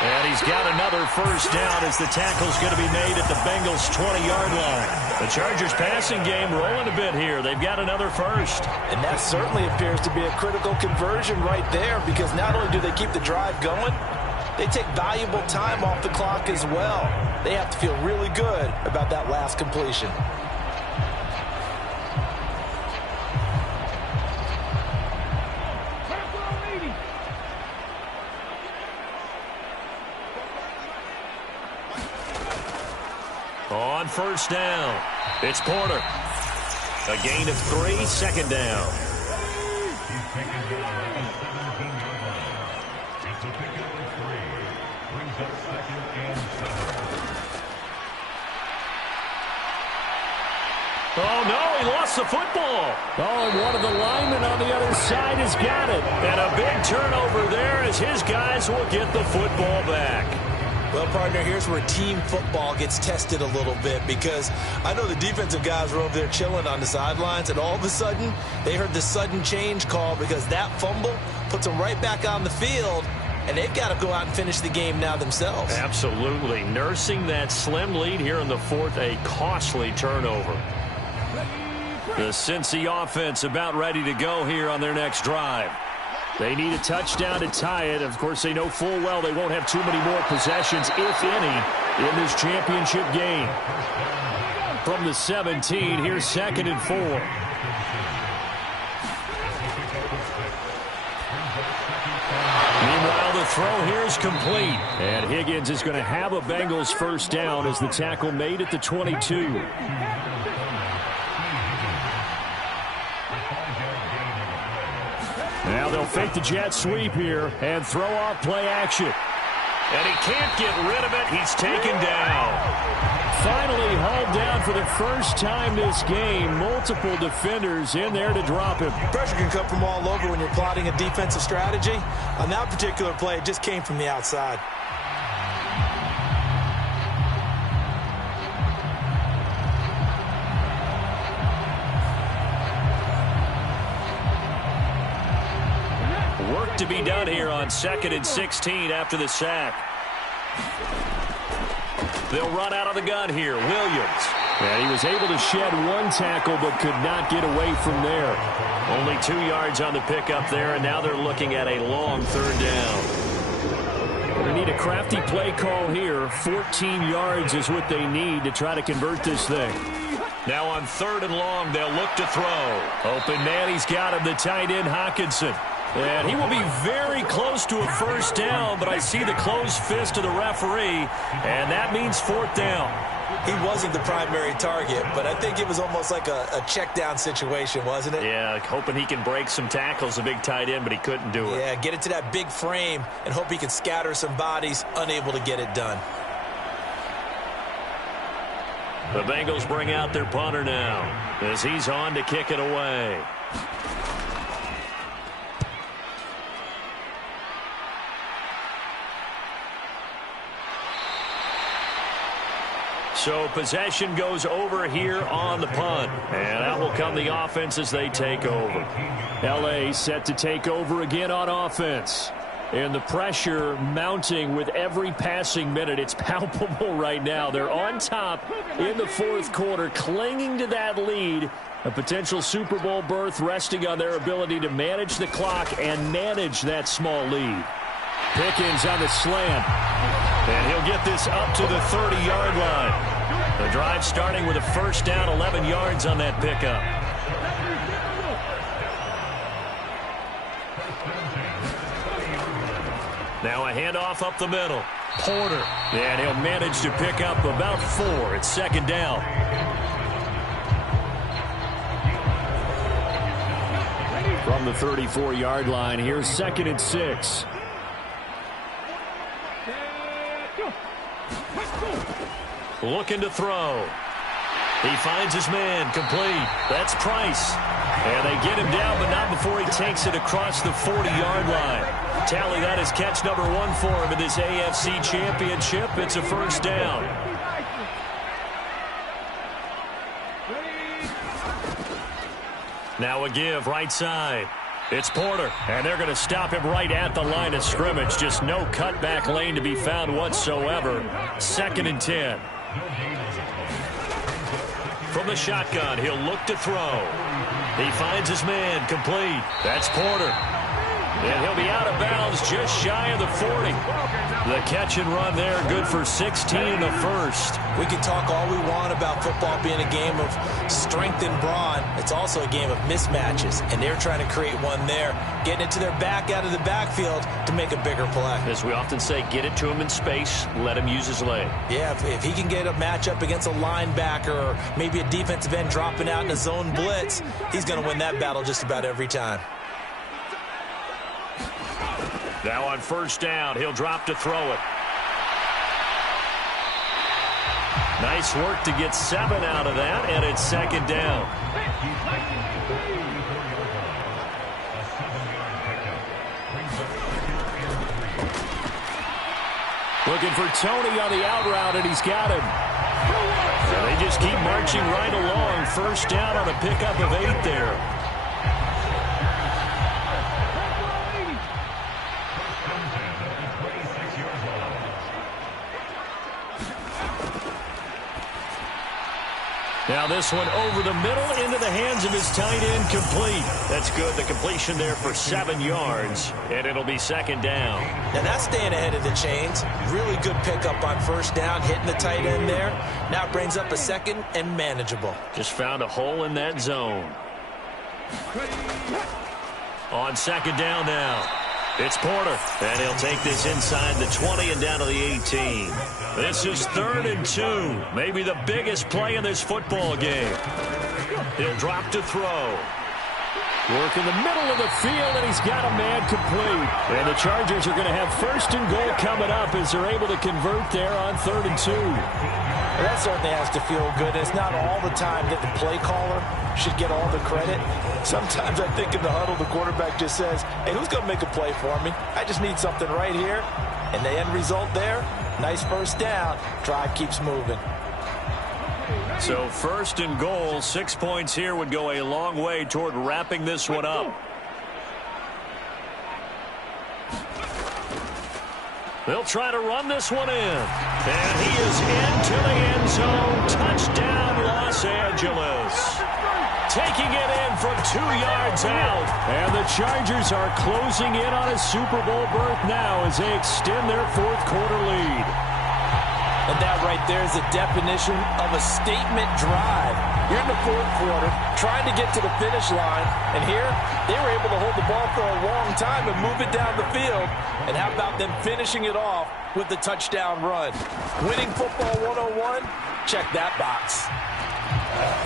And he's got another first down as the tackle's going to be made at the Bengals' 20-yard line. The Chargers passing game rolling a bit here. They've got another first. And that certainly appears to be a critical conversion right there, because not only do they keep the drive going, they take valuable time off the clock as well. They have to feel really good about that last completion. On first down, it's Porter. A gain of 3, second down. Oh, no, he lost the football. Oh, and one of the linemen on the other side has got it. And a big turnover there as his guys will get the football back. Well, partner, here's where team football gets tested a little bit, because I know the defensive guys were over there chilling on the sidelines, and all of a sudden they heard the sudden change call, because that fumble puts them right back on the field, and they've got to go out and finish the game now themselves. Absolutely. Nursing that slim lead here in the fourth, a costly turnover. The Cincy offense about ready to go here on their next drive. They need a touchdown to tie it. Of course, they know full well they won't have too many more possessions, if any, in this championship game. From the 17, here's 2nd and 4. Meanwhile, the throw here is complete. And Higgins is going to have a Bengals first down as the tackle made at the 22. Now they'll fake the jet sweep here and throw off play action. And he can't get rid of it. He's taken down. Finally hauled down for the first time this game. Multiple defenders in there to drop him. Pressure can come from all over when you're plotting a defensive strategy. On that particular play, it just came from the outside. Work to be done here on 2nd and 16 after the sack. They'll run out of the gun here. Williams. And he was able to shed one tackle but could not get away from there. Only 2 yards on the pickup there, and now they're looking at a long 3rd down. They need a crafty play call here. 14 yards is what they need to try to convert this thing. Now on 3rd and long, they'll look to throw. Open man, he's got him, the tight end, Hockenson. And he will be very close to a first down, but I see the closed fist of the referee, and that means 4th down. He wasn't the primary target, but I think it was almost like a check down situation, wasn't it? Yeah, hoping he can break some tackles, a big tight end, but he couldn't do it. Yeah, get it to that big frame and hope he can scatter some bodies, unable to get it done. The Bengals bring out their punter now as he's on to kick it away. So possession goes over here on the punt. And out will come the offense as they take over. L.A. set to take over again on offense. And the pressure mounting with every passing minute. It's palpable right now. They're on top in the 4th quarter, clinging to that lead. A potential Super Bowl berth resting on their ability to manage the clock and manage that small lead. Pickens on the slant. And he'll get this up to the 30-yard line. The drive starting with a first down, 11 yards on that pickup. Now a handoff up the middle. Porter. And he'll manage to pick up about 4. It's 2nd down. From the 34-yard line, here's 2nd and 6. Looking to throw. He finds his man, complete. That's Price. And they get him down, but not before he takes it across the 40-yard line. Tally, that is catch number 1 for him in this AFC Championship. It's a first down. Now a give right side. It's Porter, and they're going to stop him right at the line of scrimmage. Just no cutback lane to be found whatsoever. 2nd and 10. From the shotgun, he'll look to throw. He finds his man, complete. That's Porter. And he'll be out of bounds just shy of the 40. The catch and run there, good for 16 and a first. We can talk all we want about football being a game of strength and brawn. It's also a game of mismatches, and they're trying to create one there, getting it to their back out of the backfield to make a bigger play. As we often say, get it to him in space, let him use his leg. Yeah, if he can get a matchup against a linebacker or maybe a defensive end dropping out in a zone blitz, he's going to win that battle just about every time. Now on first down, he'll drop to throw it. Nice work to get 7 out of that, and it's second down. Looking for Tony on the out route, and he's got him. And they just keep marching right along. First down on a pickup of 8 there. Now this one over the middle into the hands of his tight end, complete. That's good. The completion there for 7 yards, and it'll be second down. Now that's staying ahead of the chains. Really good pickup on first down, hitting the tight end there. Now it brings up a second and manageable. Just found a hole in that zone. On second down now, it's Porter, and he'll take this inside the 20 and down to the 18. This is 3rd and 2, maybe the biggest play in this football game. He'll drop to throw. Work in the middle of the field, and he's got a man complete. And the Chargers are going to have first and goal coming up as they're able to convert there on 3rd and 2. Well, that certainly has to feel good. It's not all the time that the play caller should get all the credit. Sometimes I think in the huddle, the quarterback just says, hey, who's going to make a play for me? I just need something right here. And the end result there, nice first down. Drive keeps moving. So first and goal, 6 points here would go a long way toward wrapping this one up. They'll try to run this one in. And he is into the end zone. Touchdown, Los Angeles. Taking it in from 2 yards out. And the Chargers are closing in on a Super Bowl berth now as they extend their 4th quarter lead. And that right there is the definition of a statement drive. You're in the 4th quarter, trying to get to the finish line, and here they were able to hold the ball for a long time and move it down the field. And how about them finishing it off with the touchdown run? Winning football 101, check that box.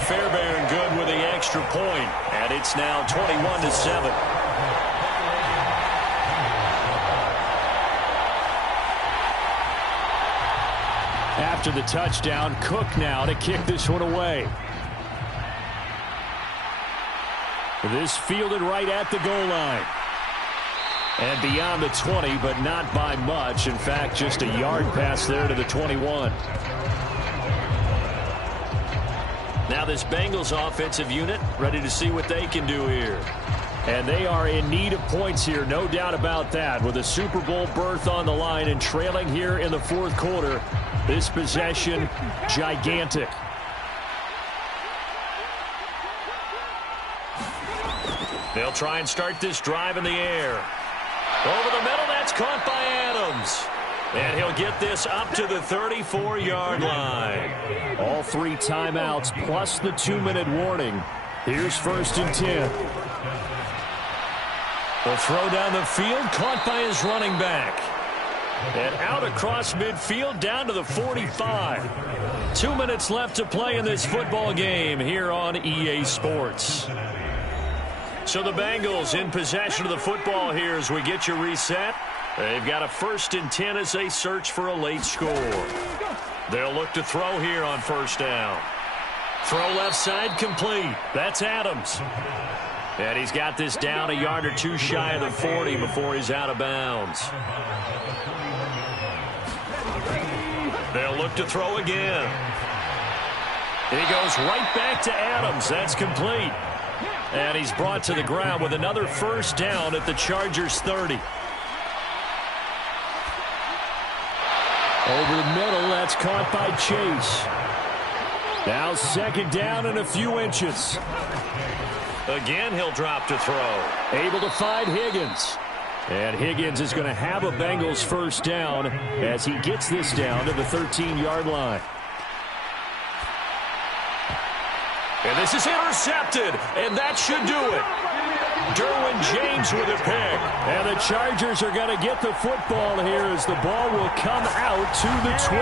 Fairbairn good with the extra point, and it's now 21-7. After the touchdown, Cook now to kick this one away. This fielded right at the goal line. And beyond the 20, but not by much. In fact, just a yard pass there to the 21. Now this Bengals offensive unit ready to see what they can do here. And they are in need of points here, no doubt about that. With a Super Bowl berth on the line and trailing here in the 4th quarter, this possession, gigantic. They'll try and start this drive in the air. Over the middle, that's caught by Adams. And he'll get this up to the 34-yard line. All 3 timeouts plus the 2-minute warning. Here's 1st and 10. The throw down the field, caught by his running back. And out across midfield, down to the 45. 2 minutes left to play in this football game here on EA Sports. So the Bengals in possession of the football here as we get you reset. They've got a 1st and 10 as they search for a late score. They'll look to throw here on first down. Throw left side complete. That's Adams. And he's got this down a yard or 2 shy of the 40 before he's out of bounds. They'll look to throw again. He goes right back to Adams. That's complete. And he's brought to the ground with another first down at the Chargers 30. Over the middle, that's caught by Chase. Now second down and a few inches. Again, he'll drop to throw. Able to find Higgins. And Higgins is going to have a Bengals first down as he gets this down to the 13-yard line. And this is intercepted, and that should do it. Derwin James with a pick. And the Chargers are going to get the football here as the ball will come out to the 20.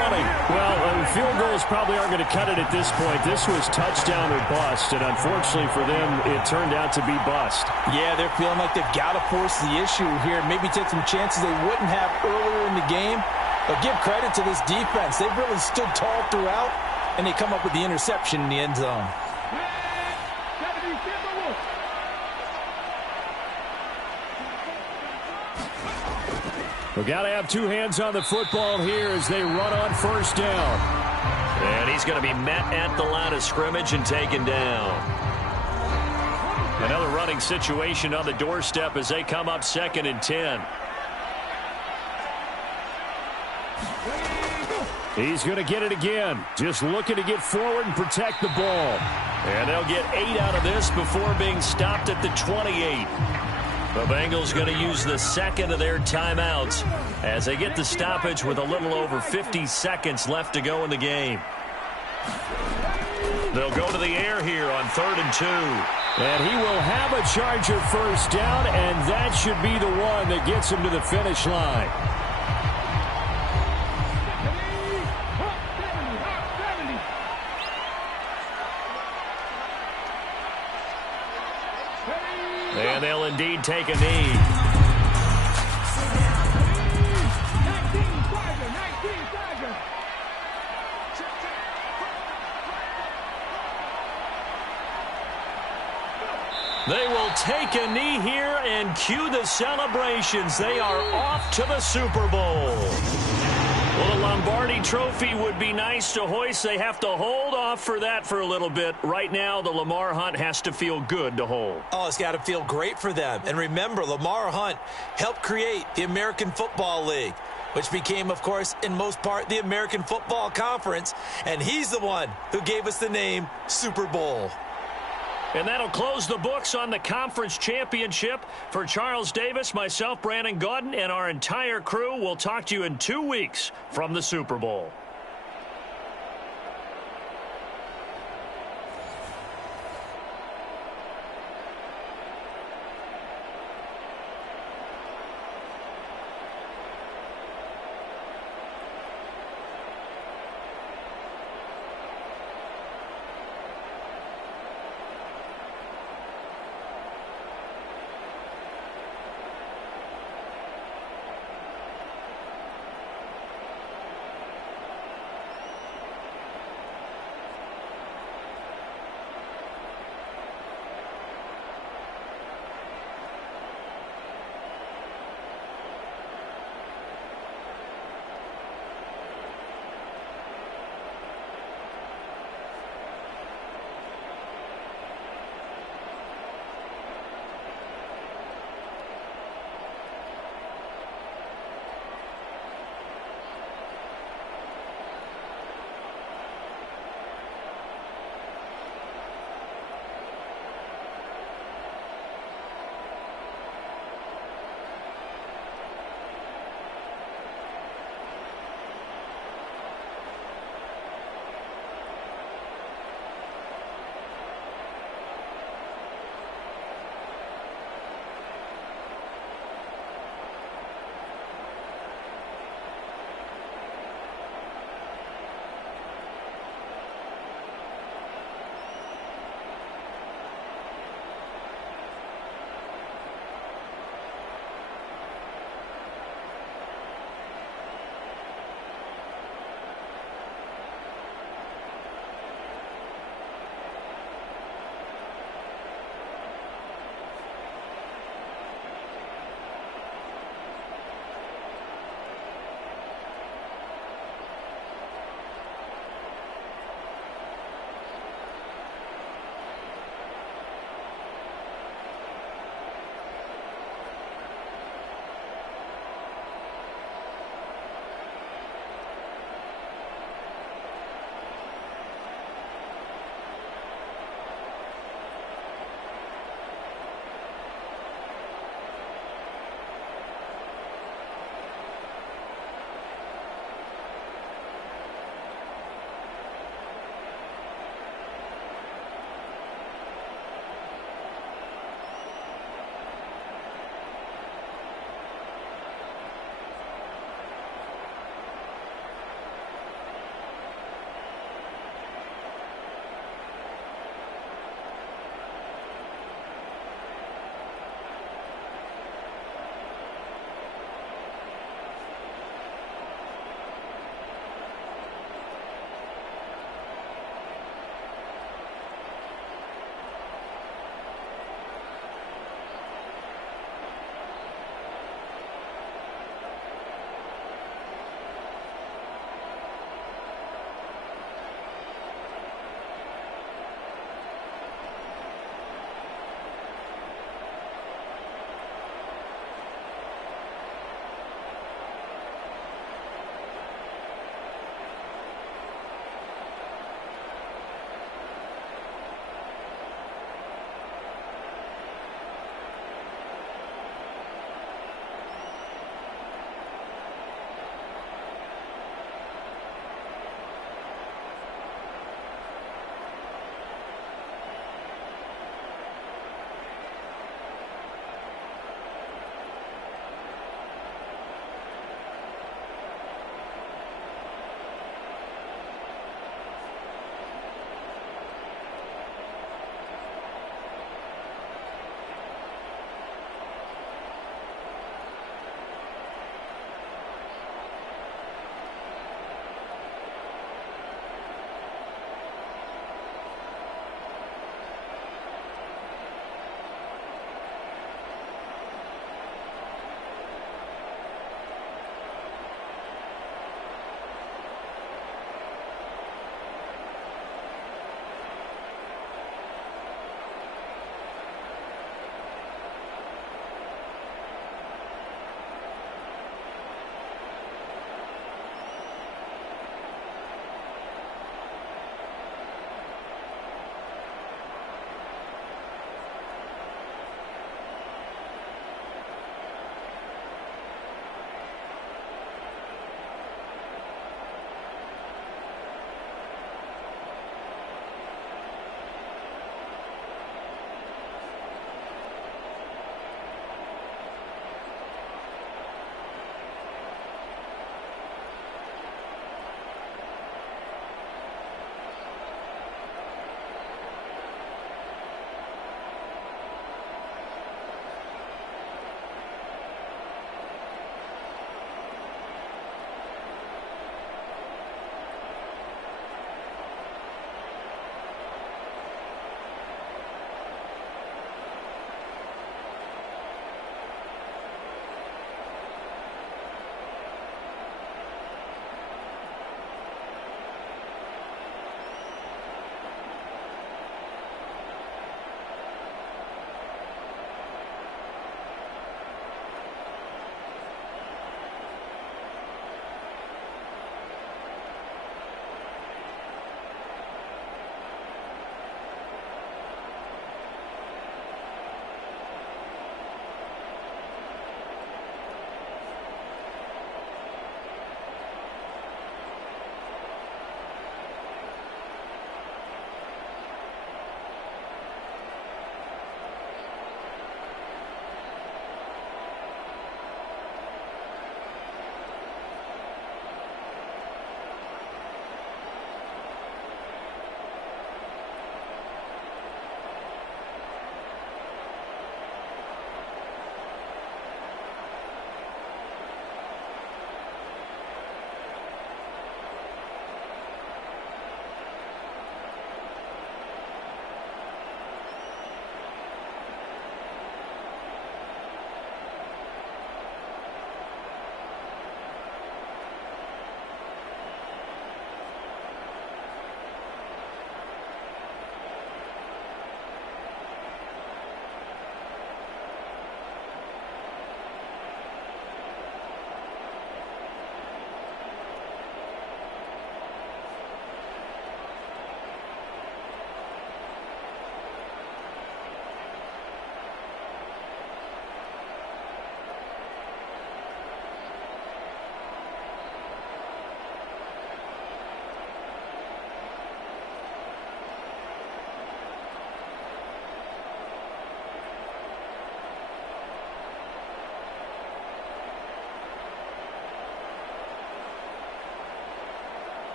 Well, field goals probably aren't going to cut it at this point. This was touchdown or bust, and unfortunately for them, it turned out to be bust. Yeah, they're feeling like they've got to force the issue here, maybe take some chances they wouldn't have earlier in the game. But give credit to this defense. They've really stood tall throughout, and they come up with the interception in the end zone. We've got to have two hands on the football here as they run on first down. And he's going to be met at the line of scrimmage and taken down. Another running situation on the doorstep as they come up second and 10. He's going to get it again. Just looking to get forward and protect the ball. And they'll get 8 out of this before being stopped at the 28. The Bengals going to use the second of their timeouts as they get the stoppage with a little over 50 seconds left to go in the game. They'll go to the air here on 3rd and 2. And he will have a Charger first down, and that should be the one that gets him to the finish line. And they'll indeed take a knee. They will take a knee here and cue the celebrations. They are off to the Super Bowl. Well, the Lombardi Trophy would be nice to hoist. They have to hold off for that for a little bit. Right now, the Lamar Hunt has to feel good to hold. Oh, it's got to feel great for them. And remember, Lamar Hunt helped create the American Football League, which became, of course, in most part, the American Football Conference. And he's the one who gave us the name Super Bowl. And that'll close the books on the conference championship. For Charles Davis, myself, Brandon Gaudin, and our entire crew, we'll talk to you in 2 weeks from the Super Bowl.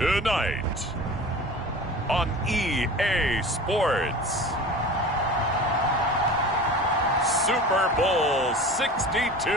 Tonight on EA Sports, Super Bowl 62.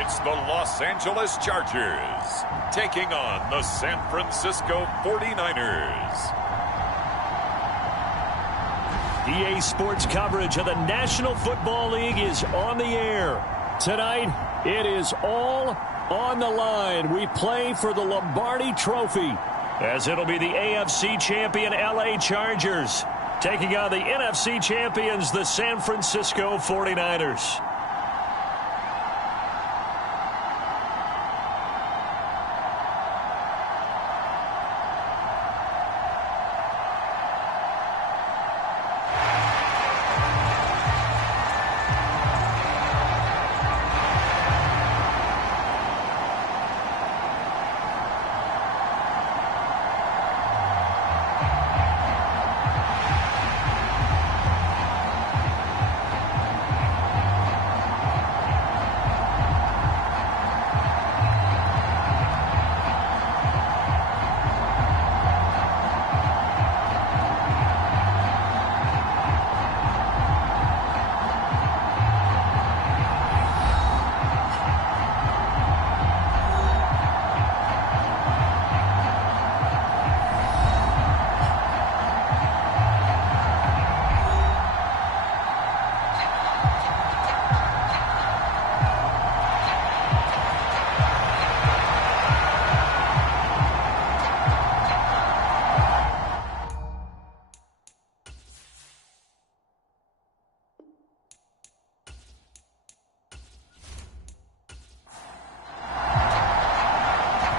It's the Los Angeles Chargers taking on the San Francisco 49ers. EA Sports coverage of the National Football League is on the air. Tonight, it is all on the line. We play for the Lombardi Trophy, as it'll be the AFC champion LA Chargers taking on the NFC champions, the San Francisco 49ers.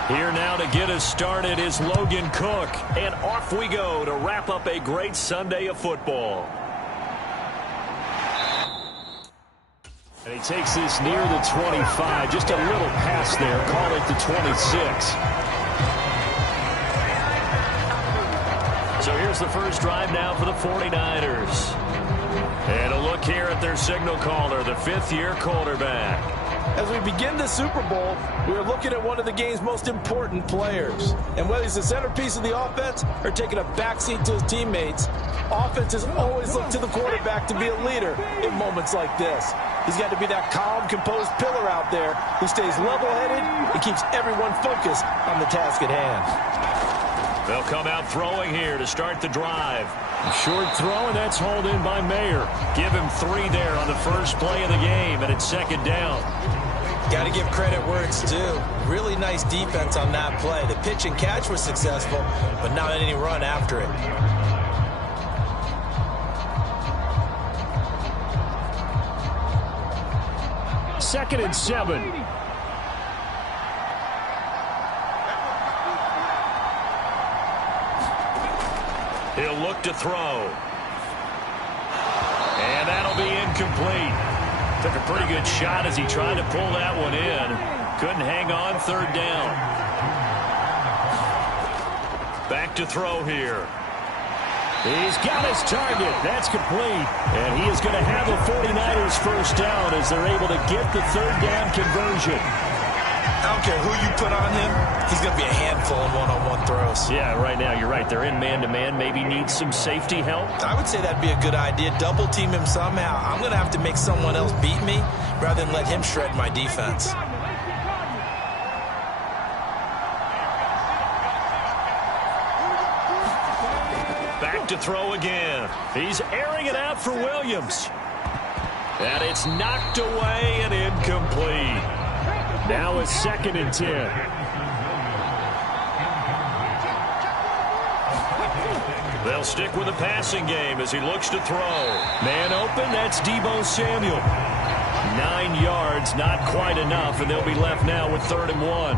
Here now to get us started is Logan Cook. And off we go to wrap up a great Sunday of football. And he takes this near the 25. Just a little pass there. Call it the 26. So here's the first drive now for the 49ers. And a look here at their signal caller, the fifth-year quarterback. As we begin the Super Bowl, we are looking at one of the game's most important players. And whether he's the centerpiece of the offense or taking a backseat to his teammates, offenses always look to the quarterback to be a leader in moments like this. He's got to be that calm, composed pillar out there who stays level-headed and keeps everyone focused on the task at hand. They'll come out throwing here to start the drive. A short throw, and that's hauled in by Mayer. Give him 3 there on the first play of the game, and it's second down. Got to give credit where it's due. Really nice defense on that play. The pitch and catch was successful, but not any run after it. Second and 7. He'll look to throw. And that'll be incomplete. Took a pretty good shot as he tried to pull that one in. Couldn't hang on, third down. Back to throw here. He's got his target. That's complete. And he is going to have the 49ers first down as they're able to get the third down conversion. I don't care who you put on him. He's going to be a handful in one-on-one throws. Yeah, right now, you're right. They're in man-to-man. Maybe need some safety help. I would say that'd be a good idea. Double team him somehow. I'm going to have to make someone else beat me rather than let him shred my defense. Back to throw again. He's airing it out for Williams. And it's knocked away and incomplete. Now it's second and 10. They'll stick with the passing game as he looks to throw. Man open, that's Deebo Samuel. 9 yards, not quite enough, and they'll be left now with 3rd and 1.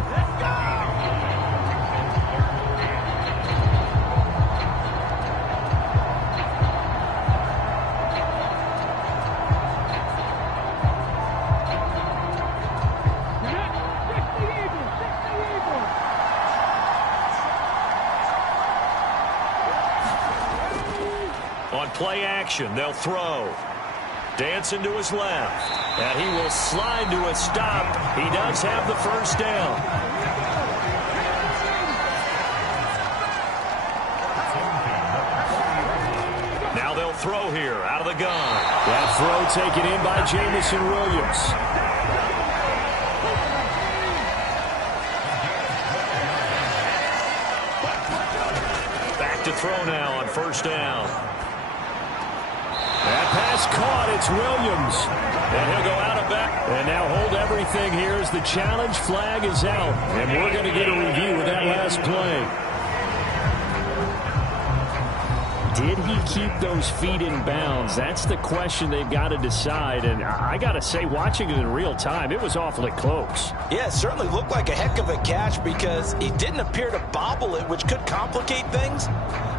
play action. They'll throw. Dancing to his left. And he will slide to a stop. He does have the first down. Now they'll throw here out of the gun. That throw taken in by Jamison Williams. Back to throw now on first down. That pass caught. It's Williams. And he'll go out of back. And now hold everything here as the challenge flag is out. And we're going to get a review of that last play. Did he keep those feet in bounds? That's the question they've got to decide. And I got to say, watching it in real time, it was awfully close. Yeah, it certainly looked like a heck of a catch because he didn't appear to bobble it, which could complicate things.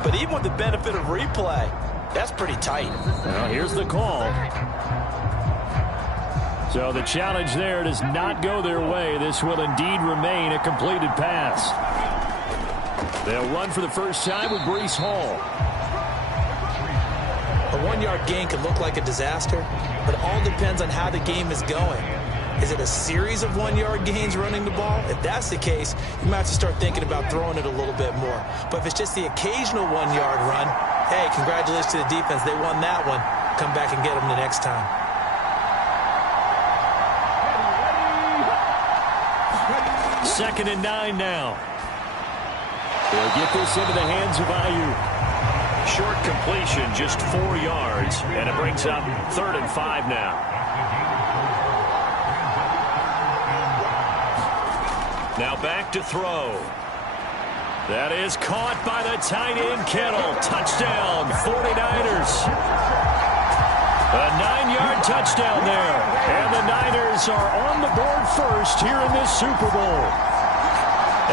But even with the benefit of replay, that's pretty tight. Well, here's the call. So the challenge there does not go their way. This will indeed remain a completed pass. They'll run for the first time with Breece Hall. A 1-yard gain could look like a disaster, but it all depends on how the game is going. Is it a series of 1-yard gains running the ball? If that's the case, you might have to start thinking about throwing it a little bit more. But if it's just the occasional 1-yard run, hey, congratulations to the defense. They won that one. Come back and get them the next time. Second and 9 now. They'll get this into the hands of Ayuk. Short completion, just 4 yards, and it brings up 3rd and 5 now. Now back to throw. That is caught by the tight end, Kittle. Touchdown, 49ers. A 9-yard touchdown there. And the Niners are on the board first here in this Super Bowl.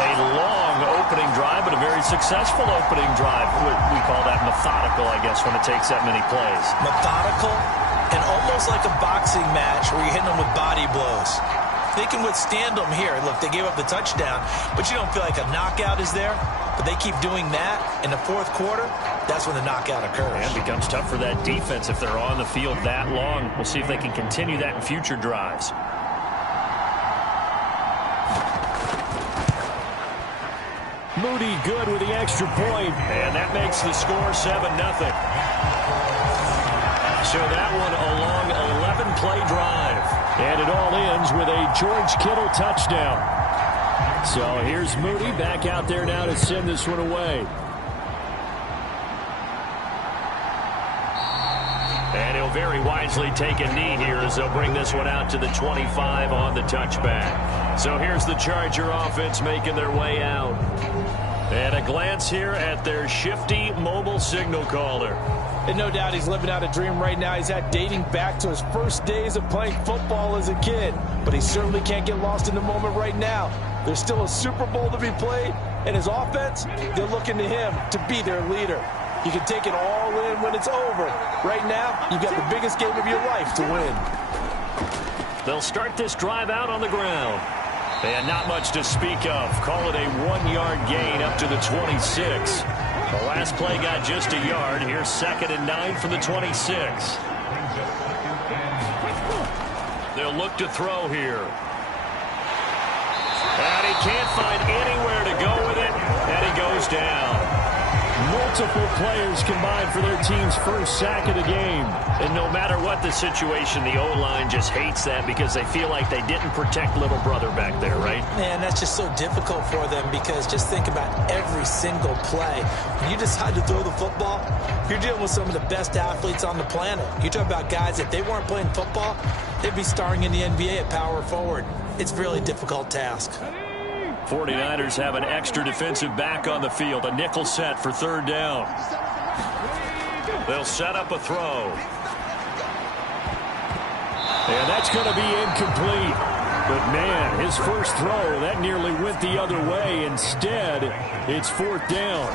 A long opening drive, but a very successful opening drive. We call that methodical, I guess, when it takes that many plays. Methodical and almost like a boxing match where you're hitting them with body blows. They can withstand them here. Look, they gave up the touchdown, but you don't feel like a knockout is there. But they keep doing that in the fourth quarter. That's when the knockout occurs. And it becomes tough for that defense if they're on the field that long. We'll see if they can continue that in future drives. Moody good with the extra point. And that makes the score 7-0. So that one a long 11-play drive. And it all ends with a George Kittle touchdown. So here's Moody back out there now to send this one away. And he'll very wisely take a knee here as they'll bring this one out to the 25 on the touchback. So here's the Charger offense making their way out. And a glance here at their shifty mobile signal caller. And no doubt he's living out a dream right now. He's had dating back to his first days of playing football as a kid. But he certainly can't get lost in the moment right now. There's still a Super Bowl to be played. And his offense, they're looking to him to be their leader. You can take it all in when it's over. Right now, you've got the biggest game of your life to win. They'll start this drive out on the ground. And not much to speak of. Call it a 1-yard gain up to the 26. The last play got just a yard. Here's 2nd and 9 from the 26. They'll look to throw here. And he can't find anywhere to go with it. And he goes down. Multiple players combined for their team's first sack of the game. And no matter what the situation, the O-line just hates that because they feel like they didn't protect little brother back there, right? Man, that's just so difficult for them because just think about every single play. When you decide to throw the football, you're dealing with some of the best athletes on the planet. You talk about guys, if they weren't playing football, they'd be starring in the NBA at power forward. It's a really difficult task. 49ers have an extra defensive back on the field. A nickel set for 3rd down. They'll set up a throw. And that's going to be incomplete. But, man, his first throw, that nearly went the other way. Instead, it's 4th down.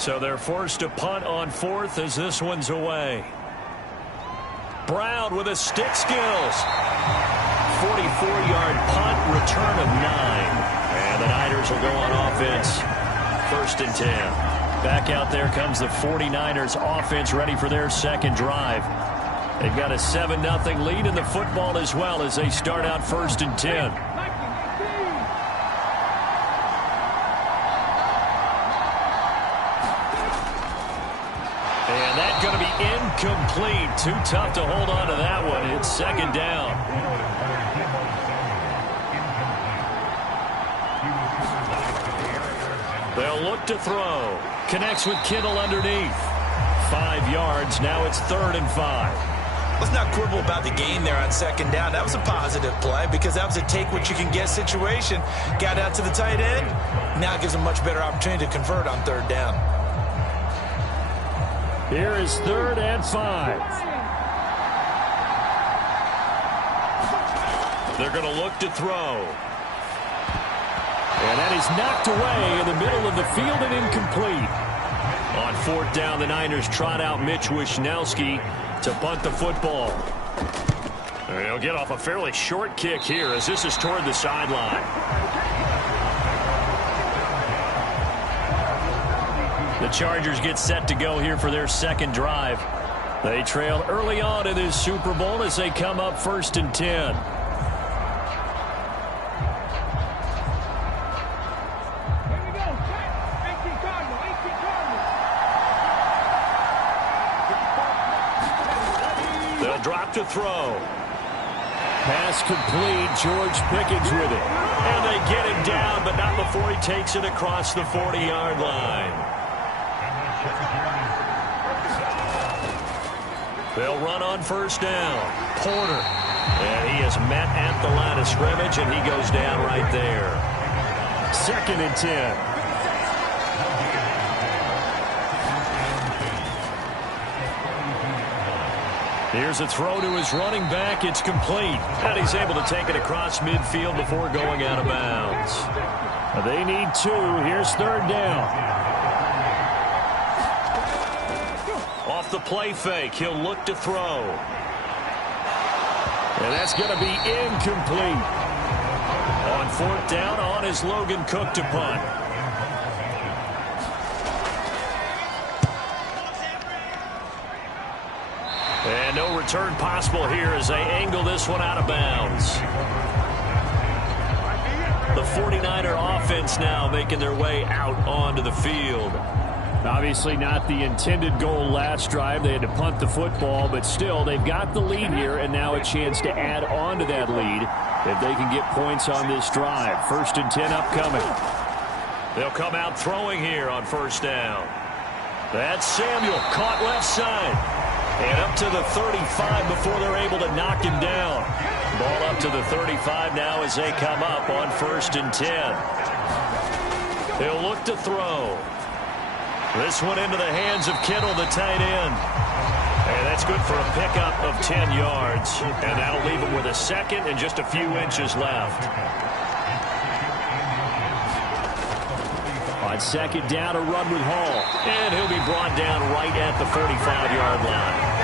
So they're forced to punt on 4th as this one's away. Brown with his stick skills. 44-yard punt, return of 9. And the Niners will go on offense, 1st and 10. Back out there comes the 49ers offense ready for their second drive. They've got a 7-0 lead in the football as well as they start out 1st and 10. And that's going to be incomplete. Too tough to hold on to that one. It's 2nd down. They'll look to throw. Connects with Kittle underneath. 5 yards. Now it's 3rd and 5. Let's not quibble about the gain there on 2nd down. That was a positive play because that was a take-what-you-can-get situation. Got out to the tight end. Now it gives them a much better opportunity to convert on 3rd down. Here is 3rd and 5. They're going to look to throw. And that is knocked away in the middle of the field and incomplete. On 4th down, the Niners trot out Mitch Wishnowski to punt the football. They'll get off a fairly short kick here as this is toward the sideline. The Chargers get set to go here for their second drive. They trail early on in this Super Bowl as they come up 1st and 10. They'll drop to throw. Pass complete. George Pickens with it. And they get him down, but not before he takes it across the 40-yard line. They'll run on 1st down. Porter. And he is met at the line of scrimmage, and he goes down right there. 2nd and 10. Here's a throw to his running back. It's complete. And he's able to take it across midfield before going out of bounds. They need 2. Here's 3rd down. Off the play fake, he'll look to throw. And that's going to be incomplete. On 4th down, on is Logan Cook to punt. And no return possible here as they angle this one out of bounds. The 49er offense now making their way out onto the field. Obviously not the intended goal last drive. They had to punt the football, but still they've got the lead here and now a chance to add on to that lead if they can get points on this drive. 1st and 10 upcoming. They'll come out throwing here on 1st down. That's Samuel caught left side. And up to the 35 before they're able to knock him down. Ball up to the 35 now as they come up on 1st and 10. He'll look to throw. This one into the hands of Kittle, the tight end. And that's good for a pickup of 10 yards. And that'll leave him with a 2nd and just a few inches left. On 2nd down, a run with Hall. And he'll be brought down right at the 45-yard line.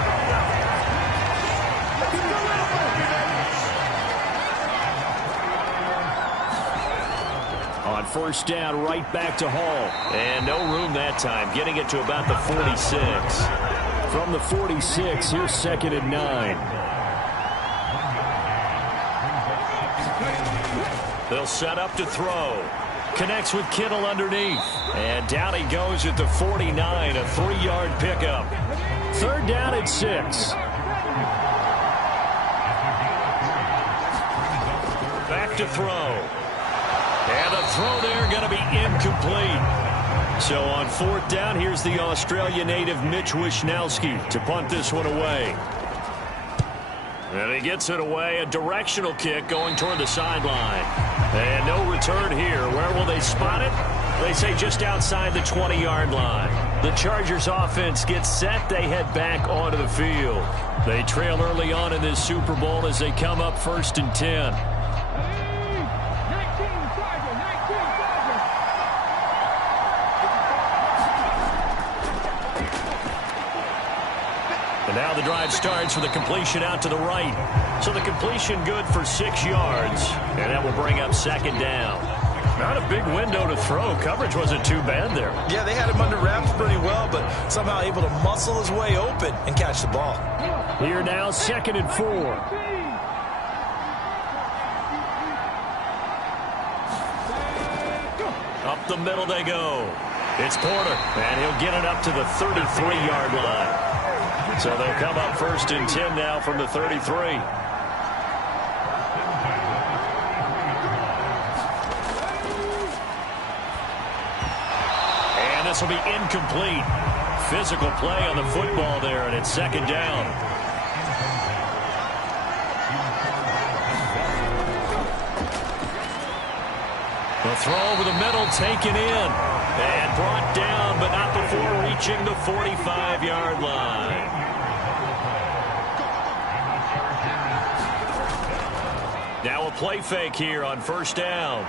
On 1st down, right back to Hall. And no room that time, getting it to about the 46. From the 46, here's 2nd and 9. They'll set up to throw. Connects with Kittle underneath. And down he goes at the 49, a 3-yard pickup. 3rd down at 6. Back to throw. And the throw there going to be incomplete. So on 4th down, here's the Australia native Mitch Wishnowski to punt this one away. And he gets it away, a directional kick going toward the sideline. And no return here. Where will they spot it? They say just outside the 20-yard line. The Chargers offense gets set. They head back onto the field. They trail early on in this Super Bowl as they come up 1st and 10. And now the drive starts with a completion out to the right. So the completion good for 6 yards. And that will bring up 2nd down. Not a big window to throw. Coverage wasn't too bad there. Yeah, they had him under wraps pretty well, but somehow able to muscle his way open and catch the ball. Here now, 2nd and 4. Up the middle they go. It's Porter, and he'll get it up to the 33-yard line. So they'll come up 1st and 10 now from the 33. And this will be incomplete. Physical play on the football there, and it's 2nd down. The throw over the middle taken in and brought down, but not before reaching the 45-yard line. Now a play fake here on 1st down.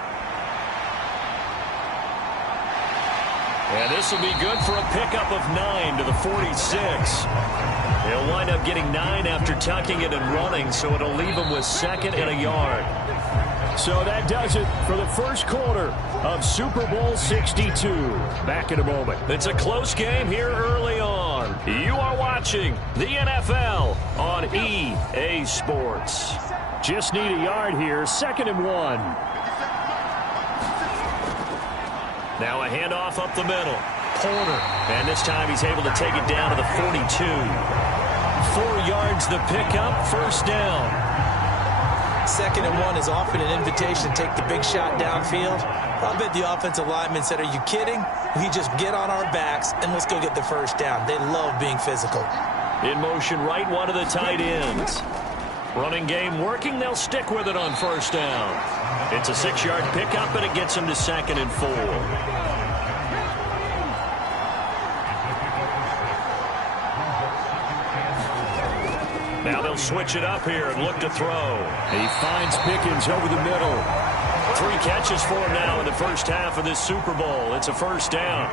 And this will be good for a pickup of 9 to the 46. He'll wind up getting 9 after tucking it and running, so it'll leave him with 2nd and a yard. So that does it for the first quarter of Super Bowl 62. Back in a moment. It's a close game here early on. You are watching the NFL on EA Sports. Just need a yard here. 2nd and 1. Now a handoff up the middle. Porter. And this time he's able to take it down to the 42. 4 yards the pickup. 1st down. 2nd and 1 is often an invitation to take the big shot downfield. I bet the offensive lineman said, are you kidding? We just get on our backs and let's go get the 1st down. They love being physical. In motion right, one of the tight ends. Running game working. They'll stick with it on 1st down. It's a 6-yard pickup, and it gets him to 2nd and 4. Now they'll switch it up here and look to throw. He finds Pickens over the middle. 3 catches for him now in the first half of this Super Bowl. It's a 1st down.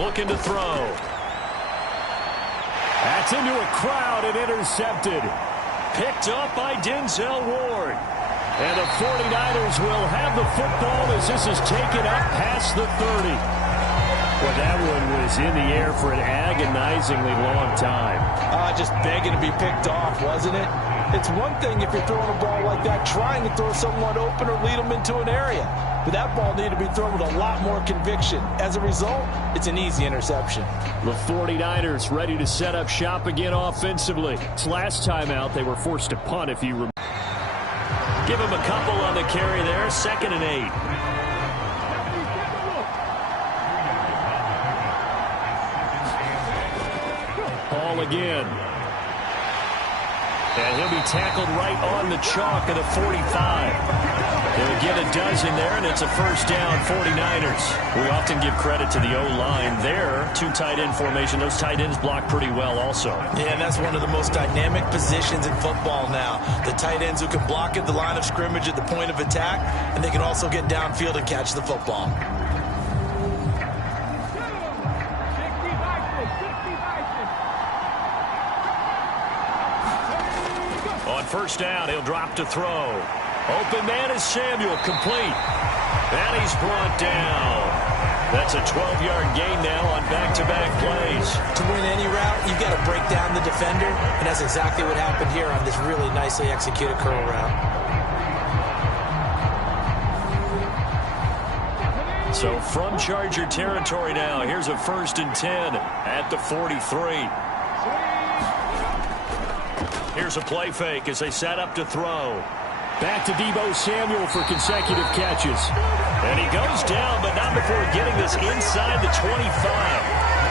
Looking to throw. That's into a crowd and intercepted. Picked up by Denzel Ward. And the 49ers will have the football as this is taken up past the 30. Well, that one was in the air for an agonizingly long time. Just begging to be picked off, wasn't it? It's one thing if you're throwing a ball like that, trying to throw someone open or lead them into an area. But that ball needed to be thrown with a lot more conviction. As a result, it's an easy interception. The 49ers ready to set up shop again offensively. It's last time out they were forced to punt, if you remember. Give him a couple on the carry there. 2nd and 8. Ball again. And he'll be tackled right on the chalk of the 45. They'll get a dozen there, and it's a 1st down, 49ers. We often give credit to the O-line there. 2 tight end formation. Those tight ends block pretty well also. Yeah, and that's one of the most dynamic positions in football now. The tight ends who can block at the line of scrimmage at the point of attack, and they can also get downfield and catch the football. On 1st down, he'll drop to throw. Open man is Samuel, complete. And he's brought down. That's a 12-yard gain now on back-to-back plays. To win any route, you've got to break down the defender, and that's exactly what happened here on this really nicely executed curl route. So from Charger territory now, here's a 1st and 10 at the 43. Here's a play fake as they set up to throw. Back to Deebo Samuel for consecutive catches. And he goes down, but not before getting this inside the 25.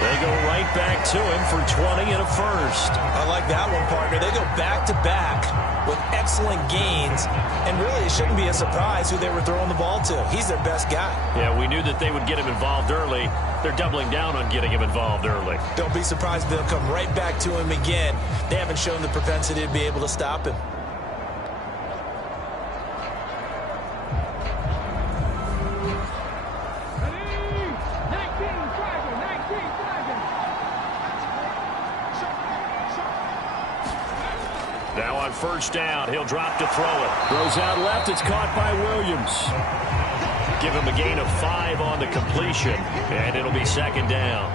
They go right back to him for 20 and a 1st. I like that one, partner. They go back-to-back with excellent gains, and really it shouldn't be a surprise who they were throwing the ball to. He's their best guy. Yeah, we knew that they would get him involved early. They're doubling down on getting him involved early. Don't be surprised if they'll come right back to him again. They haven't shown the propensity to be able to stop him. Now on first down, he'll drop to throw it. Throws out left. It's caught by Williams. Give him a gain of 5 on the completion, and it'll be second down.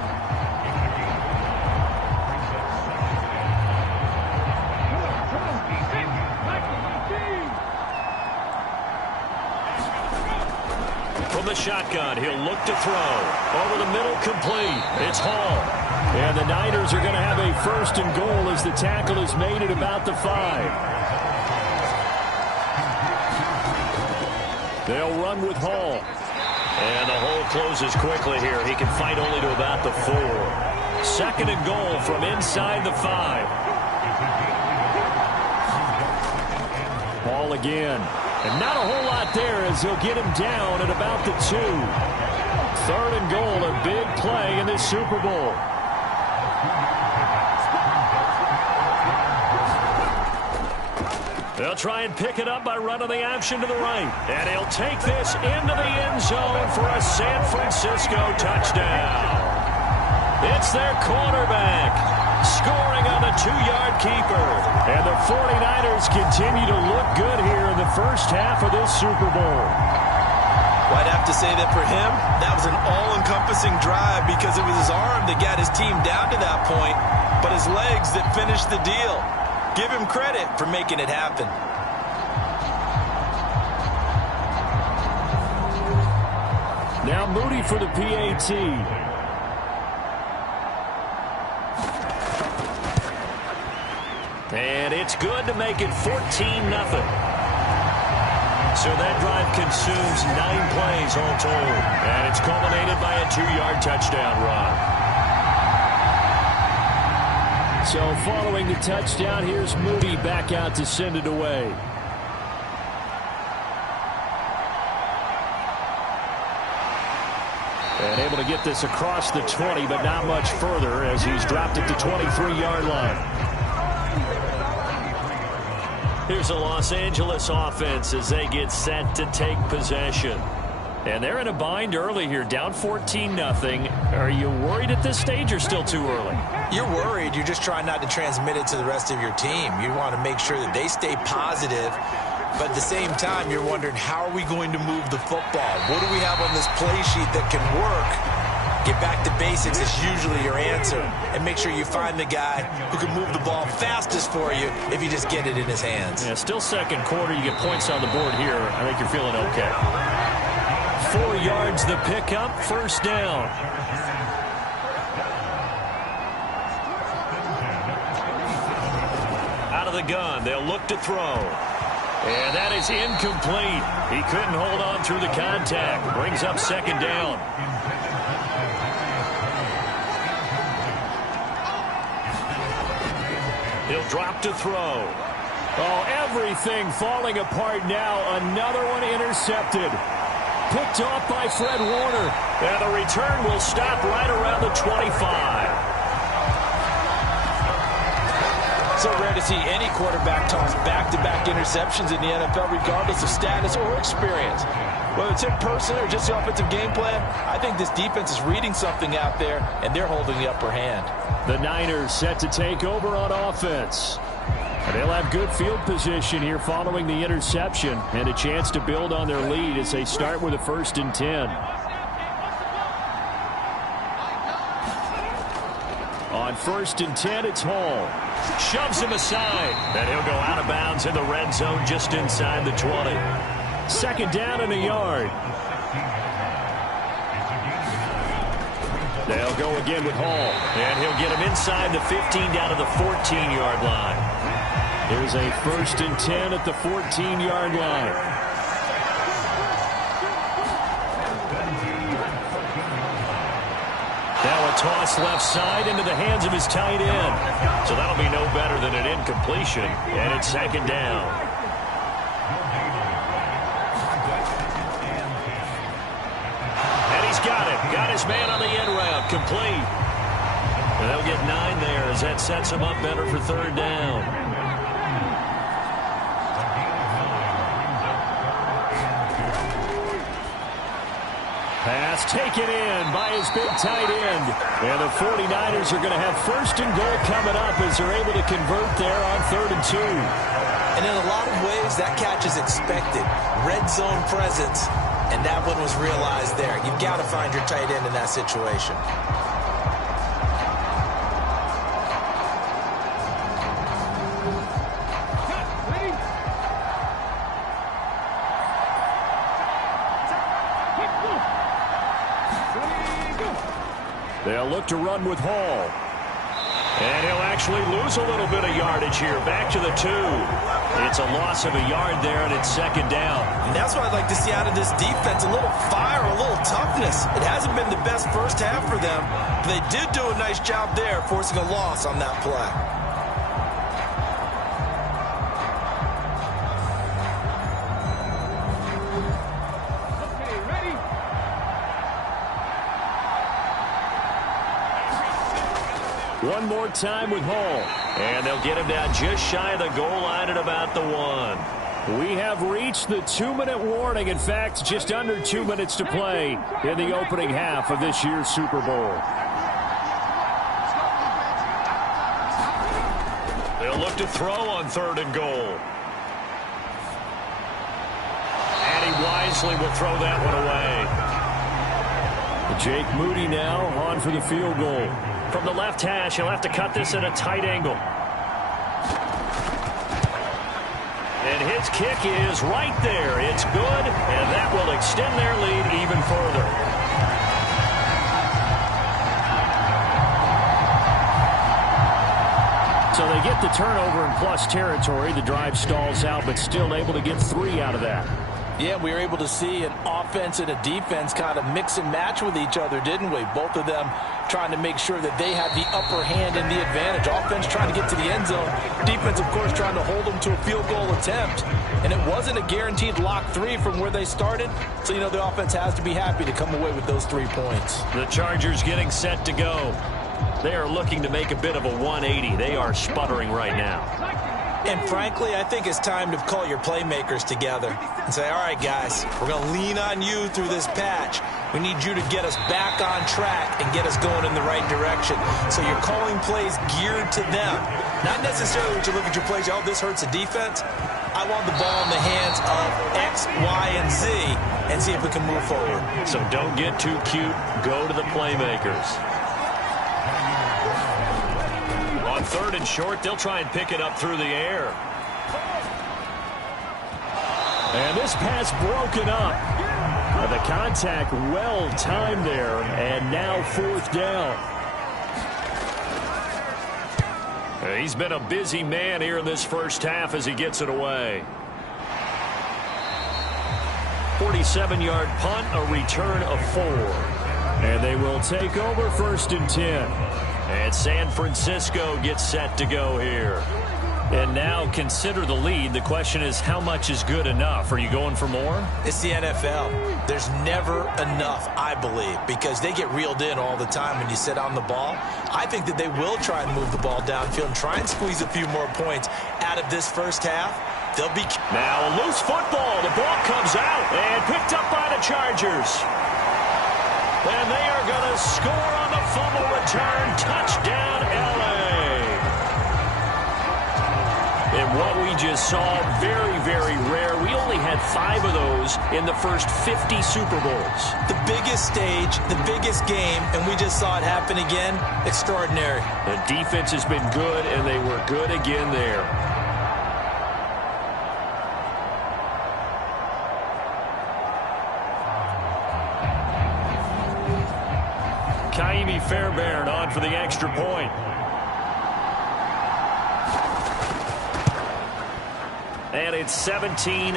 From the shotgun, he'll look to throw. Over the middle, complete. It's Hall. And the Niners are going to have a first and goal as the tackle is made at about the 5. They'll run with Hall. And the hole closes quickly here. He can fight only to about the 4. Second and goal from inside the 5. Hall again. And not a whole lot there as they'll get him down at about the 2. Third and goal, a big play in this Super Bowl. They'll try and pick it up by running the option to the right. And he'll take this into the end zone for a San Francisco touchdown. It's their quarterback scoring on the 2-yard keeper. And the 49ers continue to look good here in the first half of this Super Bowl. Well, I'd have to say that for him, that was an all-encompassing drive because it was his arm that got his team down to that point, but his legs that finished the deal. Give him credit for making it happen. Now Moody for the PAT. And it's good to make it 14-0. So that drive consumes 9 plays all told. And it's culminated by a 2-yard touchdown run. So following the touchdown, here's Moody back out to send it away. And able to get this across the 20, but not much further as he's dropped it to 23-yard line. Here's the Los Angeles offense as they get set to take possession. And they're in a bind early here, down 14-0. Are you worried at this stage or still too early? You're worried. You're just trying not to transmit it to the rest of your team. You want to make sure that they stay positive. But at the same time, you're wondering, how are we going to move the football? What do we have on this play sheet that can work? Get back to basics is usually your answer. And make sure you find the guy who can move the ball fastest for you if you just get it in his hands. Yeah, still second quarter. You get points on the board here. I think you're feeling okay. 4 yards the pickup, first down. Out of the gun, they'll look to throw. And that is incomplete. He couldn't hold on through the contact. Brings up second down. He'll drop to throw. Oh, everything falling apart now. Another one intercepted. Picked off by Fred Warner. And the return will stop right around the 25. So rare to see any quarterback toss back-to-back interceptions in the NFL, regardless of status or experience. Whether it's in person or just the offensive game plan, I think this defense is reading something out there, and they're holding the upper hand. The Niners set to take over on offense. And they'll have good field position here following the interception and a chance to build on their lead as they start with a 1st and 10. On 1st and 10, it's Hall. Shoves him aside. And he'll go out of bounds in the red zone just inside the 20. Second down and a yard. They'll go again with Hall. And he'll get him inside the 15 down to the 14-yard line. There's a 1st and 10 at the 14-yard line. Now a toss left side into the hands of his tight end. So that'll be no better than an incompletion. And it's second down. And he's got it. Got his man on the end route. Complete. And they'll get 9 there as that sets him up better for third down. Pass taken in by his big tight end. And the 49ers are going to have first and goal coming up as they're able to convert there on 3rd and 2. And in a lot of ways, that catch is expected. Red zone presence, and that one was realized there. You've got to find your tight end in that situation. They'll look to run with Hall. And he'll actually lose a little bit of yardage here. Back to the 2. It's a loss of a yard there, and it's 2nd down. And that's what I'd like to see out of this defense. A little fire, a little toughness. It hasn't been the best first half for them, but they did do a nice job there, forcing a loss on that play. One more time with Hall. And they'll get him down just shy of the goal line at about the 1. We have reached the 2-minute warning. In fact, just under 2 minutes to play in the opening half of this year's Super Bowl. They'll look to throw on 3rd and goal. And he wisely will throw that one away. Jake Moody now on for the field goal. From the left hash, he'll have to cut this at a tight angle. And his kick is right there. It's good, and that will extend their lead even further. So they get the turnover in plus territory. The drive stalls out, but still able to get 3 out of that. Yeah, we were able to see an offense and a defense kind of mix and match with each other, didn't we? Both of them trying to make sure that they have the upper hand and the advantage. Offense trying to get to the end zone. Defense, of course, trying to hold them to a field goal attempt. And it wasn't a guaranteed lock 3 from where they started. So, you know, the offense has to be happy to come away with those 3 points. The Chargers getting set to go. They are looking to make a bit of a 180. They are sputtering right now. And frankly, I think it's time to call your playmakers together and say, all right, guys, we're going to lean on you through this patch. We need you to get us back on track and get us going in the right direction. So you're calling plays geared to them. Not necessarily when you look at your plays, oh, this hurts the defense. I want the ball in the hands of X, Y, and Z and see if we can move forward. So don't get too cute. Go to the playmakers. On 3rd and short, they'll try and pick it up through the air. And this pass broken up. The contact well timed there, and now 4th down. He's been a busy man here in this first half as he gets it away. 47-yard punt, a return of 4. And they will take over 1st and 10. And San Francisco gets set to go here. And now consider the lead. The question is, how much is good enough? Are you going for more? It's the NFL. There's never enough, I believe, because they get reeled in all the time when you sit on the ball. I think that they will try and move the ball downfield and try and squeeze a few more points out of this first half. They'll be... Now a loose football. The ball comes out and picked up by the Chargers. And they are going to score on the fumble return. Touchdown, L.A. And what we just saw, very, very rare. We only had 5 of those in the first 50 Super Bowls. The biggest stage, the biggest game, and we just saw it happen again. Extraordinary. The defense has been good, and they were good again there. Kaimi Fairbairn on for the extra point. And it's 17-7.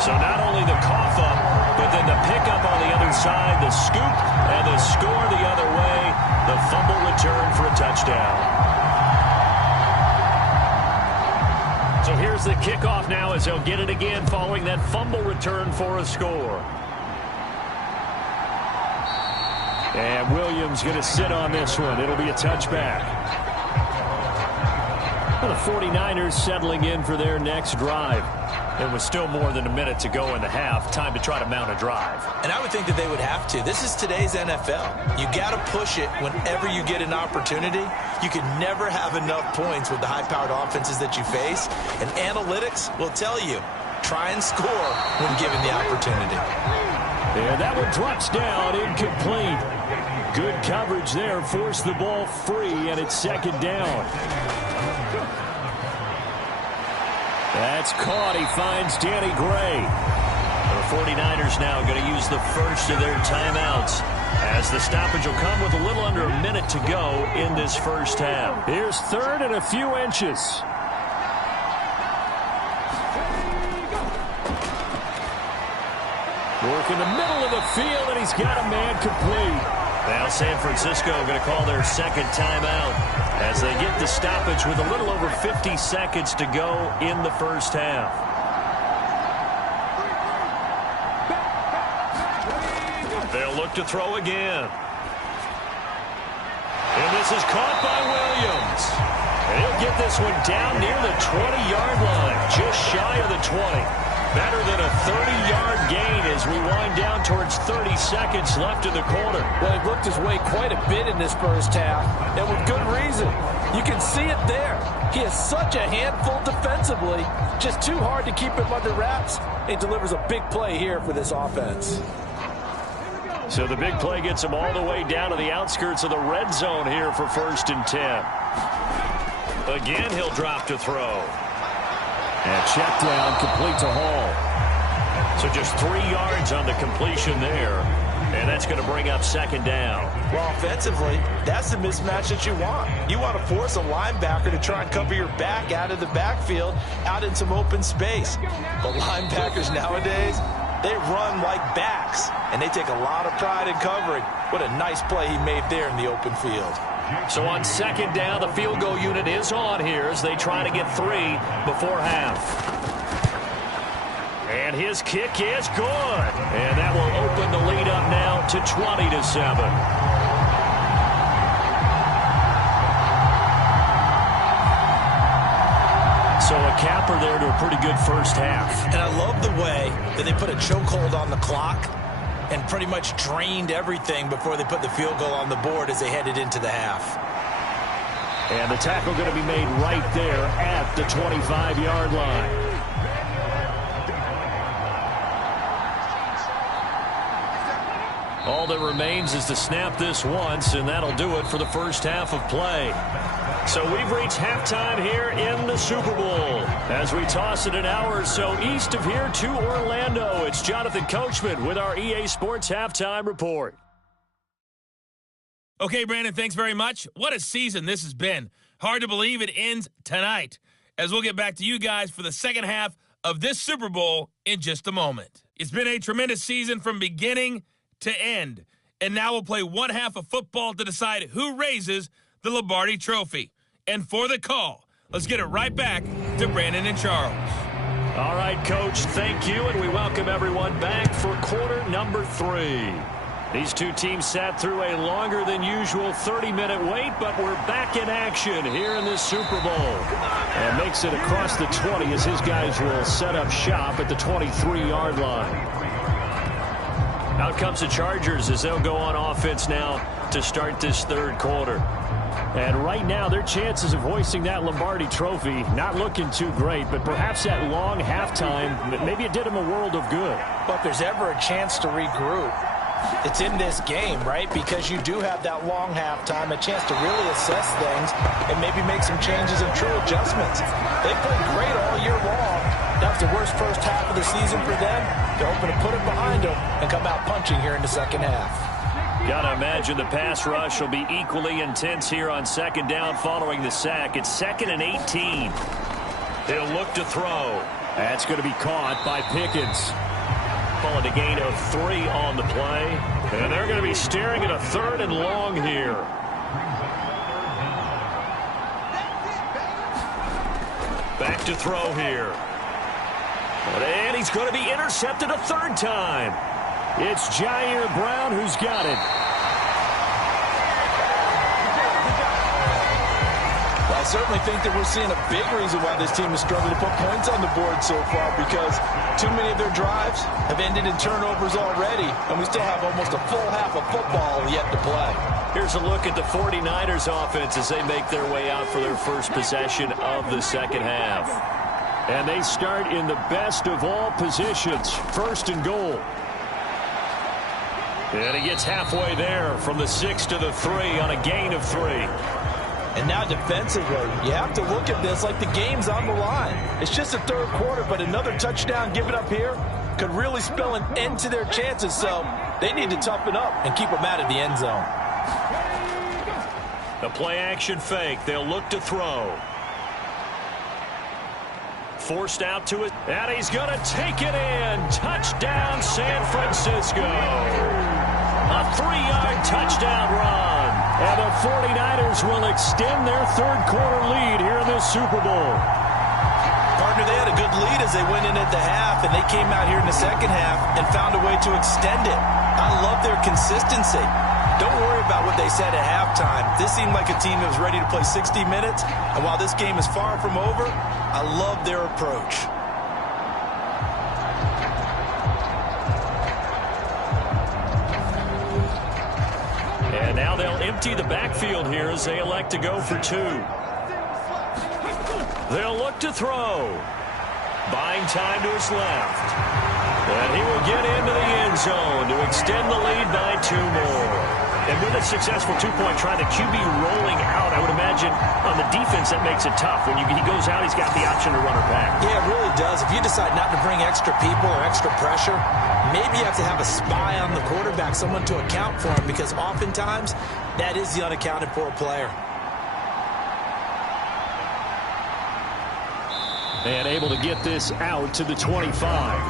So not only the cough up, but then the pickup on the other side, the scoop, and the score the other way, the fumble return for a touchdown. So here's the kickoff now as they'll get it again following that fumble return for a score. And Williams going to sit on this one. It'll be a touchback. Well, the 49ers settling in for their next drive. And with still more than a minute to go in the half, time to try to mount a drive. And I would think that they would have to. This is today's NFL. You got to push it whenever you get an opportunity. You can never have enough points with the high-powered offenses that you face. And analytics will tell you, try and score when given the opportunity. Yeah, that one drops down, incomplete. Good coverage there, forced the ball free, and it's second down. That's caught. He finds Danny Gray. The 49ers now going to use the first of their timeouts, as the stoppage will come with a little under a minute to go in this first half. Here's third and a few inches. Work in the middle of the field, and he's got a man complete. Now San Francisco going to call their second timeout as they get the stoppage with a little over 50 seconds to go in the first half. They'll look to throw again. And this is caught by Williams. And he'll get this one down near the 20-yard line, just shy of the 20. Better than a 30-yard gain as we wind down towards 30 seconds left in the quarter. Well, he looked his way quite a bit in this first half, and with good reason. You can see it there. He is such a handful defensively, just too hard to keep him under wraps. He delivers a big play here for this offense. So the big play gets him all the way down to the outskirts of the red zone here for 1st and 10. Again, he'll drop to throw. And check down, complete to Hall. So just 3 yards on the completion there. And that's going to bring up second down. Well, offensively, that's the mismatch that you want. You want to force a linebacker to try and cover your back out of the backfield, out in some open space. But linebackers nowadays, they run like backs, and they take a lot of pride in covering. What a nice play he made there in the open field. So on second down, the field goal unit is on here as they try to get 3 before half. And his kick is good. And that will open the lead up now to 20-7. So a capper there to a pretty good first half. And I love the way that they put a chokehold on the clock and pretty much drained everything before they put the field goal on the board as they headed into the half. And the tackle going to be made right there at the 25-yard line. All that remains is to snap this once, and that'll do it for the first half of play. So we've reached halftime here in the Super Bowl. As we toss it an hour or so east of here to Orlando, it's Jonathan Coachman with our EA Sports Halftime Report. Okay, Brandon, thanks very much. What a season this has been. Hard to believe it ends tonight, as we'll get back to you guys for the second half of this Super Bowl in just a moment. It's been a tremendous season from beginning to end, and now we'll play one half of football to decide who raises the Lombardi Trophy. And for the call, let's get it right back to Brandon and Charles. All right, Coach, thank you, and we welcome everyone back for quarter number 3. These two teams sat through a longer than usual 30-minute wait, but we're back in action here in this Super Bowl. And makes it across the 20 as his guys will set up shop at the 23-yard line. Out comes the Chargers as they'll go on offense now to start this third quarter. And right now, their chances of hoisting that Lombardi Trophy not looking too great, but perhaps that long halftime, maybe it did them a world of good. But if there's ever a chance to regroup, it's in this game, right? Because you do have that long halftime, a chance to really assess things and maybe make some changes and true adjustments. They played great all year long. That was the worst first half of the season for them. They're hoping to put it behind them and come out punching here in the second half. Gotta imagine the pass rush will be equally intense here on second down following the sack. It's 2nd and 18. He'll look to throw. That's going to be caught by Pickens. Calling a gain of 3 on the play. And they're going to be staring at a 3rd and long here. Back to throw here. And he's going to be intercepted a 3rd time. It's Jair Brown who's got it. Well, certainly think that we're seeing a big reason why this team has struggled to put points on the board so far, because too many of their drives have ended in turnovers already, and we still have almost a full half of football yet to play. Here's a look at the 49ers offense as they make their way out for their first possession of the second half. And they start in the best of all positions, 1st and goal. And he gets halfway there from the 6 to the 3 on a gain of 3. And now defensively, you have to look at this like the game's on the line. It's just the 3rd quarter, but another touchdown given up here could really spell an end to their chances. So they need to toughen up and keep them out of the end zone. The play-action fake. They'll look to throw. Forced out to it, and he's going to take it in. Touchdown, San Francisco. A 3-yard touchdown run. And the 49ers will extend their 3rd quarter lead here in this Super Bowl. Partner, they had a good lead as they went in at the half, and they came out here in the second half and found a way to extend it. I love their consistency. Don't worry about what they said at halftime. This seemed like a team that was ready to play 60 minutes, and while this game is far from over, I love their approach. And now they'll empty the backfield here as they elect to go for 2. They'll look to throw. Buying time to his left. And he will get into the end zone to extend the lead by 2 more. And with a successful 2-point try, the QB rolling out, I would imagine on the defense that makes it tough. When he goes out, he's got the option to run or pass. Yeah, it really does. If you decide not to bring extra people or extra pressure, maybe you have to have a spy on the quarterback, someone to account for him, because oftentimes that is the unaccounted for player. And able to get this out to the 25.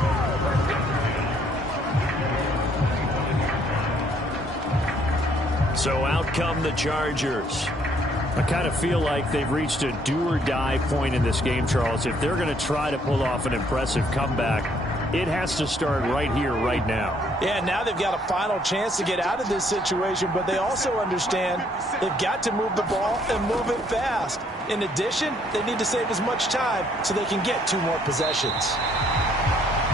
So out come the Chargers. I kind of feel like they've reached a do-or-die point in this game, Charles. If they're going to try to pull off an impressive comeback, it has to start right here, right now. Yeah, now they've got a final chance to get out of this situation, but they also understand they've got to move the ball and move it fast. In addition, they need to save as much time so they can get 2 more possessions.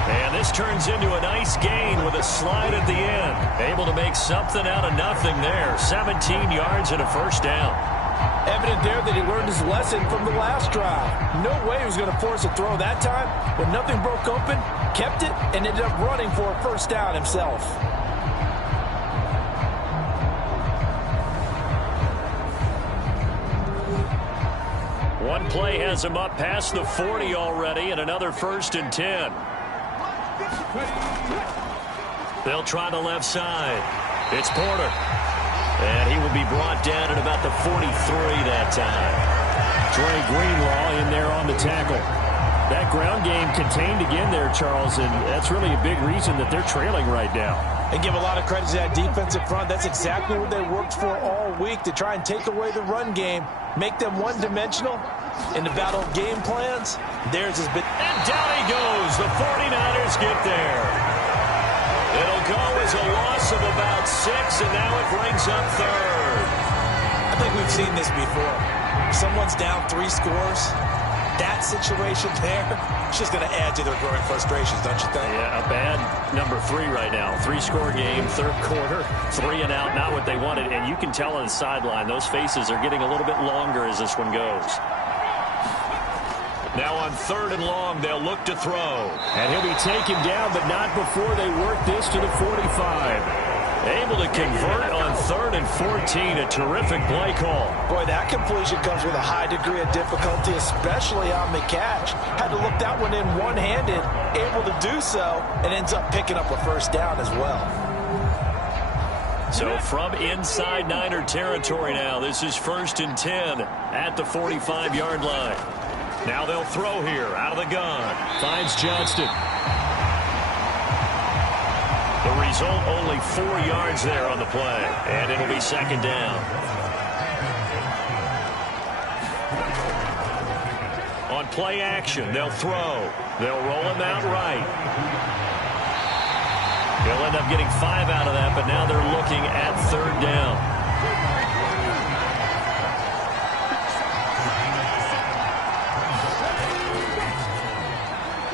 And this turns into a nice gain with a slide at the end. Able to make something out of nothing there. 17 yards and a first down. Evident there that he learned his lesson from the last drive. No way he was going to force a throw that time. When nothing broke open, kept it, and ended up running for a first down himself. One play has him up past the 40 already, and another 1st and 10. They'll try the left side. It's Porter. And he will be brought down at about the 43 that time. Dre Greenlaw in there on the tackle. That ground game contained again there, Charles, and that's really a big reason that they're trailing right now. They give a lot of credit to that defensive front. That's exactly what they worked for all week, to try and take away the run game, make them one-dimensional. In the battle of game plans, theirs has been... And down he goes. The 49ers get there. It'll go as a loss of about 6, and now it brings up 3rd. I think we've seen this before. Someone's down 3 scores. That situation there, it's just going to add to their growing frustrations, don't you think? Yeah, a bad number 3 right now. 3-score game, 3rd quarter, 3 and out, not what they wanted. And you can tell on the sideline, those faces are getting a little bit longer as this one goes. Now on 3rd and long, they'll look to throw. And he'll be taken down, but not before they work this to the 45. Able to convert on 3rd and 14. A terrific play call. Boy, that completion comes with a high degree of difficulty, especially on the catch. Had to look that one in one-handed, able to do so, and ends up picking up a first down as well. So from inside Niner territory now, this is 1st and 10 at the 45-yard line. Now they'll throw here out of the gun. Finds Johnston. The result, only 4 yards there on the play. And it'll be 2nd down. On play action, they'll throw. They'll roll him out right. He'll end up getting 5 out of that, but now they're looking at 3rd down.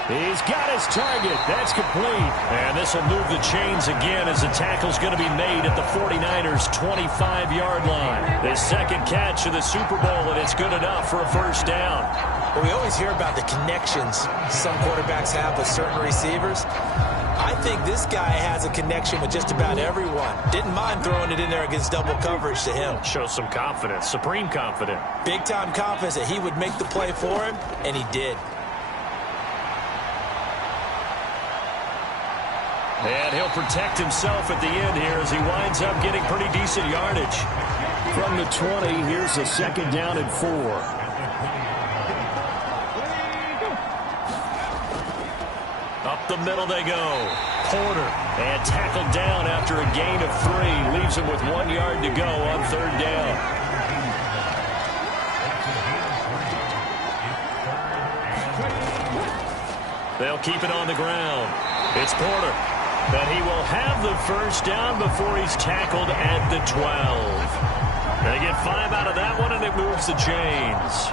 He's got his target. That's complete. And this will move the chains again as the tackle's going to be made at the 49ers' 25-yard line. His second catch of the Super Bowl, and it's good enough for a first down. Well, we always hear about the connections some quarterbacks have with certain receivers. I think this guy has a connection with just about everyone. Didn't mind throwing it in there against double coverage to him. Shows some confidence, supreme confidence. Big-time confidence that he would make the play for him, and he did. And he'll protect himself at the end here as he winds up getting pretty decent yardage. From the 20, here's a second down and 4. Up the middle they go. Porter. And tackled down after a gain of 3. Leaves him with 1 yard to go on third down. They'll keep it on the ground. It's Porter. But he will have the first down before he's tackled at the 12. They get 5 out of that one, and it moves the chains.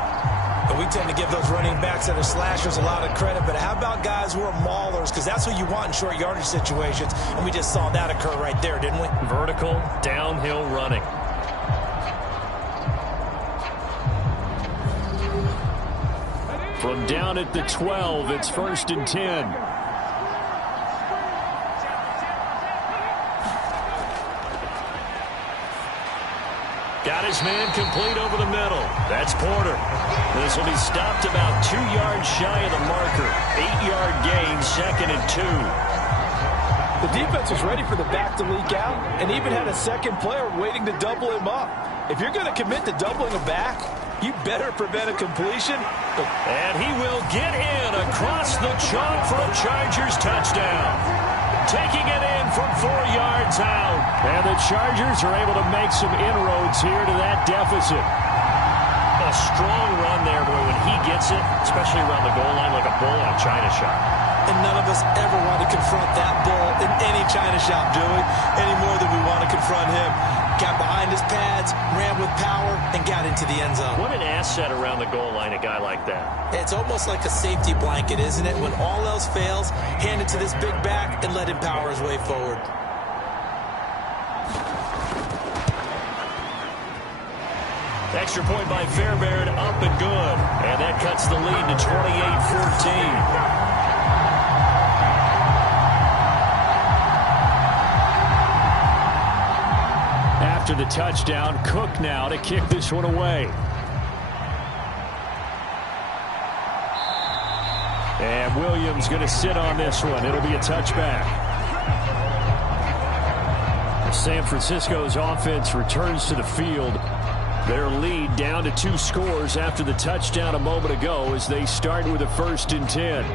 And we tend to give those running backs that are slashers a lot of credit, but how about guys who are maulers? Because that's what you want in short yardage situations, and we just saw that occur right there, didn't we? Vertical, downhill running. From down at the 12, it's 1st and 10. Got his man complete over the middle. That's Porter. This will be stopped about 2 yards shy of the marker. 8-yard gain, 2nd and 2. The defense was ready for the back to leak out and even had a second player waiting to double him up. If you're going to commit to doubling a back, you better prevent a completion. And he will get in across the chalk for a Chargers touchdown. Taking it in from 4 yards out. And the Chargers are able to make some inroads here to that deficit. A strong run there, boy, when he gets it, especially around the goal line like a bull on a China shop. And none of us ever want to confront that bull in any China shop, do we? Any more than we want to confront him. Got behind his pads, ran with power, and got into the end zone. What an asset around the goal line, a guy like that. It's almost like a safety blanket, isn't it? When all else fails, hand it to this big back and let him power his way forward. Extra point by Fairbairn, up and good. And that cuts the lead to 28-14. After the touchdown, Cook now to kick this one away. And Williams going to sit on this one. It'll be a touchback. San Francisco's offense returns to the field. Their lead down to 2 scores after the touchdown a moment ago as they start with a 1st and 10.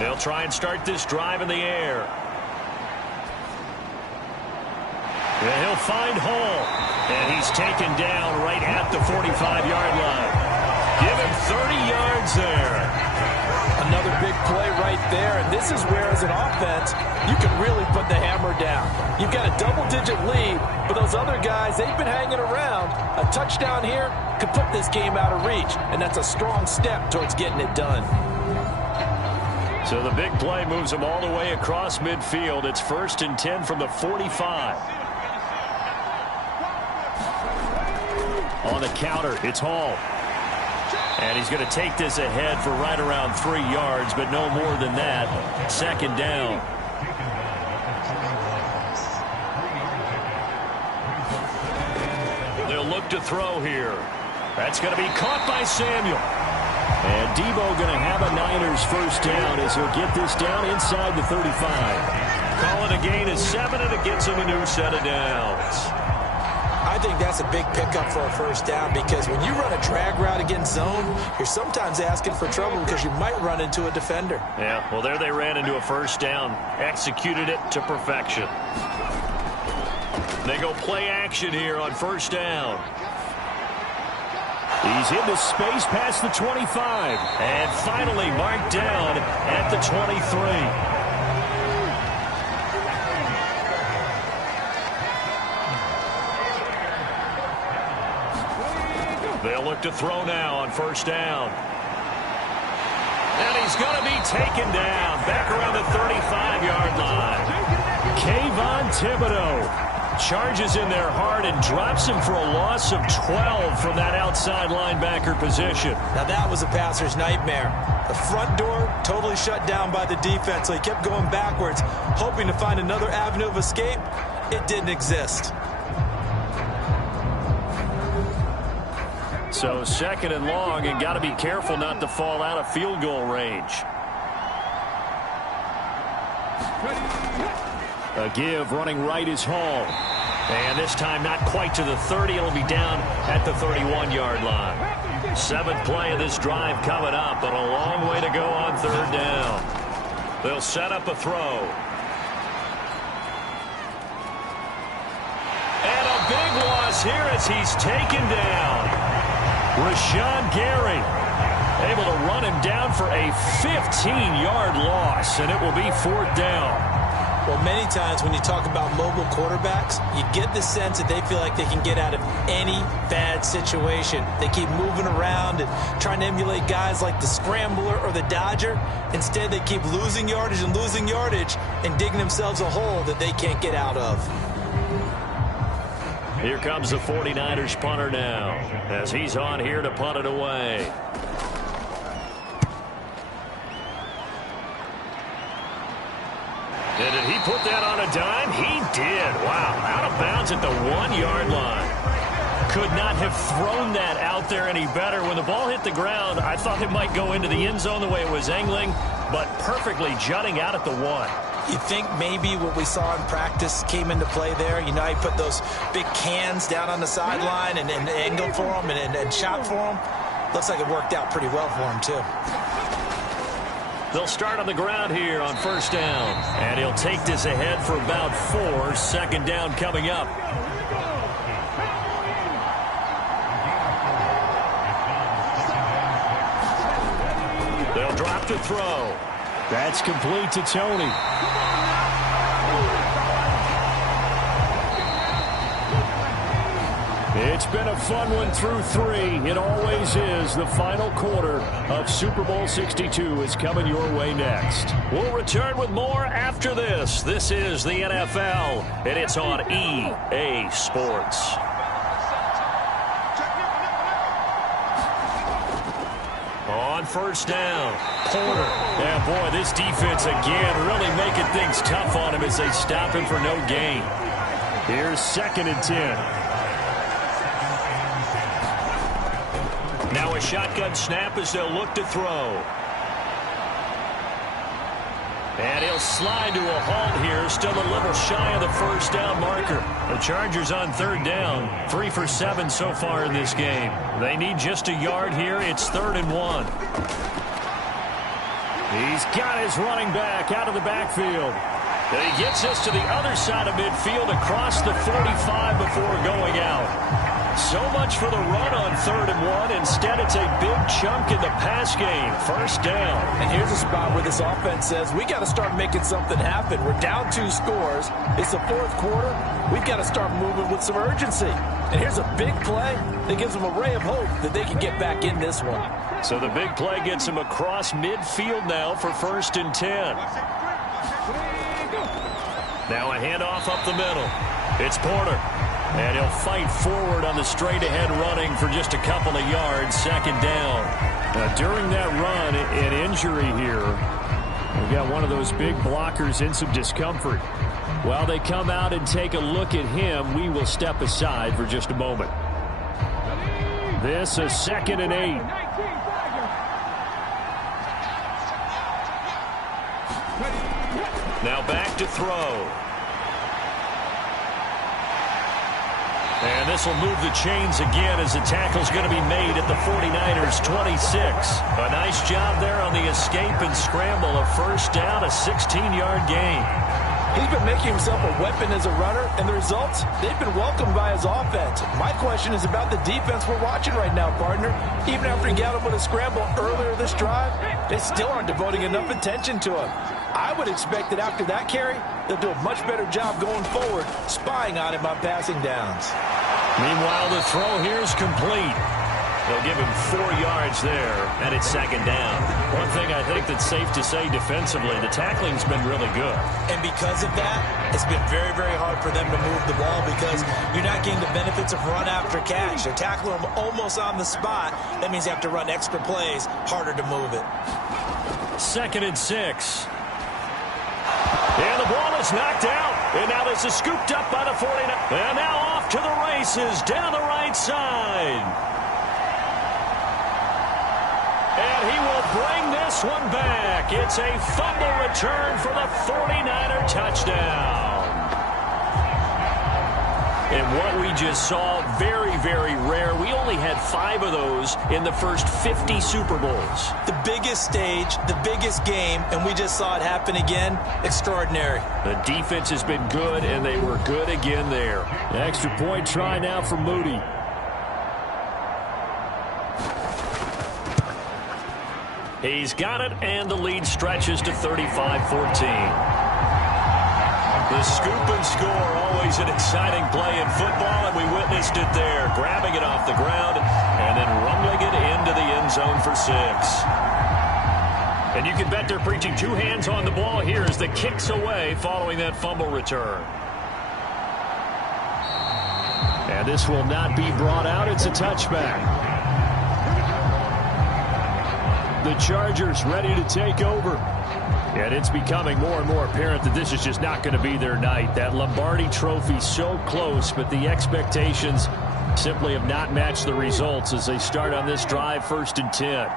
They'll try and start this drive in the air. And he'll find Hall. And he's taken down right at the 45-yard line. Give him 30 yards there. Another big play right there, and this is where, as an offense, you can really put the hammer down. You've got a double-digit lead, but those other guys, they've been hanging around. A touchdown here could put this game out of reach, and that's a strong step towards getting it done. So the big play moves them all the way across midfield. It's 1st and 10 from the 45. On the counter, it's Hall. And he's going to take this ahead for right around 3 yards, but no more than that. 2nd down. They'll look to throw here. That's going to be caught by Samuel. And Debo going to have a Niners first down as he'll get this down inside the 35. Call it a gain of 7, and it gets him a new set of downs. I think that's a big pickup for a first down because when you run a drag route against zone, you're sometimes asking for trouble because you might run into a defender. Yeah, well, there they ran into a first down. Executed it to perfection. They go play action here on first down. He's into space past the 25. And finally marked down at the 23. They'll look to throw now on first down. And he's going to be taken down back around the 35-yard line. Kayvon Thibodeau charges in there hard and drops him for a loss of 12 from that outside linebacker position. Now that was a passer's nightmare. The front door totally shut down by the defense, so he kept going backwards, hoping to find another avenue of escape. It didn't exist. So second and long, and got to be careful not to fall out of field goal range. A give running right is Hall. And this time not quite to the 30. It'll be down at the 31-yard line. 7th play of this drive coming up, but a long way to go on third down. They'll set up a throw. And a big loss here as he's taken down. Rashawn Gary able to run him down for a 15-yard loss, and it will be 4th down. Well, many times when you talk about mobile quarterbacks, you get the sense that they feel like they can get out of any bad situation. They keep moving around and trying to emulate guys like the Scrambler or the Dodger. Instead, they keep losing yardage and digging themselves a hole that they can't get out of. Here comes the 49ers punter now as he's on here to punt it away. And did he put that on a dime? He did. Wow. Out of bounds at the 1-yard line. Could not have thrown that out there any better. When the ball hit the ground, I thought it might go into the end zone the way it was angling, but perfectly jutting out at the 1. You think maybe what we saw in practice came into play there? You know, he put those big cans down on the sideline and angled for him and shot for him. Looks like it worked out pretty well for him, too. They'll start on the ground here on first down. And he'll take this ahead for about 4. 2nd down coming up. They'll drop to throw. That's complete to Tony. It's been a fun one through 3. It always is. The final quarter of Super Bowl 62 is coming your way next. We'll return with more after this. This is the NFL, and it's on EA Sports. On first down, Porter. Yeah, boy, this defense again really making things tough on him as they stop him for no gain. Here's 2nd and 10. Now a shotgun snap as they'll look to throw. And he'll slide to a halt here, still a little shy of the first down marker. The Chargers on 3rd down, 3 for 7 so far in this game. They need just a yard here. It's 3rd and 1. He's got his running back out of the backfield. And he gets us to the other side of midfield across the 45 before going out. So much for the run on 3rd and 1. Instead, it's a big chunk in the pass game. First down. And here's a spot where this offense says, we got to start making something happen. We're down 2 scores. It's the 4th quarter. We've got to start moving with some urgency. And here's a big play that gives them a ray of hope that they can get back in this one. So the big play gets him across midfield now for 1st and 10. Now a handoff up the middle. It's Porter. And he'll fight forward on the straight-ahead running for just a couple of yards. 2nd down. Now, during that run, an injury here. We've got one of those big blockers in some discomfort. While they come out and take a look at him, we will step aside for just a moment. This is 2nd and 8. Now back to throw. And this will move the chains again as the tackle's going to be made at the 49ers 26. A nice job there on the escape and scramble. A first down, a 16-yard gain. He's been making himself a weapon as a runner, and the results, they've been welcomed by his offense. My question is about the defense we're watching right now, partner. Even after he got him with a scramble earlier this drive, they still aren't devoting enough attention to him. I would expect that after that carry, they'll do a much better job going forward, spying on him on passing downs. Meanwhile, the throw here is complete. They'll give him 4 yards there, and it's second down. One thing I think that's safe to say defensively, the tackling's been really good. And because of that, it's been very, very hard for them to move the ball because you're not getting the benefits of run after catch. They're tackling them almost on the spot. That means you have to run extra plays, harder to move it. 2nd and 6. And the ball is knocked out. And now this is scooped up by the 49. And now off to the races down the right side. And he will bring this one back. It's a fumble return for the 49er touchdown. And what we just saw, very, very rare. We only had 5 of those in the first 50 Super Bowls. The biggest stage, the biggest game, and we just saw it happen again. Extraordinary. The defense has been good, and they were good again there. The extra point try now for Moody. He's got it, and the lead stretches to 35-14. The scoop and score, always an exciting play in football, and we witnessed it there, grabbing it off the ground and then rumbling it into the end zone for 6. And you can bet they're preaching 2 hands on the ball here as the kick's away following that fumble return. And this will not be brought out. It's a touchback. The Chargers ready to take over. And it's becoming more and more apparent that this is just not going to be their night. That Lombardi trophy so close, but the expectations simply have not matched the results as they start on this drive, 1st and 10.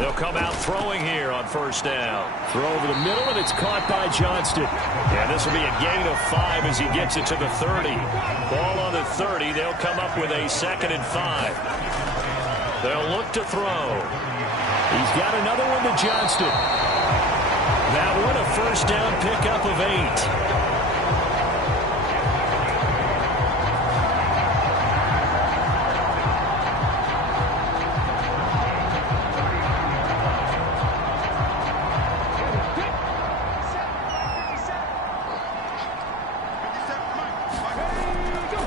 They'll come out throwing here on 1st down. Throw over the middle, and it's caught by Johnston. And this will be a gain of 5 as he gets it to the 30. Ball on the 30. They'll come up with a 2nd and 5. They'll look to throw. He's got another one to Johnston. That one a 1st down pickup of 8.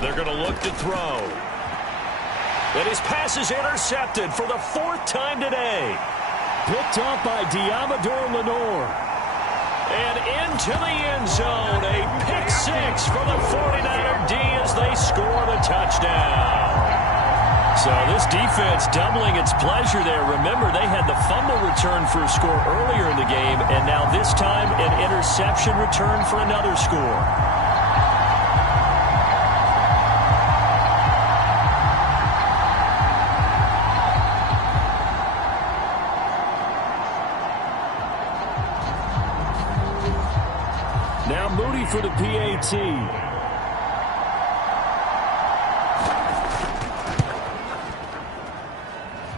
They're going to look to throw. And his pass is intercepted for the 4th time today. Picked off by Diamador Lenore. And into the end zone. A pick 6 for the 49er D as they score the touchdown. So this defense doubling its pleasure there. Remember, they had the fumble return for a score earlier in the game, and now this time an interception return for another score. Now Moody for the PAT.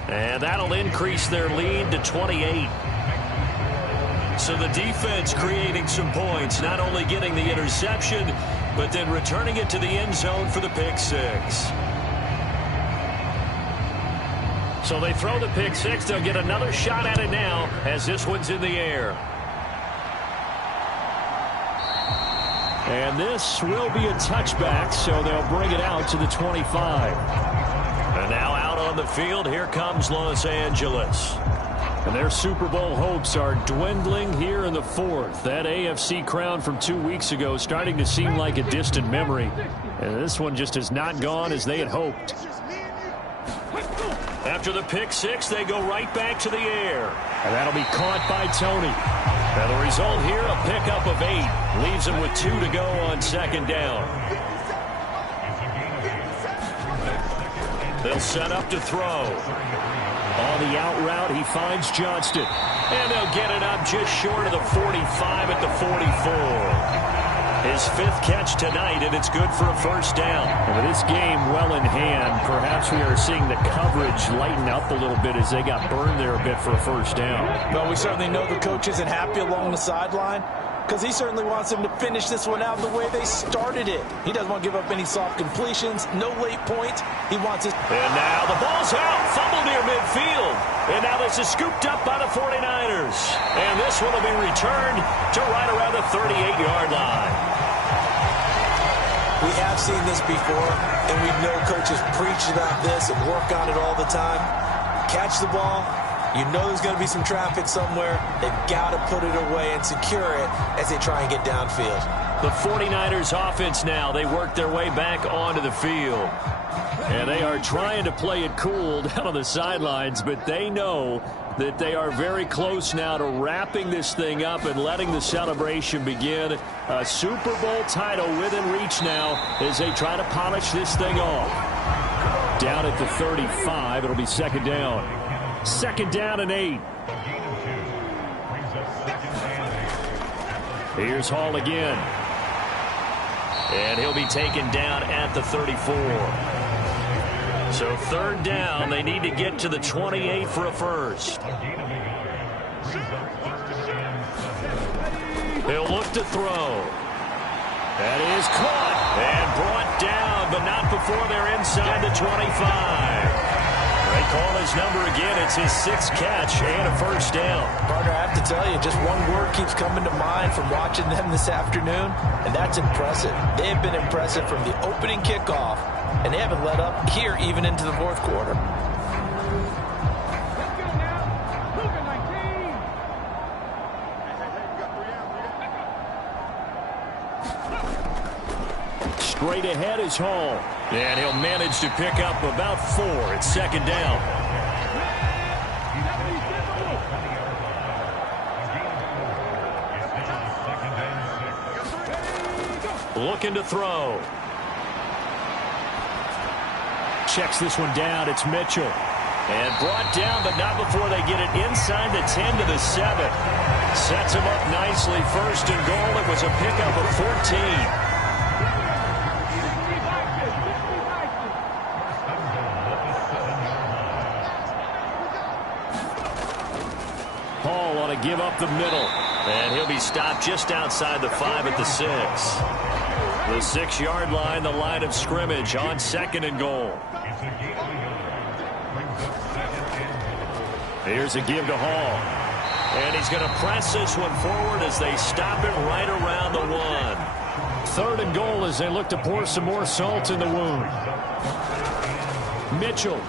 And that'll increase their lead to 28. So the defense creating some points, not only getting the interception, but then returning it to the end zone for the pick 6. So they throw the pick 6. They'll get another shot at it now as this one's in the air. And this will be a touchback, so they'll bring it out to the 25. And now out on the field, here comes Los Angeles. And their Super Bowl hopes are dwindling here in the 4th. That AFC crown from 2 weeks ago starting to seem like a distant memory. And this one just has not gone as they had hoped. After the pick 6, they go right back to the air. And that'll be caught by Tony. And the result here, a pickup of 8. Leaves them with 2 to go on 2nd down. They'll set up to throw. On the out route, he finds Johnston. And they'll get it up just short of the 45 at the 44. His 5th catch tonight, and it's good for a 1st down. And with this game well in hand, perhaps we are seeing the coverage lighten up a little bit as they got burned there a bit for a 1st down. Well, we certainly know the coach isn't happy along the sideline because he certainly wants them to finish this one out the way they started it. He doesn't want to give up any soft completions, no late points. He wants it. And now the ball's out, fumble near midfield. And now this is scooped up by the 49ers. And this one will be returned to right around the 38-yard line. We have seen this before, and we know coaches preach about this and work on it all the time. Catch the ball. You know there's going to be some traffic somewhere. They've got to put it away and secure it as they try and get downfield. The 49ers offense now, they work their way back onto the field. And they are trying to play it cool down on the sidelines, but they know that they are very close now to wrapping this thing up and letting the celebration begin. A Super Bowl title within reach now as they try to polish this thing off. Down at the 35, it'll be second down. Second down and 8. Here's Hall again. And he'll be taken down at the 34. So third down, they need to get to the 28 for a first. He'll look to throw. That is caught and brought down, but not before they're inside the 25. They call his number again. It's his 6th catch and a first down. Partner, I have to tell you, just one word keeps coming to mind from watching them this afternoon, and that's impressive. They have been impressive from the opening kickoff, and they haven't let up here even into the fourth quarter. Straight ahead is Hall. And he'll manage to pick up about 4 at second down. Looking to throw. Checks this one down. It's Mitchell. And brought down, but not before they get it inside the 10 to the 7. Sets him up nicely. First and goal. It was a pickup of 14. Hall ought to give up the middle. And he'll be stopped just outside the 5 at the 6. The 6-yard line, the line of scrimmage on second and goal. Here's a give to Hall. And he's going to press this one forward as they stop it right around the 1. Third and goal as they look to pour some more salt in the wound. Mitchell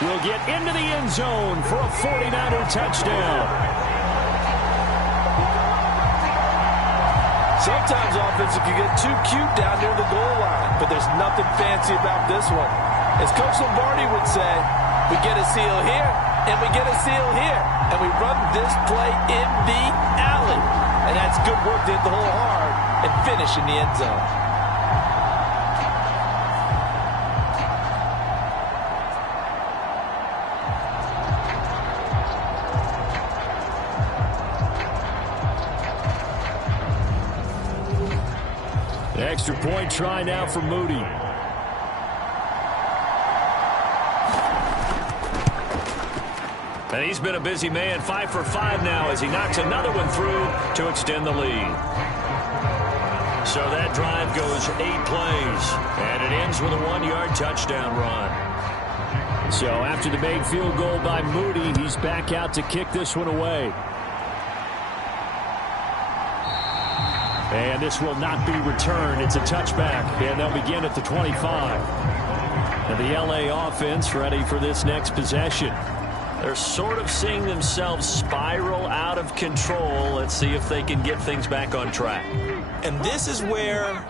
will get into the end zone for a 49er touchdown. Sometimes offensive can get too cute down near the goal line, but there's nothing fancy about this one. As Coach Lombardi would say, we get a seal here, and we get a seal here, and we run this play in the alley. And that's good work to hit the hole hard and finish in the end zone. Extra point try now for Moody. And he's been a busy man, 5 for 5 now as he knocks another one through to extend the lead. So that drive goes 8 plays, and it ends with a 1-yard touchdown run. So after the made field goal by Moody, he's back out to kick this one away. And this will not be returned. It's a touchback, and they'll begin at the 25. And the LA offense ready for this next possession. They're sort of seeing themselves spiral out of control. Let's see if they can get things back on track. And this is where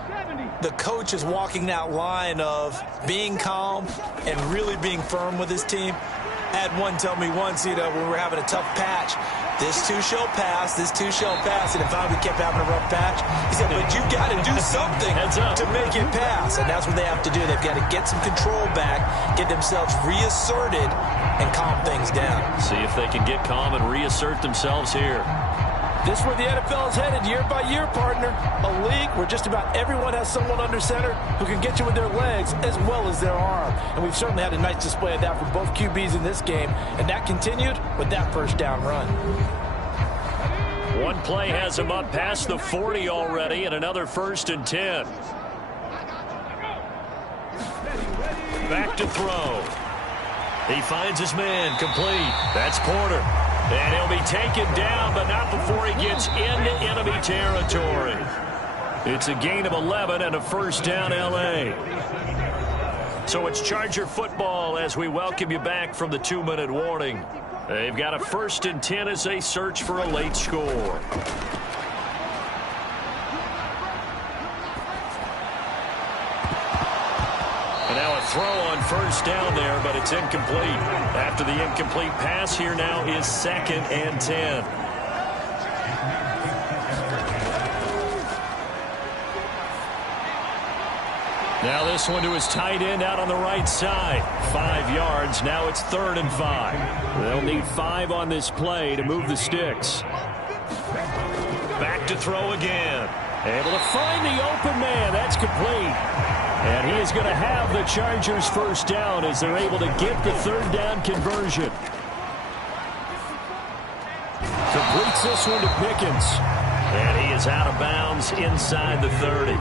the coach is walking that line of being calm and really being firm with his team. I had one tell me once, when we were having a tough patch, this too shall pass, this too shall pass. And if we kept having a rough patch, he said, but you got to do something to make it pass. And that's what they have to do. They've got to get some control back, get themselves reasserted, and calm things down. See if they can get calm and reassert themselves here. This is where the NFL is headed year by year, partner. A league where just about everyone has someone under center who can get you with their legs as well as their arm. And we've certainly had a nice display of that from both QBs in this game. And that continued with that first down run. One play has him up past the 40 already, and another 1st and 10. Back to throw. He finds his man, complete. That's Porter. And he'll be taken down, but not before he gets into enemy territory. It's a gain of 11 and a first down, L.A. So it's Charger football as we welcome you back from the 2-minute warning. They've got a 1st and 10 as they search for a late score. And now a throw on first down there, but it's incomplete. After the incomplete pass, here now is 2nd and 10. Now this one to his tight end out on the right side. 5 yards. Now it's 3rd and 5. They'll need 5 on this play to move the sticks. Back to throw again. Able to find the open man. That's complete. And he is going to have the Chargers first down as they're able to get the 3rd down conversion. Completes this one to Pickens. And he is out of bounds inside the 30.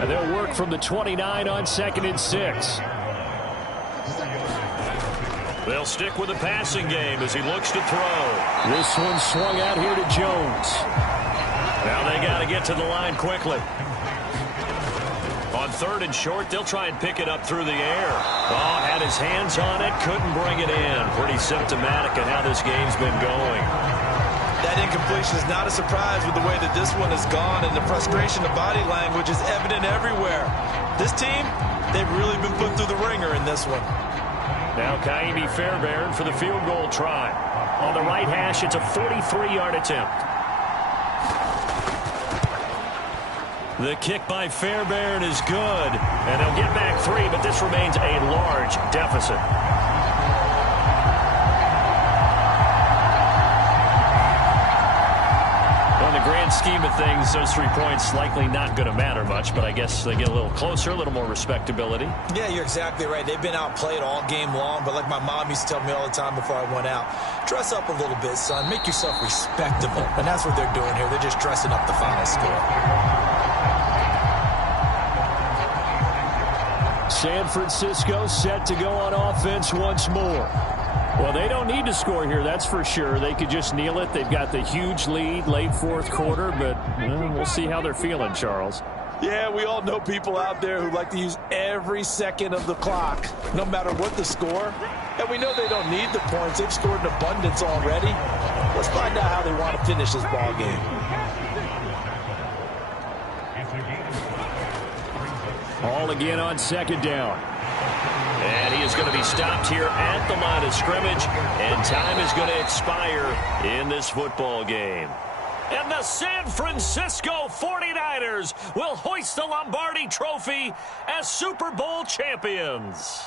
And they'll work from the 29 on 2nd and 6. They'll stick with the passing game as he looks to throw. This one swung out here to Jones. Now they got to get to the line quickly. On 3rd and short, they'll try and pick it up through the air. Oh, had his hands on it, couldn't bring it in. Pretty symptomatic of how this game's been going. That incompletion is not a surprise with the way that this one has gone, and the frustration of body language is evident everywhere. This team, they've really been put through the ringer in this one. Now Kaimi Fairbairn for the field goal try. On the right hash, it's a 43-yard attempt. The kick by Fairbairn is good. And they'll get back 3, but this remains a large deficit. In the grand scheme of things, those 3 points likely not going to matter much, but I guess they get a little closer, a little more respectability. Yeah, you're exactly right. They've been outplayed all game long, but like my mom used to tell me all the time before I went out, dress up a little bit, son. Make yourself respectable. And that's what they're doing here. They're just dressing up the final score. San Francisco set to go on offense once more. Well, they don't need to score here, that's for sure. They could just kneel it. They've got the huge lead late 4th quarter, but we'll see how they're feeling, Charles. Yeah, we all know people out there who like to use every second of the clock, no matter what the score. And we know they don't need the points. They've scored in abundance already. Let's find out how they want to finish this ball game. All again on 2nd down. And he is going to be stopped here at the line of scrimmage, and time is going to expire in this football game. And the San Francisco 49ers will hoist the Lombardi Trophy as Super Bowl champions.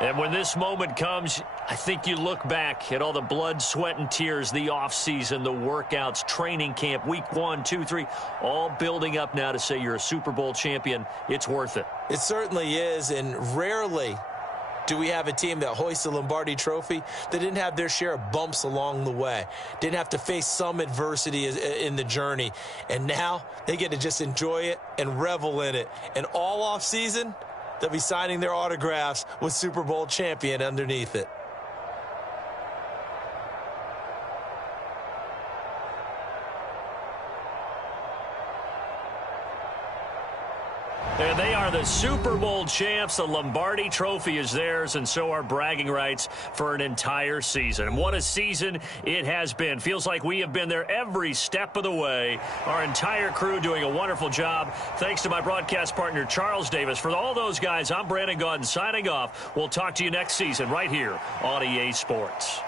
And when this moment comes, I think you look back at all the blood, sweat, and tears, the offseason, the workouts, training camp, week 1, 2, 3, all building up now to say you're a Super Bowl champion. It's worth it. It certainly is, and rarely do we have a team that hoists the Lombardi Trophy that didn't have their share of bumps along the way, didn't have to face some adversity in the journey, and now they get to just enjoy it and revel in it. And all offseason, they'll be signing their autographs with Super Bowl champion underneath it. And they are the Super Bowl champs. The Lombardi Trophy is theirs, and so are bragging rights for an entire season. And what a season it has been. Feels like we have been there every step of the way. Our entire crew doing a wonderful job. Thanks to my broadcast partner, Charles Davis. For all those guys, I'm Brandon Gaudin signing off. We'll talk to you next season right here on EA Sports.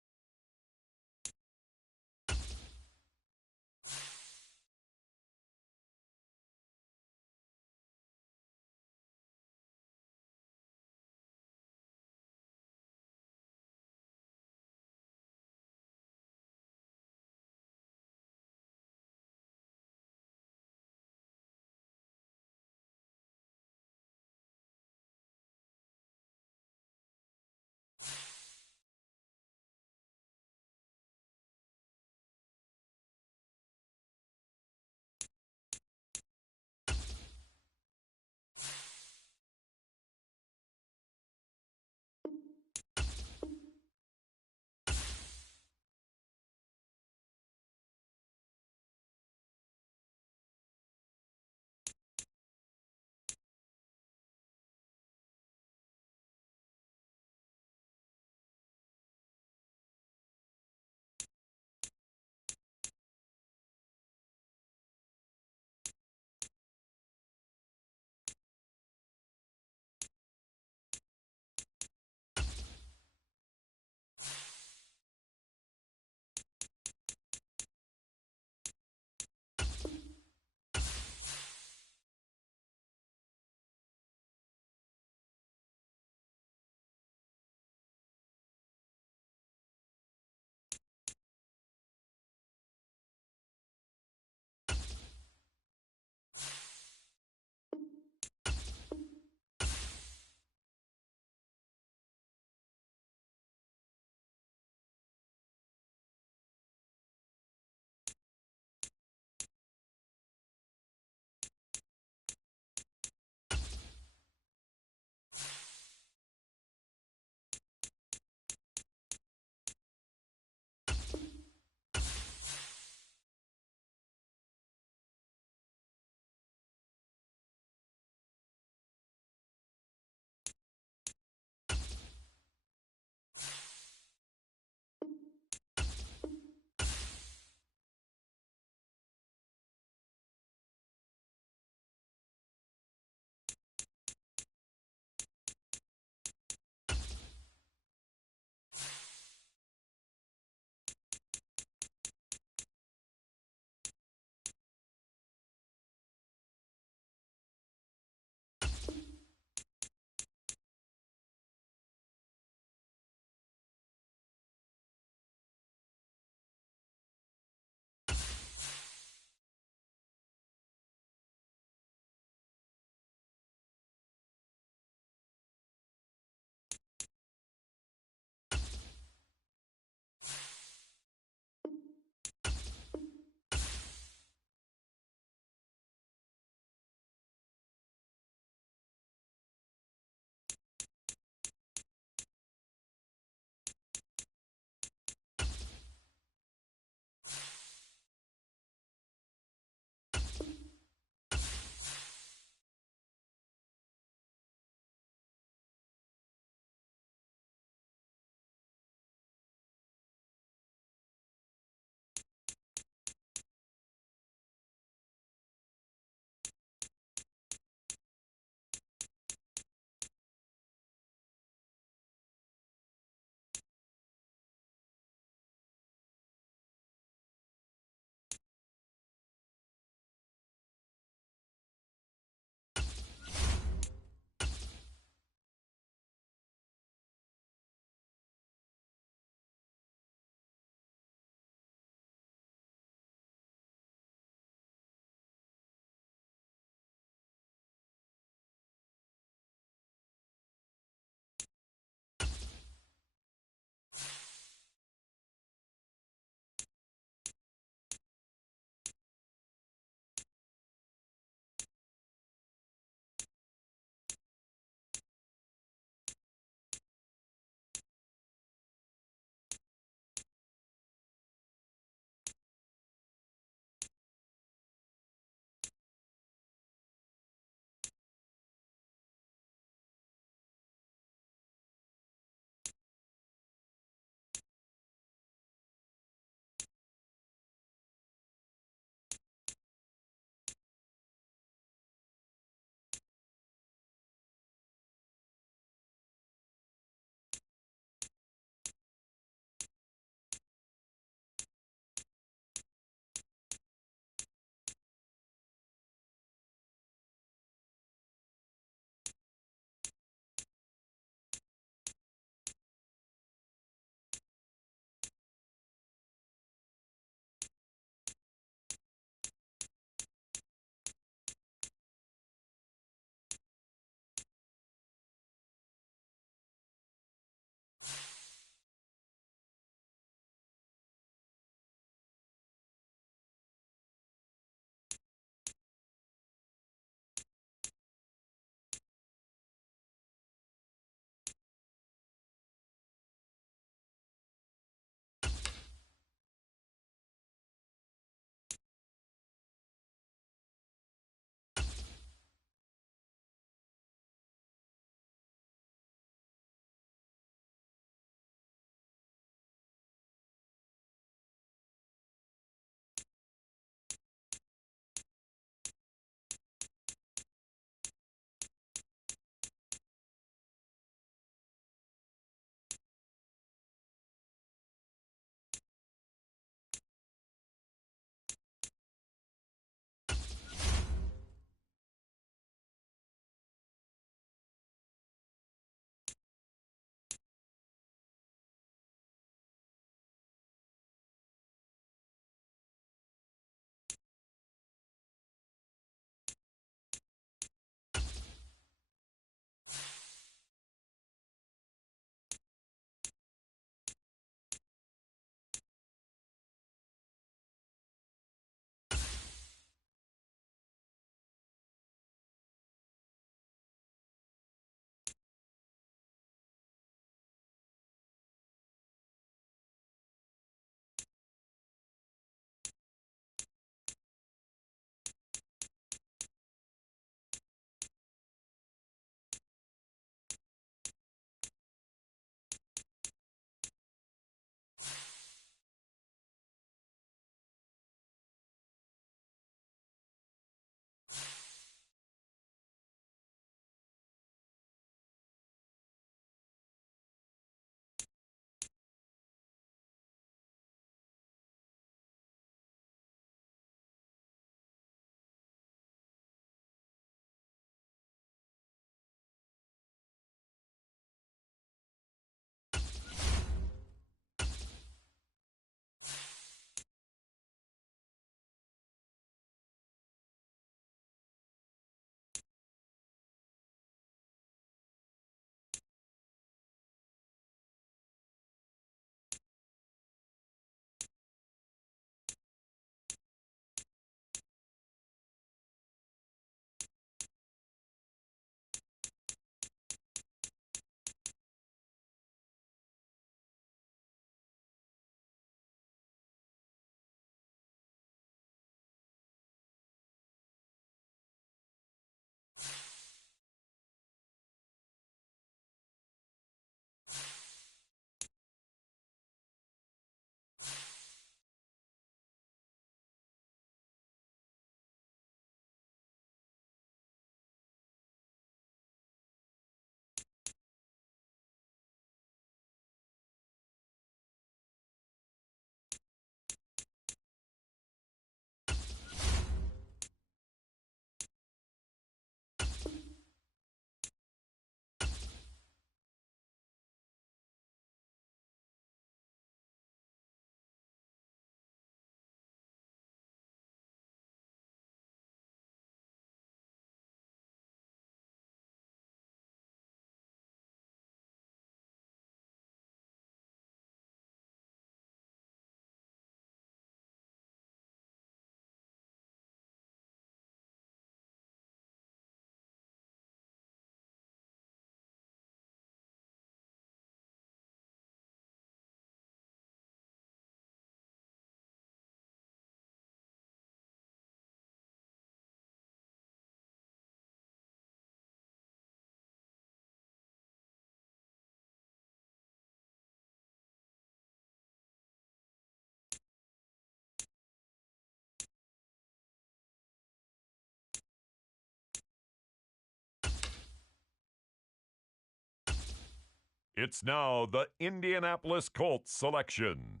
It's now the Indianapolis Colts selection.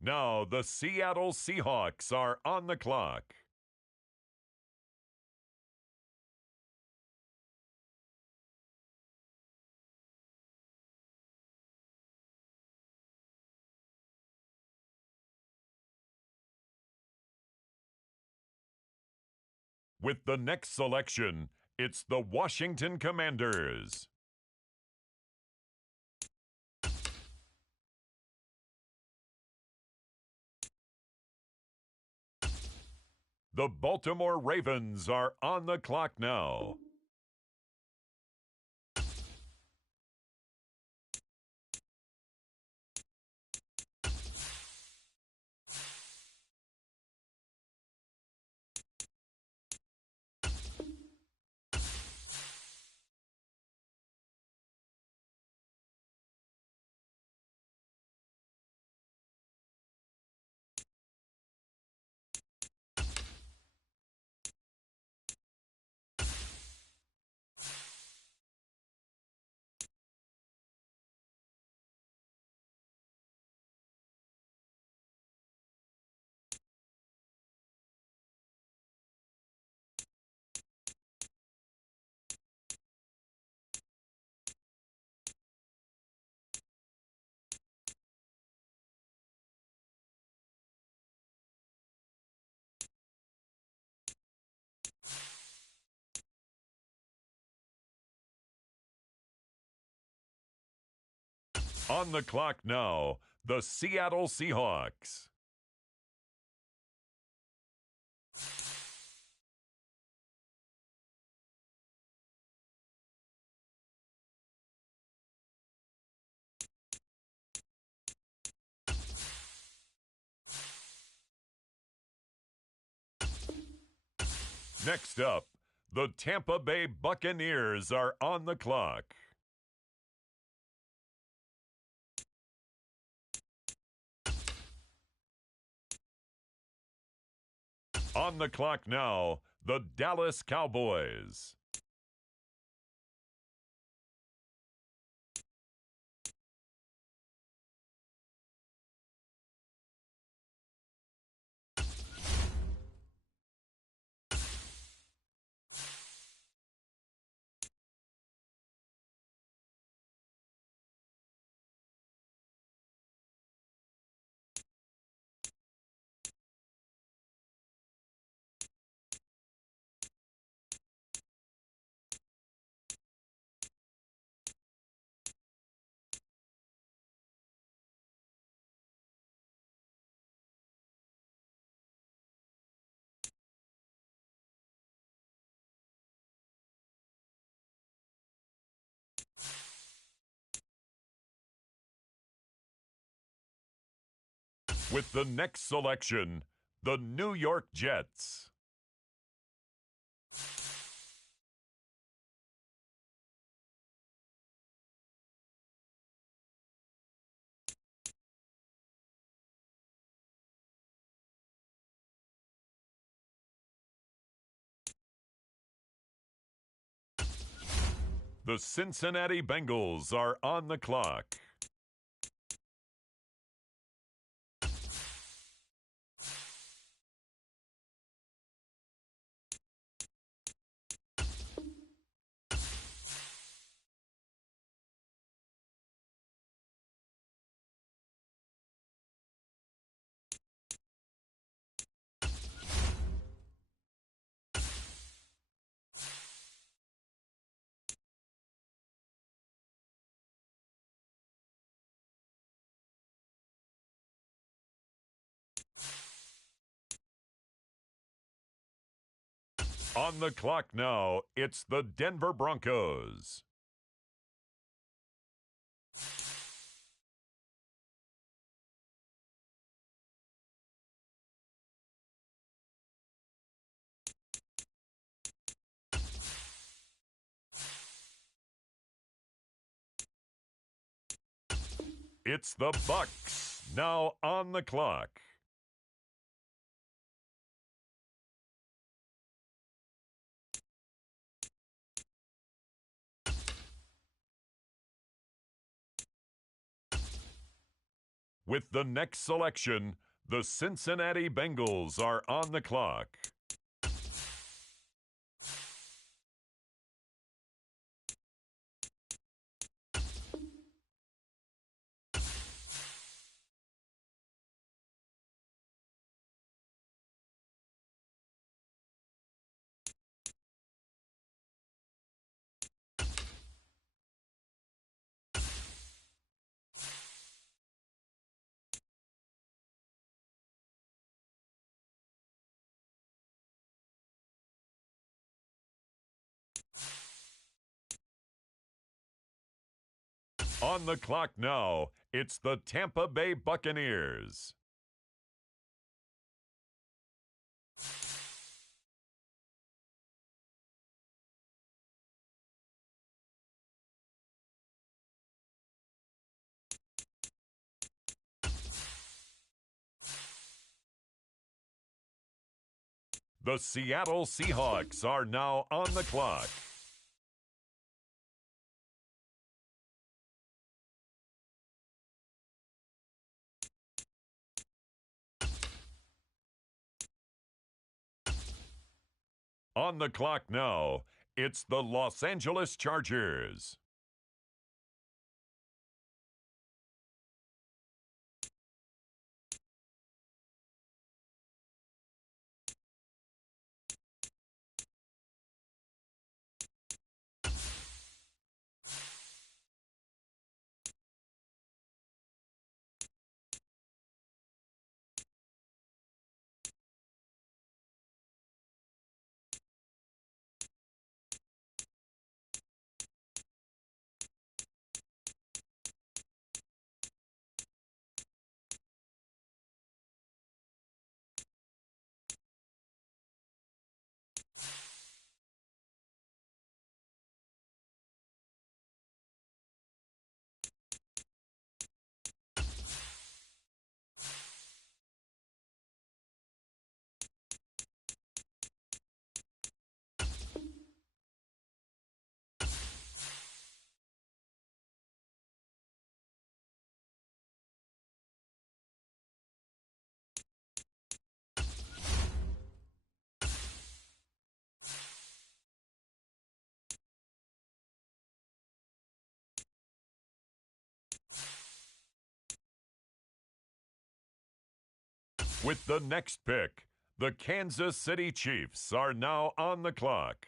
Now the Seattle Seahawks are on the clock. With the next selection, it's the Washington Commanders. The Baltimore Ravens are on the clock now. On the clock now, the Seattle Seahawks. Next up, the Tampa Bay Buccaneers are on the clock. On the clock now, the Dallas Cowboys. With the next selection, the New York Jets. The Cincinnati Bengals are on the clock. On the clock now, it's the Denver Broncos. It's the Bucks now on the clock. With the next selection, the Cincinnati Bengals are on the clock. On the clock now, it's the Tampa Bay Buccaneers. The Seattle Seahawks are now on the clock. On the clock now, it's the Los Angeles Chargers. With the next pick, the Kansas City Chiefs are now on the clock.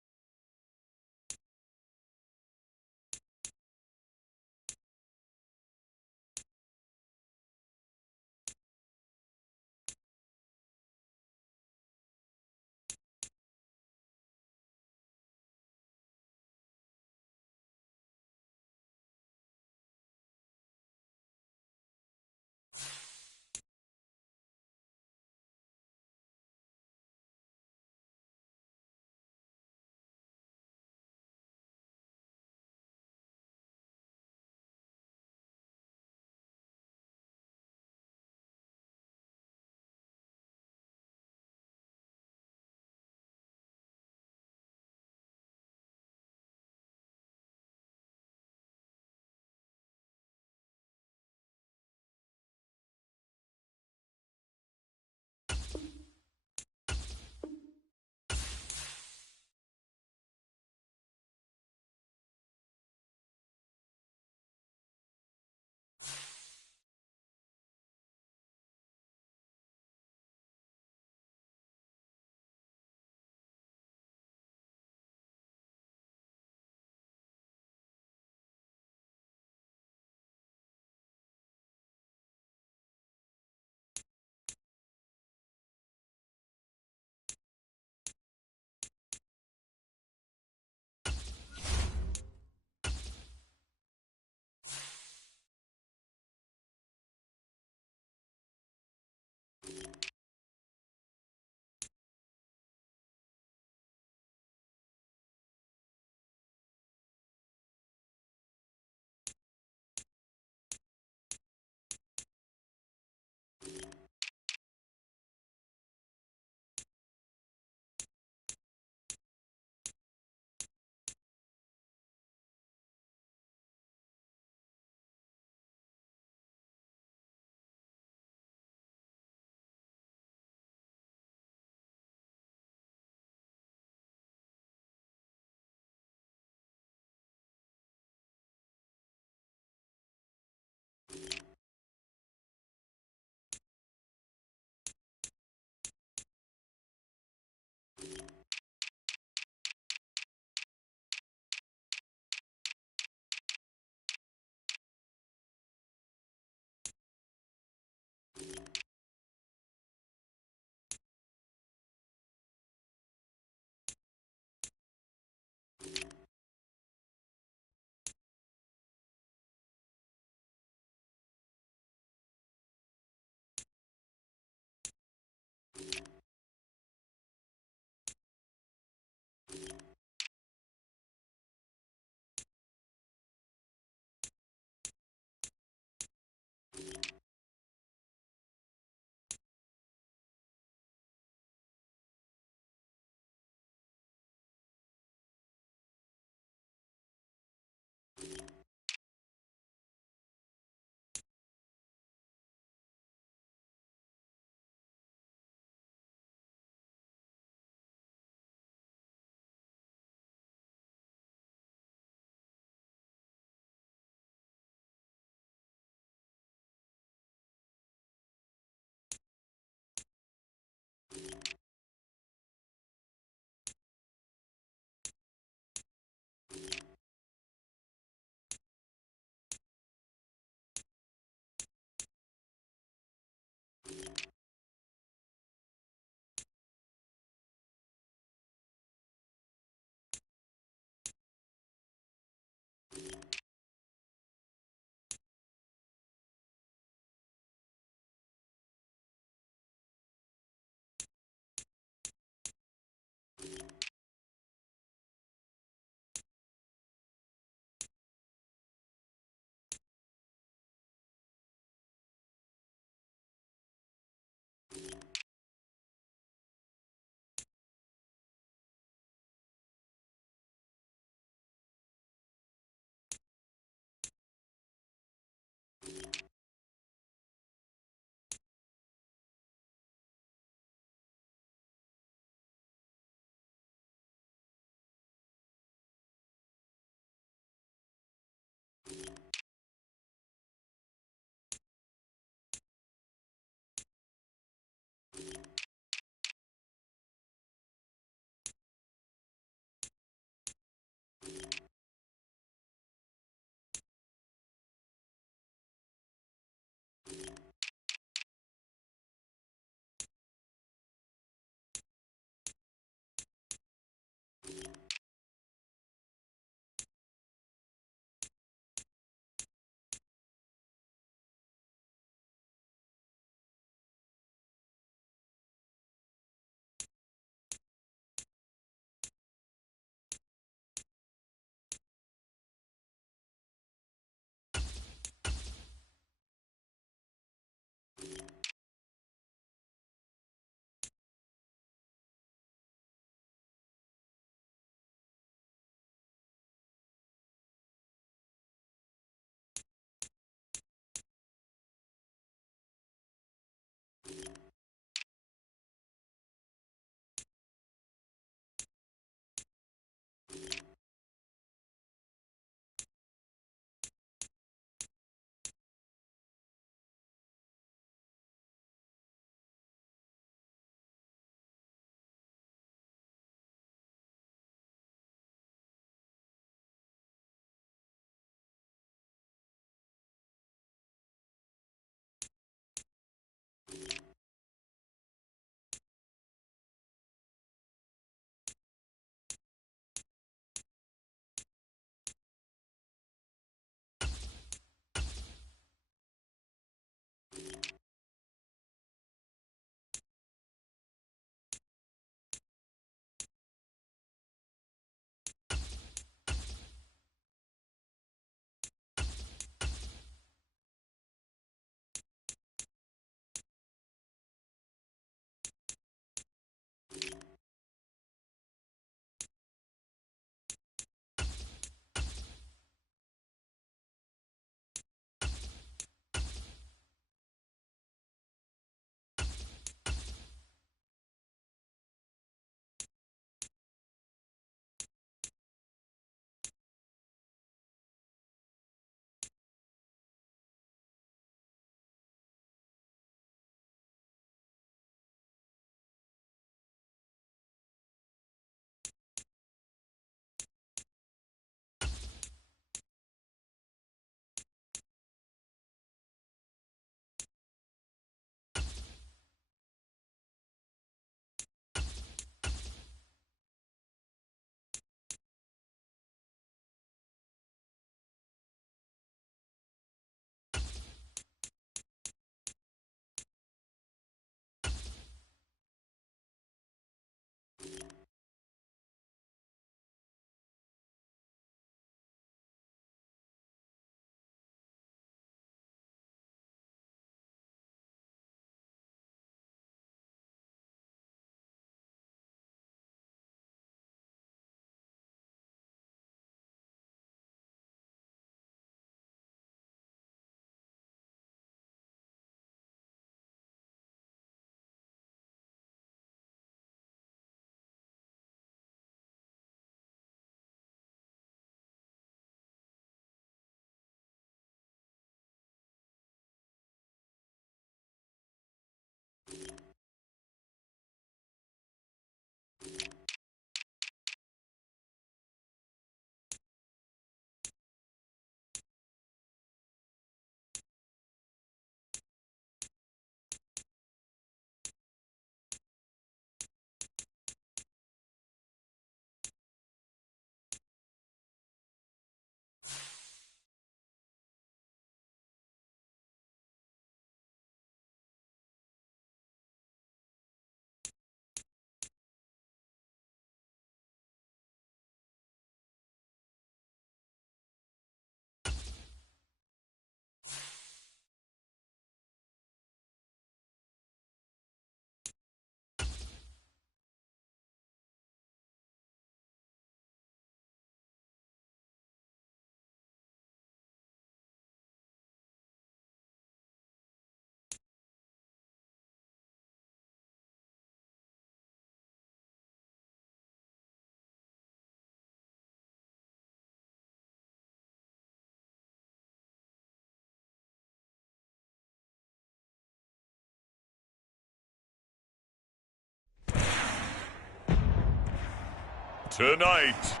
Tonight,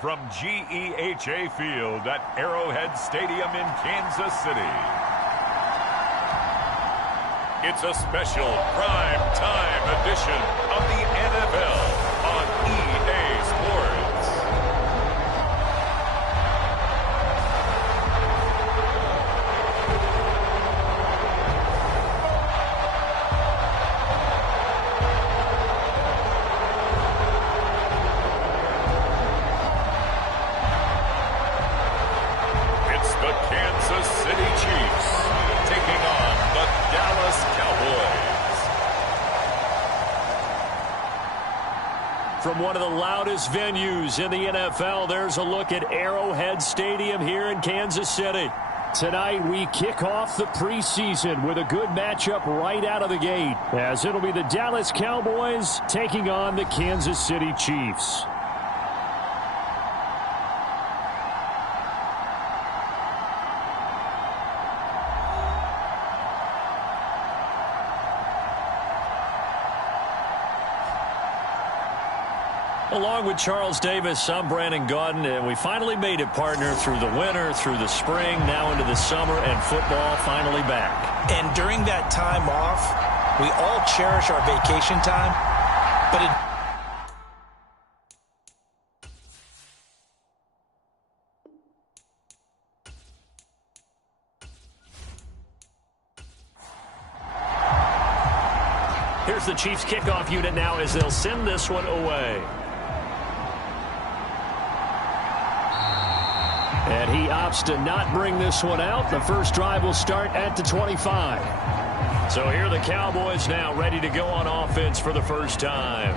from GEHA Field at Arrowhead Stadium in Kansas City, it's a special prime time edition of the NFL on EA Sports. It's the Kansas City Chiefs taking on the Dallas Cowboys. From one of the loudest venues in the NFL, there's a look at Arrowhead Stadium here in Kansas City. Tonight, we kick off the preseason with a good matchup right out of the gate, as it'll be the Dallas Cowboys taking on the Kansas City Chiefs. Along with Charles Davis, I'm Brandon Gaudin, and we finally made it, partner, through the winter, through the spring, now into the summer, and football finally back. And during that time off, we all cherish our vacation time, but Here's the Chiefs kickoff unit now as they'll send this one away. And he opts to not bring this one out. The first drive will start at the 25. So here are the Cowboys now ready to go on offense for the first time.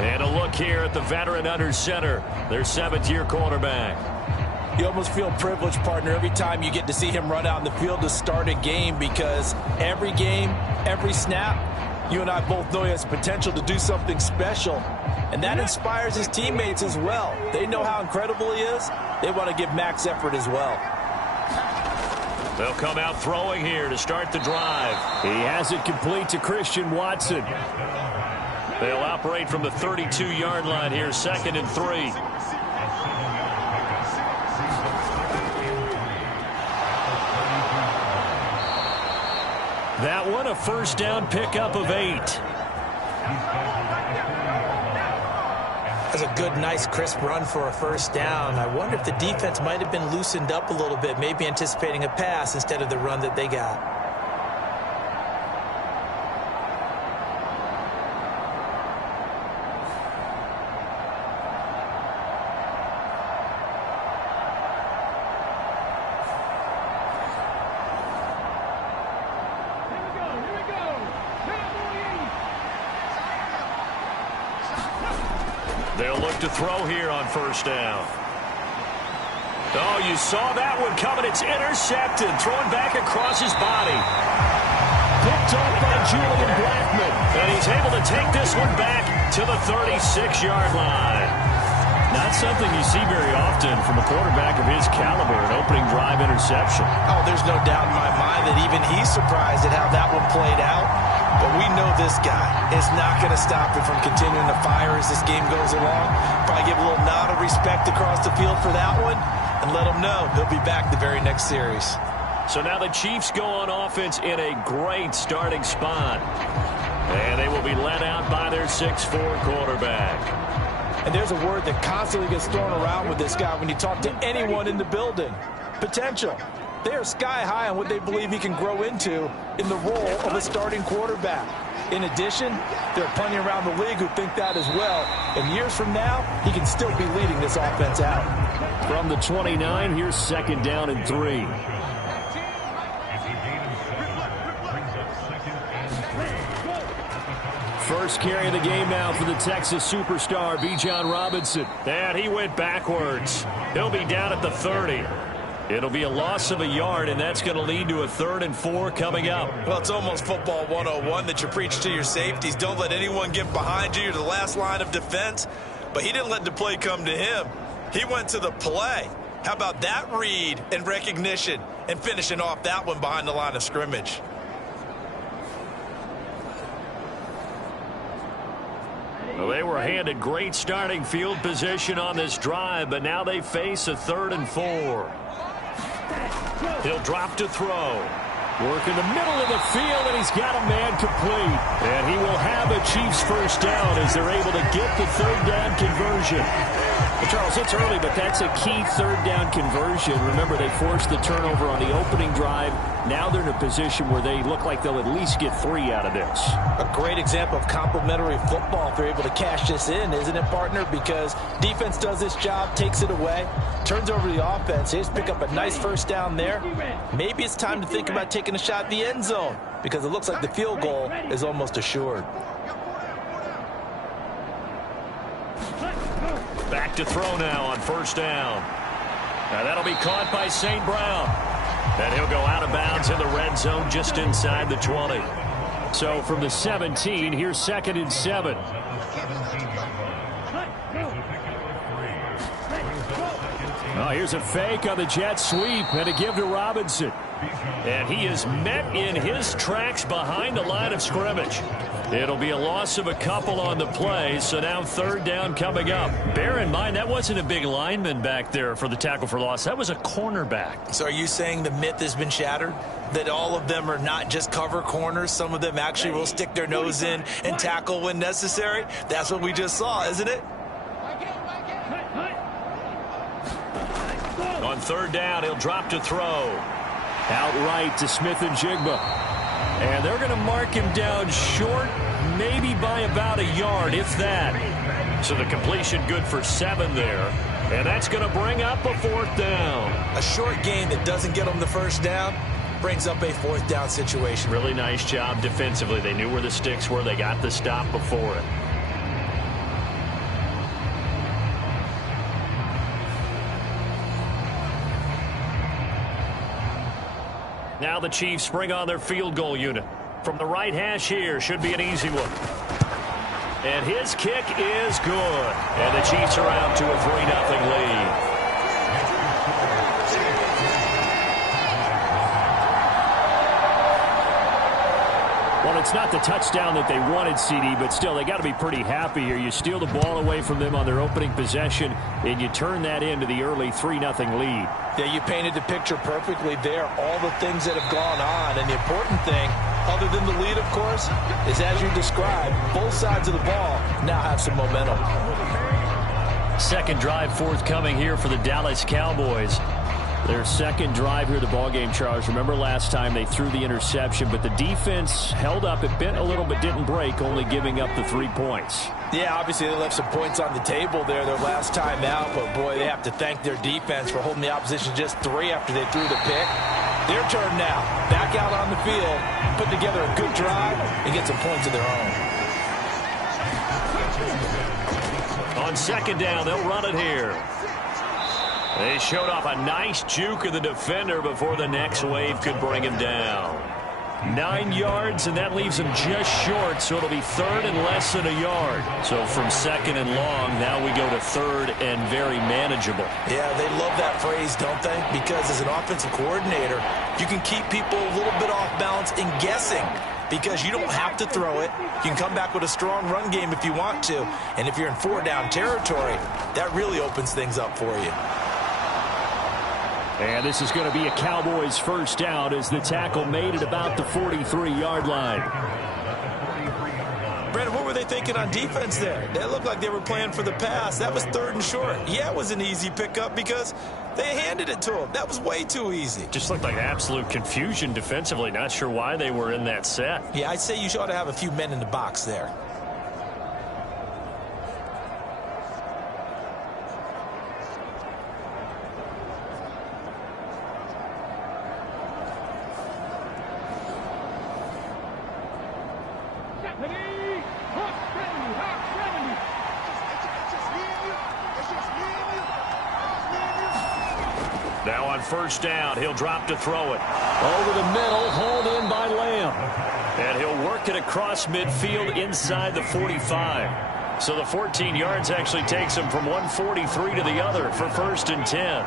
And a look here at the veteran under center, their seventh-year quarterback. You almost feel privileged, partner, every time you get to see him run out in the field to start a game, because every game, every snap, you and I both know he has potential to do something special. And that inspires his teammates as well. They know how incredible he is. They want to give max effort as well. They'll come out throwing here to start the drive. He has it complete to Christian Watson. They'll operate from the 32-yard line here, 2nd and 3. That one, a first down pickup of 8. That's a good, nice, crisp run for a first down. I wonder if the defense might have been loosened up a little bit, maybe anticipating a pass instead of the run that they got. They'll look to throw here on first down. Oh, you saw that one coming. It's intercepted. Thrown back across his body. Picked up by Julian Blackman. And he's able to take this one back to the 36-yard line. Not something you see very often from a quarterback of his caliber, an opening drive interception. Oh, there's no doubt in my mind that even he's surprised at how that one played out. But we know this guy is not going to stop him from continuing to fire as this game goes along. Probably give a little nod of respect across the field for that one and let him know he'll be back the very next series. So now the Chiefs go on offense in a great starting spot. And they will be led out by their 6'4 quarterback. And there's a word that constantly gets thrown around with this guy when you talk to anyone in the building. Potential. They are sky high on what they believe he can grow into in the role of a starting quarterback. In addition, there are plenty around the league who think that as well. And years from now, he can still be leading this offense out. From the 29, here's 2nd down and 3. First carry of the game now for the Texas superstar, Bijan Robinson. And he went backwards. He'll be down at the 30. It'll be a loss of a yard, and that's going to lead to a 3rd and 4 coming up. Well, it's almost football 101 that you preach to your safeties. Don't let anyone get behind you. You're the last line of defense. But he didn't let the play come to him. He went to the play. How about that read and recognition and finishing off that one behind the line of scrimmage? Well, they were handed great starting field position on this drive, but now they face a 3rd and 4. He'll drop to throw. Work in the middle of the field, and he's got a man complete. And he will have a Chiefs first down as they're able to get the 3rd down conversion. Well, Charles, it's early, but that's a key 3rd down conversion. Remember, they forced the turnover on the opening drive. Now they're in a position where they look like they'll at least get 3 out of this. A great example of complementary football if they're able to cash this in, isn't it, partner? Because defense does this job, takes it away, turns over the offense. They just pick up a nice first down there. Maybe it's time to think about taking a shot at the end zone because it looks like the field goal is almost assured. Back to throw now on first down. Now that'll be caught by St. Brown. And he'll go out of bounds in the red zone just inside the 20. So from the 17, here's 2nd and 7. Oh, here's a fake on the jet sweep and a give to Robinson. And he is met in his tracks behind the line of scrimmage. It'll be a loss of a couple on the play, so now 3rd down coming up. Bear in mind, that wasn't a big lineman back there for the tackle for loss. That was a cornerback. So are you saying the myth has been shattered? That all of them are not just cover corners? Some of them actually will stick their nose in and tackle when necessary? That's what we just saw, isn't it? On 3rd down, he'll drop to throw. Outright to Smith and Jigba. And they're going to mark him down short, maybe by about a yard, if that. So the completion good for 7 there. And that's going to bring up a 4th down. A short gain that doesn't get them the first down brings up a 4th down situation. Really nice job defensively. They knew where the sticks were. They got the stop before it. Now the Chiefs bring on their field goal unit. From the right hash here, should be an easy one. And his kick is good. And the Chiefs are out to a 3-0 lead. Well, it's not the touchdown that they wanted, CD, but still, they got to be pretty happy here. You steal the ball away from them on their opening possession, and you turn that into the early 3-0 lead. Yeah, you painted the picture perfectly there. All the things that have gone on, and the important thing, other than the lead, of course, is as you described, both sides of the ball now have some momentum. Second drive forthcoming here for the Dallas Cowboys. Their second drive here of the ballgame, Charles. Remember last time they threw the interception, but the defense held up. It bent a little but didn't break, only giving up the 3 points. Yeah, obviously they left some points on the table there their last time out, but boy, they have to thank their defense for holding the opposition just 3 after they threw the pick. Their turn now. Back out on the field, put together a good drive, and get some points of their own. On second down, they'll run it here. They showed off a nice juke of the defender before the next wave could bring him down. 9 yards, and that leaves him just short, so it'll be 3rd and less than a yard. So from 2nd and long, now we go to 3rd and very manageable. Yeah, they love that phrase, don't they? Because as an offensive coordinator, you can keep people a little bit off balance and guessing because you don't have to throw it. You can come back with a strong run game if you want to. And if you're in 4-down territory, that really opens things up for you. And this is going to be a Cowboys first down as the tackle made at about the 43-yard line. Brandon, what were they thinking on defense there? They looked like they were playing for the pass. That was 3rd and short. Yeah, it was an easy pickup because they handed it to him. That was way too easy. Just looked like absolute confusion defensively. Not sure why they were in that set. Yeah, I'd say you ought to have a few men in the box there. Now on first down, he'll drop to throw it. Over the middle, hauled in by Lamb. And he'll work it across midfield inside the 45. So the 14 yards actually takes him from 143 to the other for 1st and 10.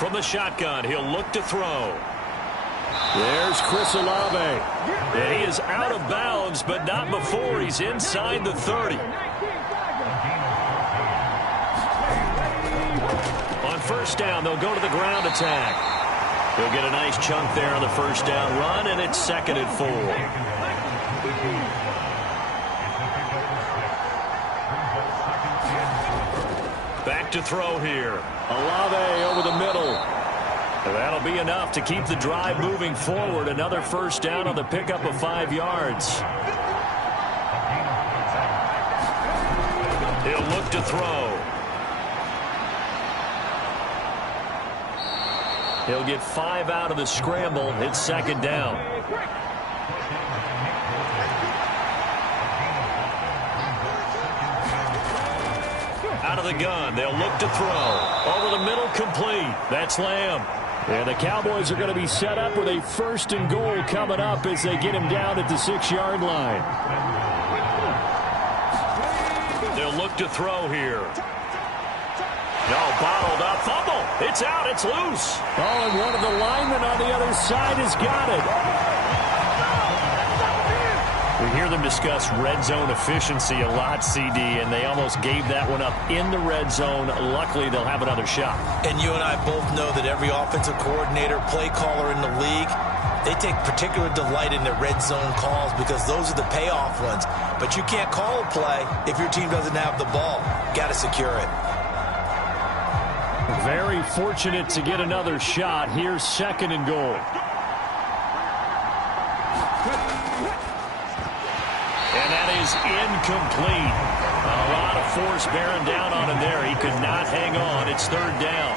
From the shotgun, he'll look to throw. There's Chris Olave. And he is out of bounds, but not before he's inside the 30. On first down, they'll go to the ground attack. He'll get a nice chunk there on the first down run, and it's 2nd and 4. Back to throw here. Olave over the middle. That'll be enough to keep the drive moving forward. Another first down on the pickup of 5 yards. He'll look to throw. He'll get 5 out of the scramble. It's 2nd down. Out of the gun. They'll look to throw. Over the middle, complete. That's Lamb. And the Cowboys are going to be set up with a 1st and goal coming up as they get him down at the 6-yard line. They'll look to throw here. No, bottled up. Fumble. It's out. It's loose. Oh, and one of the linemen on the other side has got it. We hear them discuss red zone efficiency a lot, CD, and they almost gave that one up in the red zone. Luckily, they'll have another shot. And you and I both know that every offensive coordinator, play caller in the league, they take particular delight in their red zone calls because those are the payoff ones. But you can't call a play if your team doesn't have the ball. Got to secure it. Very fortunate to get another shot. Here's 2nd and goal. And that is incomplete. A lot of force bearing down on him there. He could not hang on. It's 3rd down.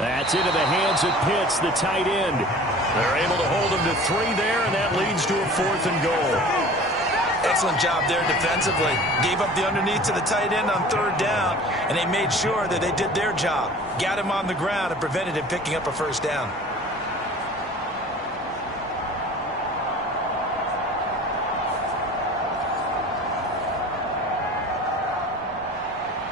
That's into the hands of Pitts, the tight end. They're able to hold him to 3 there, and that leads to a 4th and goal. Excellent job there defensively. Gave up the underneath to the tight end on 3rd down, and they made sure that they did their job. Got him on the ground and prevented him picking up a 1st down.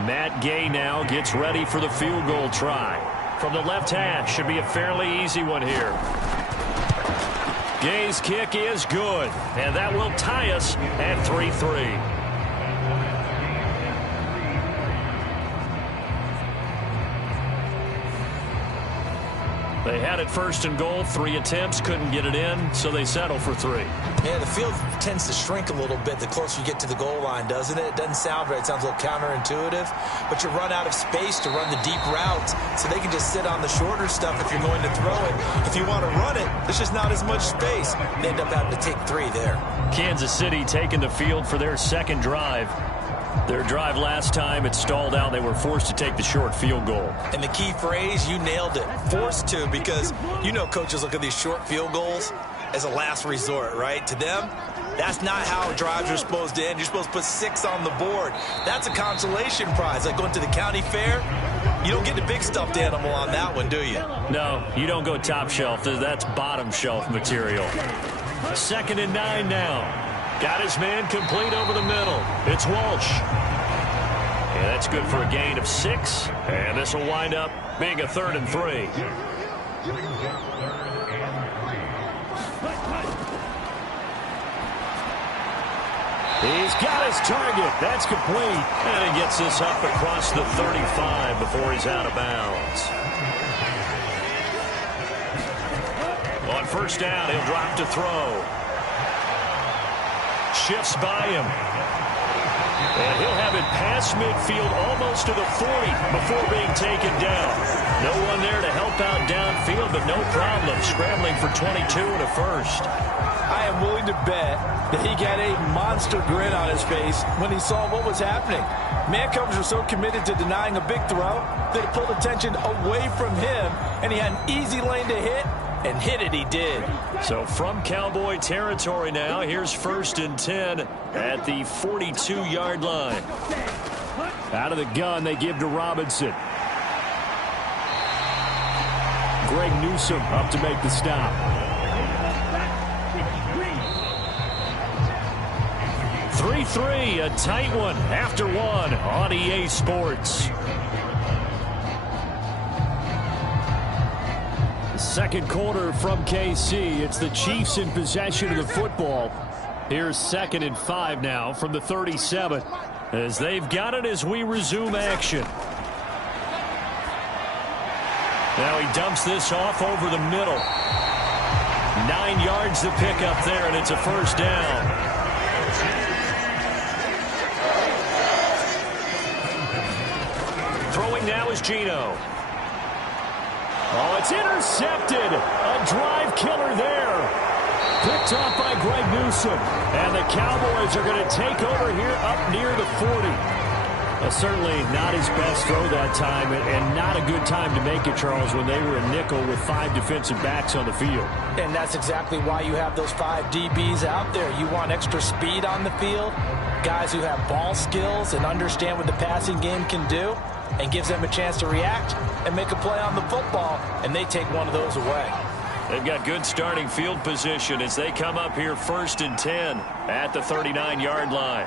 Matt Gay now gets ready for the field goal try. From the left hash, should be a fairly easy one here. Gay's kick is good, and that will tie us at 3-3. They had it 1st and goal, 3 attempts, couldn't get it in, so they settle for 3. Yeah, the field tends to shrink a little bit the closer you get to the goal line, doesn't it? It doesn't sound right. It sounds a little counterintuitive. But you run out of space to run the deep routes, so they can just sit on the shorter stuff if you're going to throw it. If you want to run it, there's just not as much space. They end up having to take 3 there. Kansas City taking the field for their 2nd drive. Their drive last time, it stalled out. They were forced to take the short field goal. And the key phrase, you nailed it. Forced to, because you know coaches look at these short field goals as a last resort, right? To them, that's not how drives are supposed to end. You're supposed to put 6 on the board. That's a consolation prize. Like going to the county fair, you don't get the big stuffed animal on that one, do you? No, you don't go top shelf. That's bottom shelf material. 2nd and 9 now. Got his man complete over the middle. It's Walsh. And that's good for a gain of 6. And this will wind up being a 3rd and 3. He's got his target. That's complete. And he gets this up across the 35 before he's out of bounds. On first down, he'll drop to throw. Shifts by him. And he'll have it past midfield almost to the 40 before being taken down. No one there to help out downfield, but no problem scrambling for 22 and a 1st. I am willing to bet that he got a monster grin on his face when he saw what was happening. Mancovers were so committed to denying a big throw that it pulled attention away from him, and he had an easy lane to hit, and hit it he did. So from Cowboy territory now, here's 1st and 10 at the 42-yard line. Out of the gun, they give to Robinson. Greg Newsome up to make the stop. 3-3, a tight one after 1 on EA Sports. Second quarter from KC. It's the Chiefs in possession of the football. Here's 2nd and 5 now from the 37. As they've got it as we resume action. Now he dumps this off over the middle. 9 yards to pick up there, and it's a first down. Throwing now is Geno. Oh, it's intercepted. A drive killer there. Picked off by Greg Newsome. And the Cowboys are going to take over here up near the 40. Certainly not his best throw that time, and not a good time to make it, Charles, when they were a nickel with 5 defensive backs on the field. And that's exactly why you have those 5 DBs out there. You want extra speed on the field, guys who have ball skills and understand what the passing game can do, and gives them a chance to react and make a play on the football, and they take one of those away. They've got good starting field position as they come up here 1st and 10 at the 39-yard line.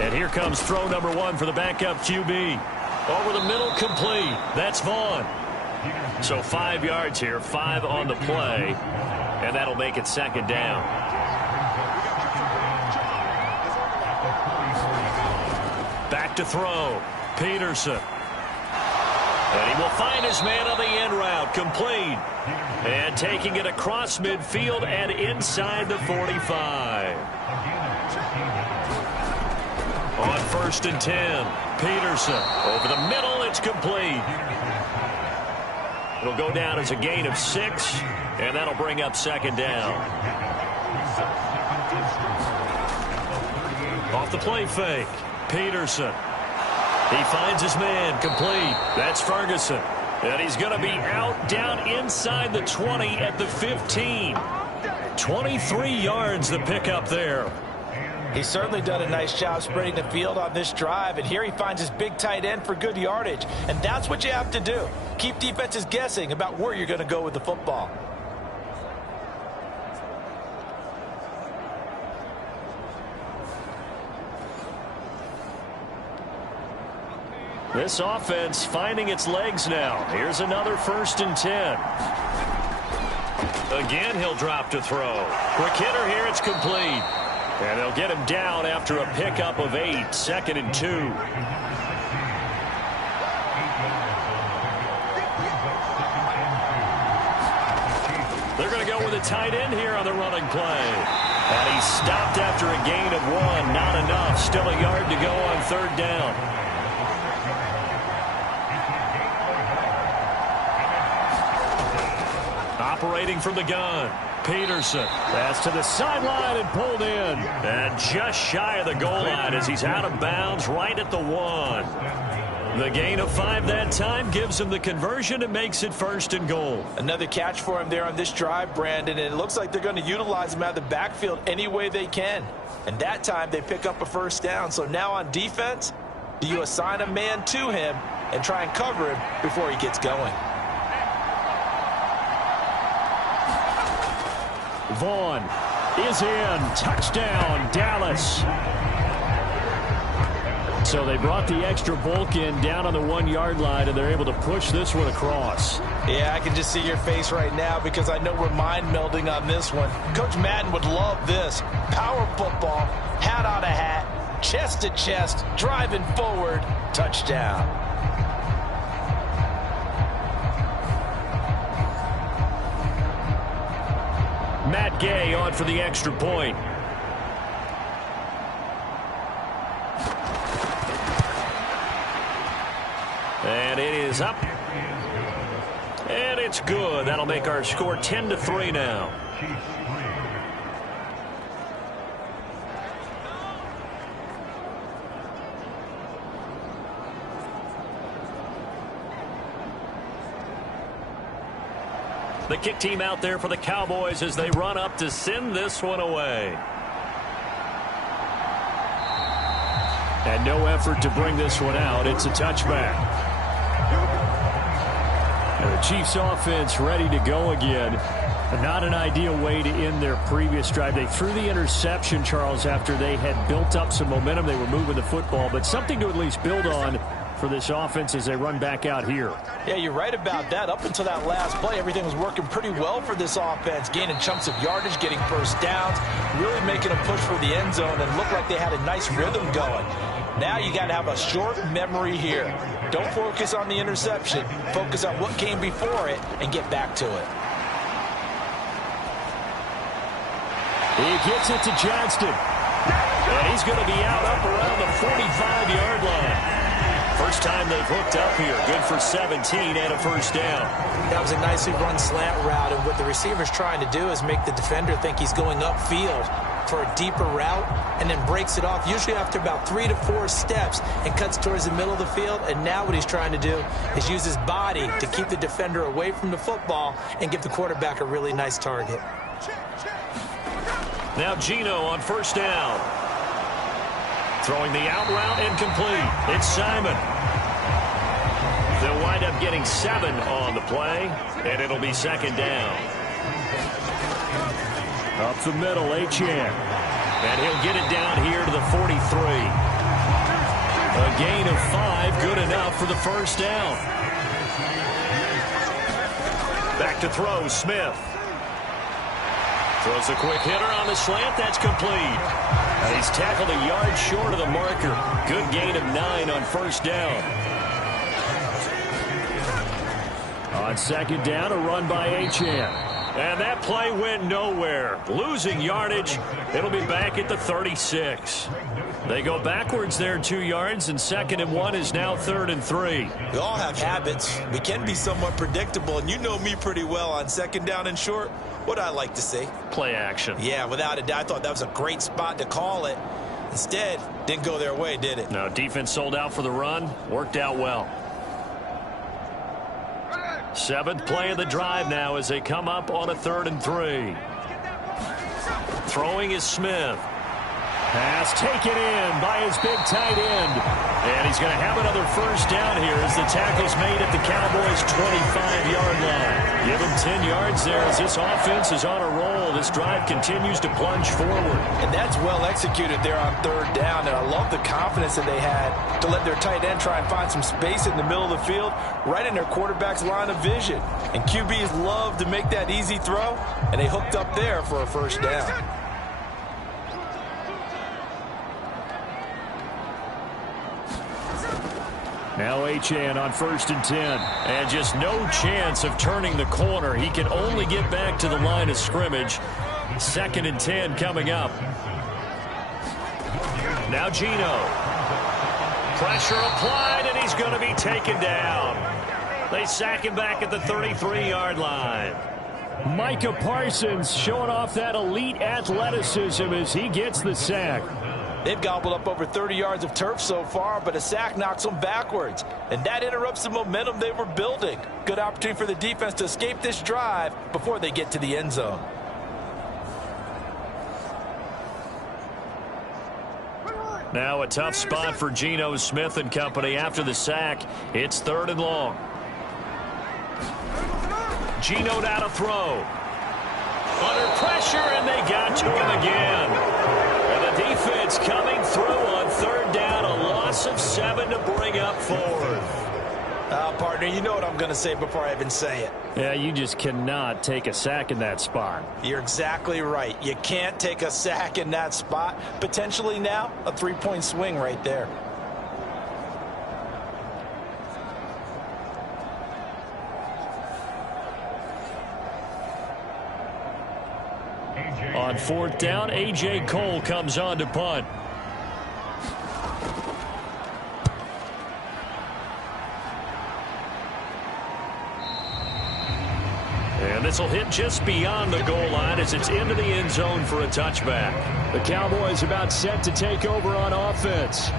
And here comes throw number 1 for the backup QB. Over the middle, complete. That's Vaughn. So 5 yards here, 5 on the play, and that'll make it 2nd down. Back to throw. Peterson. And he will find his man on the end route. Complete. And taking it across midfield and inside the 45. On 1st and 10. Peterson. Over the middle, it's complete. It'll go down as a gain of 6, and that'll bring up 2nd down. Off the play fake. Peterson. He finds his man, complete. That's Ferguson. And he's going to be out down inside the 20 at the 15. 23 yards the pickup there. He's certainly done a nice job spreading the field on this drive, and here he finds his big tight end for good yardage. And that's what you have to do. Keep defenses guessing about where you're going to go with the football. This offense finding its legs now. Here's another 1st and 10. Again, he'll drop to throw. Quick hitter here, it's complete. And they'll get him down after a pickup of 8, 2nd and 2. They're going to go with a tight end here on the running play. And he's stopped after a gain of 1. Not enough. Still a yard to go on 3rd down. Operating from the gun. Peterson. Pass to the sideline and pulled in. And just shy of the goal line as he's out of bounds right at the 1. The gain of 5 that time gives him the conversion and makes it 1st and goal. Another catch for him there on this drive, Brandon, and it looks like they're going to utilize him out of the backfield any way they can. And that time they pick up a 1st down. So now on defense, do you assign a man to him and try and cover him before he gets going? Vaughn is in. Touchdown, Dallas. So they brought the extra bulk in down on the 1-yard line, and they're able to push this one across. Yeah, I can just see your face right now because I know we're mind melding on this one. Coach Madden would love this. Power football, hat on a hat, chest to chest, driving forward, touchdown. Matt Gay on for the extra point. And it is up. And it's good. That'll make our score 10-3 now. The kick team out there for the Cowboys as they run up to send this one away. And no effort to bring this one out. It's a touchback. And the Chiefs offense ready to go again. Not an ideal way to end their previous drive. They threw the interception, Charles, after they had built up some momentum. They were moving the football, but something to at least build on for this offense as they run back out here. Yeah, you're right about that. Up until that last play, everything was working pretty well for this offense, gaining chunks of yardage, getting first downs, really making a push for the end zone, and looked like they had a nice rhythm going. Now you got to have a short memory here. Don't focus on the interception. Focus on what came before it and get back to it. He gets it to Johnston. And he's going to be out up around the 45-yard line. First time they've hooked up here. Good for 17 and a first down. That was a nicely run slant route, and what the receiver's trying to do is make the defender think he's going upfield for a deeper route and then breaks it off, usually after about 3 to 4 steps, and cuts towards the middle of the field. And now what he's trying to do is use his body to keep the defender away from the football and give the quarterback a really nice target. Now Gino on first down. Throwing the out route incomplete. It's Simon. They'll wind up getting 7 on the play, and it'll be second down. Up the middle, Achane. And he'll get it down here to the 43. A gain of 5, good enough for the first down. Back to throw, Smith. Throws a quick hitter on the slant. That's complete. And he's tackled a yard short of the marker. Good gain of 9 on first down. On second down, a run by Achane. And that play went nowhere. Losing yardage. It'll be back at the 36. They go backwards there 2 yards, and 2nd and 1 is now 3rd and 3. We all have habits. We can be somewhat predictable, and you know me pretty well on second down and short. What I like to see. Play action. Yeah, without a doubt. I thought that was a great spot to call it. Instead, didn't go their way, did it? No, defense sold out for the run. Worked out well. 7th play of the drive now as they come up on a 3rd and 3. Throwing is Smith. Pass taken in by his big tight end. And he's going to have another first down here as the tackle's made at the Cowboys' 25-yard line. Give him 10 yards there as this offense is on a roll. This drive continues to plunge forward. And that's well executed there on 3rd down. And I love the confidence that they had to let their tight end try and find some space in the middle of the field, right in their quarterback's line of vision. And QBs love to make that easy throw, and they hooked up there for a first down. Now Achane on 1st and 10. And just no chance of turning the corner. He can only get back to the line of scrimmage. 2nd and 10 coming up. Now Gino. Pressure applied, and he's going to be taken down. They sack him back at the 33-yard line. Micah Parsons showing off that elite athleticism as he gets the sack. They've gobbled up over 30 yards of turf so far, but a sack knocks them backwards. And that interrupts the momentum they were building. Good opportunity for the defense to escape this drive before they get to the end zone. Now a tough spot for Geno Smith and company after the sack. It's 3rd and long. Geno now to throw. Under pressure, and they got to him again. And the defense coming through on 3rd down. A loss of 7 to bring up 4th. Partner, you know what I'm going to say before I even say it. Yeah, you just cannot take a sack in that spot. You're exactly right. You can't take a sack in that spot. Potentially now a 3-point swing right there. On 4th down, A.J. Cole comes on to punt. And this will hit just beyond the goal line as it's into the end zone for a touchback. The Cowboys about set to take over on offense.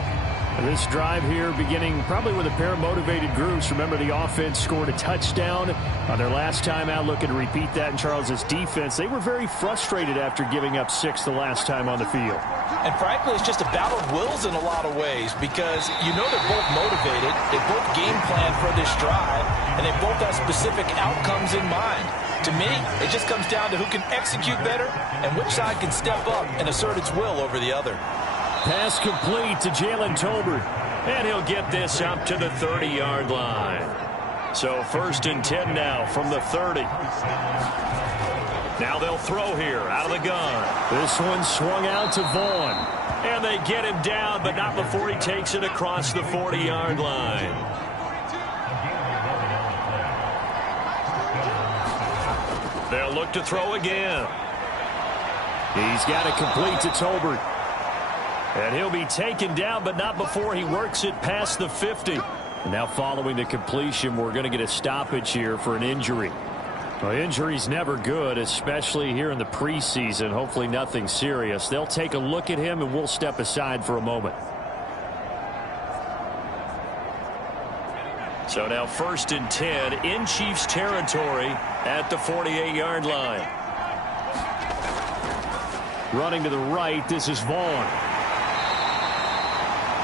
This drive here beginning probably with a pair of motivated groups. Remember, the offense scored a touchdown on their last time out. Looking to repeat that in Charles's defense. They were very frustrated after giving up 6 the last time on the field. And frankly, it's just a battle of wills in a lot of ways because you know they're both motivated. They both game plan for this drive, and they both have specific outcomes in mind. To me, it just comes down to who can execute better and which side can step up and assert its will over the other. Pass complete to Jalen Tolbert. And he'll get this up to the 30-yard line. So 1st and 10 now from the 30. Now they'll throw here out of the gun. This one swung out to Vaughn. And they get him down, but not before he takes it across the 40-yard line. They'll look to throw again. He's got it complete to Tolbert. And he'll be taken down, but not before he works it past the 50. Now following the completion, we're going to get a stoppage here for an injury. Well, injury's never good, especially here in the preseason. Hopefully nothing serious. They'll take a look at him, and we'll step aside for a moment. So now 1st and 10 in Chiefs territory at the 48-yard line. Running to the right, this is Vaughn.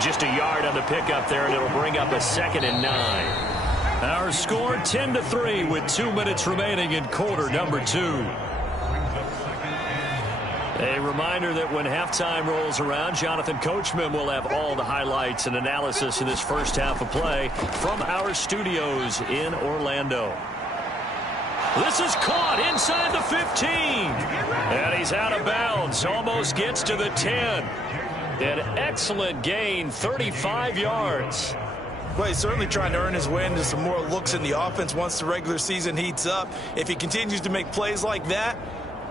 Just a yard on the pickup there, and it'll bring up a 2nd and 9. Our score 10-3 with 2 minutes remaining in quarter number 2. A reminder that when halftime rolls around, Jonathan Coachman will have all the highlights and analysis of this first half of play from our studios in Orlando. This is caught inside the 15. And he's out of bounds. Almost gets to the 10. An excellent gain, 35 yards. Well, he's certainly trying to earn his way into some more looks in the offense once the regular season heats up. If he continues to make plays like that,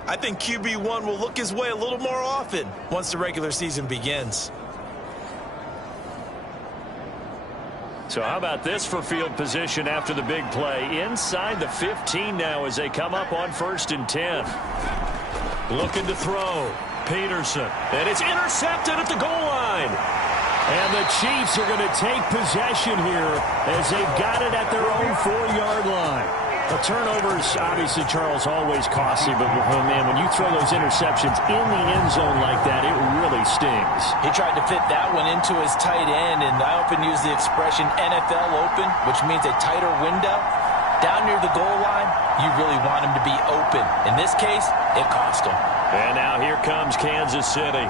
I think QB1 will look his way a little more often once the regular season begins. So how about this for field position after the big play? Inside the 15 now as they come up on 1st and 10. Looking to throw. Peterson. And it's intercepted at the goal line. And the Chiefs are going to take possession here as they've got it at their own 4-yard line. The turnovers, obviously, Charles, always costly, but, oh, man, when you throw those interceptions in the end zone like that, it really stings. He tried to fit that one into his tight end, and I often use the expression NFL open, which means a tighter window. Down near the goal line, you really want him to be open. In this case, it cost him. And now here comes Kansas City.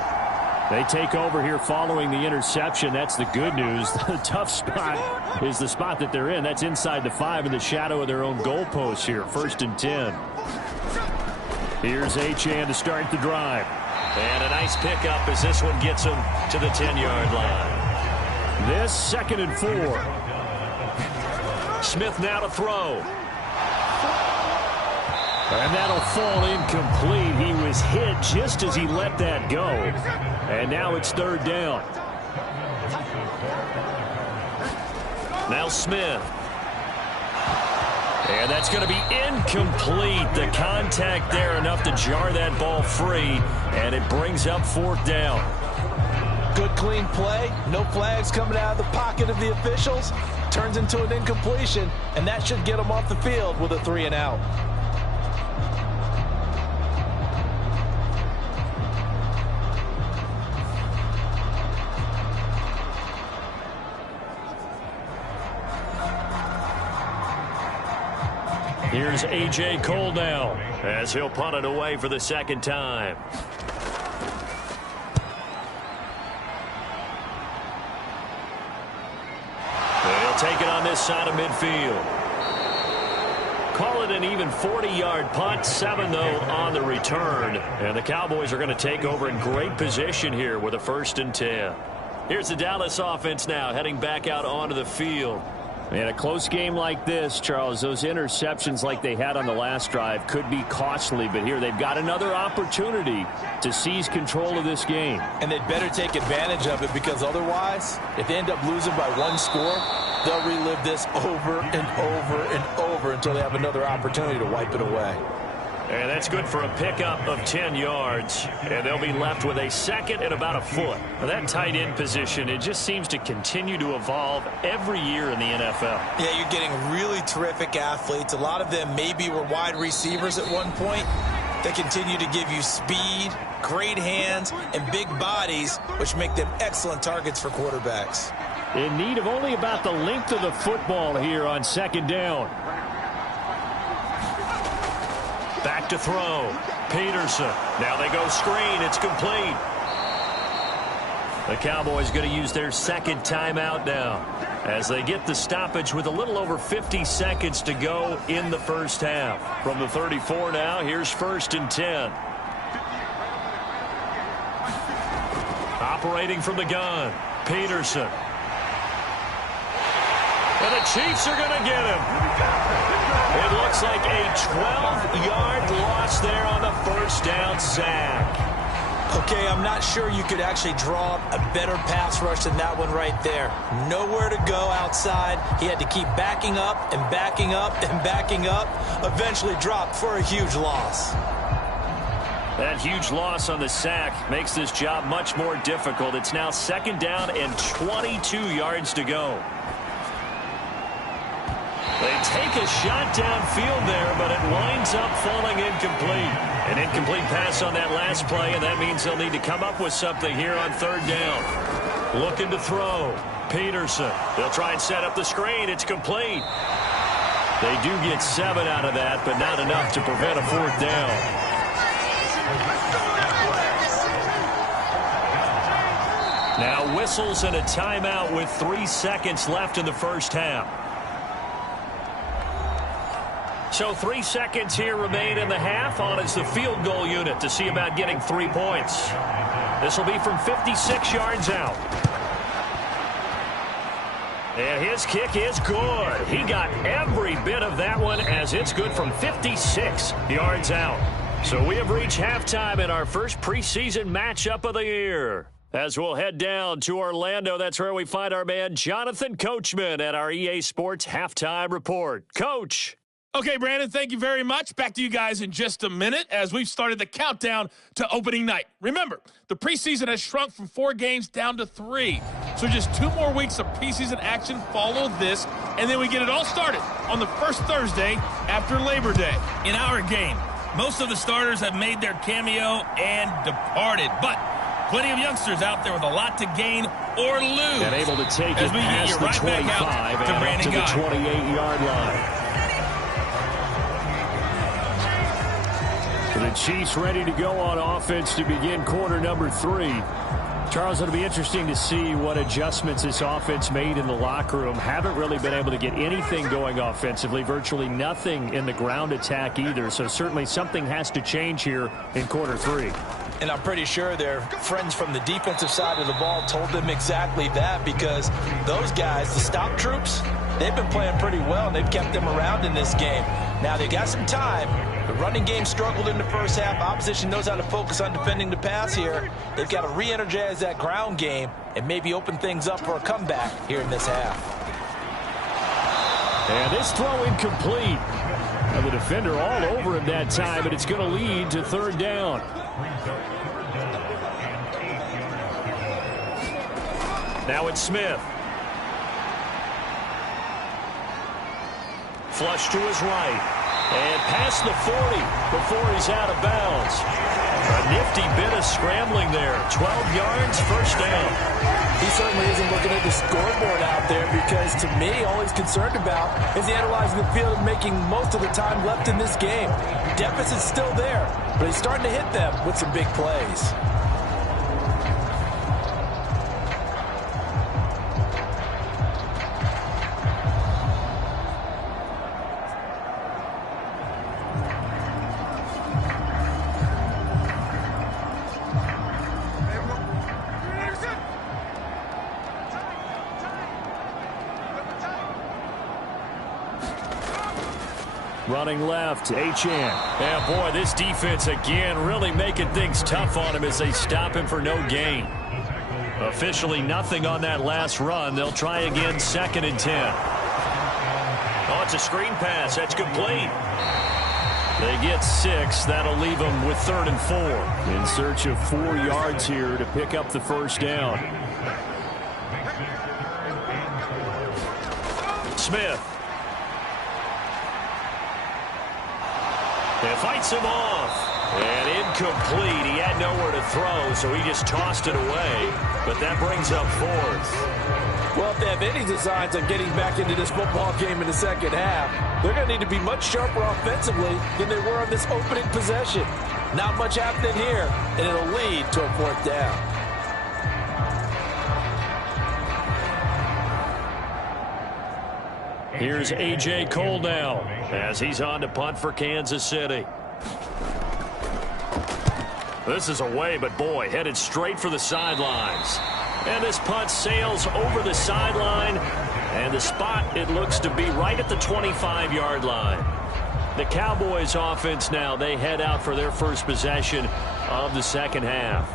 They take over here following the interception. That's the good news. The tough spot is the spot that they're in. That's inside the 5 in the shadow of their own goalpost here. 1st and 10. Here's Achane to start the drive. And a nice pickup as this one gets him to the 10-yard line. This 2nd and 4. Smith now to throw. And that'll fall incomplete. He was hit just as he let that go. And now it's 3rd down. Now Smith. And that's going to be incomplete. The contact there enough to jar that ball free. And it brings up 4th down. Good clean play. No flags coming out of the pocket of the officials. Turns into an incompletion. And that should get them off the field with a 3 and out. Here's A.J. Cole now as he'll punt it away for the 2nd time. They'll take it on this side of midfield. Call it an even 40-yard punt. 7, though, on the return. And the Cowboys are going to take over in great position here with a 1st and 10. Here's the Dallas offense now heading back out onto the field. In a close game like this, Charles, those interceptions like they had on the last drive could be costly, but here they've got another opportunity to seize control of this game. And they'd better take advantage of it, because otherwise, if they end up losing by 1 score, they'll relive this over and over and over until they have another opportunity to wipe it away. And that's good for a pickup of 10 yards. And they'll be left with a 2nd and about a foot. Now, that tight end position, it just seems to continue to evolve every year in the NFL. Yeah, you're getting really terrific athletes. A lot of them maybe were wide receivers at one point. They continue to give you speed, great hands, and big bodies, which make them excellent targets for quarterbacks. In need of only about the length of the football here on 2nd down. Back to throw. Peterson. Now they go screen. It's complete. The Cowboys going to use their second timeout now as they get the stoppage with a little over 50 seconds to go in the first half. From the 34 now, here's 1st and 10. Operating from the gun, Peterson. And the Chiefs are going to get him. It looks like a 12-yard loss there on the first down sack. Okay, I'm not sure you could actually draw up a better pass rush than that one right there. Nowhere to go outside. He had to keep backing up and backing up and backing up. Eventually dropped for a huge loss. That huge loss on the sack makes this job much more difficult. It's now 2nd down and 22 yards to go. They take a shot downfield there, but it winds up falling incomplete. An incomplete pass on that last play, and that means they'll need to come up with something here on 3rd down. Looking to throw. Peterson. They'll try and set up the screen. It's complete. They do get 7 out of that, but not enough to prevent a 4th down. Now whistles and a timeout with 3 seconds left in the first half. So 3 seconds here remain in the half. On is the field goal unit to see about getting 3 points. This will be from 56 yards out. And his kick is good. He got every bit of that one as it's good from 56 yards out. So we have reached halftime in our first preseason matchup of the year. As we'll head down to Orlando, that's where we find our man Jonathan Coachman at our EA Sports Halftime Report. Coach. Okay, Brandon, thank you very much. Back to you guys in just a minute as we've started the countdown to opening night. Remember, the preseason has shrunk from 4 games down to 3. So just 2 more weeks of preseason action follow this, and then we get it all started on the first Thursday after Labor Day. In our game, most of the starters have made their cameo and departed, but plenty of youngsters out there with a lot to gain or lose. And able to take it past the 25 and up to the 28-yard line. The Chiefs ready to go on offense to begin quarter number 3. Charles, it'll be interesting to see what adjustments this offense made in the locker room. Haven't really been able to get anything going offensively, virtually nothing in the ground attack either. So certainly something has to change here in quarter 3. And I'm pretty sure their friends from the defensive side of the ball told them exactly that, because those guys, the stop troops, they've been playing pretty well, and they've kept them around in this game. Now, they got some time. The running game struggled in the first half. Opposition knows how to focus on defending the pass here. They've got to re-energize that ground game and maybe open things up for a comeback here in this half. And this throw incomplete. And the defender all over him that time, but it's going to lead to 3rd down. Now it's Smith. Flush to his right. And past the 40 before he's out of bounds. A nifty bit of scrambling there. 12 yards, first down. He certainly isn't looking at the scoreboard out there, because to me, all he's concerned about is analyzing the field and making most of the time left in this game. Deficit's still there, but he's starting to hit them with some big plays. Running left, Achane. Yeah, boy, this defense again really making things tough on him as they stop him for no gain. Officially nothing on that last run. They'll try again, 2nd and 10. Oh, it's a screen pass. That's complete. They get 6. That'll leave them with 3rd and 4. In search of 4 yards here to pick up the first down. Smith. And fights him off. And incomplete. He had nowhere to throw, so he just tossed it away. But that brings up 4th. Well, if they have any designs on getting back into this football game in the second half, they're going to need to be much sharper offensively than they were on this opening possession. Not much happening here, and it'll lead to a 4th down. Here's A.J. Cole now as he's on to punt for Kansas City. This is away, but boy, headed straight for the sidelines. And this punt sails over the sideline, and the spot, it looks to be right at the 25-yard line. The Cowboys offense now, they head out for their first possession of the second half.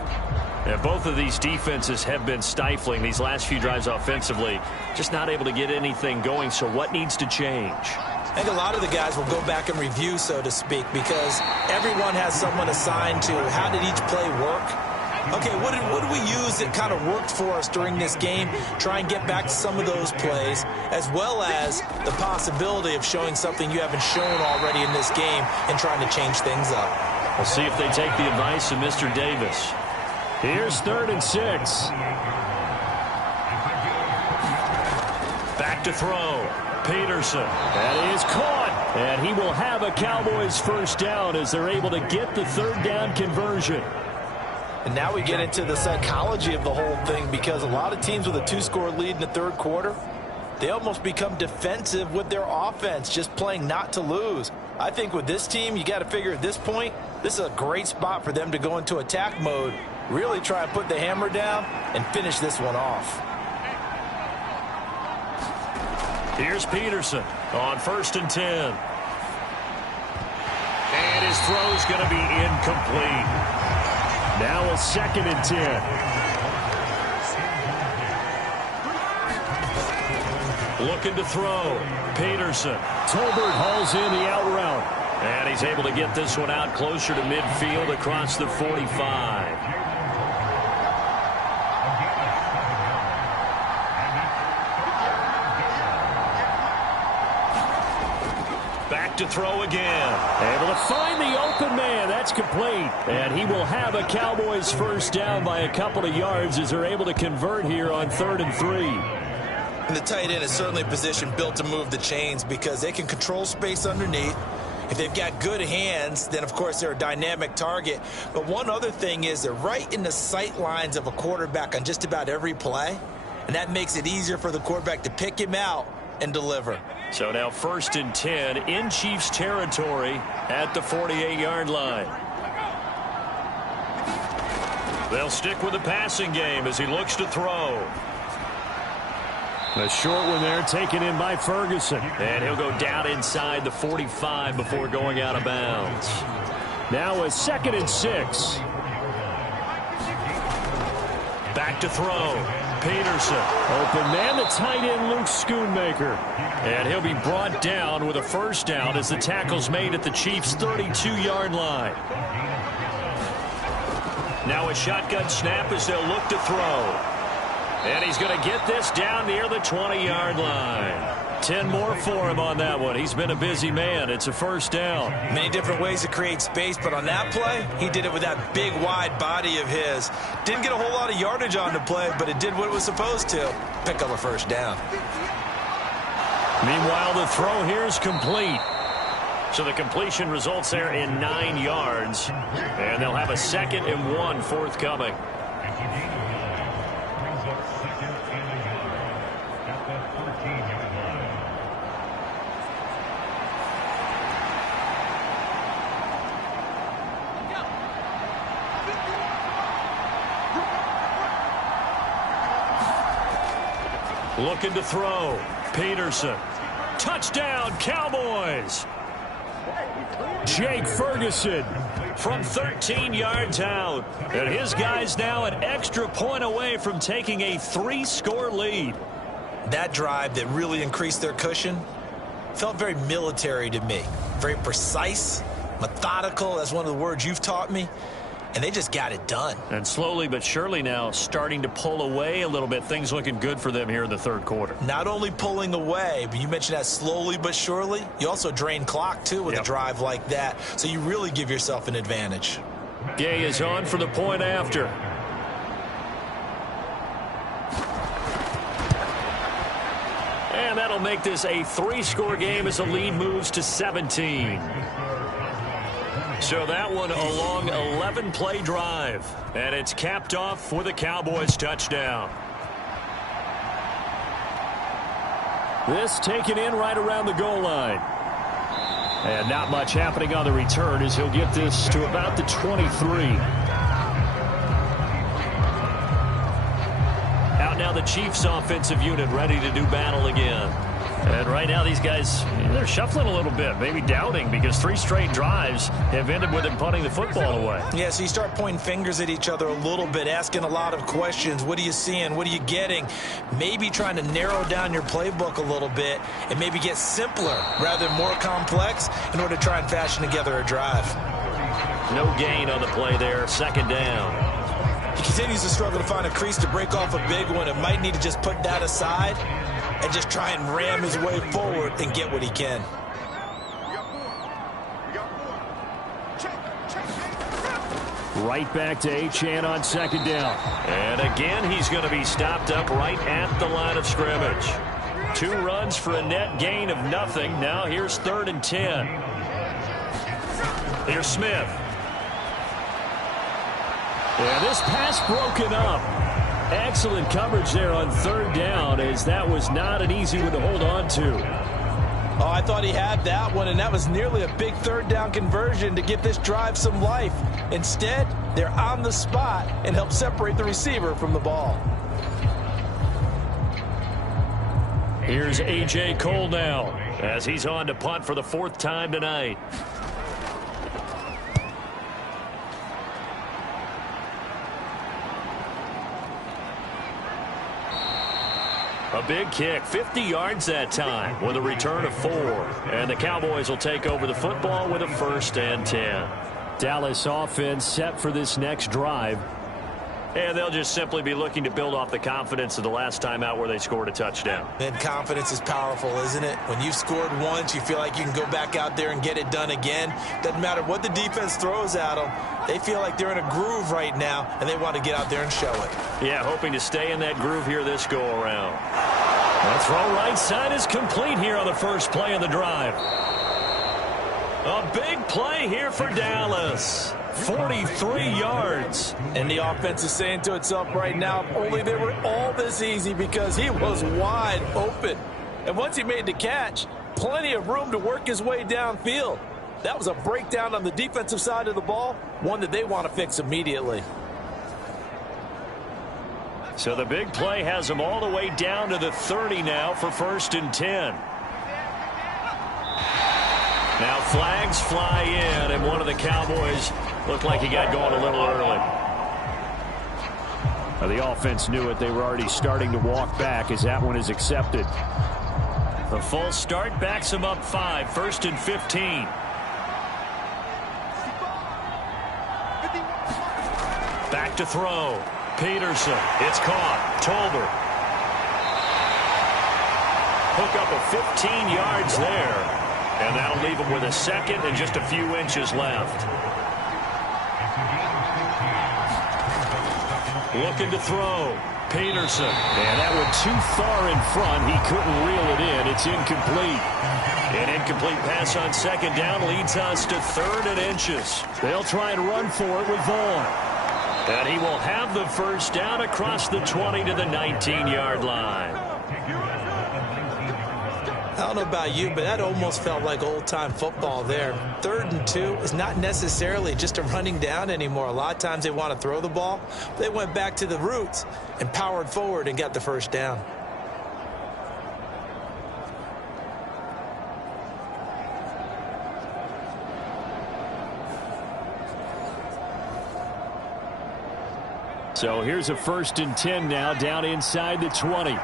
And both of these defenses have been stifling these last few drives offensively, just not able to get anything going. So what needs to change? I think a lot of the guys will go back and review, so to speak, because everyone has someone assigned to how did each play work. Okay, what did we use that kind of worked for us during this game? Try and get back to some of those plays, as well as the possibility of showing something you haven't shown already in this game and trying to change things up. We'll see if they take the advice of Mr. Davis. Here's 3rd and 6. Back to throw. Peterson. That is caught. And he will have a Cowboys first down as they're able to get the 3rd down conversion. And now we get into the psychology of the whole thing, because a lot of teams with a 2-score lead in the third quarter, they almost become defensive with their offense, just playing not to lose. I think with this team, you got to figure at this point, this is a great spot for them to go into attack mode, really try and put the hammer down and finish this one off. Here's Peterson on 1st and 10. And his throw is going to be incomplete. Now a 2nd and 10. Looking to throw. Peterson. Tolbert hauls in the out route. And he's able to get this one out closer to midfield across the 45. Back to throw again. Able to find the open man. That's complete. And he will have a Cowboys first down by a couple of yards as they're able to convert here on 3rd and 3. And the tight end is certainly a position built to move the chains because they can control space underneath. If they've got good hands, then, of course, they're a dynamic target. But one other thing is they're right in the sight lines of a quarterback on just about every play. And that makes it easier for the quarterback to pick him out and deliver. So now 1st and 10 in Chiefs territory at the 48-yard line. They'll stick with the passing game as he looks to throw. A short one there taken in by Ferguson. And he'll go down inside the 45 before going out of bounds. Now a 2nd and 6. Back to throw. Peterson. Open man, the tight end, Luke Schoonmaker. And he'll be brought down with a first down as the tackle's made at the Chiefs' 32-yard line. Now a shotgun snap as they'll look to throw. And he's going to get this down near the 20-yard line. 10 more for him on that one. He's been a busy man. It's a first down. Many different ways to create space, but on that play, he did it with that big, wide body of his. Didn't get a whole lot of yardage on the play, but it did what it was supposed to. Pick up a first down. Meanwhile, the throw here is complete. So the completion results there in 9 yards. And they'll have a 2nd and 1 forthcoming. Looking to throw. Peterson. Touchdown, Cowboys. Jake Ferguson. From 13 yards out. And his guys now an extra point away from taking a 3-score lead. That drive that really increased their cushion felt very military to me. Very precise, methodical. That's one of the words you've taught me. And they just got it done. And slowly but surely now starting to pull away a little bit. Things looking good for them here in the third quarter. Not only pulling away, but you mentioned that slowly but surely. You also drain clock, too, with a drive like that. So you really give yourself an advantage. Gay is on for the point after. And that'll make this a 3-score game as the lead moves to 17. So that one a long 11-play drive. And it's capped off with a Cowboys touchdown. This taken in right around the goal line. And not much happening on the return as he'll get this to about the 23. Out now the Chiefs offensive unit ready to do battle again. And right now these guys, they're shuffling a little bit, maybe doubting, because 3 straight drives have ended with them punting the football away. Yeah, so you start pointing fingers at each other a little bit, asking a lot of questions. What are you seeing? What are you getting? Maybe trying to narrow down your playbook a little bit and maybe get simpler rather than more complex in order to try and fashion together a drive. No gain on the play there. 2nd down. He continues to struggle to find a crease to break off a big one and might need to just put that aside and just try and ram his way forward and get what he can. Right back to Achane on 2nd down. And again, he's going to be stopped up right at the line of scrimmage. 2 runs for a net gain of nothing. Now here's 3rd and 10. Here's Smith. Yeah, this pass broken up. Excellent coverage there on 3rd down, as that was not an easy one to hold on to. Oh, I thought he had that one, and that was nearly a big 3rd down conversion to give this drive some life. Instead, they're on the spot and help separate the receiver from the ball. Here's A.J. Cole now as he's on to punt for the 4th time tonight. A big kick, 50 yards that time with a return of 4. And the Cowboys will take over the football with a 1st and 10. Dallas offense set for this next drive. And they'll just simply be looking to build off the confidence of the last time out where they scored a touchdown. And confidence is powerful, isn't it? When you've scored once, you feel like you can go back out there and get it done again. Doesn't matter what the defense throws at them. They feel like they're in a groove right now, and they want to get out there and show it. Yeah, hoping to stay in that groove here this go-around. The throw right side is complete here on the first play of the drive. A big play here for Dallas. 43 yards. And the offense is saying to itself right now, if only they were all this easy, because he was wide open. And once he made the catch, plenty of room to work his way downfield. That was a breakdown on the defensive side of the ball, one that they want to fix immediately. So the big play has them all the way down to the 30 now for 1st and 10. Now flags fly in, and one of the Cowboys looked like he got going a little early. The offense knew it. They were already starting to walk back as that one is accepted. The full start backs him up 5, 1st and 15. Back to throw. Peterson. It's caught. Tolbert. Hook up of 15 yards there. And that'll leave him with a 2nd and just a few inches left. Looking to throw. Peterson. And that one too far in front. He couldn't reel it in. It's incomplete. An incomplete pass on 2nd down leads us to 3rd and inches. They'll try and run for it with Vaughn. And he will have the 1st down across the 20 to the 19-yard line. I don't know about you, but that almost felt like old-time football there. 3rd and 2 is not necessarily just a running down anymore. A lot of times they want to throw the ball. They went back to the roots and powered forward and got the 1st down. So here's a 1st and 10 now down inside the 20.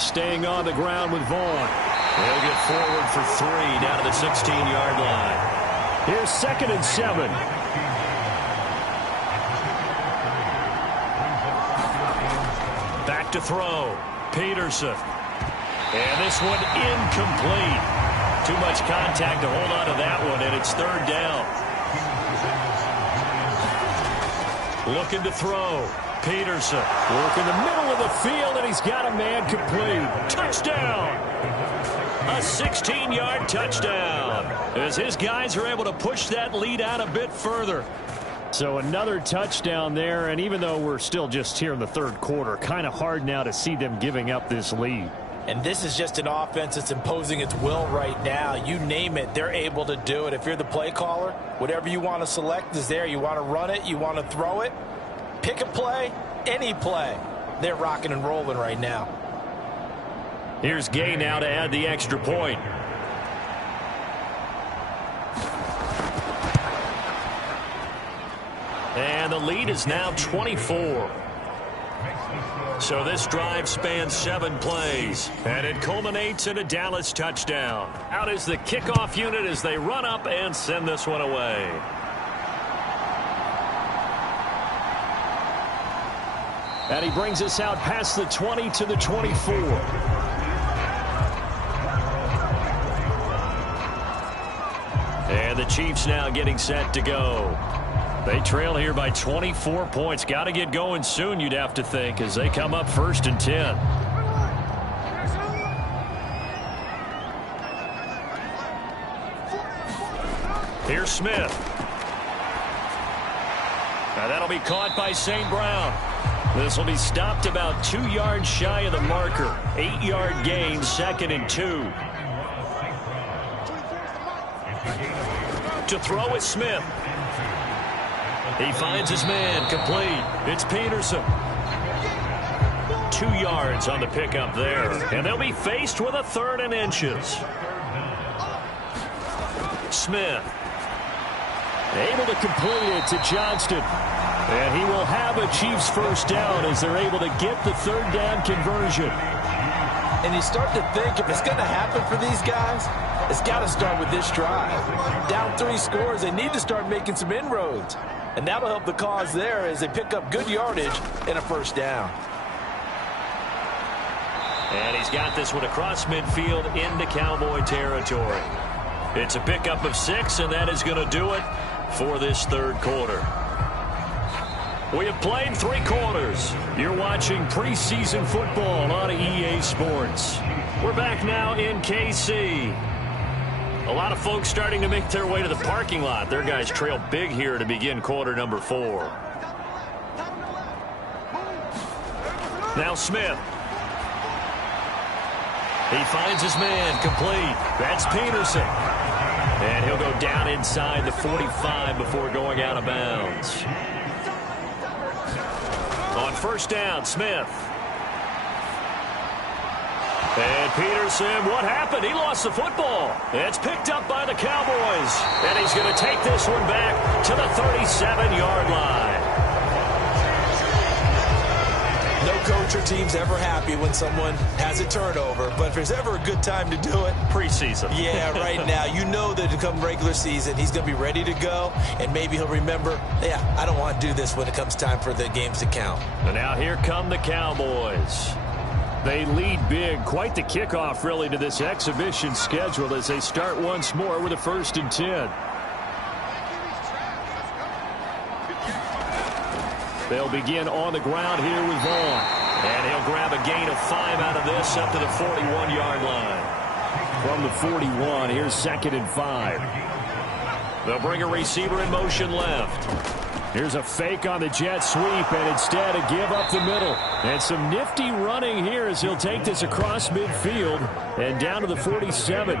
Staying on the ground with Vaughn. They'll get forward for 3 down to the 16-yard line. Here's 2nd and 7. Back to throw. Peterson. And this one incomplete. Too much contact to hold on to that one, and it's 3rd down. Looking to throw. Peterson. Work in the middle of the field, and he's got a man complete. Touchdown! A 16-yard touchdown as his guys are able to push that lead out a bit further. So another touchdown there, and even though we're still just here in the third quarter, kind of hard now to see them giving up this lead. And this is just an offense that's imposing its will right now. You name it, they're able to do it. If you're the play caller, whatever you want to select is there. You want to run it, you want to throw it, pick a play, any play. They're rocking and rolling right now. Here's Gay now to add the extra point. And the lead is now 24. So this drive spans 7 plays, and it culminates in a Dallas touchdown. Out is the kickoff unit as they run up and send this one away. And he brings us out past the 20 to the 24. And the Chiefs now getting set to go. They trail here by 24 points. Got to get going soon, you'd have to think, as they come up 1st and 10. Here's Smith. Now that'll be caught by St. Brown. This will be stopped about 2 yards shy of the marker. 8-yard gain, 2nd and 2. To throw is Smith. He finds his man, complete. It's Peterson. 2 yards on the pickup there. And they'll be faced with a 3rd and inches. Smith. Able to complete it to Johnston. And he will have a Chiefs first down as they're able to get the 3rd down conversion. And you start to think if it's going to happen for these guys, it's got to start with this drive. Down 3 scores, they need to start making some inroads. And that'll help the cause there as they pick up good yardage and a first down. And he's got this one across midfield into Cowboy territory. It's a pickup of 6, and that is going to do it for this 3rd quarter. We have played 3 quarters. You're watching preseason football on EA Sports. We're back now in KC. A lot of folks starting to make their way to the parking lot. Their guys trail big here to begin quarter number 4. Now Smith. He finds his man, complete. That's Peterson. And he'll go down inside the 45 before going out of bounds. On first down, Smith. And Peterson, what happened? He lost the football. It's picked up by the Cowboys. And he's going to take this one back to the 37-yard line. No coach or team's ever happy when someone has a turnover, but if there's ever a good time to do it, preseason. Yeah, right now. You know that to come regular season, he's going to be ready to go, and maybe he'll remember, yeah, I don't want to do this when it comes time for the games to count. And now here come the Cowboys. They lead big. Quite the kickoff, really, to this exhibition schedule as they start once more with a 1st and 10. They'll begin on the ground here with Vaughn. And he'll grab a gain of 5 out of this up to the 41-yard line. From the 41, here's 2nd and 5. They'll bring a receiver in motion left. Here's a fake on the jet sweep, and instead a give up the middle. And some nifty running here as he'll take this across midfield and down to the 47.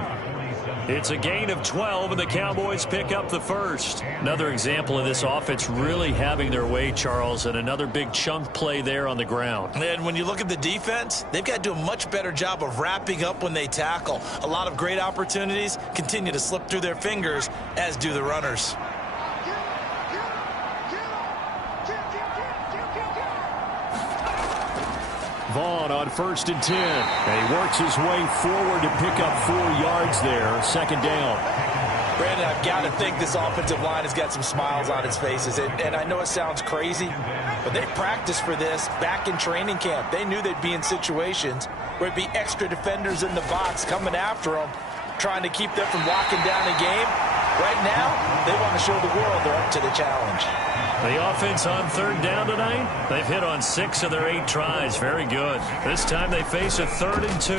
It's a gain of 12, and the Cowboys pick up the 1st. Another example of this offense really having their way, Charles, and another big chunk play there on the ground. And when you look at the defense, they've got to do a much better job of wrapping up when they tackle. A lot of great opportunities continue to slip through their fingers, as do the runners. Vaughn on 1st and 10. And he works his way forward to pick up 4 yards there. 2nd down. Brandon, I've got to think this offensive line has got some smiles on its faces. And I know it sounds crazy, but they practiced for this back in training camp. They knew they'd be in situations where it'd be extra defenders in the box coming after them, trying to keep them from locking down the game. Right now, they want to show the world they're up to the challenge. The offense on 3rd down tonight, they've hit on 6 of their 8 tries. Very good. This time they face a 3rd and 2.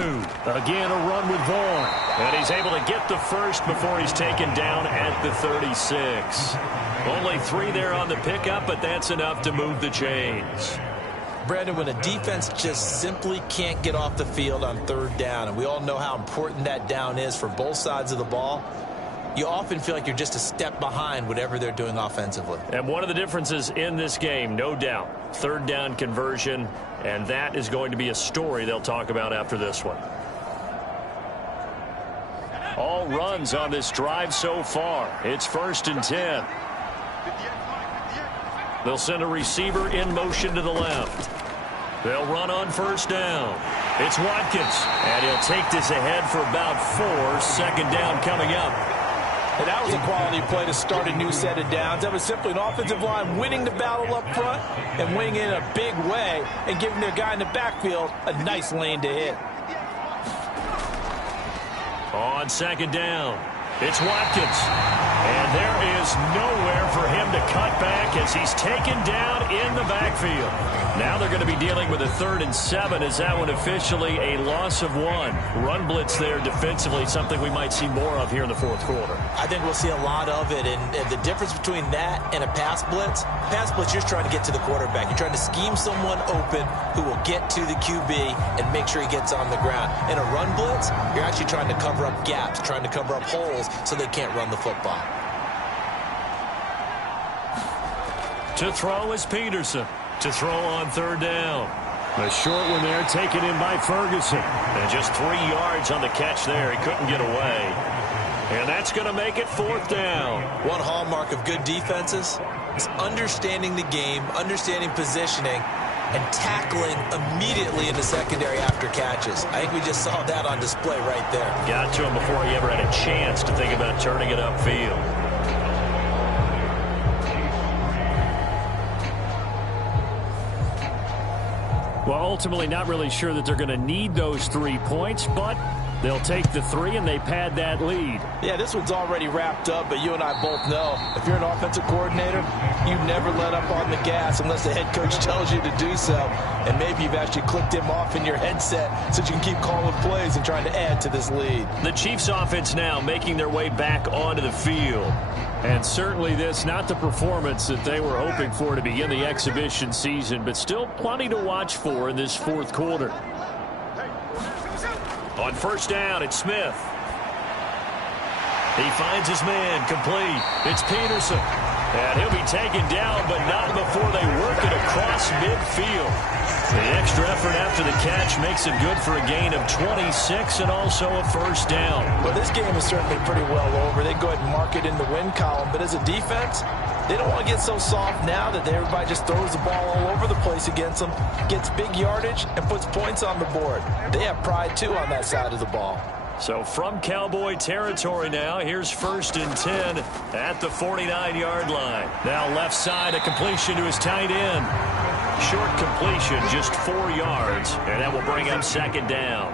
Again, a run with Vaughn. And he's able to get the 1st before he's taken down at the 36. Only 3 there on the pickup, but that's enough to move the chains. Brandon, when a defense just simply can't get off the field on 3rd down, and we all know how important that down is for both sides of the ball, you often feel like you're just a step behind whatever they're doing offensively. And one of the differences in this game, no doubt, 3rd down conversion, and that is going to be a story they'll talk about after this one. All runs on this drive so far. It's 1st and 10. They'll send a receiver in motion to the left. They'll run on 1st down. It's Watkins, and he'll take this ahead for about 4. 2nd down coming up. And that was a quality play to start a new set of downs. That was simply an offensive line winning the battle up front and winning in a big way and giving their guy in the backfield a nice lane to hit. On 2nd down, it's Watkins. And there is nowhere for him to cut back as he's taken down in the backfield. Now they're going to be dealing with a 3rd and 7. Is that one officially a loss of 1? Run blitz there defensively, something we might see more of here in the 4th quarter. I think we'll see a lot of it, and the difference between that and a pass blitz, you're just trying to get to the quarterback. You're trying to scheme someone open who will get to the QB and make sure he gets on the ground. In a run blitz, you're actually trying to cover up gaps, trying to cover up holes so they can't run the football. To throw is Peterson. To throw on 3rd down. A short one there taken in by Ferguson. And just 3 yards on the catch there. He couldn't get away. And that's going to make it 4th down. One hallmark of good defenses is understanding the game, understanding positioning, and tackling immediately in the secondary after catches. I think we just saw that on display right there. Got to him before he ever had a chance to think about turning it upfield. Well, ultimately not really sure that they're going to need those 3 points, but they'll take the 3 and they pad that lead. Yeah, this one's already wrapped up, but you and I both know if you're an offensive coordinator, you never let up on the gas unless the head coach tells you to do so. And maybe you've actually clicked him off in your headset so you can keep calling plays and trying to add to this lead. The Chiefs offense now making their way back onto the field. And certainly this, not the performance that they were hoping for to begin the exhibition season, but still plenty to watch for in this 4th quarter. On 1st down, it's Smith. He finds his man, complete. It's Peterson. And he'll be taken down, but not before they work it across midfield. The extra effort after the catch makes it good for a gain of 26 and also a 1st down. Well, this game is certainly pretty well over. They go ahead and mark it in the win column. But as a defense, they don't want to get so soft now that everybody just throws the ball all over the place against them, gets big yardage, and puts points on the board. They have pride, too, on that side of the ball. So from Cowboy territory now, here's 1st and 10 at the 49-yard line. Now left side, a completion to his tight end. Short completion, just 4 yards, and that will bring up 2nd down.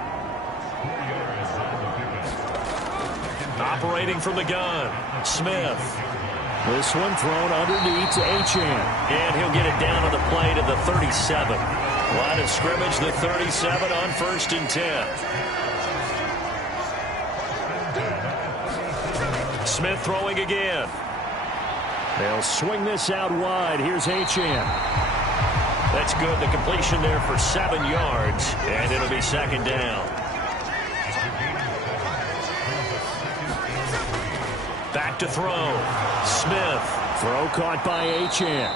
Operating from the gun, Smith. This one thrown underneath to Achane. And he'll get it down on the play to the 37. Line of scrimmage, the 37 on 1st and 10. Smith throwing again. They'll swing this out wide. Here's Achane. That's good. The completion there for 7 yards, and it'll be 2nd down. Back to throw. Smith. Throw caught by Achane.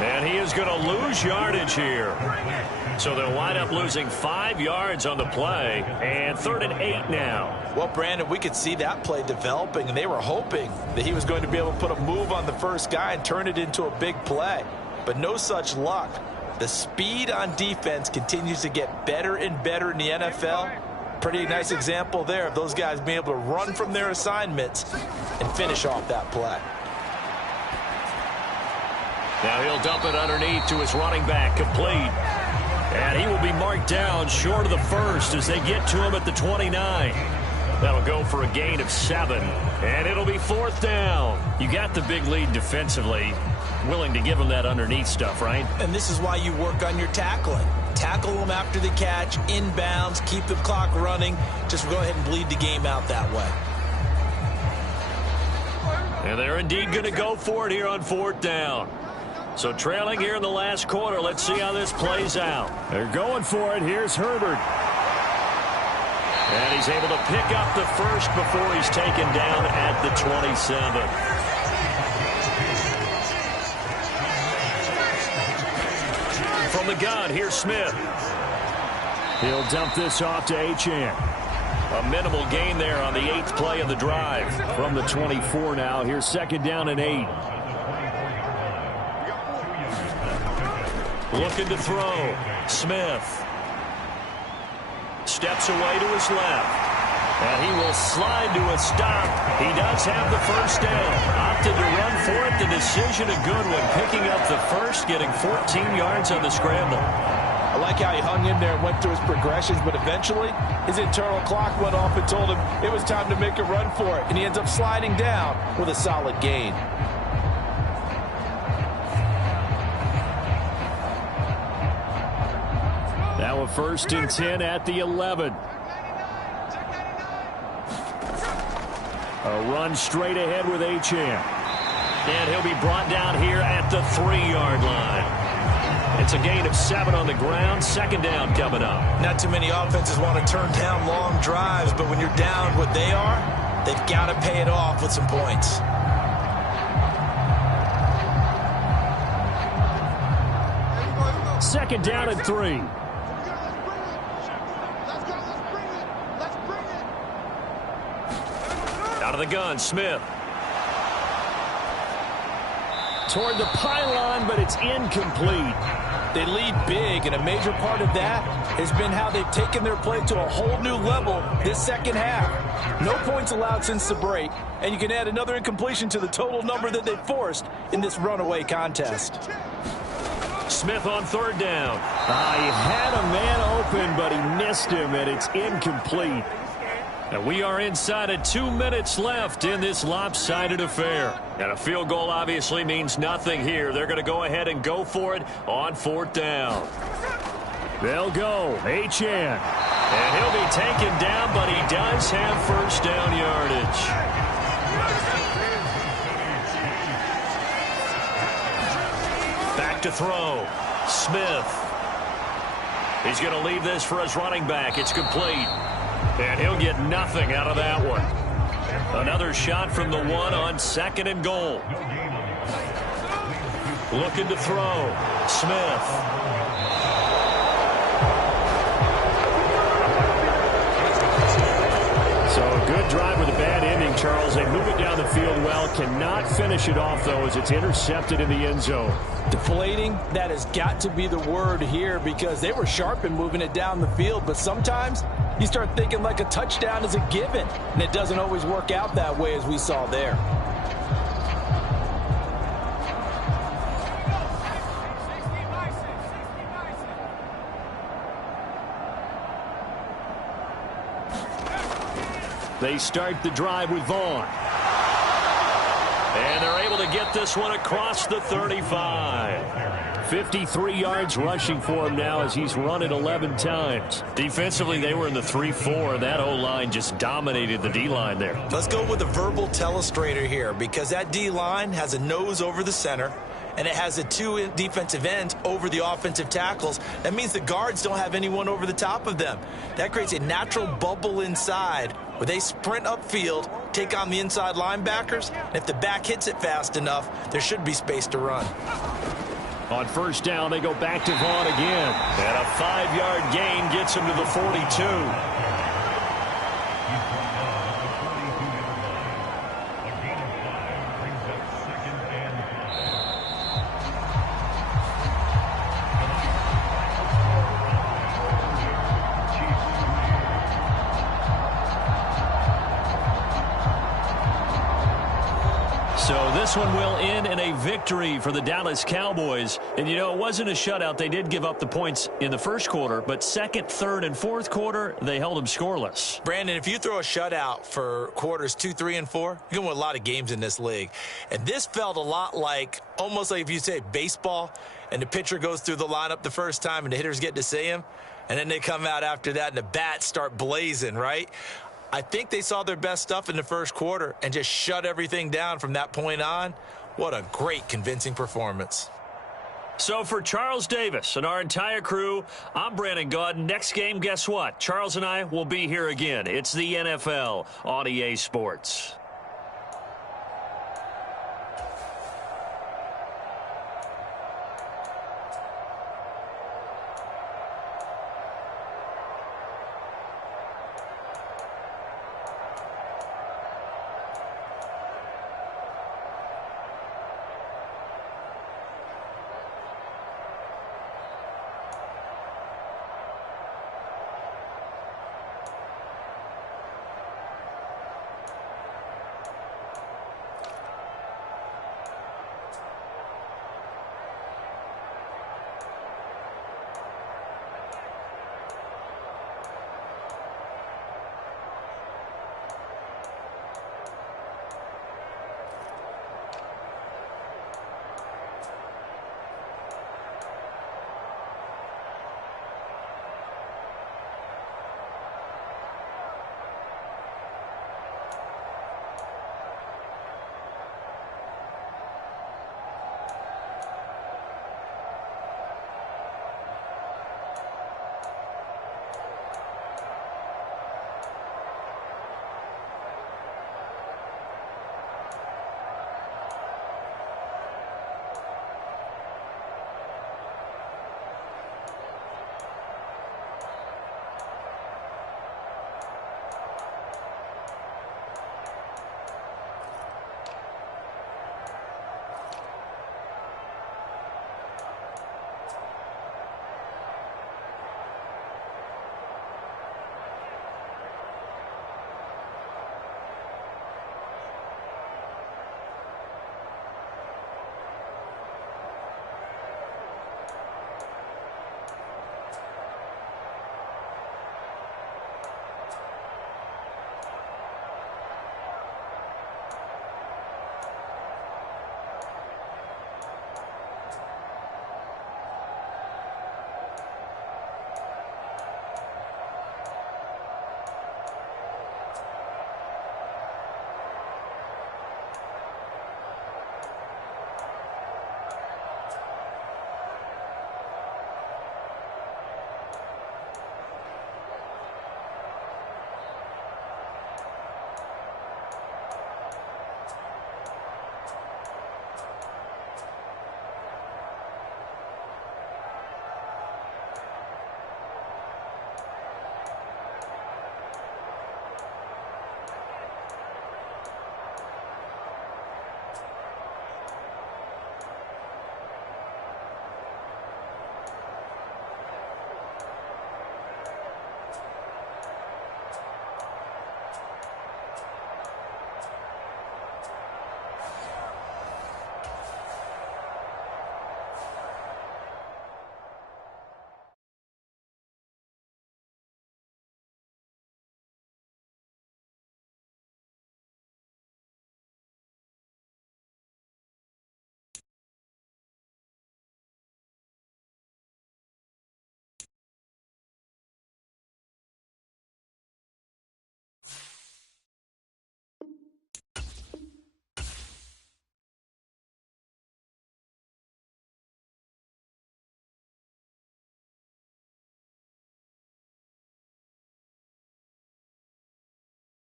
And he is going to lose yardage here. So they'll wind up losing 5 yards on the play, and 3rd and 8 now. Well, Brandon, we could see that play developing, and they were hoping that he was going to be able to put a move on the first guy and turn it into a big play. But no such luck. The speed on defense continues to get better and better in the NFL. Pretty nice example there of those guys being able to run from their assignments and finish off that play. Now he'll dump it underneath to his running back, complete. And he will be marked down short of the 1st as they get to him at the 29. That'll go for a gain of 7, and it'll be 4th down. You got the big lead defensively. Willing to give them that underneath stuff, right? And this is why you work on your tackling. Tackle them after the catch, inbounds, keep the clock running. Just go ahead and bleed the game out that way. And they're indeed going to go for it here on 4th down. So trailing here in the last quarter. Let's see how this plays out. They're going for it. Here's Herbert. And he's able to pick up the first before he's taken down at the 27. From the gun, here's Smith. He'll dump this off to Achane. A minimal gain there on the 8th play of the drive. From the 24 now. Here's 2nd down and 8. Looking to throw. Smith. Steps away to his left. And he will slide to a stop. He does have the first down. Opted to run for it. The decision a good one. Picking up the first, getting 14 yards on the scramble. I like how he hung in there and went through his progressions, but eventually his internal clock went off and told him it was time to make a run for it, and he ends up sliding down with a solid gain. Now a 1st and 10 at the 11. A run straight ahead with Achane. And he'll be brought down here at the 3-yard line. It's a gain of 7 on the ground. 2nd down coming up. Not too many offenses want to turn down long drives, but when you're down what they are, they've got to pay it off with some points. Second down and 3. Out of the gun, Smith. Toward the pylon, but it's incomplete. They lead big, and a major part of that has been how they've taken their play to a whole new level this second half. No points allowed since the break, and you can add another incompletion to the total number that they forced in this runaway contest. Smith on 3rd down. He had a man open, but he missed him, and it's incomplete. And we are inside of 2 minutes left in this lopsided affair. And a field goal obviously means nothing here. They're going to go ahead and go for it on 4th down. They'll go. Achane. And he'll be taken down, but he does have first down yardage. Back to throw. Smith. He's going to leave this for his running back. It's complete. And he'll get nothing out of that one. Another shot from the 1 on 2nd and goal. Looking to throw. Smith. So a good drive with a bad ending, Charles. They move it down the field well. Cannot finish it off, though, as it's intercepted in the end zone. Deflating, that has got to be the word here, because they were sharp in moving it down the field, but sometimes you start thinking like a touchdown is a given, and it doesn't always work out that way, as we saw there. They start the drive with Vaughn. And they're able to get this one across the 35. 53 yards rushing for him now as he's run it 11 times. Defensively, they were in the 3-4. That O-line just dominated the D-line there. Let's go with a verbal telestrator here, because that D-line has a nose over the center, and it has the 2 defensive ends over the offensive tackles. That means the guards don't have anyone over the top of them. That creates a natural bubble inside where they sprint upfield, take on the inside linebackers, and if the back hits it fast enough, there should be space to run. On first down, they go back to Vaughn again. And a 5-yard gain gets him to the 42. So this one will end in a victory for the Dallas Cowboys. And, you know, it wasn't a shutout. They did give up the points in the first quarter, but second, third, and fourth quarter, they held them scoreless. Brandon, if you throw a shutout for quarters 2, 3, and 4, you're going to win a lot of games in this league. And this felt a lot like, almost like if you say baseball, and the pitcher goes through the lineup the first time, and the hitters get to see him, and then they come out after that, and the bats start blazing, right? I think they saw their best stuff in the first quarter and just shut everything down from that point on. What a great, convincing performance. So for Charles Davis and our entire crew, I'm Brandon Gaudin. Next game, guess what? Charles and I will be here again. It's the NFL on EA Sports.